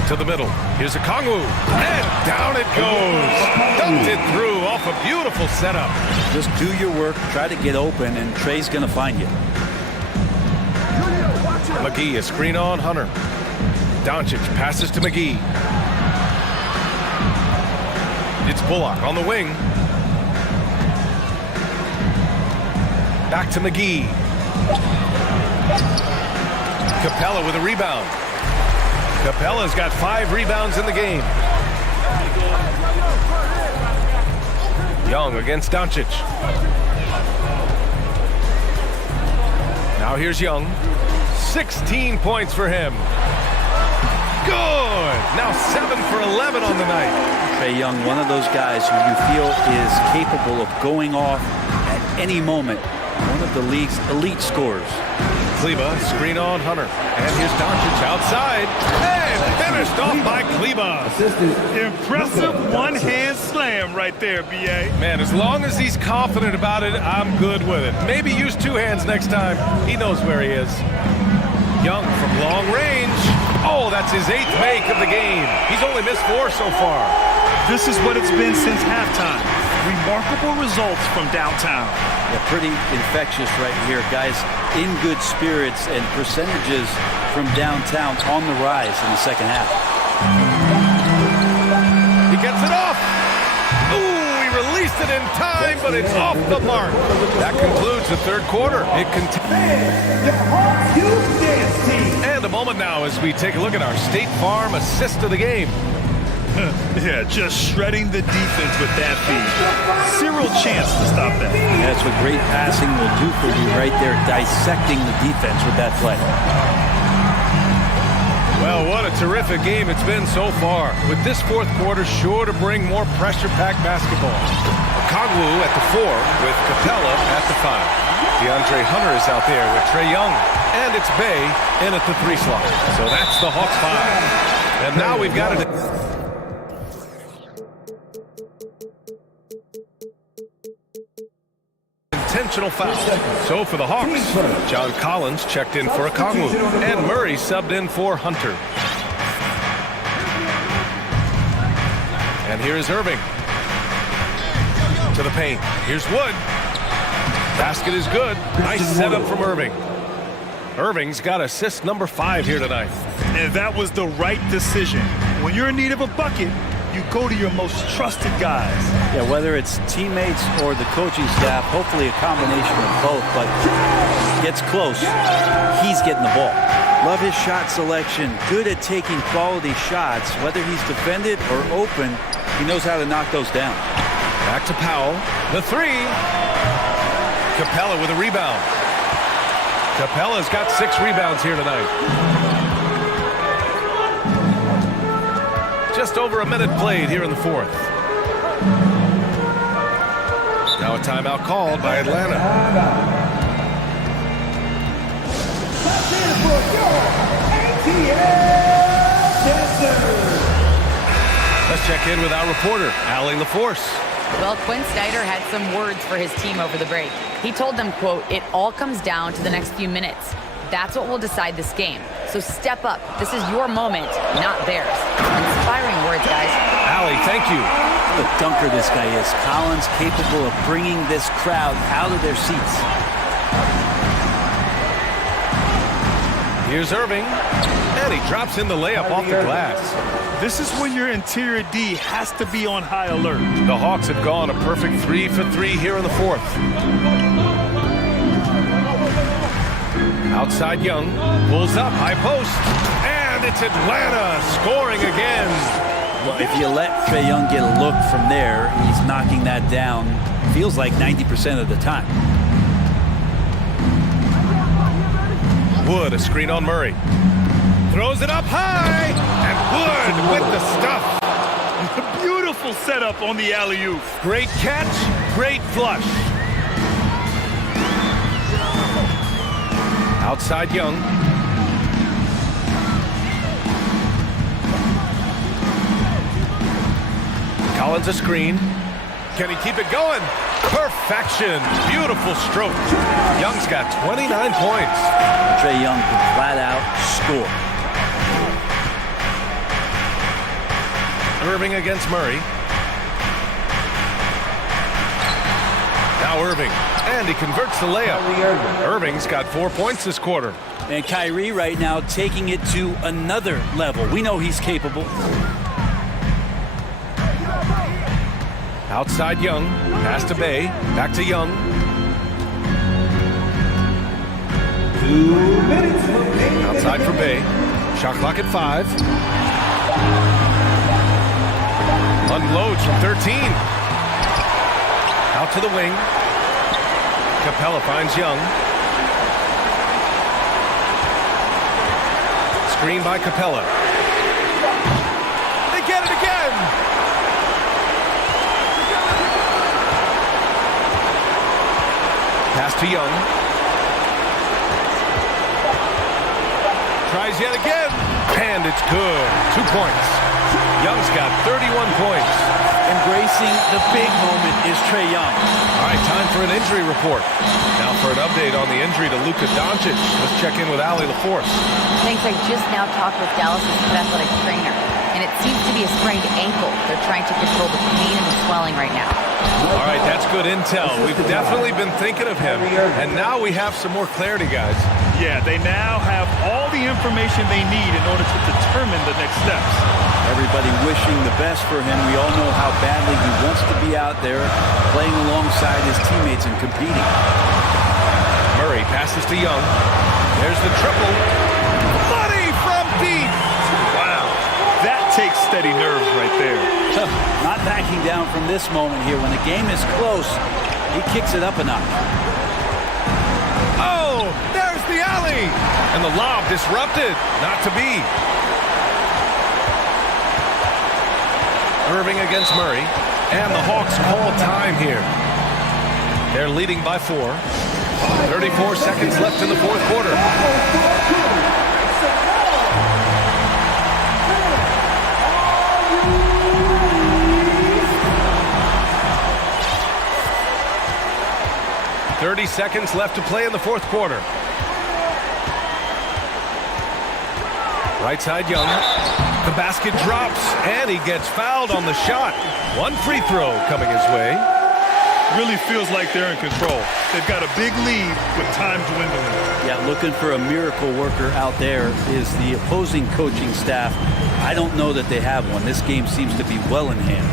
To the middle. Here's a Kongwu. And down it goes. Dumped it through off a beautiful setup. Just do your work, try to get open, and Trey's going to find you. McGee, a screen on Hunter. Doncic passes to McGee. It's Bullock on the wing. Back to McGee. Capella with a rebound. Capella's got 5 rebounds in the game. Young against Doncic. Now here's Young. 16 points for him. Good! Now 7 for 11 on the night. Trae Young, one of those guys who you feel is capable of going off at any moment. One of the league's elite scorers. Kleba, screen on Hunter. And here's Doncic outside. And finished off by Kleba. Impressive one-hand slam right there, B.A. Man, as long as he's confident about it, I'm good with it. Maybe use 2 hands next time. He knows where he is. Young from long range. Oh, that's his 8th make of the game. He's only missed 4 so far. This is what it's been since halftime. Remarkable results from downtown. Yeah, pretty infectious right here. Guys in good spirits and percentages from downtown on the rise in the second half. He gets it off. Ooh, he released it in time, but it's off the mark. That concludes the third quarter. It continues. And a moment now as we take a look at our State Farm assist of the game. Yeah, just shredding the defense with that feed. Zero chance to stop that. That's what great passing will do for you right there, dissecting the defense with that play. Well, what a terrific game it's been so far. With this fourth quarter sure to bring more pressure-packed basketball. Kongwu at the 4 with Capella at the 5. DeAndre Hunter is out there with Trae Young. And it's Bay in at the 3 slot. So that's the Hawks 5. And now we've got it. Intentional foul. So for the Hawks, John Collins checked in for a Kongwu, and Murray subbed in for Hunter. And here is Irving. To the paint. Here's Wood. Basket is good. Nice setup from Irving. Irving's got assist number 5 here tonight. And that was the right decision. When you're in need of a bucket, you go to your most trusted guys. Yeah, whether it's teammates or the coaching staff, hopefully a combination of both, but gets close, he's getting the ball. Love his shot selection, good at taking quality shots. Whether he's defended or open, he knows how to knock those down. Back to Powell, the 3. Capella with a rebound. Capella's got 6 rebounds here tonight. Just over a minute played here in the fourth. Now a timeout called by Atlanta. here for your ATL Desert. Let's check in with our reporter, Allie LaForce. Well, Quinn Snyder had some words for his team over the break. He told them, quote, "It all comes down to the next few minutes. That's what will decide this game. So step up. This is your moment, not theirs." Inspiring words, guys. Allie, thank you. What a dunker this guy is. Collins capable of bringing this crowd out of their seats. Here's Irving, and he drops in the layup off the glass. This is when your interior D has to be on high alert. The Hawks have gone a perfect 3 for 3 here in the fourth. Outside Young, pulls up, high post, and it's Atlanta scoring again. Well, if you let Trae Young get a look from there, he's knocking that down, feels like 90% of the time. Wood, a screen on Murray. Throws it up high, and Wood with the stuff. Beautiful setup on the alley-oop. Great catch, great flush. Outside Young. Collins a screen. Can he keep it going? Perfection. Beautiful stroke. Young's got 29 points. Trae Young can flat out score. Irving against Murray. Now Irving. And he converts the layup. Irving's got 4 points this quarter. And Kyrie right now taking it to another level. We know he's capable. Outside Young. Pass to Bay. Back to Young. 2 minutes remaining. Outside for Bay. Shot clock at 5. Unloads from 13. Out to the wing. Capella finds Young. Screen by Capella. They get it again! Pass to Young. Tries yet again. And it's good. 2 points. Young's got 31 points. Embracing the big moment is Trae Young. All right, time for an injury report. Now for an update on the injury to Luka Doncic. Let's check in with Allie LaForce. Thanks. I just now talked with Dallas' athletic trainer, and it seems to be a sprained ankle. They're trying to control the pain and the swelling right now. All right, that's good intel. We've definitely been thinking of him, and now we have some more clarity, guys. Yeah, they now have all the information they need in order to determine the next steps. Everybody wishing the best for him. We all know how badly he wants to be out there playing alongside his teammates and competing. Murray passes to Young. There's the triple. Money from deep. Wow, that takes steady nerves right there. Not backing down from this moment here. When the game is close, he kicks it up a notch. Oh, there's the alley. And the lob disrupted. Not to be. Irving against Murray. And the Hawks call time here. They're leading by 4. 34 seconds left in the fourth quarter. .30 seconds left to play in the fourth quarter. Right side Young. The basket drops, and he gets fouled on the shot. One free throw coming his way. Really feels like they're in control. They've got a big lead with time dwindling. Yeah, looking for a miracle worker out there is the opposing coaching staff. I don't know that they have one. This game seems to be well in hand.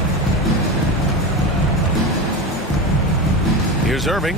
Here's Irving.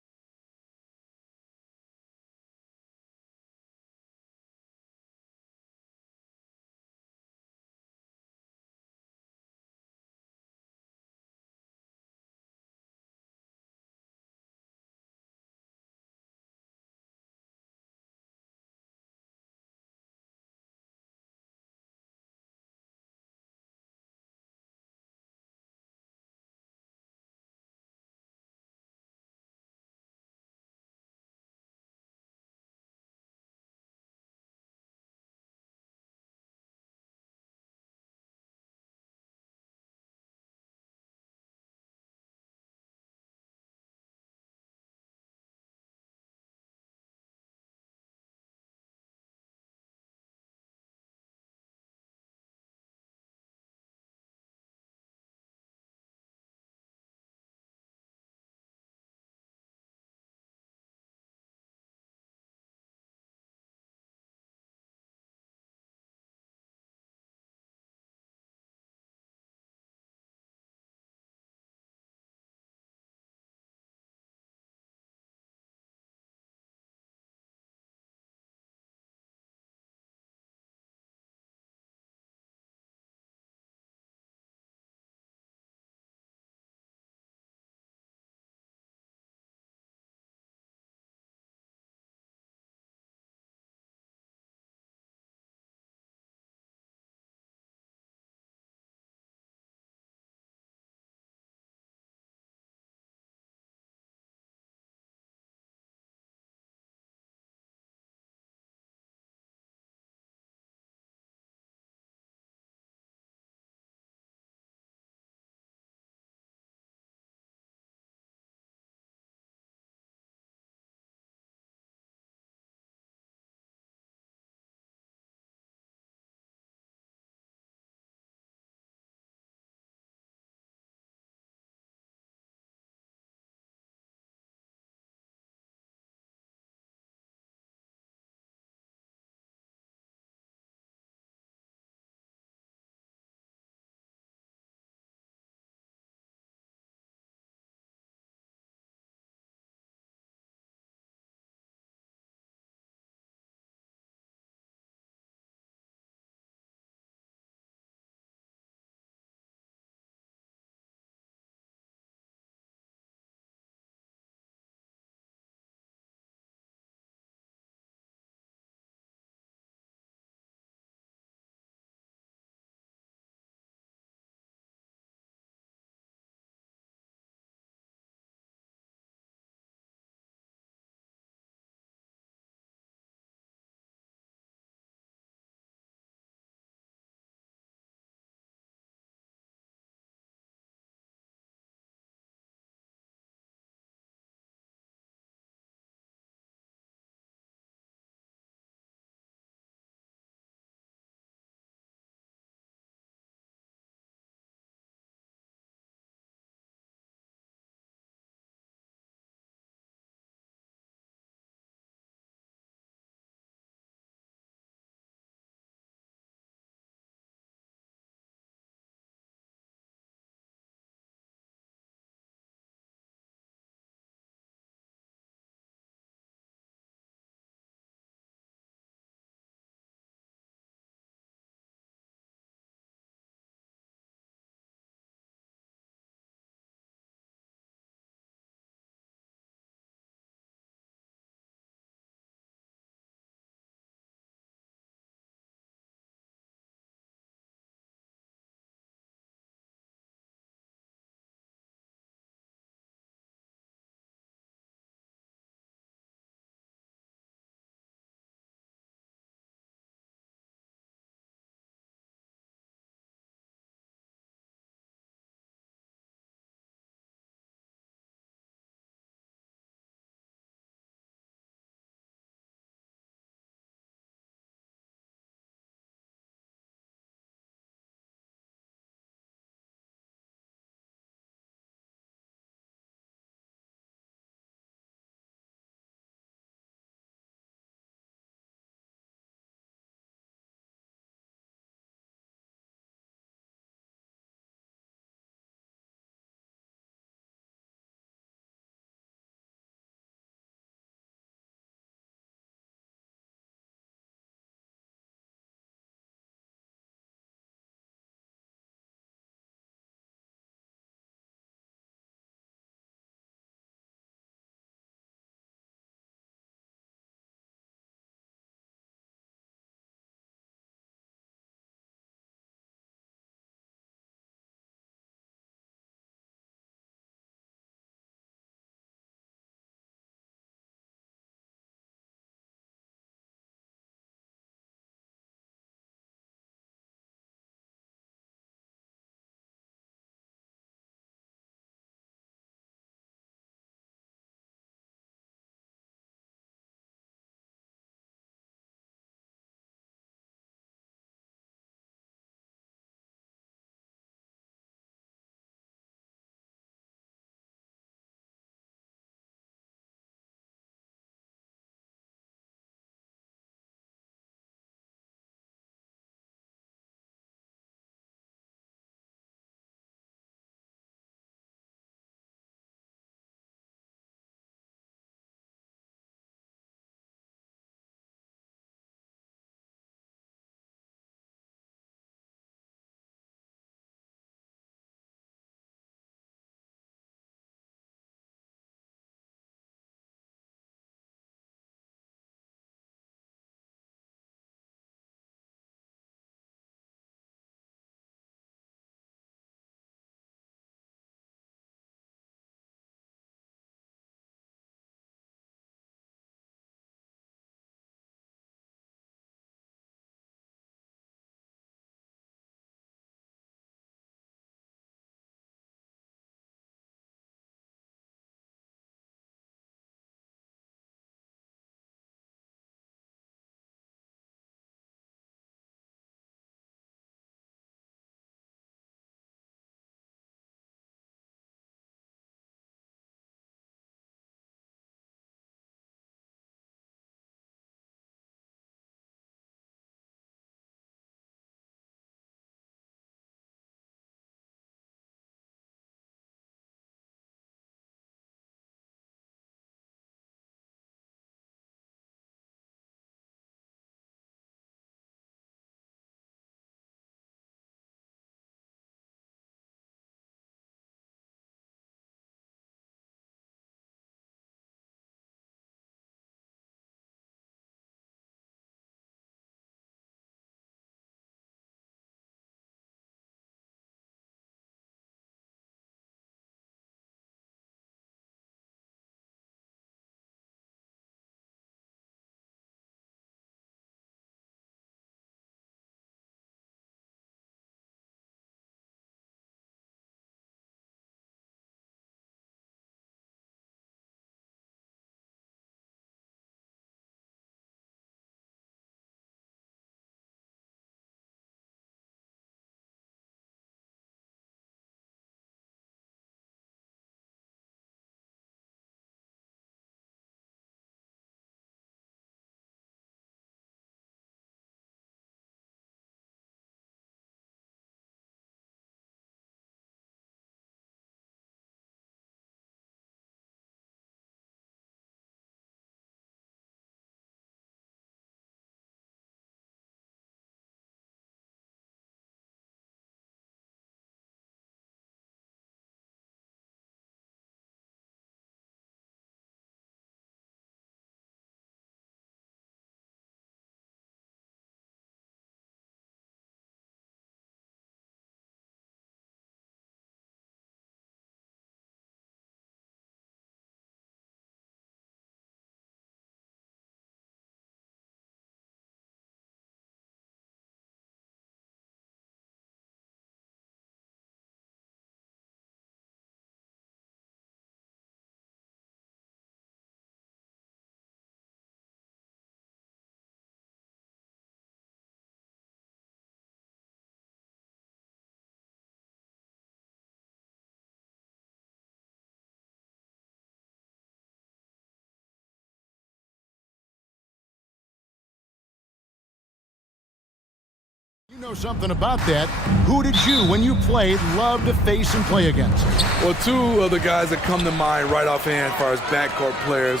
You know something about that. Who did you, when you played, love to face and play against? Well, two of the guys that come to mind right offhand as far as backcourt players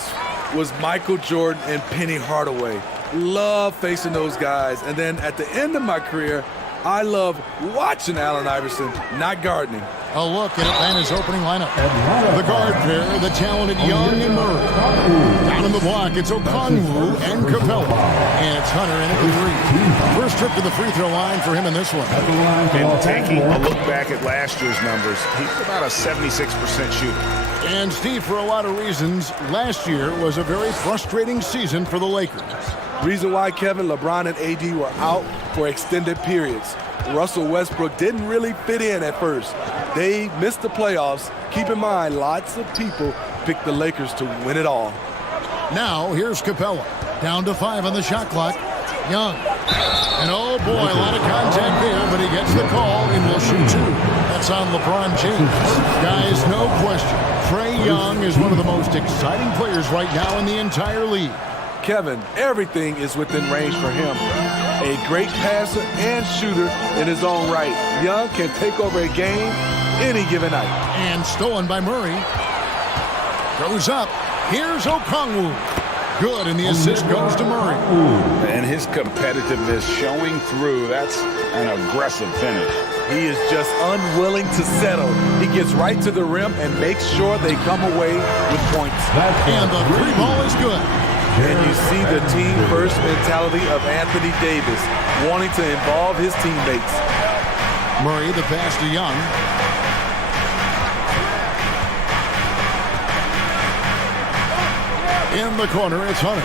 was Michael Jordan and Penny Hardaway. Love facing those guys. And then at the end of my career, I love watching Allen Iverson, not gardening. A look at Atlanta's opening lineup. The guard pair, the talented Young and Murray. Down in the block, it's Okongwu and Capella. And it's Hunter in at the three. First trip to the free throw line for him in this one. And taking a look back at last year's numbers, he's about a 76% shooter. And Steve, for a lot of reasons, last year was a very frustrating season for the Lakers. Reason why, Kevin, LeBron and AD were out for extended periods. Russell Westbrook didn't really fit in at first. They missed the playoffs. Keep in mind, lots of people picked the Lakers to win it all. Now, here's Capella. Down to 5 on the shot clock. Young. And oh boy, a lot of contact there, but he gets the call and will shoot 2. That's on LeBron James. Guys, no question. Trae Young is one of the most exciting players right now in the entire league. Kevin, everything is within range for him. A great passer and shooter in his own right. Young can take over a game any given night. And stolen by Murray. Goes up. Here's Okongwu. Good, and the assist goes to Murray. And his competitiveness showing through. That's an aggressive finish. He is just unwilling to settle. He gets right to the rim and makes sure they come away with points. And the three ball is good. And you see the team-first mentality of Anthony Davis, wanting to involve his teammates. Murray, the pass to Young. In the corner, it's Hunter.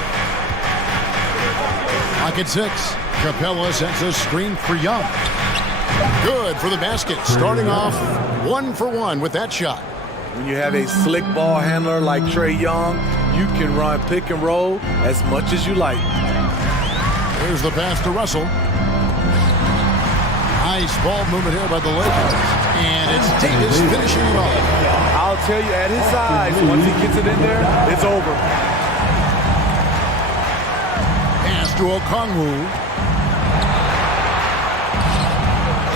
Lock at 6. Capella sets a screen for Young. Good for the basket. Starting off 1 for 1 with that shot. When you have a slick ball handler like Trae Young, you can run pick and roll as much as you like. Here's the pass to Russell. Nice ball movement here by the Lakers. And it's Davis finishing it off. I'll tell you, at his size, once he gets it in there, it's over. Pass to Okongwu.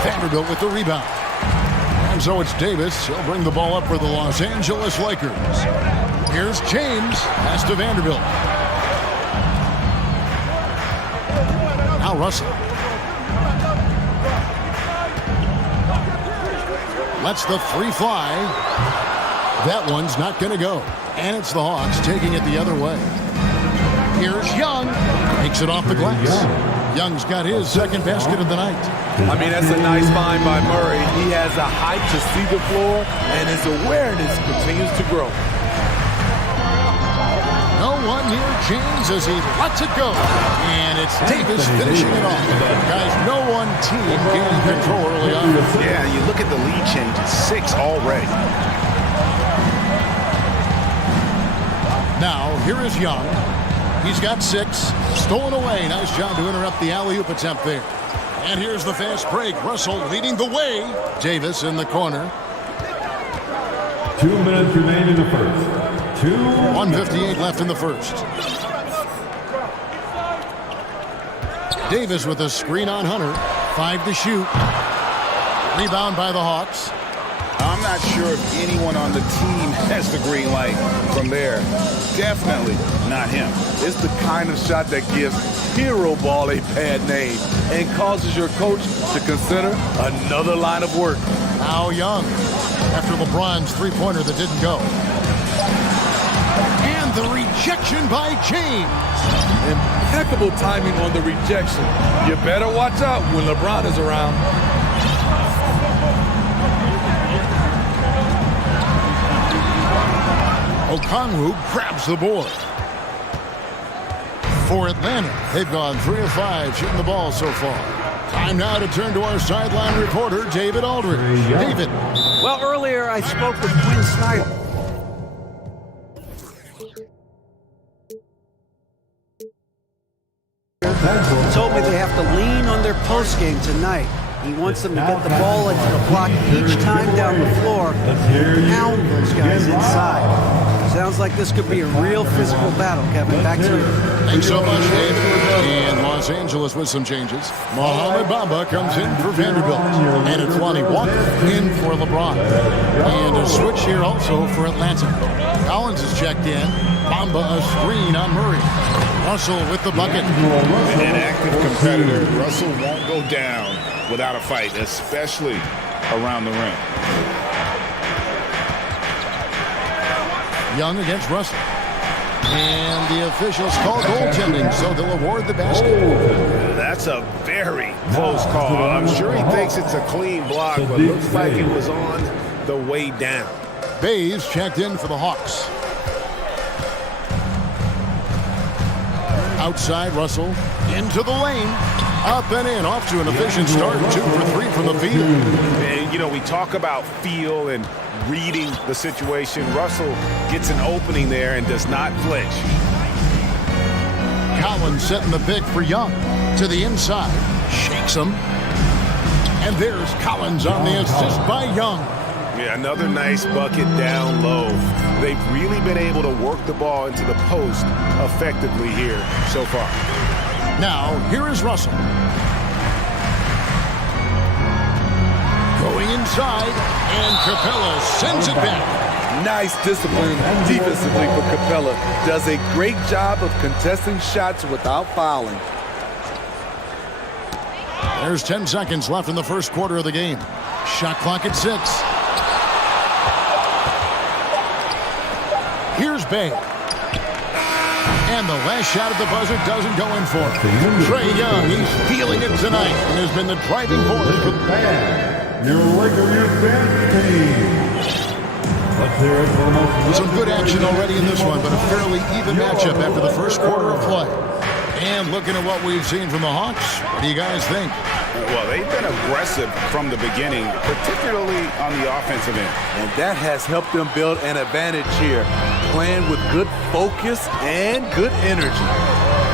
Vanderbilt with the rebound. And so it's Davis. He'll bring the ball up for the Los Angeles Lakers. Here's James. Pass to Vanderbilt. Now Russell. Lets the 3 fly. That one's not going to go. And it's the Hawks taking it the other way. Here's Young. Takes it off the glass. Young's got his second basket of the night. I mean, that's a nice find by Murray. He has the height to see the floor, and his awareness continues to grow. No one near James as he lets it go. And it's Davis finishing it off. Guys, no one team gaining control early on. Yeah, you look at the lead change. It's 6 already. Now, here is Young. He's got 6. Stolen away. Nice job to interrupt the alley-oop attempt there. And here's the fast break. Russell leading the way. Davis in the corner. 2 minutes remain in the first. 1:58 left in the first. Davis with a screen on Hunter. 5 to shoot. Rebound by the Hawks. I'm not sure if anyone on the team has the green light from there. Definitely not him. It's the kind of shot that gives hero ball a bad name and causes your coach to consider another line of work. Now Young, after LeBron's three-pointer that didn't go. And the rejection by James. Impeccable timing on the rejection. You better watch out when LeBron is around. Okongwu grabs the board. For Atlanta, they've gone 3 of 5 shooting the ball so far. Time now to turn to our sideline reporter, David Aldridge. David. Well, earlier I spoke with Quinn Snyder. He told me they have to lean on their post game tonight. He wants them to get the ball into the block each time down the floor and pound those guys inside. Sounds like this could be a real physical battle, Kevin. Back to you. Thanks so much, David. And Los Los Angeles with some changes. Mohamed Bamba comes in for Vanderbilt. And it's Lonnie Walker in for LeBron. And a switch here also for Atlanta. Collins is checked in. Bamba a screen on Murray. Russell with the bucket. An active competitor. Russell won't go down without a fight, especially around the rim. Young against Russell. And the officials call goaltending, so they'll award the basket. That's a very close call. I'm sure he thinks it's a clean block, but looks like it was on the way down. Bays checked in for the Hawks. Outside, Russell into the lane. Up and in, off to an efficient start. 2 for 3 from the field. And, you know, we talk about feel and reading the situation. Russell gets an opening there and does not flinch. Collins setting the pick for Young. To the inside. Shakes him. And there's Collins on the assist by Young. Yeah, another nice bucket down low. They've really been able to work the ball into the post effectively here so far. Now, here is Russell. Going inside, and Capella sends it back. Nice discipline defensively for Capella. Does a great job of contesting shots without fouling. There's 10 seconds left in the first quarter of the game. Shot clock at 6. Here's Bay. And the last shot at the buzzer doesn't go in for it. Trae Young, he's feeling it tonight and has been the driving force for your Lakers dance team. Let's hear it for most. Some good action already in this one, but a fairly even matchup after the first quarter of play. And looking at what we've seen from the Hawks, what do you guys think? Well, they've been aggressive from the beginning, particularly on the offensive end. And that has helped them build an advantage here, playing with good focus and good energy.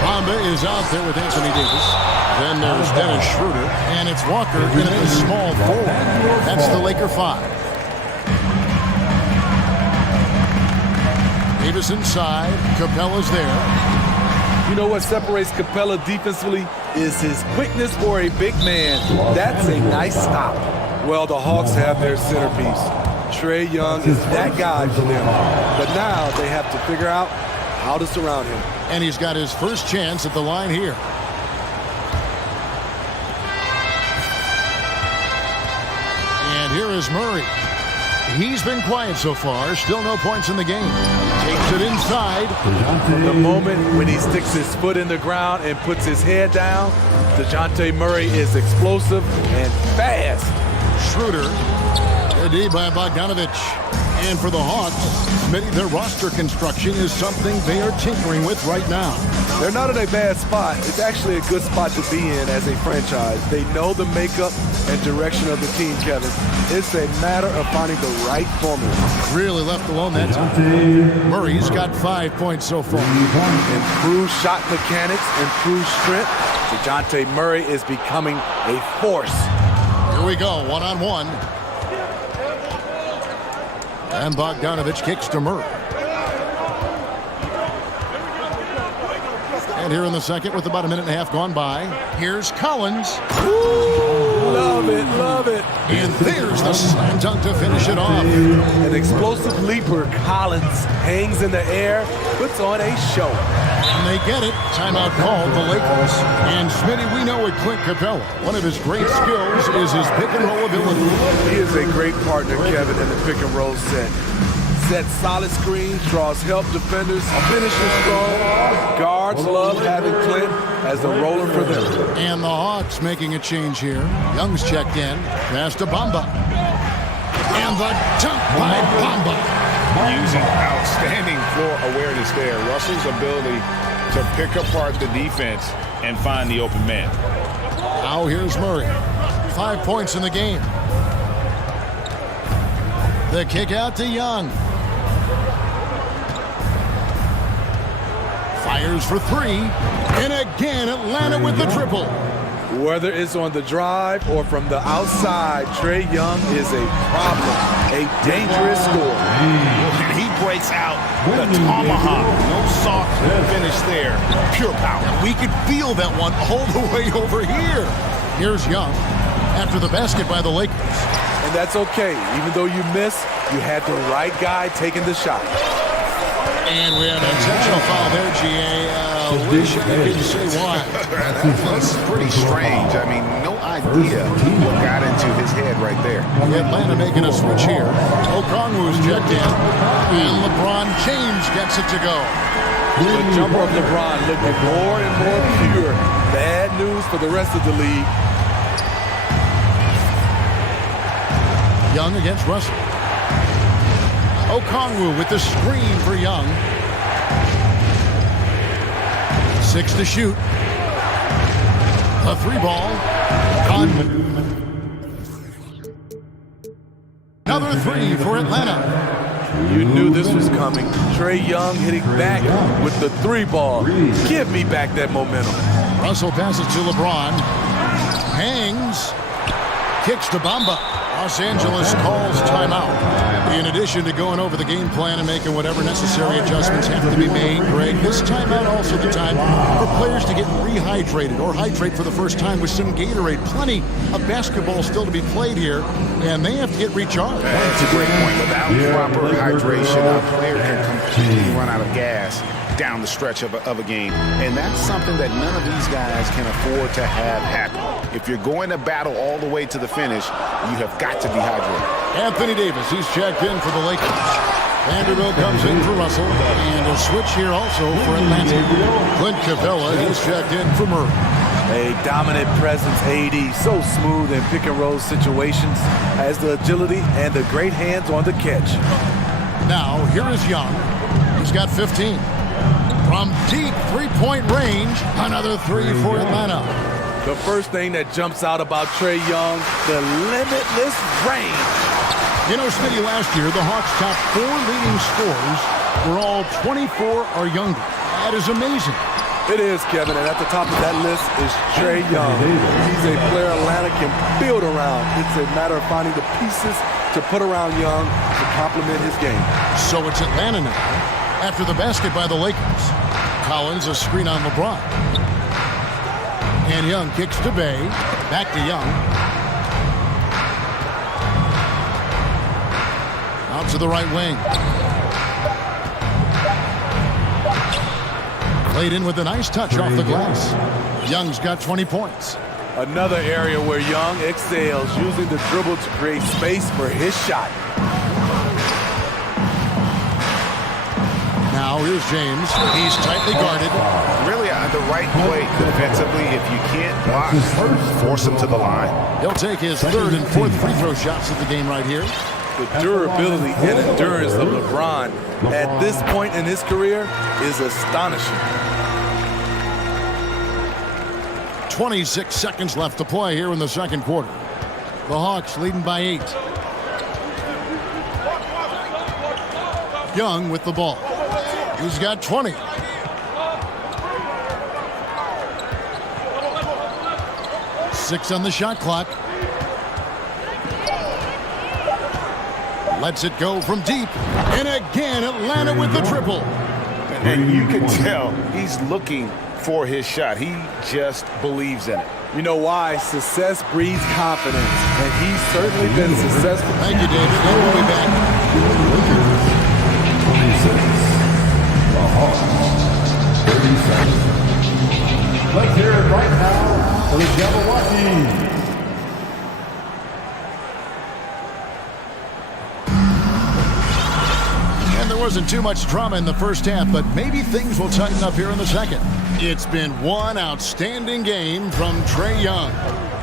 Bamba is out there with Anthony Davis. Then there's Dennis Schroeder, and it's Walker in at the small forward. That's the Laker 5. Davis inside. Capella's there. You know what separates Capella defensively is his quickness for a big man. That's a nice stop. Well, the Hawks have their centerpiece. Trae Young is that guy for them. But now they have to figure out how to surround him. And he's got his first chance at the line here. And here is Murray. He's been quiet so far. Still no points in the game. Takes it inside. From the moment when he sticks his foot in the ground and puts his head down, DeJounte Murray is explosive and fast. Schroeder. Good D by Bogdanovich. And for the Hawks, Smitty, their roster construction is something they are tinkering with right now. They're not in a bad spot. It's actually a good spot to be in as a franchise. They know the makeup and direction of the team, Kevin. It's a matter of finding the right formula. Really left alone that time. Murray's got 5 points so far. Improved shot mechanics, improved strength. DeJounte Murray is becoming a force. Here we go, one-on-one. And Bogdanovich kicks to Murray. And here in the second, with about a minute and a half gone by, here's Collins. Ooh, love it, love it. And there's the slam dunk to finish it off. An explosive leaper, Collins hangs in the air, puts on a show. And they get it. Timeout called the Lakers. And Smitty, we know with Clint Capella, one of his great skills is his pick and roll ability. He is a great partner, Kevin, in the pick and roll set. Sets solid screens, draws help defenders, finishes strong. Guards love having Clint as the roller for them. And the Hawks making a change here. Young's checked in. Pass to Bamba. And the dunk by Bamba. Using outstanding floor awareness there. Russell's ability to pick apart the defense and find the open man. Now here's Murray. 5 points in the game. The kick out to Young. Fires for 3. And again, Atlanta with the triple. Whether it's on the drive or from the outside, Trae Young is a problem, a dangerous scorer. And he breaks out the tomahawk. No soft finish there. Pure power. We could feel that one all the way over here. Here's Young after the basket by the Lakers. And that's okay. Even though you miss, you had the right guy taking the shot. And we have an intentional foul there, GA. Wish I couldn't say why. That's pretty strange. I mean, no idea what got into his head right there. Atlanta making a switch here. Okongwu's checked in. And LeBron James gets it to go. The jumper of LeBron looking more and more pure. Bad news for the rest of the league. Young against Russell. Okongwu with the screen for Young. 6 to shoot. A 3-ball. Another 3 for Atlanta. You knew this was coming. Trae Young hitting back with the 3-ball. Give me back that momentum. Russell passes to LeBron. Hangs. Kicks to Bamba. Los Angeles calls timeout. In addition to going over the game plan and making whatever necessary adjustments have to be made, Greg, this timeout also the time for players to get rehydrated or hydrate for the first time with some Gatorade. Plenty of basketball still to be played here, and they have to get recharged. That's a great point. Without proper hydration, a player can completely run out of gas down the stretch of a game. And that's something that none of these guys can afford to have happen. If you're going to battle all the way to the finish, you have got to be hydrated. Anthony Davis, he's checked in for the Lakers. Vanderbilt comes in for Russell. And a switch here also for Atlanta. Clint Capella, he's checked in for Murray. A dominant presence, AD, so smooth in pick-and-roll situations. Has the agility and the great hands on the catch. Now, here is Young. He's got 15. From deep three-point range, another 3 for Atlanta. The first thing that jumps out about Trae Young, the limitless range. You know, Smitty, last year, the Hawks' top 4 leading scorers were all 24 or younger. That is amazing. It is, Kevin, and at the top of that list is Trae Young. He's a player Atlanta can build around. It's a matter of finding the pieces to put around Young to complement his game. So it's Atlanta now. After the basket by the Lakers. Collins, a screen on LeBron. And Young kicks to Bay. Back to Young. Out to the right wing. Played in with a nice touch off the glass. Young's got 20 points. Another area where Young excels, using the dribble to create space for his shot. Now here's James. He's tightly guarded. Really the right play defensively. If you can't block, force him to the line. He'll take his 3rd and 4th free throw shots of the game right here. The durability and endurance of LeBron at this point in his career is astonishing. 26 seconds left to play here in the second quarter. The Hawks leading by 8. Young with the ball. He's got 20. Six on the shot clock. Lets it go from deep. And again, Atlanta with the triple. And you can tell he's looking for his shot. He just believes in it. You know why? Success breeds confidence. And he's certainly been successful. Thank you, David. We'll be back. 37. Let's hear it right now for the Jabberwockies. And there wasn't too much drama in the first half, but maybe things will tighten up here in the second. It's been one outstanding game from Trae Young.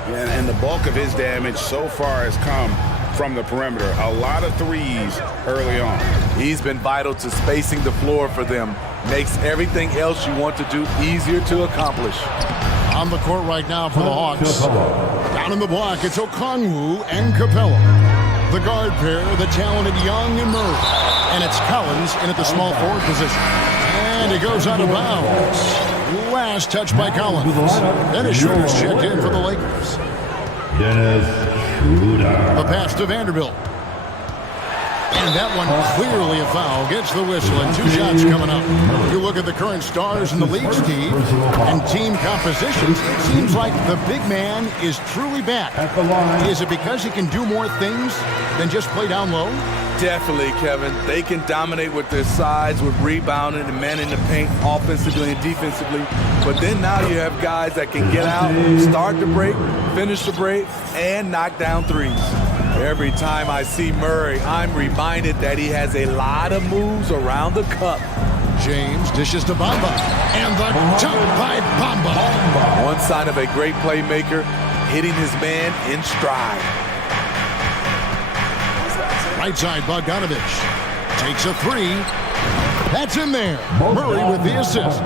And the bulk of his damage so far has come from the perimeter. A lot of threes early on. He's been vital to spacing the floor for them. Makes everything else you want to do easier to accomplish. On the court right now for the Hawks. Down in the block, it's Okongwu and Capella. The guard pair, the talented Young and Murray. And it's Collins in at the small forward position. And he goes out of bounds. pass touched by Collins. Dennis Schroeder's checked in for the Lakers. Dennis Schroeder. The pass to Vanderbilt. And that one clearly a foul. Gets the whistle and 2 shots coming up. You look at the current stars in the league, Steve, and team compositions, it seems like the big man is truly back. Is it because he can do more things than just play down low? Definitely, Kevin. They can dominate with their size, with rebounding and manning the paint offensively and defensively. But then now you have guys that can get out, start the break, finish the break, and knock down threes. Every time I see Murray, I'm reminded that he has a lot of moves around the cup. James dishes to Bamba. And the dunk by Bamba. One sign of a great playmaker, hitting his man in stride. Right side, Bogdanovich takes a 3. That's in there. Murray with the assist.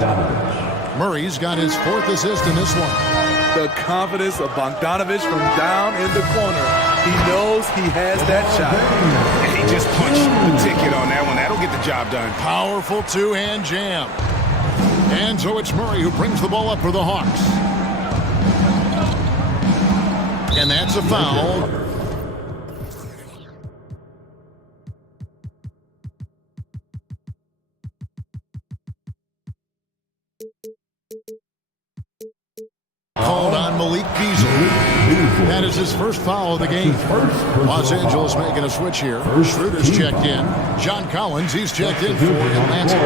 Murray's got his 4th assist in this one. The confidence of Bogdanovich from down in the corner. He knows he has that shot. And he just punched the ticket on that one. That'll get the job done. Powerful 2-hand jam. And so it's Murray who brings the ball up for the Hawks. And that's a foul. Called on Malik Beasley. That is his first foul of the game. Los Angeles making a switch here. Schroeder's checked in. John Collins, he's checked in for Atlanta.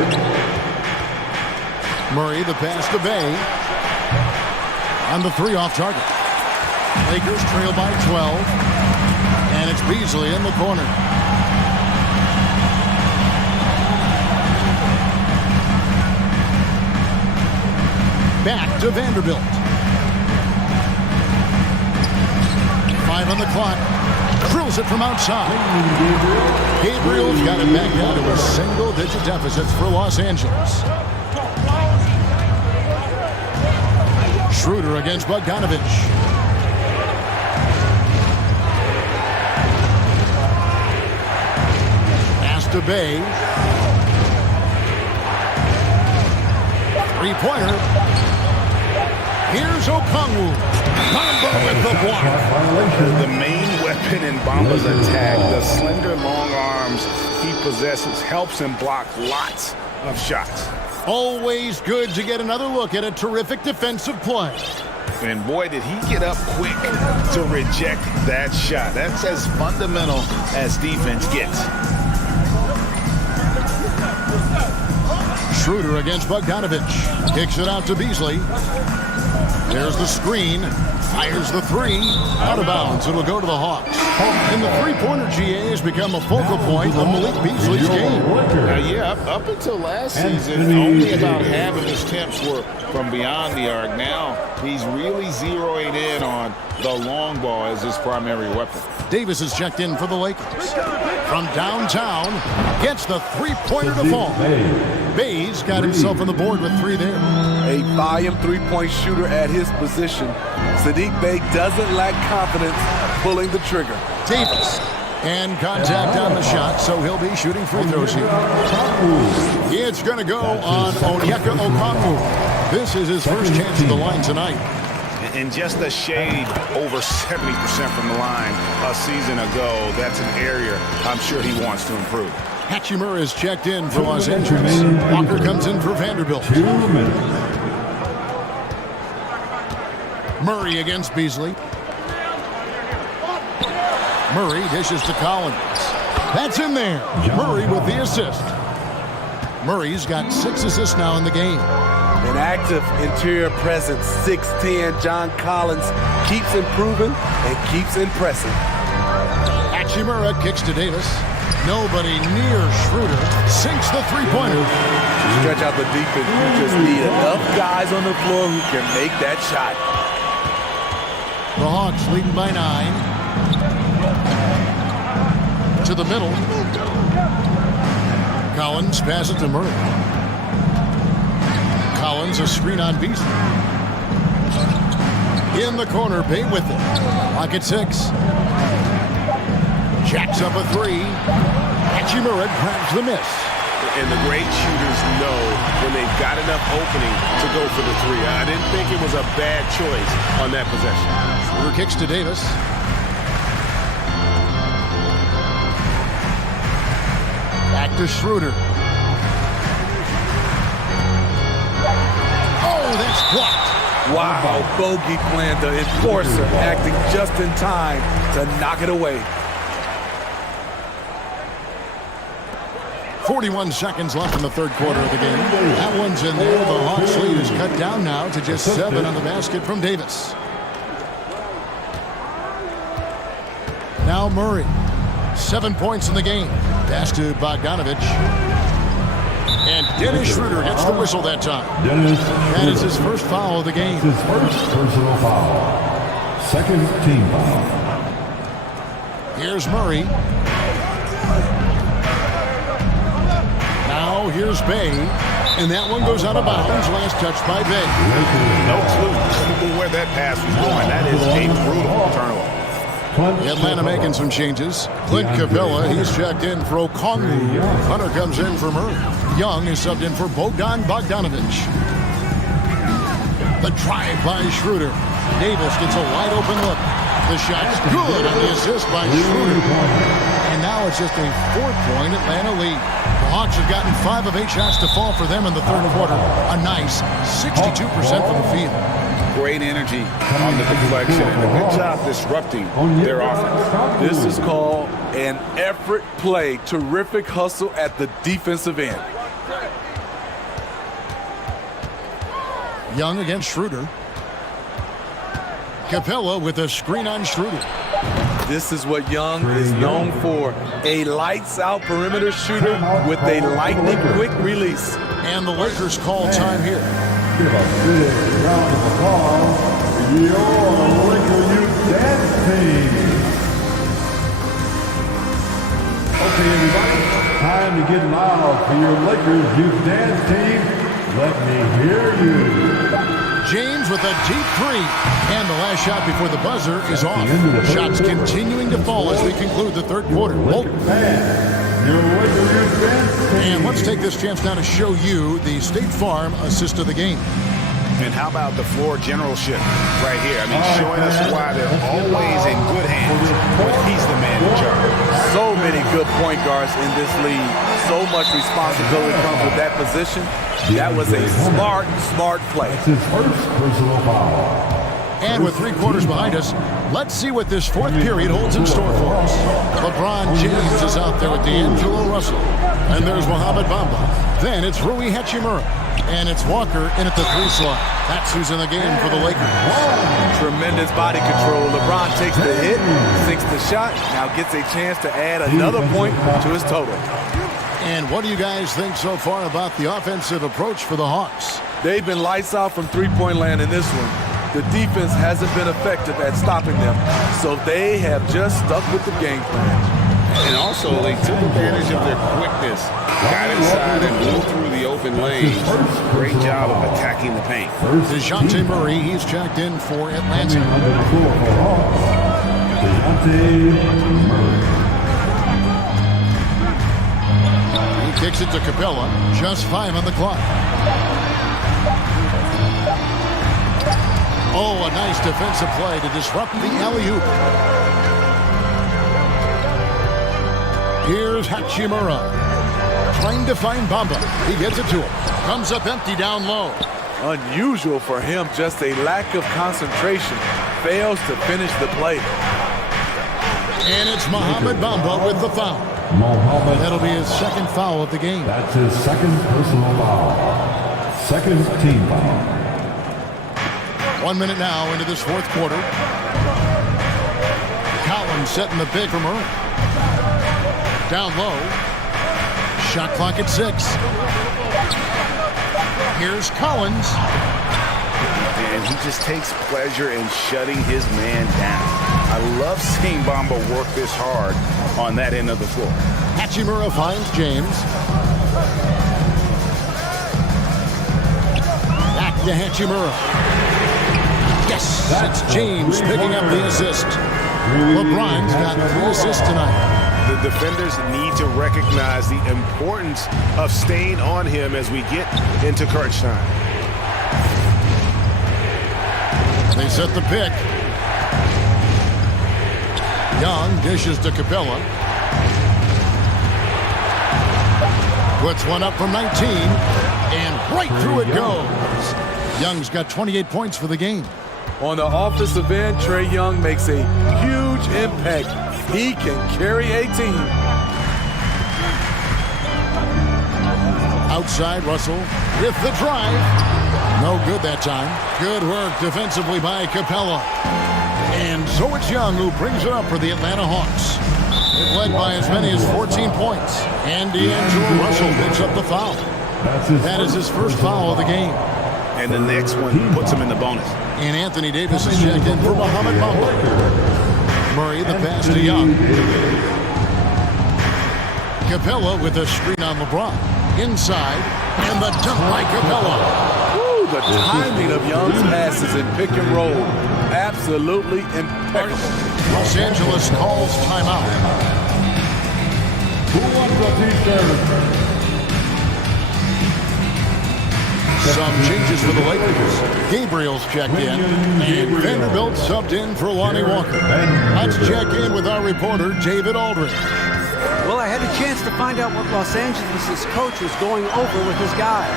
Murray, the pass to Bay. On the 3 off target. Lakers trail by 12. And it's Beasley in the corner. Back to Vanderbilt. 5 on the clock. Drills it from outside. Gabriel's got it back down to a single-digit deficit for Los Angeles. Schroeder against Bogdanovich. Pass to Bay. 3-pointer. Here's Okongwu. Bamba with the block. The main weapon in Bamba's attack, the slender, long arms he possesses, helps him block lots of shots. Always good to get another look at a terrific defensive play. And boy, did he get up quick to reject that shot. That's as fundamental as defense gets. Schroeder against Bogdanovich. Kicks it out to Beasley. There's the screen. Fires the 3. Out of bounds. It'll go to the Hawks. And the 3-pointer GA has become a focal point of Malik Beasley's game. Up until last season, only about half of his attempts were from beyond the arc. Now he's really zeroing in on the long ball as his primary weapon. Davis is checked in for the Lakers. From downtown, gets the 3-pointer to fall. Bay's got himself on the board with 3 there. A volume 3-point shooter at his position. Sadiq Bey doesn't lack confidence pulling the trigger. Davis. And contact on the shot, so he'll be shooting free throws here. It's going to go on Onyeka Okongwu. This is his first chance at the line tonight. And just a shade over 70% from the line a season ago. That's an area I'm sure he wants to improve. Hachimura is checked in for Los Angeles. Walker comes in for Vanderbilt. Murray against Beasley. Murray dishes to Collins. That's in there. Murray with the assist. Murray's got 6 assists now in the game. An active interior presence, 6'10", John Collins keeps improving and keeps impressing. Hachimura kicks to Davis. Nobody near Schroeder. Sinks the 3-pointer. To stretch out the defense, you just need enough guys on the floor who can make that shot. The Hawks leading by 9. To the middle. Collins passes to Murray. Collins, a screen on Beasley. In the corner, Bay with it. Lock at 6. Jacks up a 3. Hachimura grabs the miss. and the great shooters know when they've got enough opening to go for the three. I didn't think it was a bad choice on that possession. Schroeder kicks to Davis. Back to Schroeder. Oh, that's blocked. Wow, bogey plan, the enforcer acting just in time to knock it away. 41 seconds left in the third quarter of the game. That one's in there. The Hawks lead is cut down now to just 7 on the basket from Davis. Now Murray. 7 points in the game. Pass to Bogdanovich. And Dennis Schroeder gets the whistle that time. That is his first foul of the game. His first personal foul. Second team foul. Here's Murray. Now here's Bay. And that one goes out of bounds. Last touch by Bay. No clue where that pass was going. That is a brutal turnover. Atlanta making some changes. Clint Capella, he's checked in for Okongwu. Hunter comes in for Murray. Young is subbed in for Bogdanovich. The drive by Schroeder. Davis gets a wide open look. The shot's good on the assist by Schroeder. And now it's just a 4-point Atlanta lead. The Hawks have gotten 5 of 8 shots to fall for them in the third quarter. A nice 62% from the field. Great energy on the deflection and a good job disrupting their offense. This is called an effort play. Terrific hustle at the defensive end. Young against Schroeder. Capella with a screen on Schroeder. This is what Young is known for. A lights-out perimeter shooter with a lightning-quick release. And the Lakers call time here. Give a big round of applause to your Laker Youth Dance Team. Okay, everybody, time to get loud for your Lakers Youth Dance Team. Let me hear you. James with a deep three. And the last shot before the buzzer is off. Shots continuing to fall as we conclude the third quarter. And let's take this chance now to show you the State Farm assist of the game. And how about the floor generalship right here? I mean, showing us why they're always in good hands when he's the man in charge. So many good point guards in this league. So much responsibility comes with that position. That was a smart play. That's his first personal foul. And with 3 quarters behind us, let's see what this fourth period holds in store for us. LeBron James is out there with D'Angelo Russell. And there's Mohamed Bamba. Then it's Rui Hachimura. And it's Walker in at the 3 slot. That's who's in the game for the Lakers. Tremendous body control. LeBron takes the hit, sinks the shot, now gets a chance to add another point to his total. And what do you guys think so far about the offensive approach for the Hawks? They've been lights out from three-point land in this one. The defense hasn't been effective at stopping them, so they have just stuck with the game plan. And also, they took advantage of their quickness, got inside and blew through the open lanes. Great job of attacking the paint. DeJounte Murray, he's checked in for Atlanta. He kicks it to Capella, just 5 on the clock. Oh, a nice defensive play to disrupt the alley-oop. Here's Hachimura. Trying to find Bamba. He gets it to him. Comes up empty down low. Unusual for him, just a lack of concentration. Fails to finish the play. And it's Mohamed Bamba with the foul. That'll be his second foul of the game. That's his second personal foul. Second team foul. 1 minute now into this fourth quarter. Collins setting the pick for Murray. Down low. Shot clock at 6. Here's Collins. And he just takes pleasure in shutting his man down. I love seeing Bamba work this hard on that end of the floor. Hachimura finds James. Back to Hachimura. Yes, it's James picking up the assist. LeBron's got 3 assists tonight. The defenders need to recognize the importance of staying on him as we get into crunch time. They set the pick. Young dishes to Capella. Puts one up from 19, and right through it goes. Young's got 28 points for the game. On the offensive end, Trae Young makes a huge impact. He can carry a team. Outside, Russell with the drive. No good that time. Good work defensively by Capella. And so it's Young who brings it up for the Atlanta Hawks. They've led by as many as 14 points. And D'Angelo Russell picks up the foul. That is his first foul of the game. And the next one puts him in the bonus. And Anthony Davis is checked in for Muhammad Bamba. Murray, the pass to Young. Capella with a screen on LeBron. Inside, and the dunk by Capella. Ooh, the timing of Young's passes in pick and roll. Absolutely impeccable. Los Angeles calls timeout. Who wants the T-shirt? Some changes for the Lakers. Gabriel's checked in, and Vanderbilt subbed in for Lonnie Walker. Let's check in with our reporter, David Aldridge. Well, I had a chance to find out what Los Angeles' coach was going over with his guys.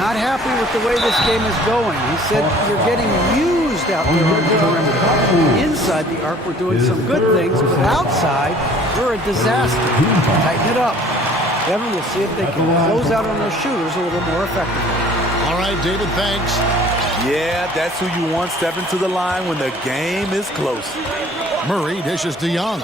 Not happy with the way this game is going. He said, you're getting used out there on the perimeter. Inside the arc, we're doing some good things, but outside, we're a disaster. Tighten it up. Kevin, we'll see if they can close out on those shooters a little more effectively. All right, David, thanks. Yeah, that's who you want stepping to the line when the game is close. Murray dishes to Young.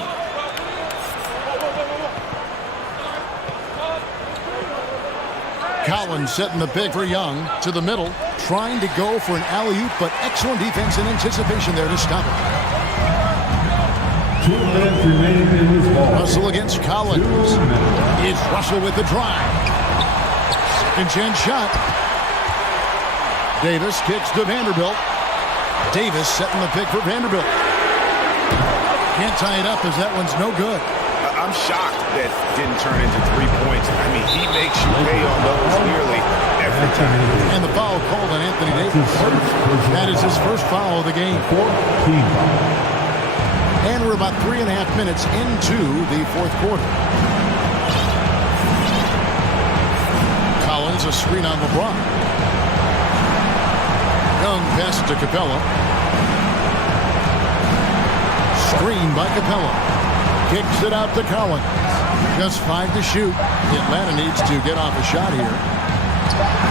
Collins setting the pick for Young to the middle, trying to go for an alley-oop, but excellent defense and anticipation there to stop it. 2 minutes remaining in this ball. Russell against Collins. It's Russell with the drive. Second chance shot. Davis kicks to Vanderbilt. Davis setting the pick for Vanderbilt. Can't tie it up as that one's no good. I'm shocked that didn't turn into 3 points. I mean, he makes you pay on those nearly every time. And the foul called on Anthony Davis. That is his first foul of the game. 14. And we're about 3.5 minutes into the fourth quarter. Collins, a screen on LeBron. Young passes to Capella. Screen by Capella. Kicks it out to Collins. Just 5 to shoot. Atlanta needs to get off a shot here.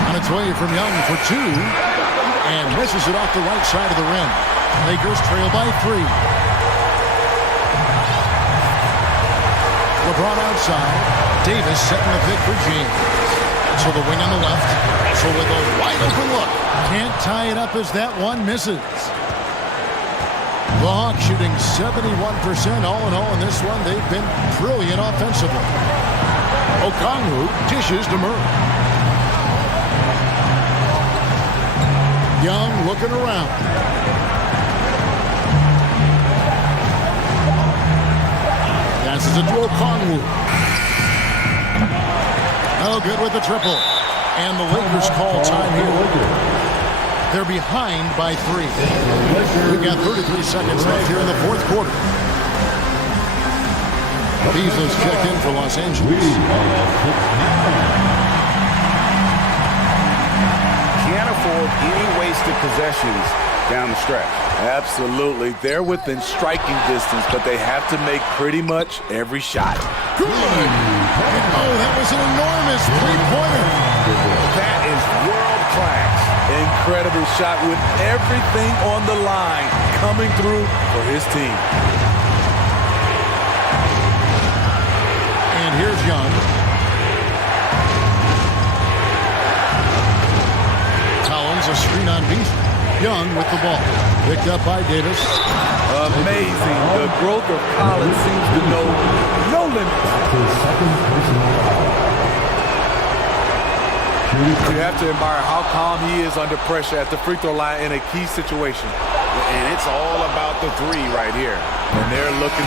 On its way from Young for 2. And misses it off the right side of the rim. Lakers trail by 3. LeBron outside. Davis setting the pick for James. So the wing on the left. So with a wide open look. Can't tie it up as that one misses. The Hawks shooting 71% all in all in this one. They've been brilliant offensively. Okongwu dishes to Murray. Young looking around. Passes it to Okongwu. No good with the triple. And the Lakers call time here. They're behind by 3. We've got 33 seconds left here in the fourth quarter. Bezos checked in for Los Angeles. Can't afford any wasted possessions down the stretch. Absolutely. They're within striking distance, but they have to make pretty much every shot. Good. Oh, that was an enormous three-pointer. That is world class. Incredible shot with everything on the line coming through for his team. And here's Young. Collins, a screen on Beasley. Young with the ball. Picked up by Davis. Amazing. The growth of Collins seems to know no limits. You have to admire how calm he is under pressure at the free throw line in a key situation. And it's all about the 3 right here. And they're looking.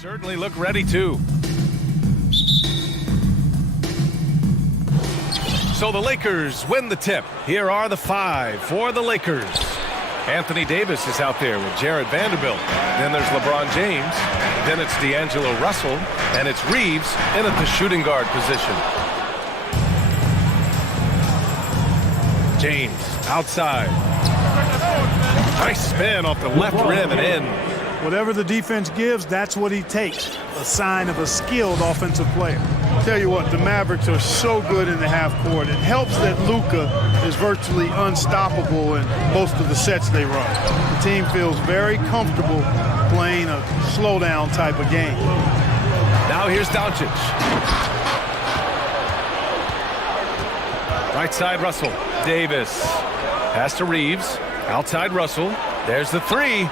Certainly look ready to. So the Lakers win the tip. Here are the 5 for the Lakers. Anthony Davis is out there with Jared Vanderbilt. Then there's LeBron James. Then it's D'Angelo Russell. And it's Reeves in at the shooting guard position. James outside. Nice spin off the left rim and in. Whatever the defense gives, that's what he takes. A sign of a skilled offensive player. Tell you what, the Mavericks are so good in the half court. It helps that Luka is virtually unstoppable in most of the sets they run. The team feels very comfortable playing a slowdown type of game. Now here's Doncic. Right side Russell. Davis. Pass to Reeves. Outside Russell. There's the 3.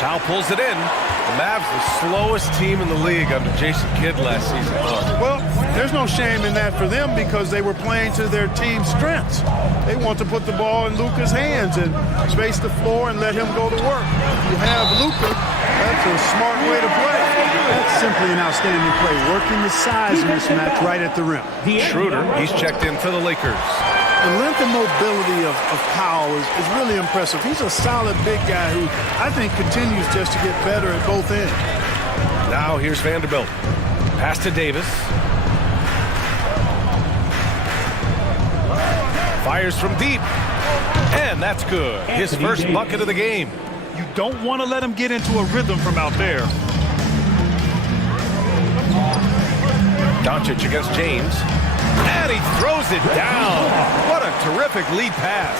Powell pulls it in. The Mavs, the slowest team in the league under Jason Kidd last season. Well, there's no shame in that for them because they were playing to their team's strengths. They want to put the ball in Luka's hands and space the floor and let him go to work. If you have Luka, that's a smart way to play. That's simply an outstanding play, working the size mismatch right at the rim. Schroeder, he's checked in for the Lakers. The length and mobility of Powell is really impressive. He's a solid big guy who I think continues just to get better at both ends. Now here's Vanderbilt. Pass to Davis. Fires from deep. And that's good. His first bucket of the game. You don't want to let him get into a rhythm from out there. Doncic against James. And he throws it down. What a terrific lead pass.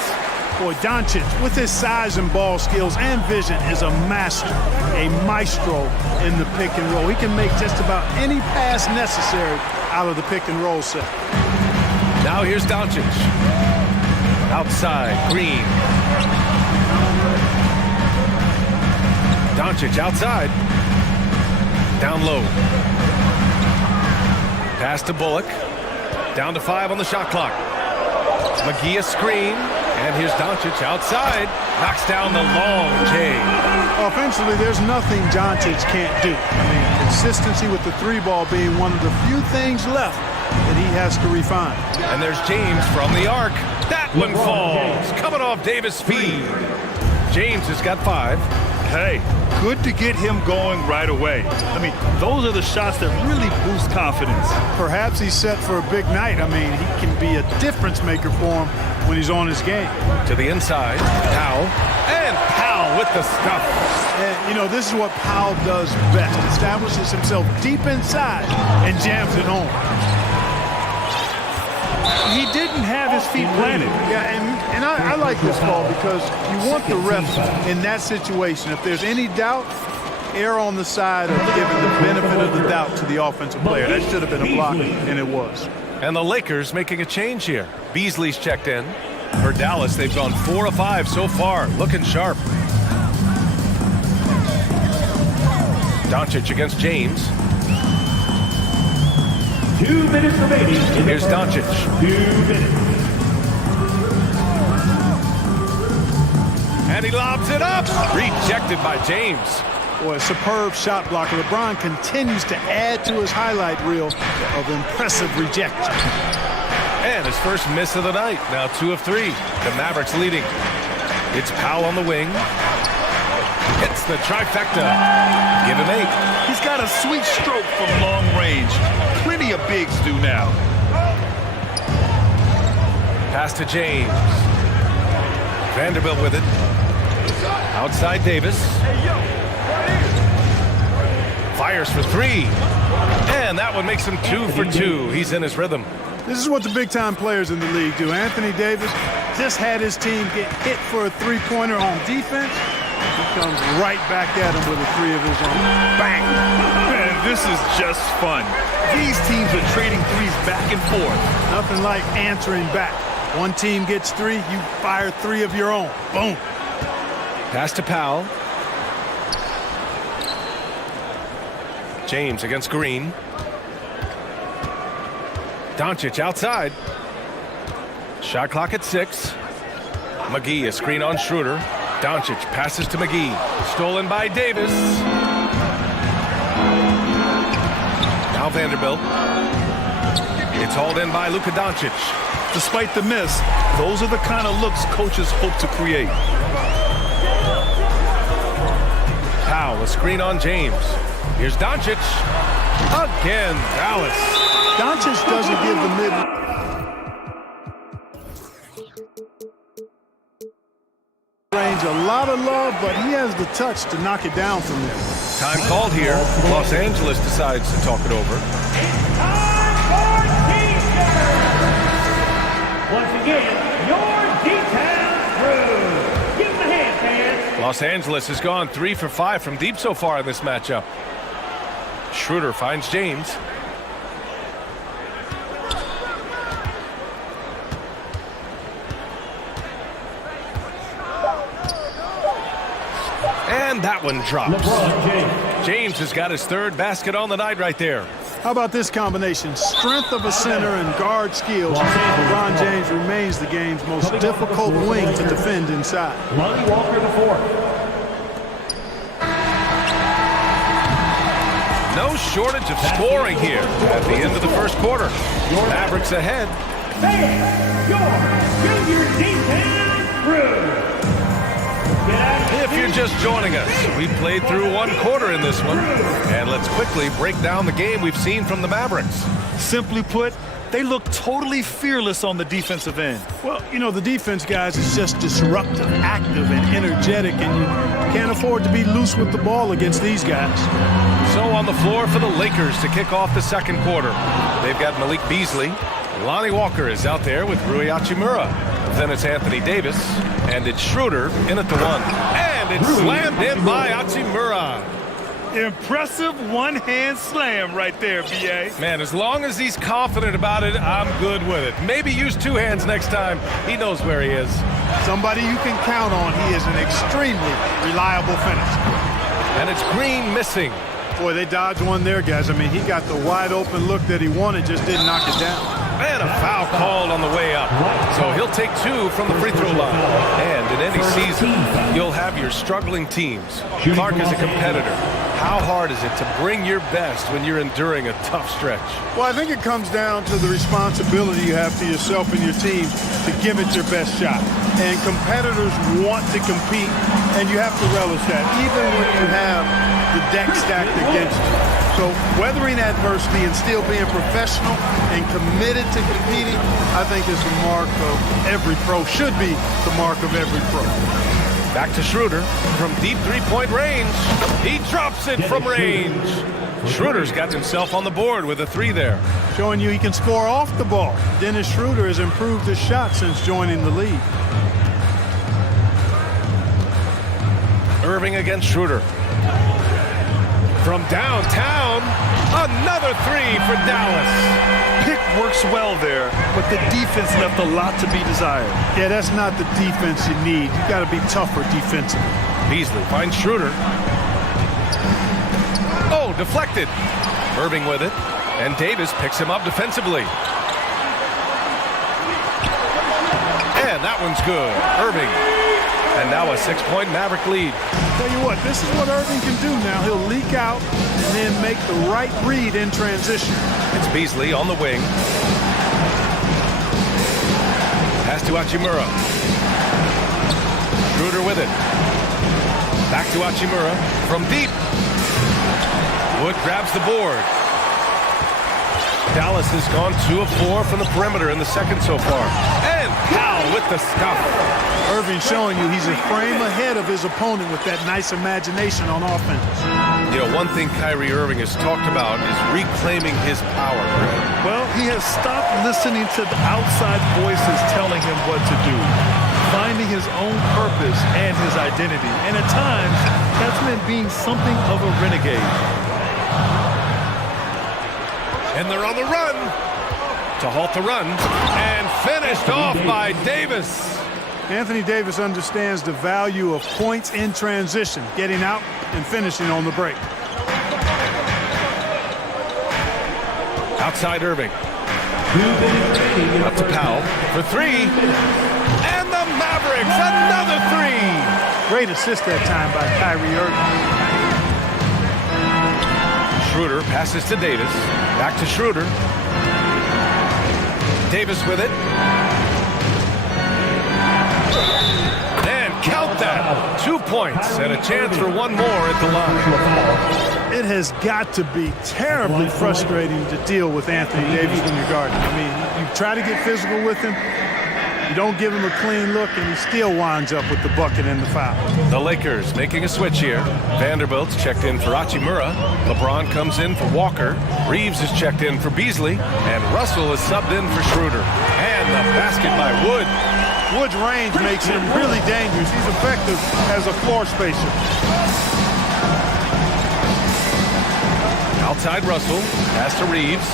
Boy, Doncic, with his size and ball skills and vision, is a master, a maestro in the pick and roll. He can make just about any pass necessary out of the pick and roll set. Now here's Doncic. Outside, Green. Doncic outside. Down low. Pass to Bullock. Down to 5 on the shot clock. McGee a screen. And here's Doncic outside. Knocks down the long J. Offensively, there's nothing Doncic can't do. I mean, consistency with the 3-ball being one of the few things left that he has to refine. And there's James from the arc. That one falls. Coming off Davis' feed. James has got 5. Hey, good to get him going right away. I mean, those are the shots that really boost confidence. Perhaps he's set for a big night. I mean, he can be a difference maker for him when he's on his game. To the inside, Powell. And Powell with the stuff. And, you know, this is what Powell does best. Establishes himself deep inside and jams it home. He didn't have his feet planted. Yeah, and I like this call because you want the refs in that situation. If there's any doubt, err on the side of giving the benefit of the doubt to the offensive player. That should have been a block, and it was. And the Lakers making a change here. Beasley's checked in. For Dallas, they've gone 4 of 5 so far. Looking sharp. Doncic against James. 2 minutes remaining. Here's Doncic. 2 minutes. And he lobs it up. Rejected by James. Boy, a superb shot blocker. LeBron continues to add to his highlight reel of impressive rejection. And his first miss of the night. Now 2 of 3. The Mavericks leading. It's Powell on the wing. Hits the trifecta. Give him 8. He's got a sweet stroke from long range. Plenty of bigs do now. Pass to James. Vanderbilt with it. Outside Davis. Fires for 3. And that one makes him 2 for 2. He's in his rhythm. This is what the big-time players in the league do. Anthony Davis just had his team get hit for a 3-pointer on defense. He comes right back at him with a 3 of his own. Bang! Man, this is just fun. These teams are trading threes back and forth. Nothing like answering back. One team gets 3, you fire 3 of your own. Boom. Pass to Powell. James against Green. Doncic outside. Shot clock at 6. McGee a screen on Schroeder. Doncic passes to McGee. Stolen by Davis. Now Vanderbilt. It's hauled in by Luka Doncic. Despite the miss, those are the kind of looks coaches hope to create. Powell, a screen on James. Here's Doncic. Again, Dallas. Doncic doesn't give the mid. Range a lot of love, but he has the touch to knock it down from there. Time called here. Los Angeles decides to talk it over. Once again, your D-Town crew. Give them a hand, fans. Los Angeles has gone 3 for 5 from deep so far in this matchup. Schroeder finds James. And that one drops. James has got his third basket on the night right there. How about this combination? Strength of a center and guard skills. LeBron James remains the game's most difficult wing to defend inside. Lonnie Walker the fourth. No shortage of scoring here at the end of the first quarter. Mavericks ahead. Your Junior D-Town crew. If you're just joining us, we played through one quarter in this one. And let's quickly break down the game we've seen from the Mavericks. Simply put, they look totally fearless on the defensive end. Well, you know, the defense, guys, is just disruptive, active, and energetic, and you can't afford to be loose with the ball against these guys. So on the floor for the Lakers to kick off the second quarter. They've got Malik Beasley. Lonnie Walker is out there with Rui Hachimura. Then it's Anthony Davis, and it's Schroeder in at the one. And it's slammed in by Hachimura. Impressive one-hand slam right there, B.A. Man, as long as he's confident about it, I'm good with it. Maybe use two hands next time. He knows where he is. Somebody you can count on. He is an extremely reliable finisher. And it's Green missing. Boy, they dodged one there, guys. I mean, he got the wide-open look that he wanted, just didn't knock it down. And a foul called on the way up. So he'll take 2 from the free throw line. And in any season, you'll have your struggling teams. Clark is a competitor. How hard is it to bring your best when you're enduring a tough stretch? Well, I think it comes down to the responsibility you have to yourself and your team to give it your best shot. And competitors want to compete, and you have to relish that, even when you have the deck stacked against you. So weathering adversity and still being professional and committed to competing, I think is the mark of every pro, should be the mark of every pro. Back to Schroeder from deep three-point range. He drops it from range. Schroeder's got himself on the board with a 3 there. Showing you he can score off the ball. Dennis Schroeder has improved his shot since joining the league. Irving against Schroeder. From downtown, another 3 for Dallas. Pick works well there, but the defense left a lot to be desired. Yeah, that's not the defense you need. You got to be tougher defensively. Beasley finds Schroeder. Oh, deflected. Irving with it, and Davis picks him up defensively. And that one's good. Irving. And now a 6-point Maverick lead. Tell you what, this is what Irving can do now. He'll leak out and then make the right read in transition. It's Beasley on the wing. Pass to Hachimura. Schroeder with it. Back to Hachimura from deep. Wood grabs the board. Dallas has gone 2 of 4 from the perimeter in the second so far. And Powell with the scuff. Irving showing you he's a frame ahead of his opponent with that nice imagination on offense. You know, one thing Kyrie Irving has talked about is reclaiming his power. Well, he has stopped listening to the outside voices telling him what to do, finding his own purpose and his identity. And at times, that's meant being something of a renegade. And they're on the run to halt the run, and finished off by Davis. Anthony Davis understands the value of points in transition, getting out and finishing on the break. Outside Irving. Up to Powell for 3. And the Mavericks, another 3. Great assist that time by Kyrie Irving. Schroeder passes to Davis. Back to Schroeder. Davis with it. And count that. 2 points and a chance for one more at the line. It has got to be terribly frustrating to deal with Anthony Davis when you're guarding. I mean, you try to get physical with him, you don't give him a clean look, and he still winds up with the bucket and the foul. The Lakers making a switch here. Vanderbilt's checked in for Hachimura. LeBron comes in for Walker. Reeves is checked in for Beasley. And Russell is subbed in for Schroeder. And the basket by Wood. Wood's range makes him really dangerous. He's effective as a floor spacer. Outside Russell. Pass to Reeves.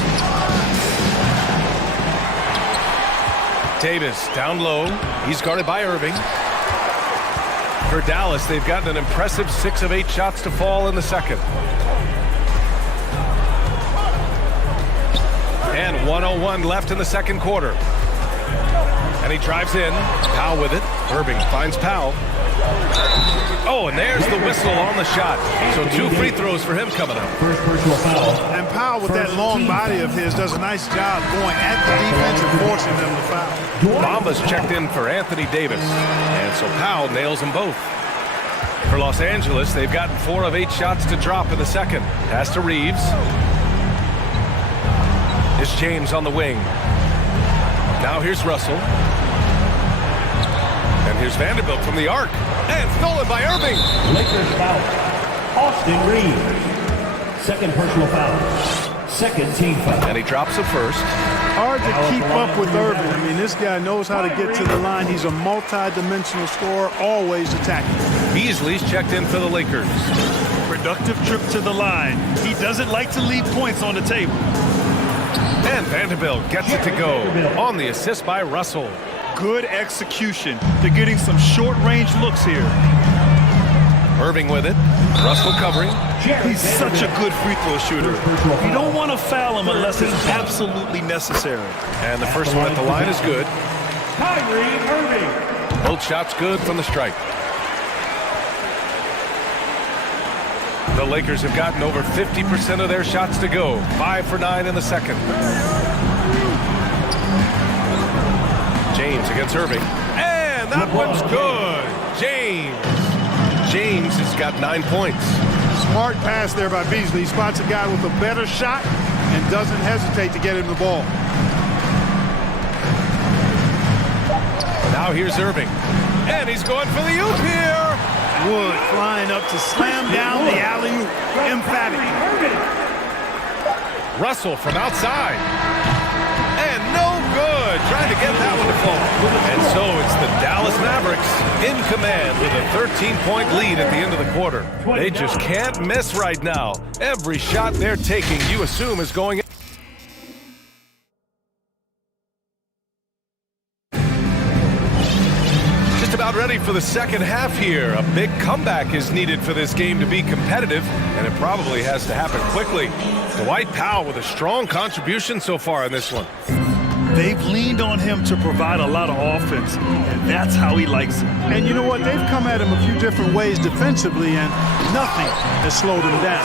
Davis down low. He's guarded by Irving. For Dallas, they've gotten an impressive 6 of 8 shots to fall in the second. And 1:01 left in the second quarter. And he drives in. Powell with it. Irving finds Powell. Oh, and there's the whistle on the shot. So 2 free throws for him coming up. First personal foul. And Powell, with that long body of his, does a nice job going at the defense and forcing them to foul. Bamba's checked in for Anthony Davis. And so Powell nails them both. For Los Angeles, they've gotten 4 of 8 shots to drop in the second. Pass to Reeves. It's James on the wing. Now here's Russell. And here's Vanderbilt from the arc. And stolen by Irving. Lakers foul. Austin Reeves. Second personal foul. Second team foul. And he drops it first. Hard to keep up with Irving. I mean, this guy knows how to get to the line. He's a multi-dimensional scorer, always attacking. Beasley's checked in for the Lakers. Productive trip to the line. He doesn't like to leave points on the table. And Vanderbilt gets it to go on the assist by Russell. Good execution. They're getting some short-range looks here. Irving with it. Russell covering. He's such a good free throw shooter. You don't want to foul him unless it's absolutely necessary. And the first one at the line is good. Kyrie Irving. Both shots good from the strike. The Lakers have gotten over 50% of their shots to go. 5 for 9 in the second. James against Irving. And that one's good. James has got 9 points. Smart pass there by Beasley. He spots a guy with a better shot and doesn't hesitate to get him the ball. Now here's Irving. And he's going for the oop here. Wood flying up to slam down the alley-oop. Emphatic. Russell from outside. And no good. Trying to get that one to fall. And so it's the Dallas Mavericks in command with a 13-point lead at the end of the quarter. They just can't miss right now. Every shot they're taking, you assume, is going in. Just about ready for the second half here. A big comeback is needed for this game to be competitive, and it probably has to happen quickly. Dwight Powell with a strong contribution so far in this one. They've leaned on him to provide a lot of offense, and that's how he likes it. And you know what? They've come at him a few different ways defensively, and nothing has slowed him down.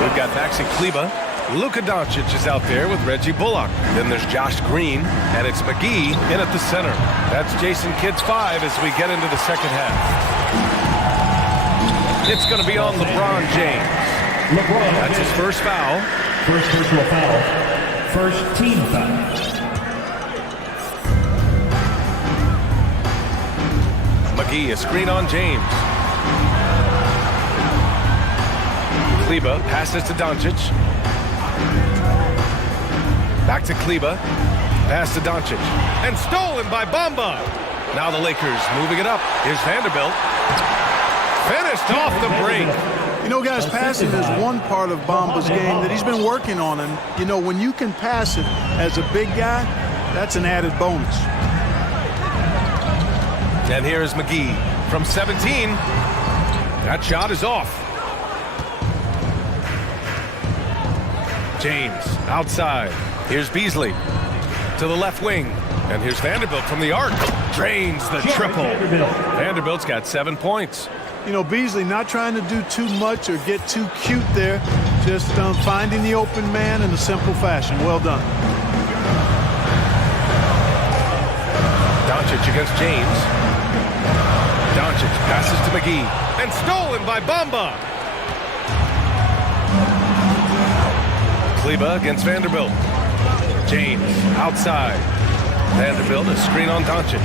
We've got Maxi Kleba. Luka Doncic is out there with Reggie Bullock. Then there's Josh Green, and it's McGee in at the center. That's Jason Kidd's 5 as we get into the second half. It's going to be on LeBron James. That's his first foul. First personal foul. First team foul. McGee, a screen on James. Kleba passes to Doncic. Back to Kleba. Pass to Doncic. And stolen by Bamba. Now the Lakers moving it up. Here's Vanderbilt. Finished off the break. You know, guys, passing is one part of Bamba's game that he's been working on. And, you know, when you can pass it as a big guy, that's an added bonus. And here's McGee from 17. That shot is off. James outside. Here's Beasley to the left wing. And here's Vanderbilt from the arc. Drains the triple. Vanderbilt's got 7 points. You know, Beasley not trying to do too much or get too cute there. Just finding the open man in a simple fashion. Well done. Doncic against James. Doncic passes to McGee. And stolen by Bamba. Kleba against Vanderbilt. James outside. Vanderbilt, a screen on Doncic.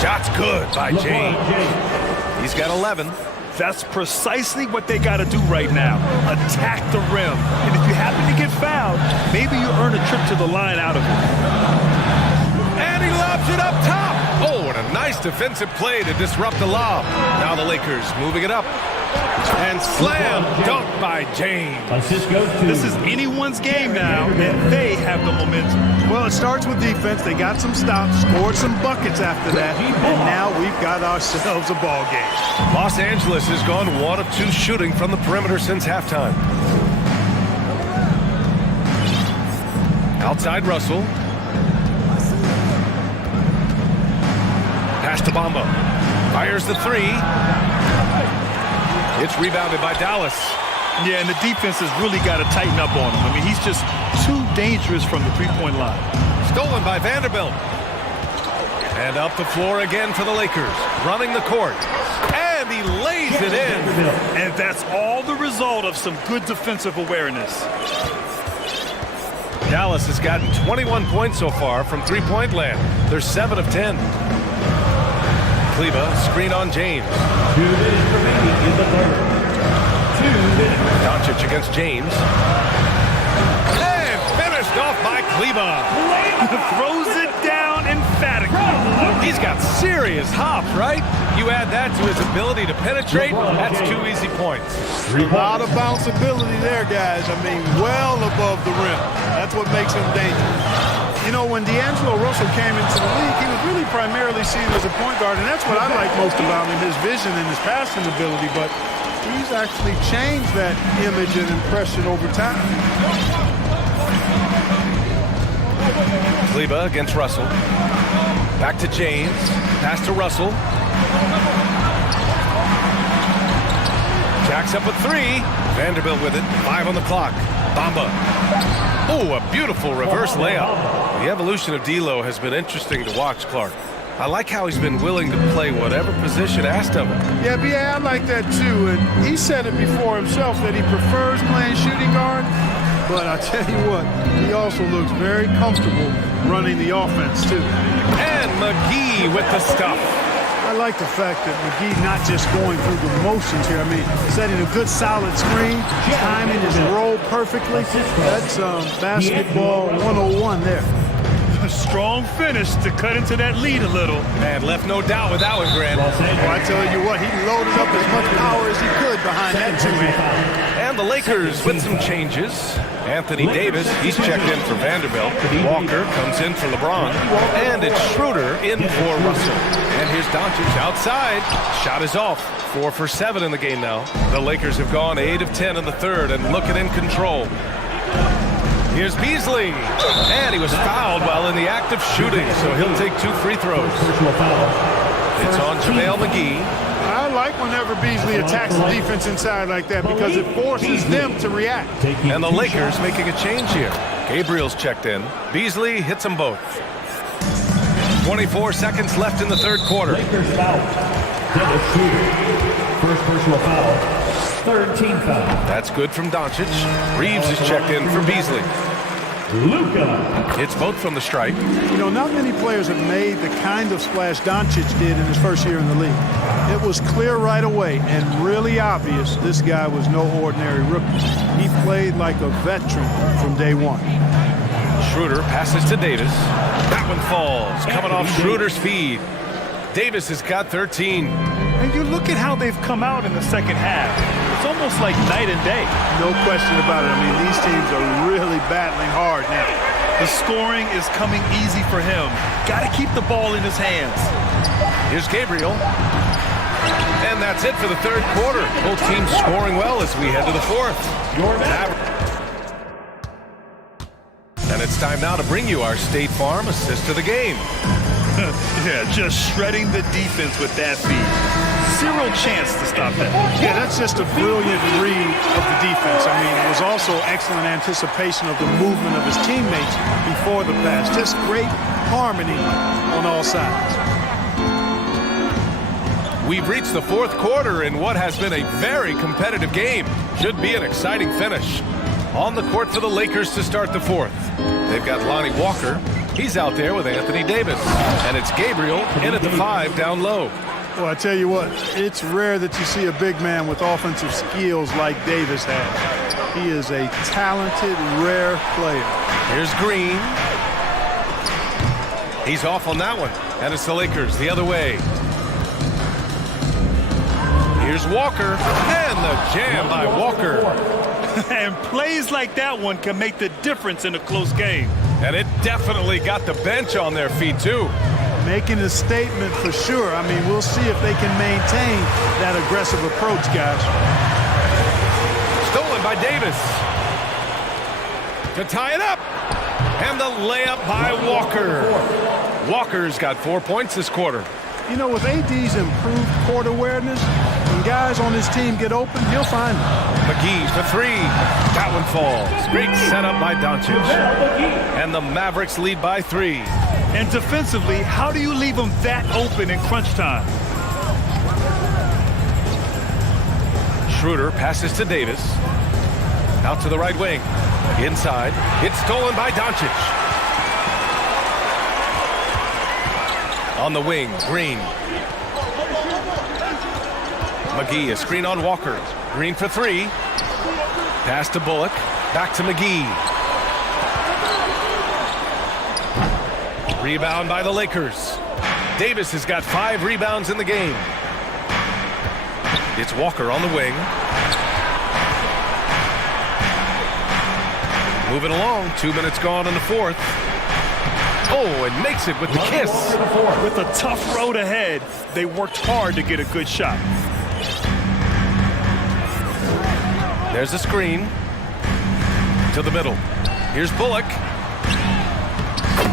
Shot's good by James. He's got 11. That's precisely what they got to do right now. Attack the rim. And if you happen to get fouled, maybe you earn a trip to the line out of it. And he lobs it up top. Oh, what a nice defensive play to disrupt the lob. Now the Lakers moving it up. And slam dunk by James. This is anyone's game now, and they have the momentum. Well, it starts with defense. They got some stops, scored some buckets after that, and now we've got ourselves a ball game. Los Angeles has gone 1 of 2 shooting from the perimeter since halftime. Outside Russell. Pass to Bamba. Fires the 3. It's rebounded by Dallas. Yeah, and the defense has really got to tighten up on him. I mean, he's just too dangerous from the three-point line. Stolen by Vanderbilt. And up the floor again for the Lakers. Running the court. And he lays it in. And that's all the result of some good defensive awareness. Dallas has gotten 21 points so far from three-point land. They're 7 of 10. Kleba, screen on James. 2 minutes remaining in the third. 2 minutes. Doncic against James. And finished off by Kleba. Throws it down emphatically. He's got serious hop, right? You add that to his ability to penetrate, that's 2 easy points. A lot of bounce ability there, guys. I mean, well above the rim. That's what makes him dangerous. You know, when D'Angelo Russell came into the league, he was really primarily seen as a point guard, and that's what I like most about him, his vision and his passing ability, but he's actually changed that image and impression over time. Kleba against Russell. Back to James. Pass to Russell. Jacks up a 3. Vanderbilt with it. 5 on the clock. Bamba. Oh, a beautiful reverse layup. The evolution of D'Lo has been interesting to watch, Clark. I like how he's been willing to play whatever position asked of him. Yeah, B.A., I like that too. And he said it before himself that he prefers playing shooting guard. But I tell you what, he also looks very comfortable running the offense too. And McGee with the stuff. I like the fact that McGee not just going through the motions here. I mean, setting a good solid screen, timing his roll perfectly. That's basketball 101 there. A strong finish to cut into that lead a little. And left no doubt with that one, Grant. Well, I tell you what, he loaded up as much power as he could behind that two-hand. And the Lakers with some changes. Anthony Davis, he's checked in for Vanderbilt. Walker comes in for LeBron. And it's Schroeder in for Russell. And here's Doncic outside. Shot is off. 4 for 7 in the game now. The Lakers have gone 8 of 10 in the third and looking in control. Here's Beasley. And he was fouled while in the act of shooting, so he'll take 2 free throws. It's on JaVale McGee. I like whenever Beasley attacks the defense inside like that because it forces them to react. And the Lakers making a change here. Gabriel's checked in. Beasley hits them both. 24 seconds left in the third quarter. Lakers foul. Dennis Schroeder. First personal foul. Third team foul. That's good from Doncic. Reeves is checked in for Beasley. Luka. It's both from the stripe. You know, not many players have made the kind of splash Doncic did in his first year in the league. It was clear right away and really obvious this guy was no ordinary rookie. He played like a veteran from day one. Schroeder passes to Davis. That one falls, coming off Schroeder's feed. Davis has got 13. And you look at how they've come out in the second half. It's almost like night and day. No question about it. I mean, these teams are really battling hard now. The scoring is coming easy for him. Got to keep the ball in his hands. Here's Gabriel. And that's it for the third quarter. Both teams scoring well as we head to the fourth. And it's time now to bring you our State Farm assist of the game. Yeah, just shredding the defense with that feed. zero chance to stop that. Yeah, that's just a brilliant read of the defense. I mean, it was also excellent anticipation of the movement of his teammates before the pass. Just great harmony on all sides. We've reached the fourth quarter in what has been a very competitive game. Should be an exciting finish. On the court for the Lakers to start the fourth. They've got Lonnie Walker. He's out there with Anthony Davis. And it's Gabriel in at the 5 down low. Well, I tell you what, it's rare that you see a big man with offensive skills like Davis has. He is a talented, rare player. Here's Green. He's off on that one. And it's the Lakers the other way. Here's Walker, and the jam by Walker. And plays like that one can make the difference in a close game. And it definitely got the bench on their feet, too. Making a statement for sure. I mean, we'll see if they can maintain that aggressive approach, guys. Stolen by Davis. To tie it up. And the layup by Walker. Walker's got 4 points this quarter. You know, with AD's improved court awareness, when guys on his team get open, he'll find them. McGee for 3. That one falls. Great setup by Doncic. And the Mavericks lead by 3. And defensively, how do you leave them that open in crunch time? Schroeder passes to Davis. Out to the right wing. Inside. It's stolen by Doncic. On the wing, Green. McGee, a screen on Walker. Green for 3. Pass to Bullock. Back to McGee. Rebound by the Lakers. Davis has got 5 rebounds in the game. It's Walker on the wing. Moving along, 2 minutes gone in the fourth. Oh, and makes it with the kiss. With a tough road ahead, they worked hard to get a good shot. There's a screen. To the middle. Here's Bullock.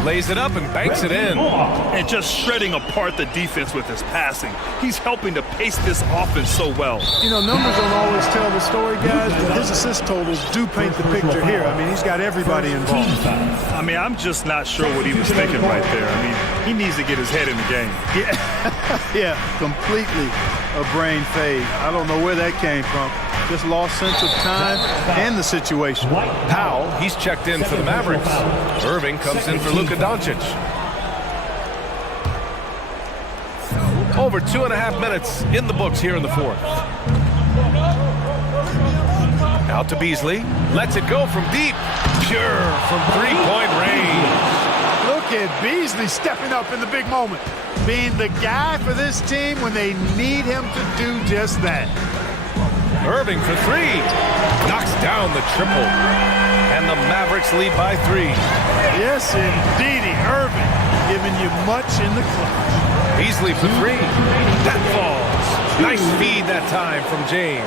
Lays it up and banks it in. And just shredding apart the defense with his passing. He's helping to pace this offense so well. You know, numbers don't always tell the story, guys, but his assist totals do paint the picture here. I mean, he's got everybody involved. I mean, I'm just not sure what he was thinking right there. I mean, he needs to get his head in the game. Yeah, completely a brain fade. I don't know where that came from. Just lost sense of time and the situation. Powell, he's checked in for the Mavericks. Irving comes in for Luka Doncic. Over 2.5 minutes in the books here in the fourth. Out to Beasley. Lets it go from deep. Pure from 3-point range. Look at Beasley stepping up in the big moment. Being the guy for this team when they need him to do just that. Irving for 3. Knocks down the triple. And the Mavericks lead by 3. Yes, indeedy. Irving giving you much in the clutch. Beasley for 3. That falls. Nice feed that time from James.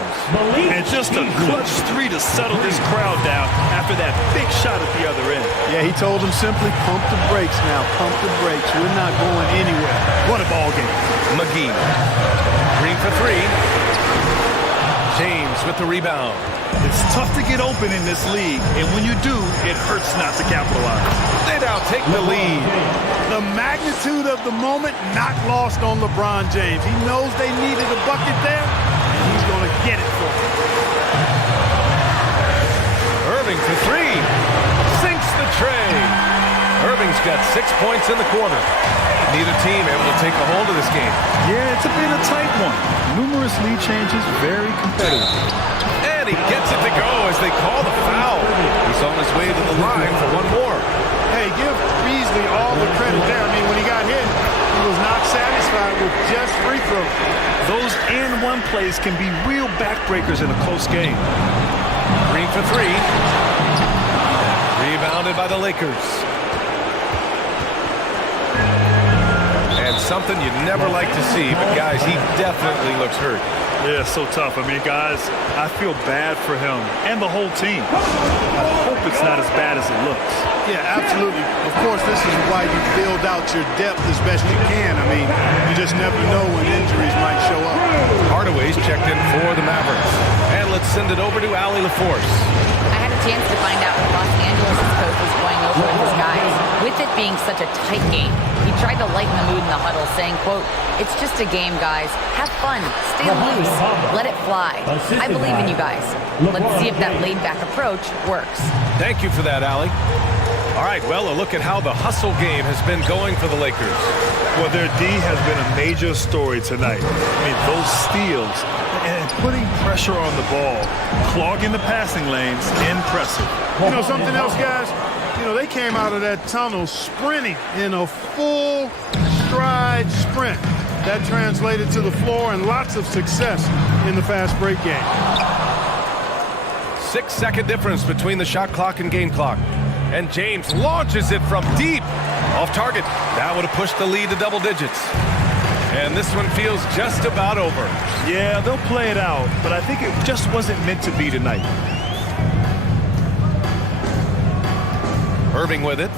And just a clutch 3 to settle this crowd down after that big shot at the other end. Yeah, he told them simply, pump the brakes now. Pump the brakes. We're not going anywhere. What a ball game. McGee. Green for 3. James with the rebound. It's tough to get open in this league, and when you do, it hurts not to capitalize. They now take the lead. The magnitude of the moment not lost on LeBron James. He knows they needed a bucket there, and he's going to get it for them. Irving for 3. Sinks the tray. Irving's got 6 points in the quarter. Neither team able to take a hold of this game. Yeah, it's been a tight one. Numerous lead changes, very competitive. And he gets it to go as they call the foul. He's on his way to the line for one more. Hey, give Beasley all the credit there. I mean, when he got hit, he was not satisfied with just free throws. Those and-one plays can be real backbreakers in a close game. Green for 3. Rebounded by the Lakers. And something you never like to see, but guys, he definitely looks hurt. Yeah, so tough. I mean, guys, I feel bad for him and the whole team. I hope it's not as bad as it looks. Yeah, absolutely. Of course, this is why you build out your depth as best you can. I mean, you just never know when injuries might show up. Hardaway's checked in for the Mavericks. And let's send it over to Allie LaForce. I had a chance to find out what Los Angeles' coach was going over with his guys. With it being such a tight game, he tried to lighten the mood in the huddle, saying, quote, "It's just a game, guys. Have fun. Stay loose. Let it fly. I believe in you guys. Let's see if that laid-back approach works." Thank you for that, Allie. All right, well, a look at how the hustle game has been going for the Lakers. Well, their D has been a major story tonight. I mean, those steals and putting pressure on the ball, clogging the passing lanes, impressive. You know something else, guys? You know, they came out of that tunnel sprinting in a full stride sprint. That translated to the floor and lots of success in the fast break game. 6-second difference between the shot clock and game clock. And James launches it from deep. Off target. That would have pushed the lead to double digits. And this one feels just about over. Yeah, they'll play it out, but I think it just wasn't meant to be tonight. Irving with it.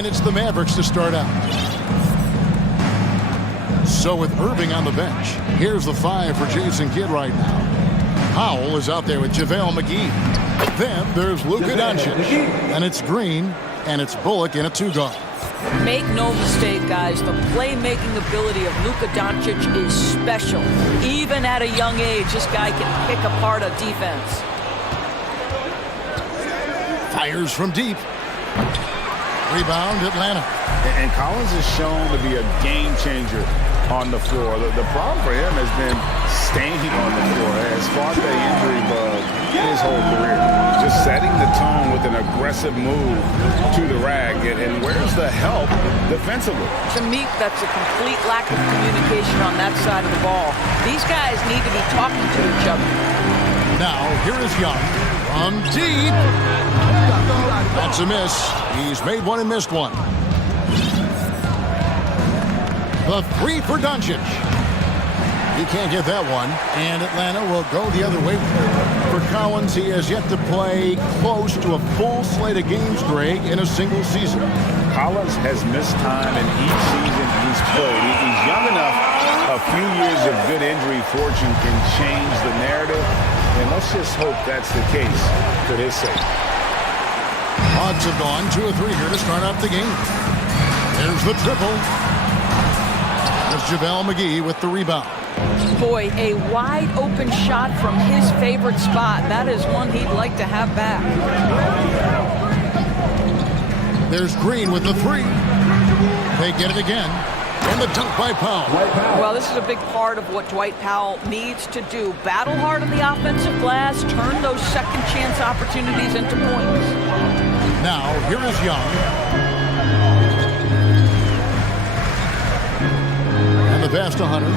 And it's the Mavericks to start out. So with Irving on the bench, here's the 5 for Jason Kidd right now. Powell is out there with JaVale McGee. Then there's Luka Doncic. And it's Green, and it's Bullock in a 2-guard. Make no mistake, guys, the playmaking ability of Luka Doncic is special. Even at a young age, this guy can pick apart a defense. Fires from deep. Rebound, Atlanta. And Collins is shown to be a game changer on the floor. The problem for him has been staying on the floor. Has fought the injury bug his whole career. Just setting the tone with an aggressive move to the rack. And where's the help defensively? To me, that's a complete lack of communication on that side of the ball. These guys need to be talking to each other. Now, here is Young from deep. That's a miss. He's made one and missed one. The 3 for Doncic. He can't get that one. And Atlanta will go the other way. For Collins, he has yet to play close to a full slate of games, Greg, in a single season. Collins has missed time in each season he's played. He's young enough. A few years of good injury fortune can change the narrative. And let's just hope that's the case for his sake. Odds have gone 2 or 3 here to start out the game. There's the triple. There's JaVale McGee with the rebound. Boy, a wide open shot from his favorite spot. That is one he'd like to have back. There's Green with the 3. They get it again. And the dunk by Powell. Well, this is a big part of what Dwight Powell needs to do. Battle hard on the offensive glass, turn those second chance opportunities into points. Now, here is Young. And the pass to Hunter.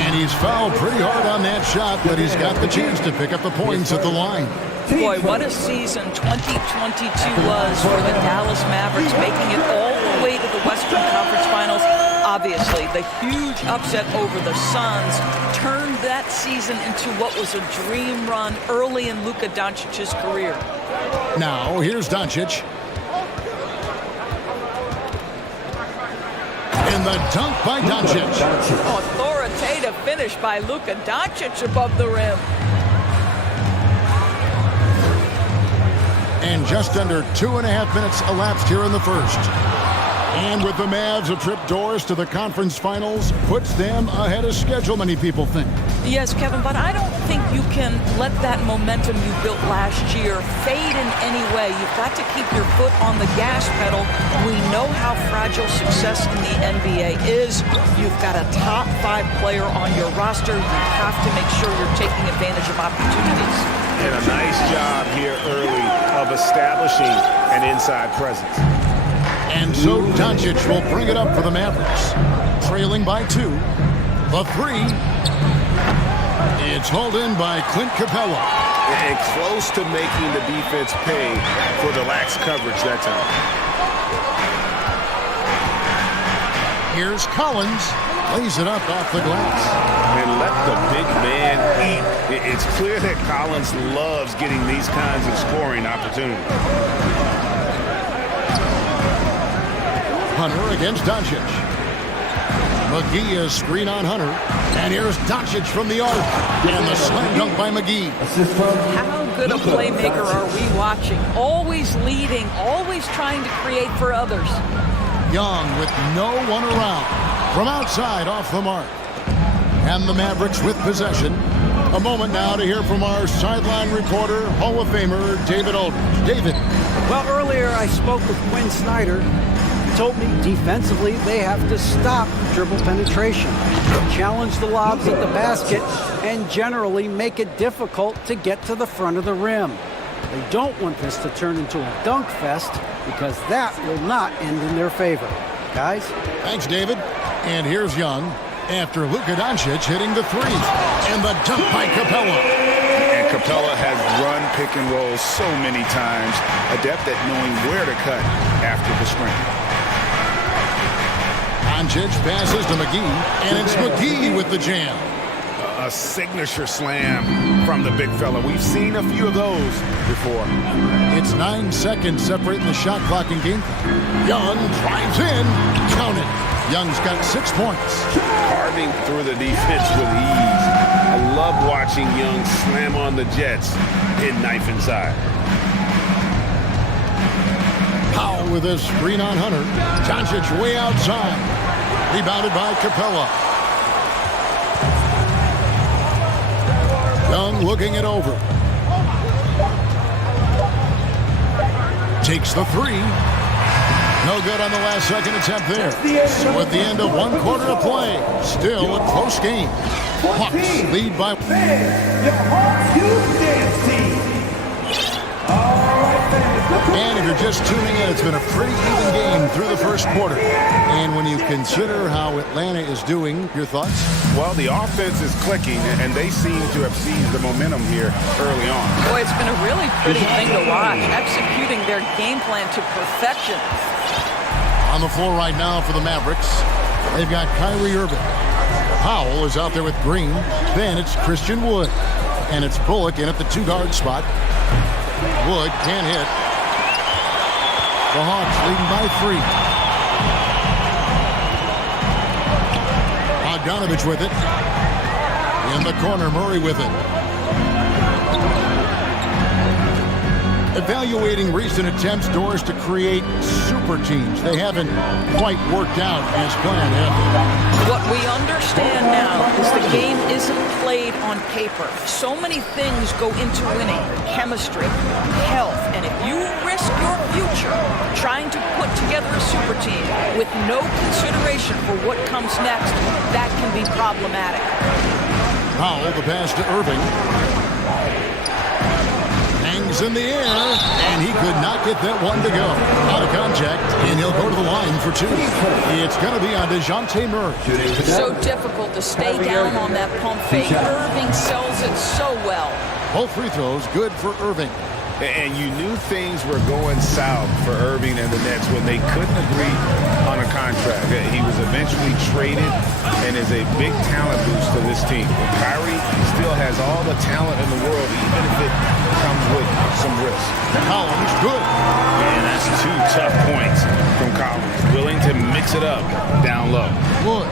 And he's fouled pretty hard on that shot, but he's got the chance to pick up the points at the line. Boy, what a season 2022 was for the Dallas Mavericks, making it all the way to the Western Conference Finals. Obviously, the huge upset over the Suns turned that season into what was a dream run early in Luka Doncic's career. Now, here's Doncic. And the dunk by Doncic. Authoritative finish by Luka Doncic above the rim. And just under 2.5 minutes elapsed here in the first. And with the Mavs a trip doors to the conference finals puts them ahead of schedule, many people think. Yes, Kevin, but I don't think you can let that momentum you built last year fade in any way. You've got to keep your foot on the gas pedal. We know how fragile success in the NBA is. You've got a top 5 player on your roster. You have to make sure you're taking advantage of opportunities. And a nice job here early of establishing an inside presence. And so Doncic will bring it up for the Mavericks. Trailing by 2. The 3. It's hauled in by Clint Capella. And close to making the defense pay for the lax coverage that time. Here's Collins. Lays it up off the glass. And let the big man eat. It's clear that Collins loves getting these kinds of scoring opportunities. Hunter against Doncic. McGee is screen on Hunter. And here's Doncic from the arc. And the slam dunk by McGee. How good a playmaker are we watching? Always leading, always trying to create for others. Young with no one around. From outside off the mark. And the Mavericks with possession. A moment now to hear from our sideline reporter, Hall of Famer David Aldridge. David. Well, earlier I spoke with Quinn Snyder. He told me defensively they have to stop dribble penetration, challenge the lobs at the basket, and generally make it difficult to get to the front of the rim. They don't want this to turn into a dunk fest because that will not end in their favor. Guys? Thanks, David. And here's Young after Luka Doncic hitting the 3. And the dunk by Capella. And Capella has run pick and roll so many times, adept at knowing where to cut after the screen. Doncic passes to McGee, and it's McGee with the jam. a signature slam from the big fella. We've seen a few of those before. It's 9 seconds separating the shot clock and game. Young drives in. Count it. Young's got 6 points. Carving through the defense with ease. I love watching Young slam on the Jets and knife inside. Powell with a screen on Hunter. Doncic way outside. Rebounded by Capella. Young looking it over. Takes the 3. No good on the last second attempt there. So at the end of 1 quarter of play, still a close game. Hawks lead by... And if you're just tuning in, it's been a pretty even game through the first quarter. And when you consider how Atlanta is doing, your thoughts? Well, the offense is clicking, and they seem to have seized the momentum here early on. Boy, it's been a really pretty thing to watch, executing their game plan to perfection. On the floor right now for the Mavericks, they've got Kyrie Irving. Powell is out there with Green. Then it's Christian Wood. And it's Bullock in at the 2-guard spot. Wood can't hit. The Hawks leading by 3. Bogdanovich with it. In the corner, Murray with it. Evaluating recent attempts, Doris, to create super teams. They haven't quite worked out as planned, have they? What we understand now is the game isn't played on paper. So many things go into winning. Chemistry, health, and if you risk your future trying to put together a super team with no consideration for what comes next, that can be problematic. Powell, the pass to Irving. Hangs in the air, and he could not get that one to go. Out of contact, and he'll go to the line for 2. It's going to be on DeJounte Murray. So difficult to stay down on that pump fake. Irving sells it so well. Both free throws good for Irving. And you knew things were going south for Irving and the Nets when they couldn't agree on a contract. He was eventually traded and is a big talent boost to this team. Kyrie still has all the talent in the world, even if it comes with some risk. Collins, good. Man, that's 2 tough points from Collins. Willing to mix it up down low. Wood.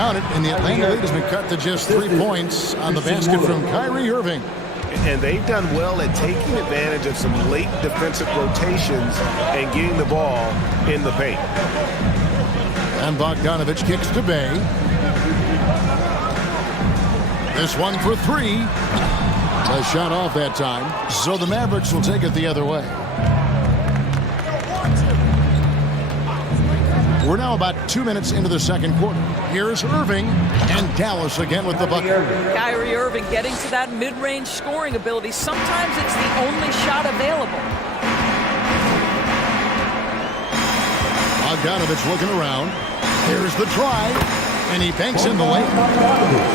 Count it, and the Atlanta lead has been cut to just 3 points on the basket from Kyrie Irving. And they've done well at taking advantage of some late defensive rotations and getting the ball in the paint. And Bogdanovich kicks to Bay. This one for 3. A shot off that time. So the Mavericks will take it the other way. We're now about 2 minutes into the second quarter. Here's Irving, and Dallas again with the bucket. Kyrie Irving getting to that mid-range scoring ability. Sometimes it's the only shot available. Bogdanovich looking around. Here's the try, and he banks in the lane.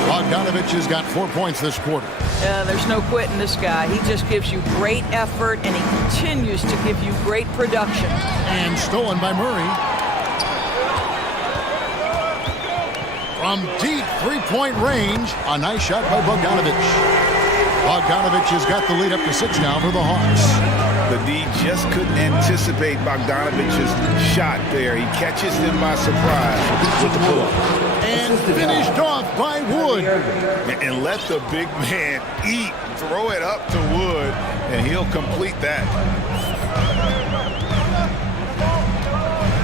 Bogdanovich has got 4 points this quarter. There's no quitting this guy. He just gives you great effort, and he continues to give you great production. And stolen by Murray. From deep 3-point range, a nice shot by Bogdanovich. Bogdanovich has got the lead up to 6 now for the Hawks. The D just couldn't anticipate Bogdanovich's shot there. He catches them by surprise with the pull-up. And finished off by Wood. And let the big man eat. Throw it up to Wood, and he'll complete that.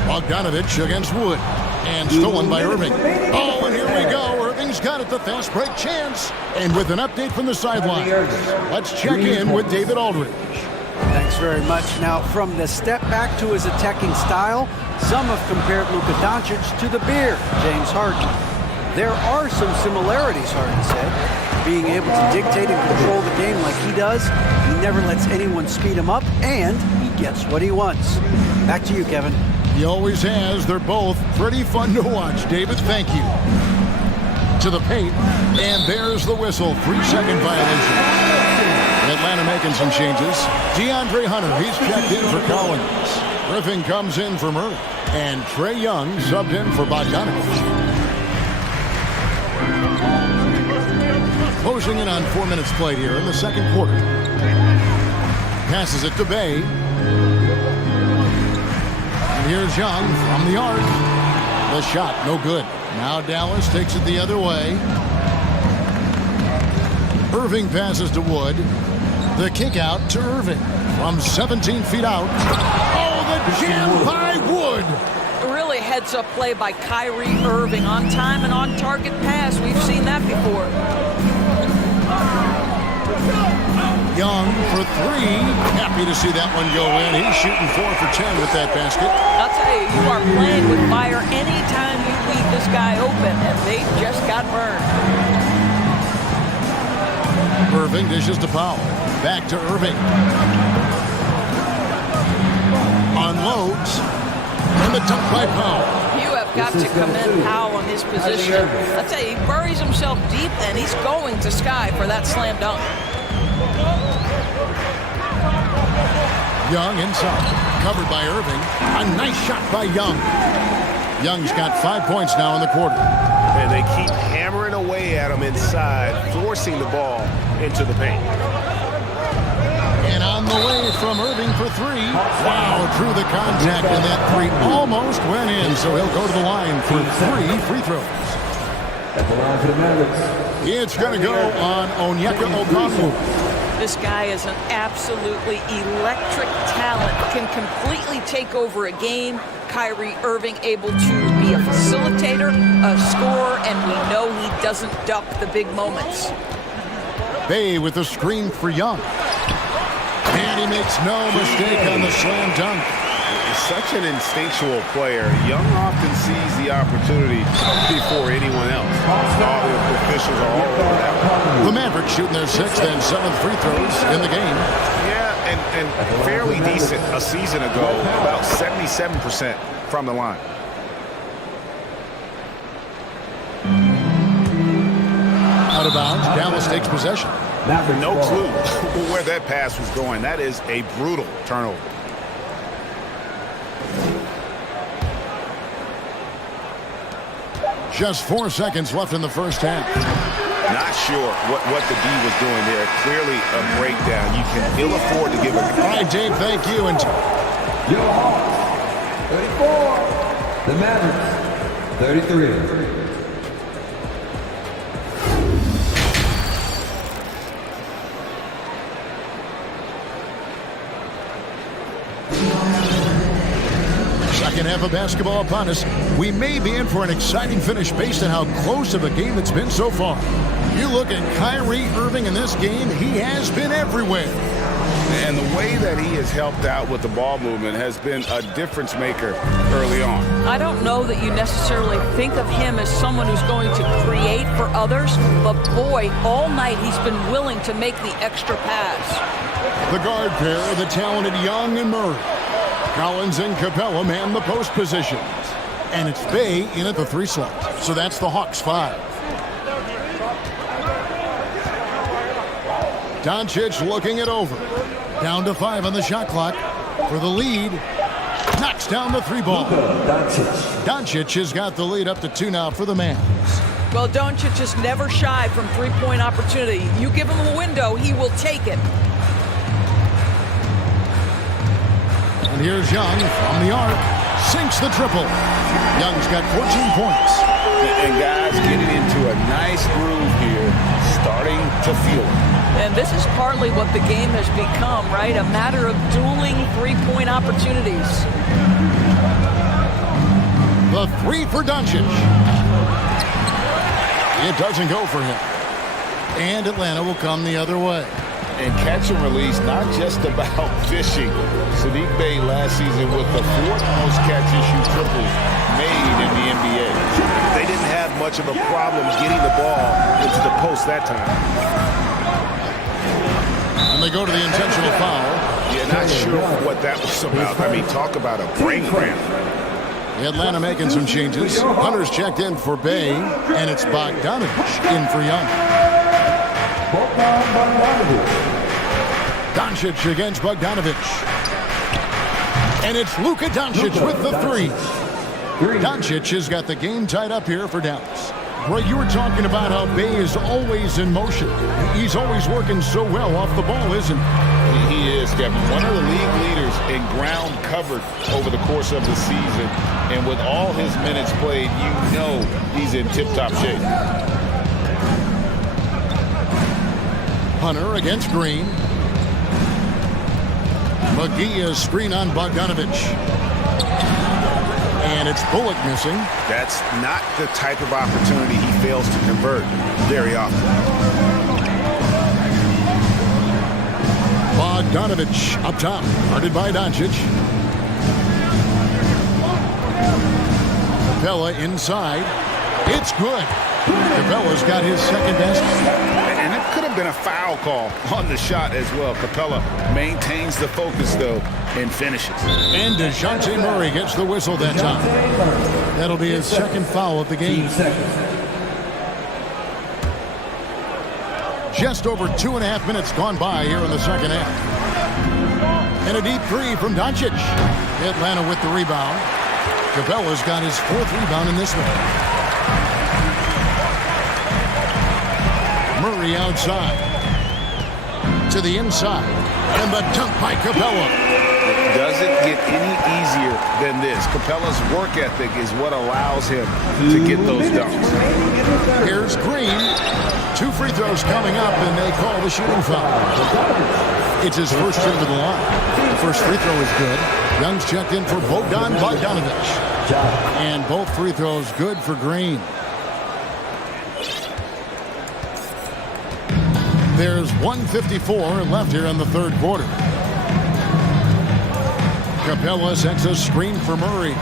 Bogdanovich against Wood. And stolen by Irving. Oh, and here we go. Irving's got it, the fast break chance. And with an update from the sideline, let's check in with David Aldridge. Thanks very much. Now, from the step back to his attacking style, some have compared Luka Doncic to the bear, James Harden. There are some similarities, Harden said. Being able to dictate and control the game like he does, he never lets anyone speed him up, and he gets what he wants. Back to you, Kevin. He always has. They're both pretty fun to watch. David, thank you. To the paint, and there's the whistle. 3-second violation. Atlanta making some changes. DeAndre Hunter, he's checked in for Collins. Griffin comes in for Murray. And Trae Young subbed in for Bogdanovich. Closing in on 4 minutes played here in the second quarter. Passes it to Bay. And here's Young from the arc. The shot, no good. Now Dallas takes it the other way. Irving passes to Wood. The kick out to Irving from 17 feet out. Oh, the jam by Wood. Really heads-up play by Kyrie Irving. On time and on target pass. We've seen that before. Young for three. Happy to see that one go in. He's shooting 4 for 10 with that basket. I'll tell you, you are playing with fire anytime you leave this guy open, and they just got burned. Irving dishes to Powell. Back to Irving. Unloads. And the dunk by Powell. You have got to commend Powell on his position. I'll tell you, he buries himself deep, and he's going to sky for that slam dunk. Young inside. Covered by Irving. A nice shot by Young. Young's got 5 points now in the quarter. And they keep hammering away at him inside, forcing the ball into the paint. And on the way from Irving for three. Wow, through the contact, and that three almost went in, so he'll go to the line for 3 free throws. At the line for the Mavericks. It's going to go on Onyeka Okongwu. This guy is an absolutely electric talent, can completely take over a game. Kyrie Irving able to be a facilitator, a scorer, and we know he doesn't duck the big moments. Bay with the screen for Young. And he makes no mistake on the slam dunk. He's such an instinctual player. Young often sees the opportunity before anyone else. All the officials are all over that one. The Mavericks shooting their 6th and 7th free throws in the game. Yeah, and fairly decent a season ago, about 77% from the line. Out of bounds, Dallas takes possession. No clue where that pass was going. That is a brutal turnover. Just 4 seconds left in the first half. Not sure what the D was doing there. Clearly a breakdown. You can ill afford to give a... All right, Dave, thank you. And 34. The Mavericks, 33. Second half of basketball upon us. We may be in for an exciting finish based on how close of a game it's been so far. You look at Kyrie Irving in this game, he has been everywhere. And the way that he has helped out with the ball movement has been a difference maker early on. I don't know that you necessarily think of him as someone who's going to create for others, but boy, all night he's been willing to make the extra pass. The guard pair, the talented Young and Murray. Collins and Capella man the post positions. And it's Bay in at the 3 slot. So that's the Hawks 5. Doncic looking it over. Down to 5 on the shot clock. For the lead. Knocks down the 3 ball. Doncic has got the lead up to 2 now for the Mavs. Well, Doncic is never shy from three-point opportunity. You give him a window, he will take it. And here's Young from the arc. Sinks the triple. Young's got 14 points. And guys getting into a nice groove here, starting to feel it. And this is partly what the game has become, right? A matter of dueling three-point opportunities. The 3 for Doncic. It doesn't go for him. And Atlanta will come the other way. And catch and release, not just about fishing. Sadiq Bey last season with the 4th most catch-issue triples made in the NBA. They didn't have much of a problem getting the ball into the post that time. And they go to the intentional foul. Yeah, not sure what that was about. I mean, talk about a brain cramp. Atlanta making some changes. Hunter's checked in for Bay, and it's Bogdanovich in for Young. Doncic against Bogdanovich. And it's Luka Doncic with the 3. Doncic has got the game tied up here for Dallas. Greg, you were talking about how Bay is always in motion. He's always working so well off the ball, isn't he? He is, Kevin. One of the league leaders in ground covered over the course of the season. And with all his minutes played, you know he's in tip-top shape. Hunter against Green. McGee is screen on Bogdanovich. And it's Bullock missing. That's not the type of opportunity he fails to convert very often. Bogdanovich up top, guarded by Doncic. Capella inside. It's good. Capella's got his second basket. And it could have been a foul call on the shot as well. Capella maintains the focus, though, and finishes. And DeJounte Murray gets the whistle that time. That'll be his second foul of the game. Just over 2.5 minutes gone by here in the second half. And a deep three from Doncic. Atlanta with the rebound. Capella's got his fourth rebound in this one. Murray outside. To the inside. And the dunk by Capella. It doesn't get any easier than this. Capella's work ethic is what allows him to get those dunks. Here's Green. 2 free throws coming up, and they call the shooting foul. It's his first trip to the line. The first free throw is good. Young's checked in for Bogdanovich. And both free throws good for Green. There's 1:54 left here in the third quarter. Capella sets a screen for Murray.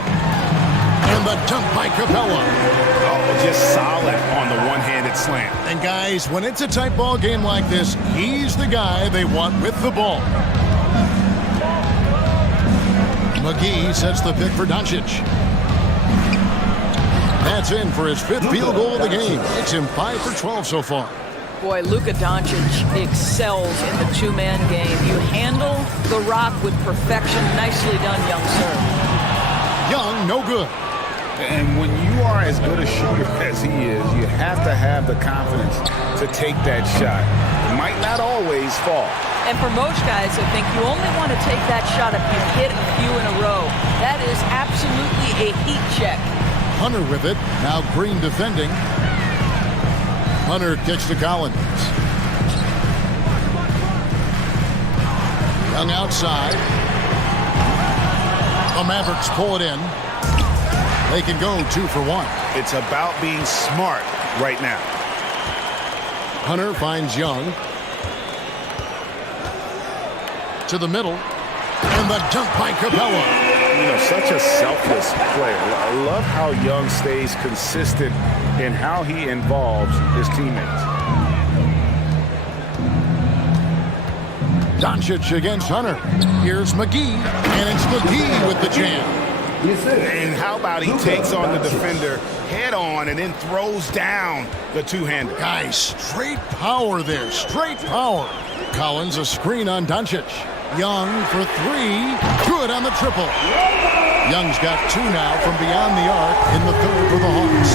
And the dunk by Capella. Oh, just solid on the one-handed slam. And guys, when it's a tight ball game like this, he's the guy they want with the ball. McGee sets the pick for Doncic. That's in for his 5th field goal of the game. Makes him 5 for 12 so far. Boy, Luka Doncic excels in the two-man game. You handle the rock with perfection. Nicely done, young sir. Young, no good. And when you are as good a shooter as he is, you have to have the confidence to take that shot. It might not always fall. And for most guys, I think you only want to take that shot if you hit a few in a row. That is absolutely a heat check. Hunter with it. Now Green defending. Hunter kicks to Collins. Young outside. The Mavericks pull it in. They can go 2 for 1. It's about being smart right now. Hunter finds Young. To the middle. And the dunk by Capella. You know, such a selfless player. I love how Young stays consistent in how he involves his teammates. Doncic against Hunter. Here's McGee. And it's McGee with the jam. And how about he takes on the defender head on and then throws down the two-hander. Guys, straight power there. Straight power. Collins a screen on Doncic. Young for 3. Good on the triple. Young's got 2 now from beyond the arc in the third for the Hawks.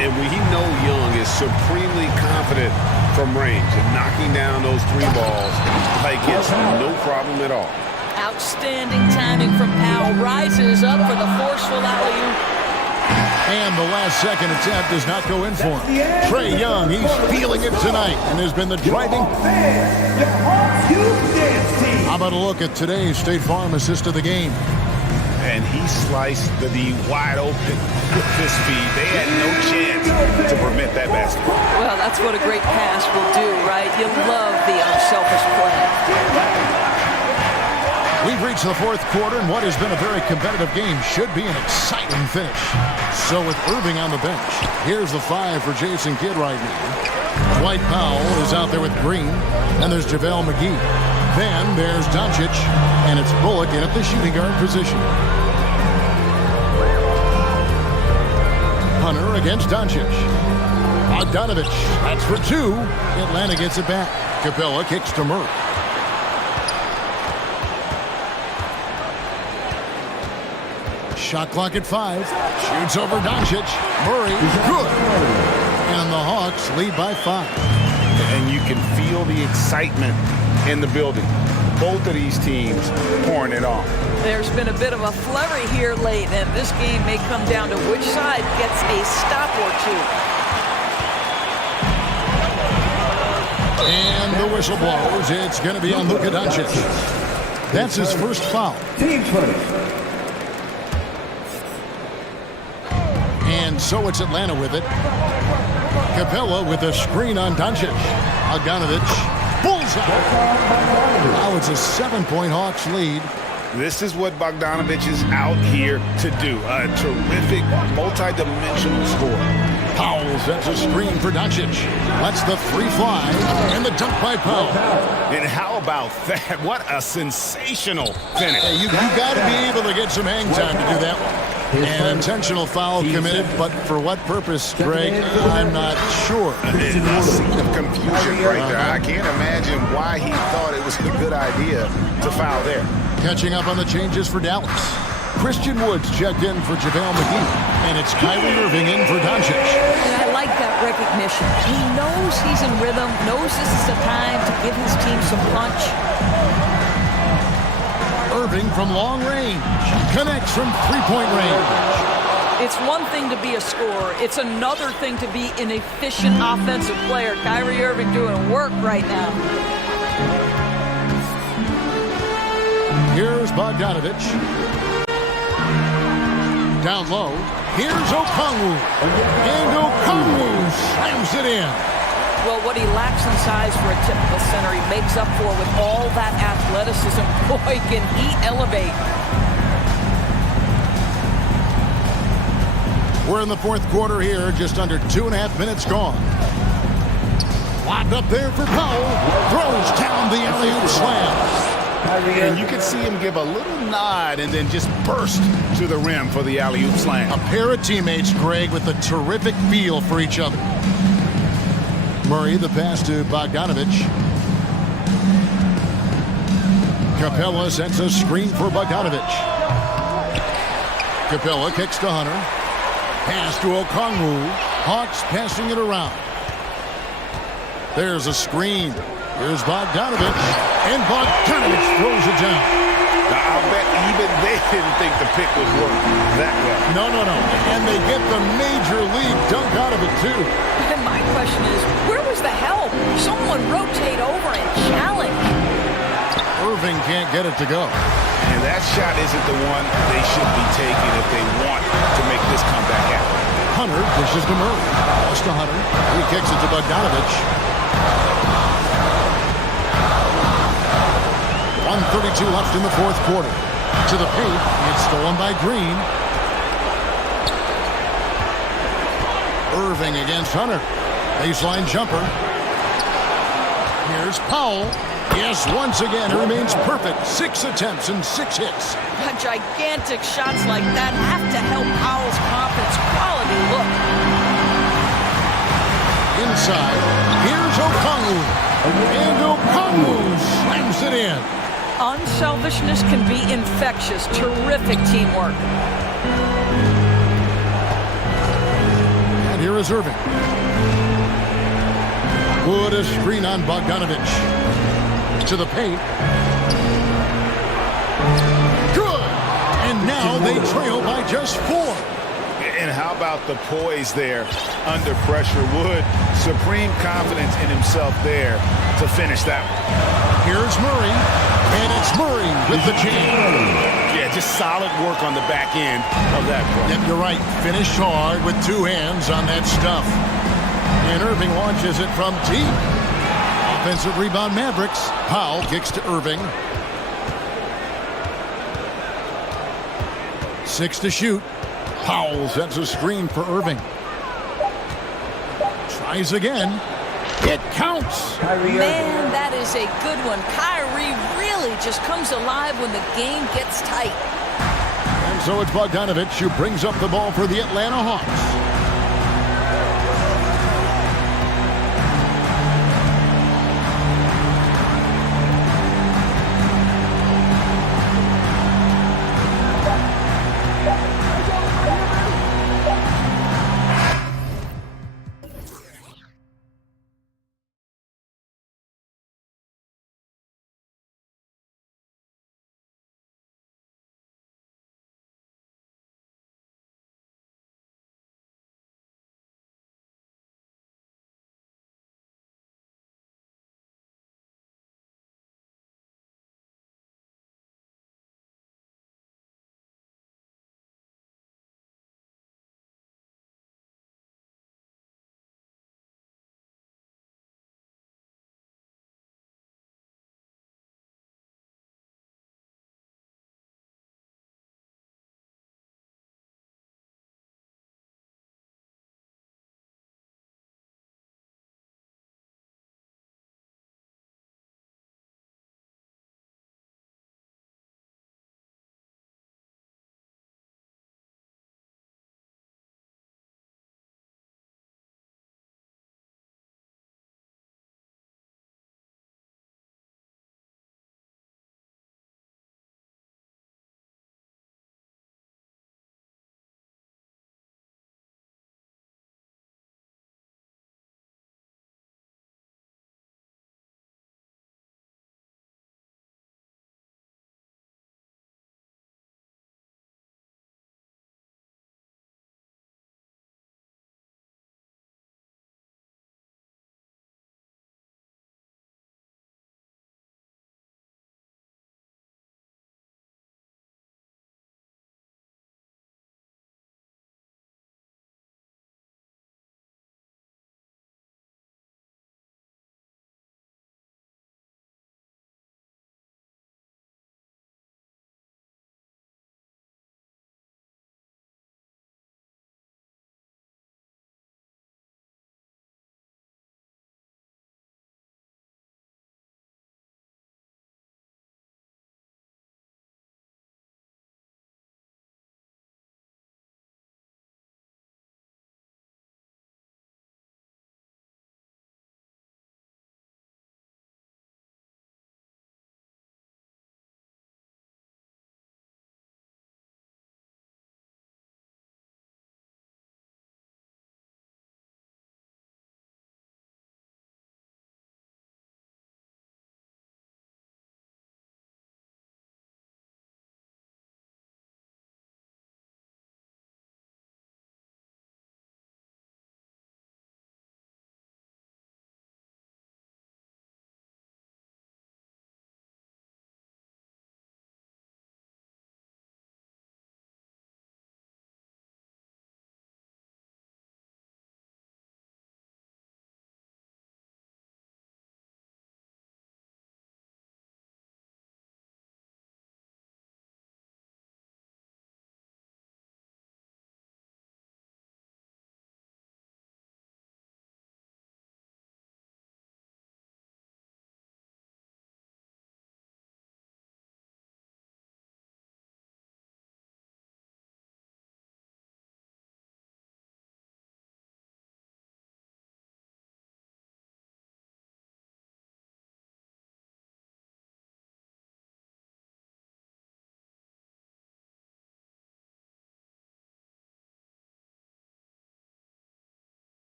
And we know Young is supremely confident from range and knocking down those 3 balls like it's no problem at all. Outstanding timing from Powell. Rises up for the forceful alley-oop. And the last second attempt does not go in for him. Trae Young, he's feeling it tonight and has been the driving. How about a look at today's State Farm assist of the game? And he sliced the D wide open with his feet. They had no chance to prevent that basket. Well, that's what a great pass will do, right? You love the unselfish play. We've reached the fourth quarter, and what has been a very competitive game should be an exciting finish. So with Irving on the bench, here's the 5 for Jason Kidd right now. Dwight Powell is out there with Green, and there's JaVale McGee. Then there's Doncic, and it's Bullock in at the shooting guard position. Hunter against Doncic. Bogdanovich, that's for 2. Atlanta gets it back. Capella kicks to Murray. Shot clock at 5. Shoots over Doncic. Murray, good. And the Hawks lead by 5. And you can feel the excitement in the building. Both of these teams pouring it on. There's been a bit of a flurry here late, and this game may come down to which side gets a stop or two. And the whistle blows. It's going to be on Luka Doncic. That's his first foul. Team first. And so it's Atlanta with it. Capella with a screen on Doncic. Bogdanovic. Bullseye. Now it's a 7-point Hawks lead. This is what Bogdanovic is out here to do. A terrific, multi-dimensional scorer. Powell sets a screen for Doncic. Lets the 3 fly. And the dunk by Powell. And how about that? What a sensational finish. Hey, you got to be able to get some hang time to do that one. An intentional foul committed, but for what purpose, Greg, I'm not sure. A scene of confusion right there. I can't imagine why he thought it was a good idea to foul there. Catching up on the changes for Dallas. Christian Woods checked in for JaVale McGee, and it's Kyrie Irving in for Doncic. And I like that recognition. He knows he's in rhythm, knows this is the time to give his team some punch. Irving from long range. Connects from 3-point range. It's one thing to be a scorer. It's another thing to be an efficient offensive player. Kyrie Irving doing work right now. Here's Bogdanovic. Down low. Here's Okongwu. And Okongwu slams it in. Well, what he lacks in size for a typical center, he makes up for with all that athleticism. Boy, can he elevate. We're in the fourth quarter here, just under 2.5 minutes gone. Locked up there for Powell. Throws down the alley-oop slam. And you can see him give a little nod and then just burst to the rim for the alley-oop slam. A pair of teammates, Greg, with a terrific feel for each other. Murray, the pass to Bogdanovic. Capella sends a screen for Bogdanovic. Capella kicks to Hunter. Pass to Okongwu. Hawks passing it around. There's a screen. Here's Bogdanovic. And Bogdanovic throws it down. Now, I'll bet even they didn't think the pick would work that well. No. And they get the major league dunk out of it, too. And my question is, where was the help? Someone rotate over and challenge. Irving can't get it to go. And that shot isn't the one they should be taking if they want to make this comeback happen. Hunter pushes to Murray. Pass to Hunter. He kicks it to Bogdanovic. 1:32 left in the fourth quarter. To the paint. It's stolen by Green. Irving against Hunter. Baseline jumper. Here's Powell. Yes, once again, it remains perfect. 6 attempts and 6 hits. Gigantic shots like that have to help Powell's confidence. Quality look. Inside. Here's Okongwu. And Okongwu slams it in. Unselfishness can be infectious. Terrific teamwork. And here is Irving. Put a screen on Bogdanovic. To the paint. Good! And now they trail by just 4. And how about the poise there under pressure? Wood, supreme confidence in himself there to finish that one. Here's Murray. And it's Murray with the jam. Yeah, just solid work on the back end of that play. Yep, you're right. Finished hard with 2 hands on that stuff. And Irving launches it from deep. Offensive rebound Mavericks. Powell kicks to Irving. 6 to shoot. Powell sets a screen for Irving. Tries again. It counts. Man, that is a good one. Kyrie really just comes alive when the game gets tight. And so it's Bogdanovic who brings up the ball for the Atlanta Hawks.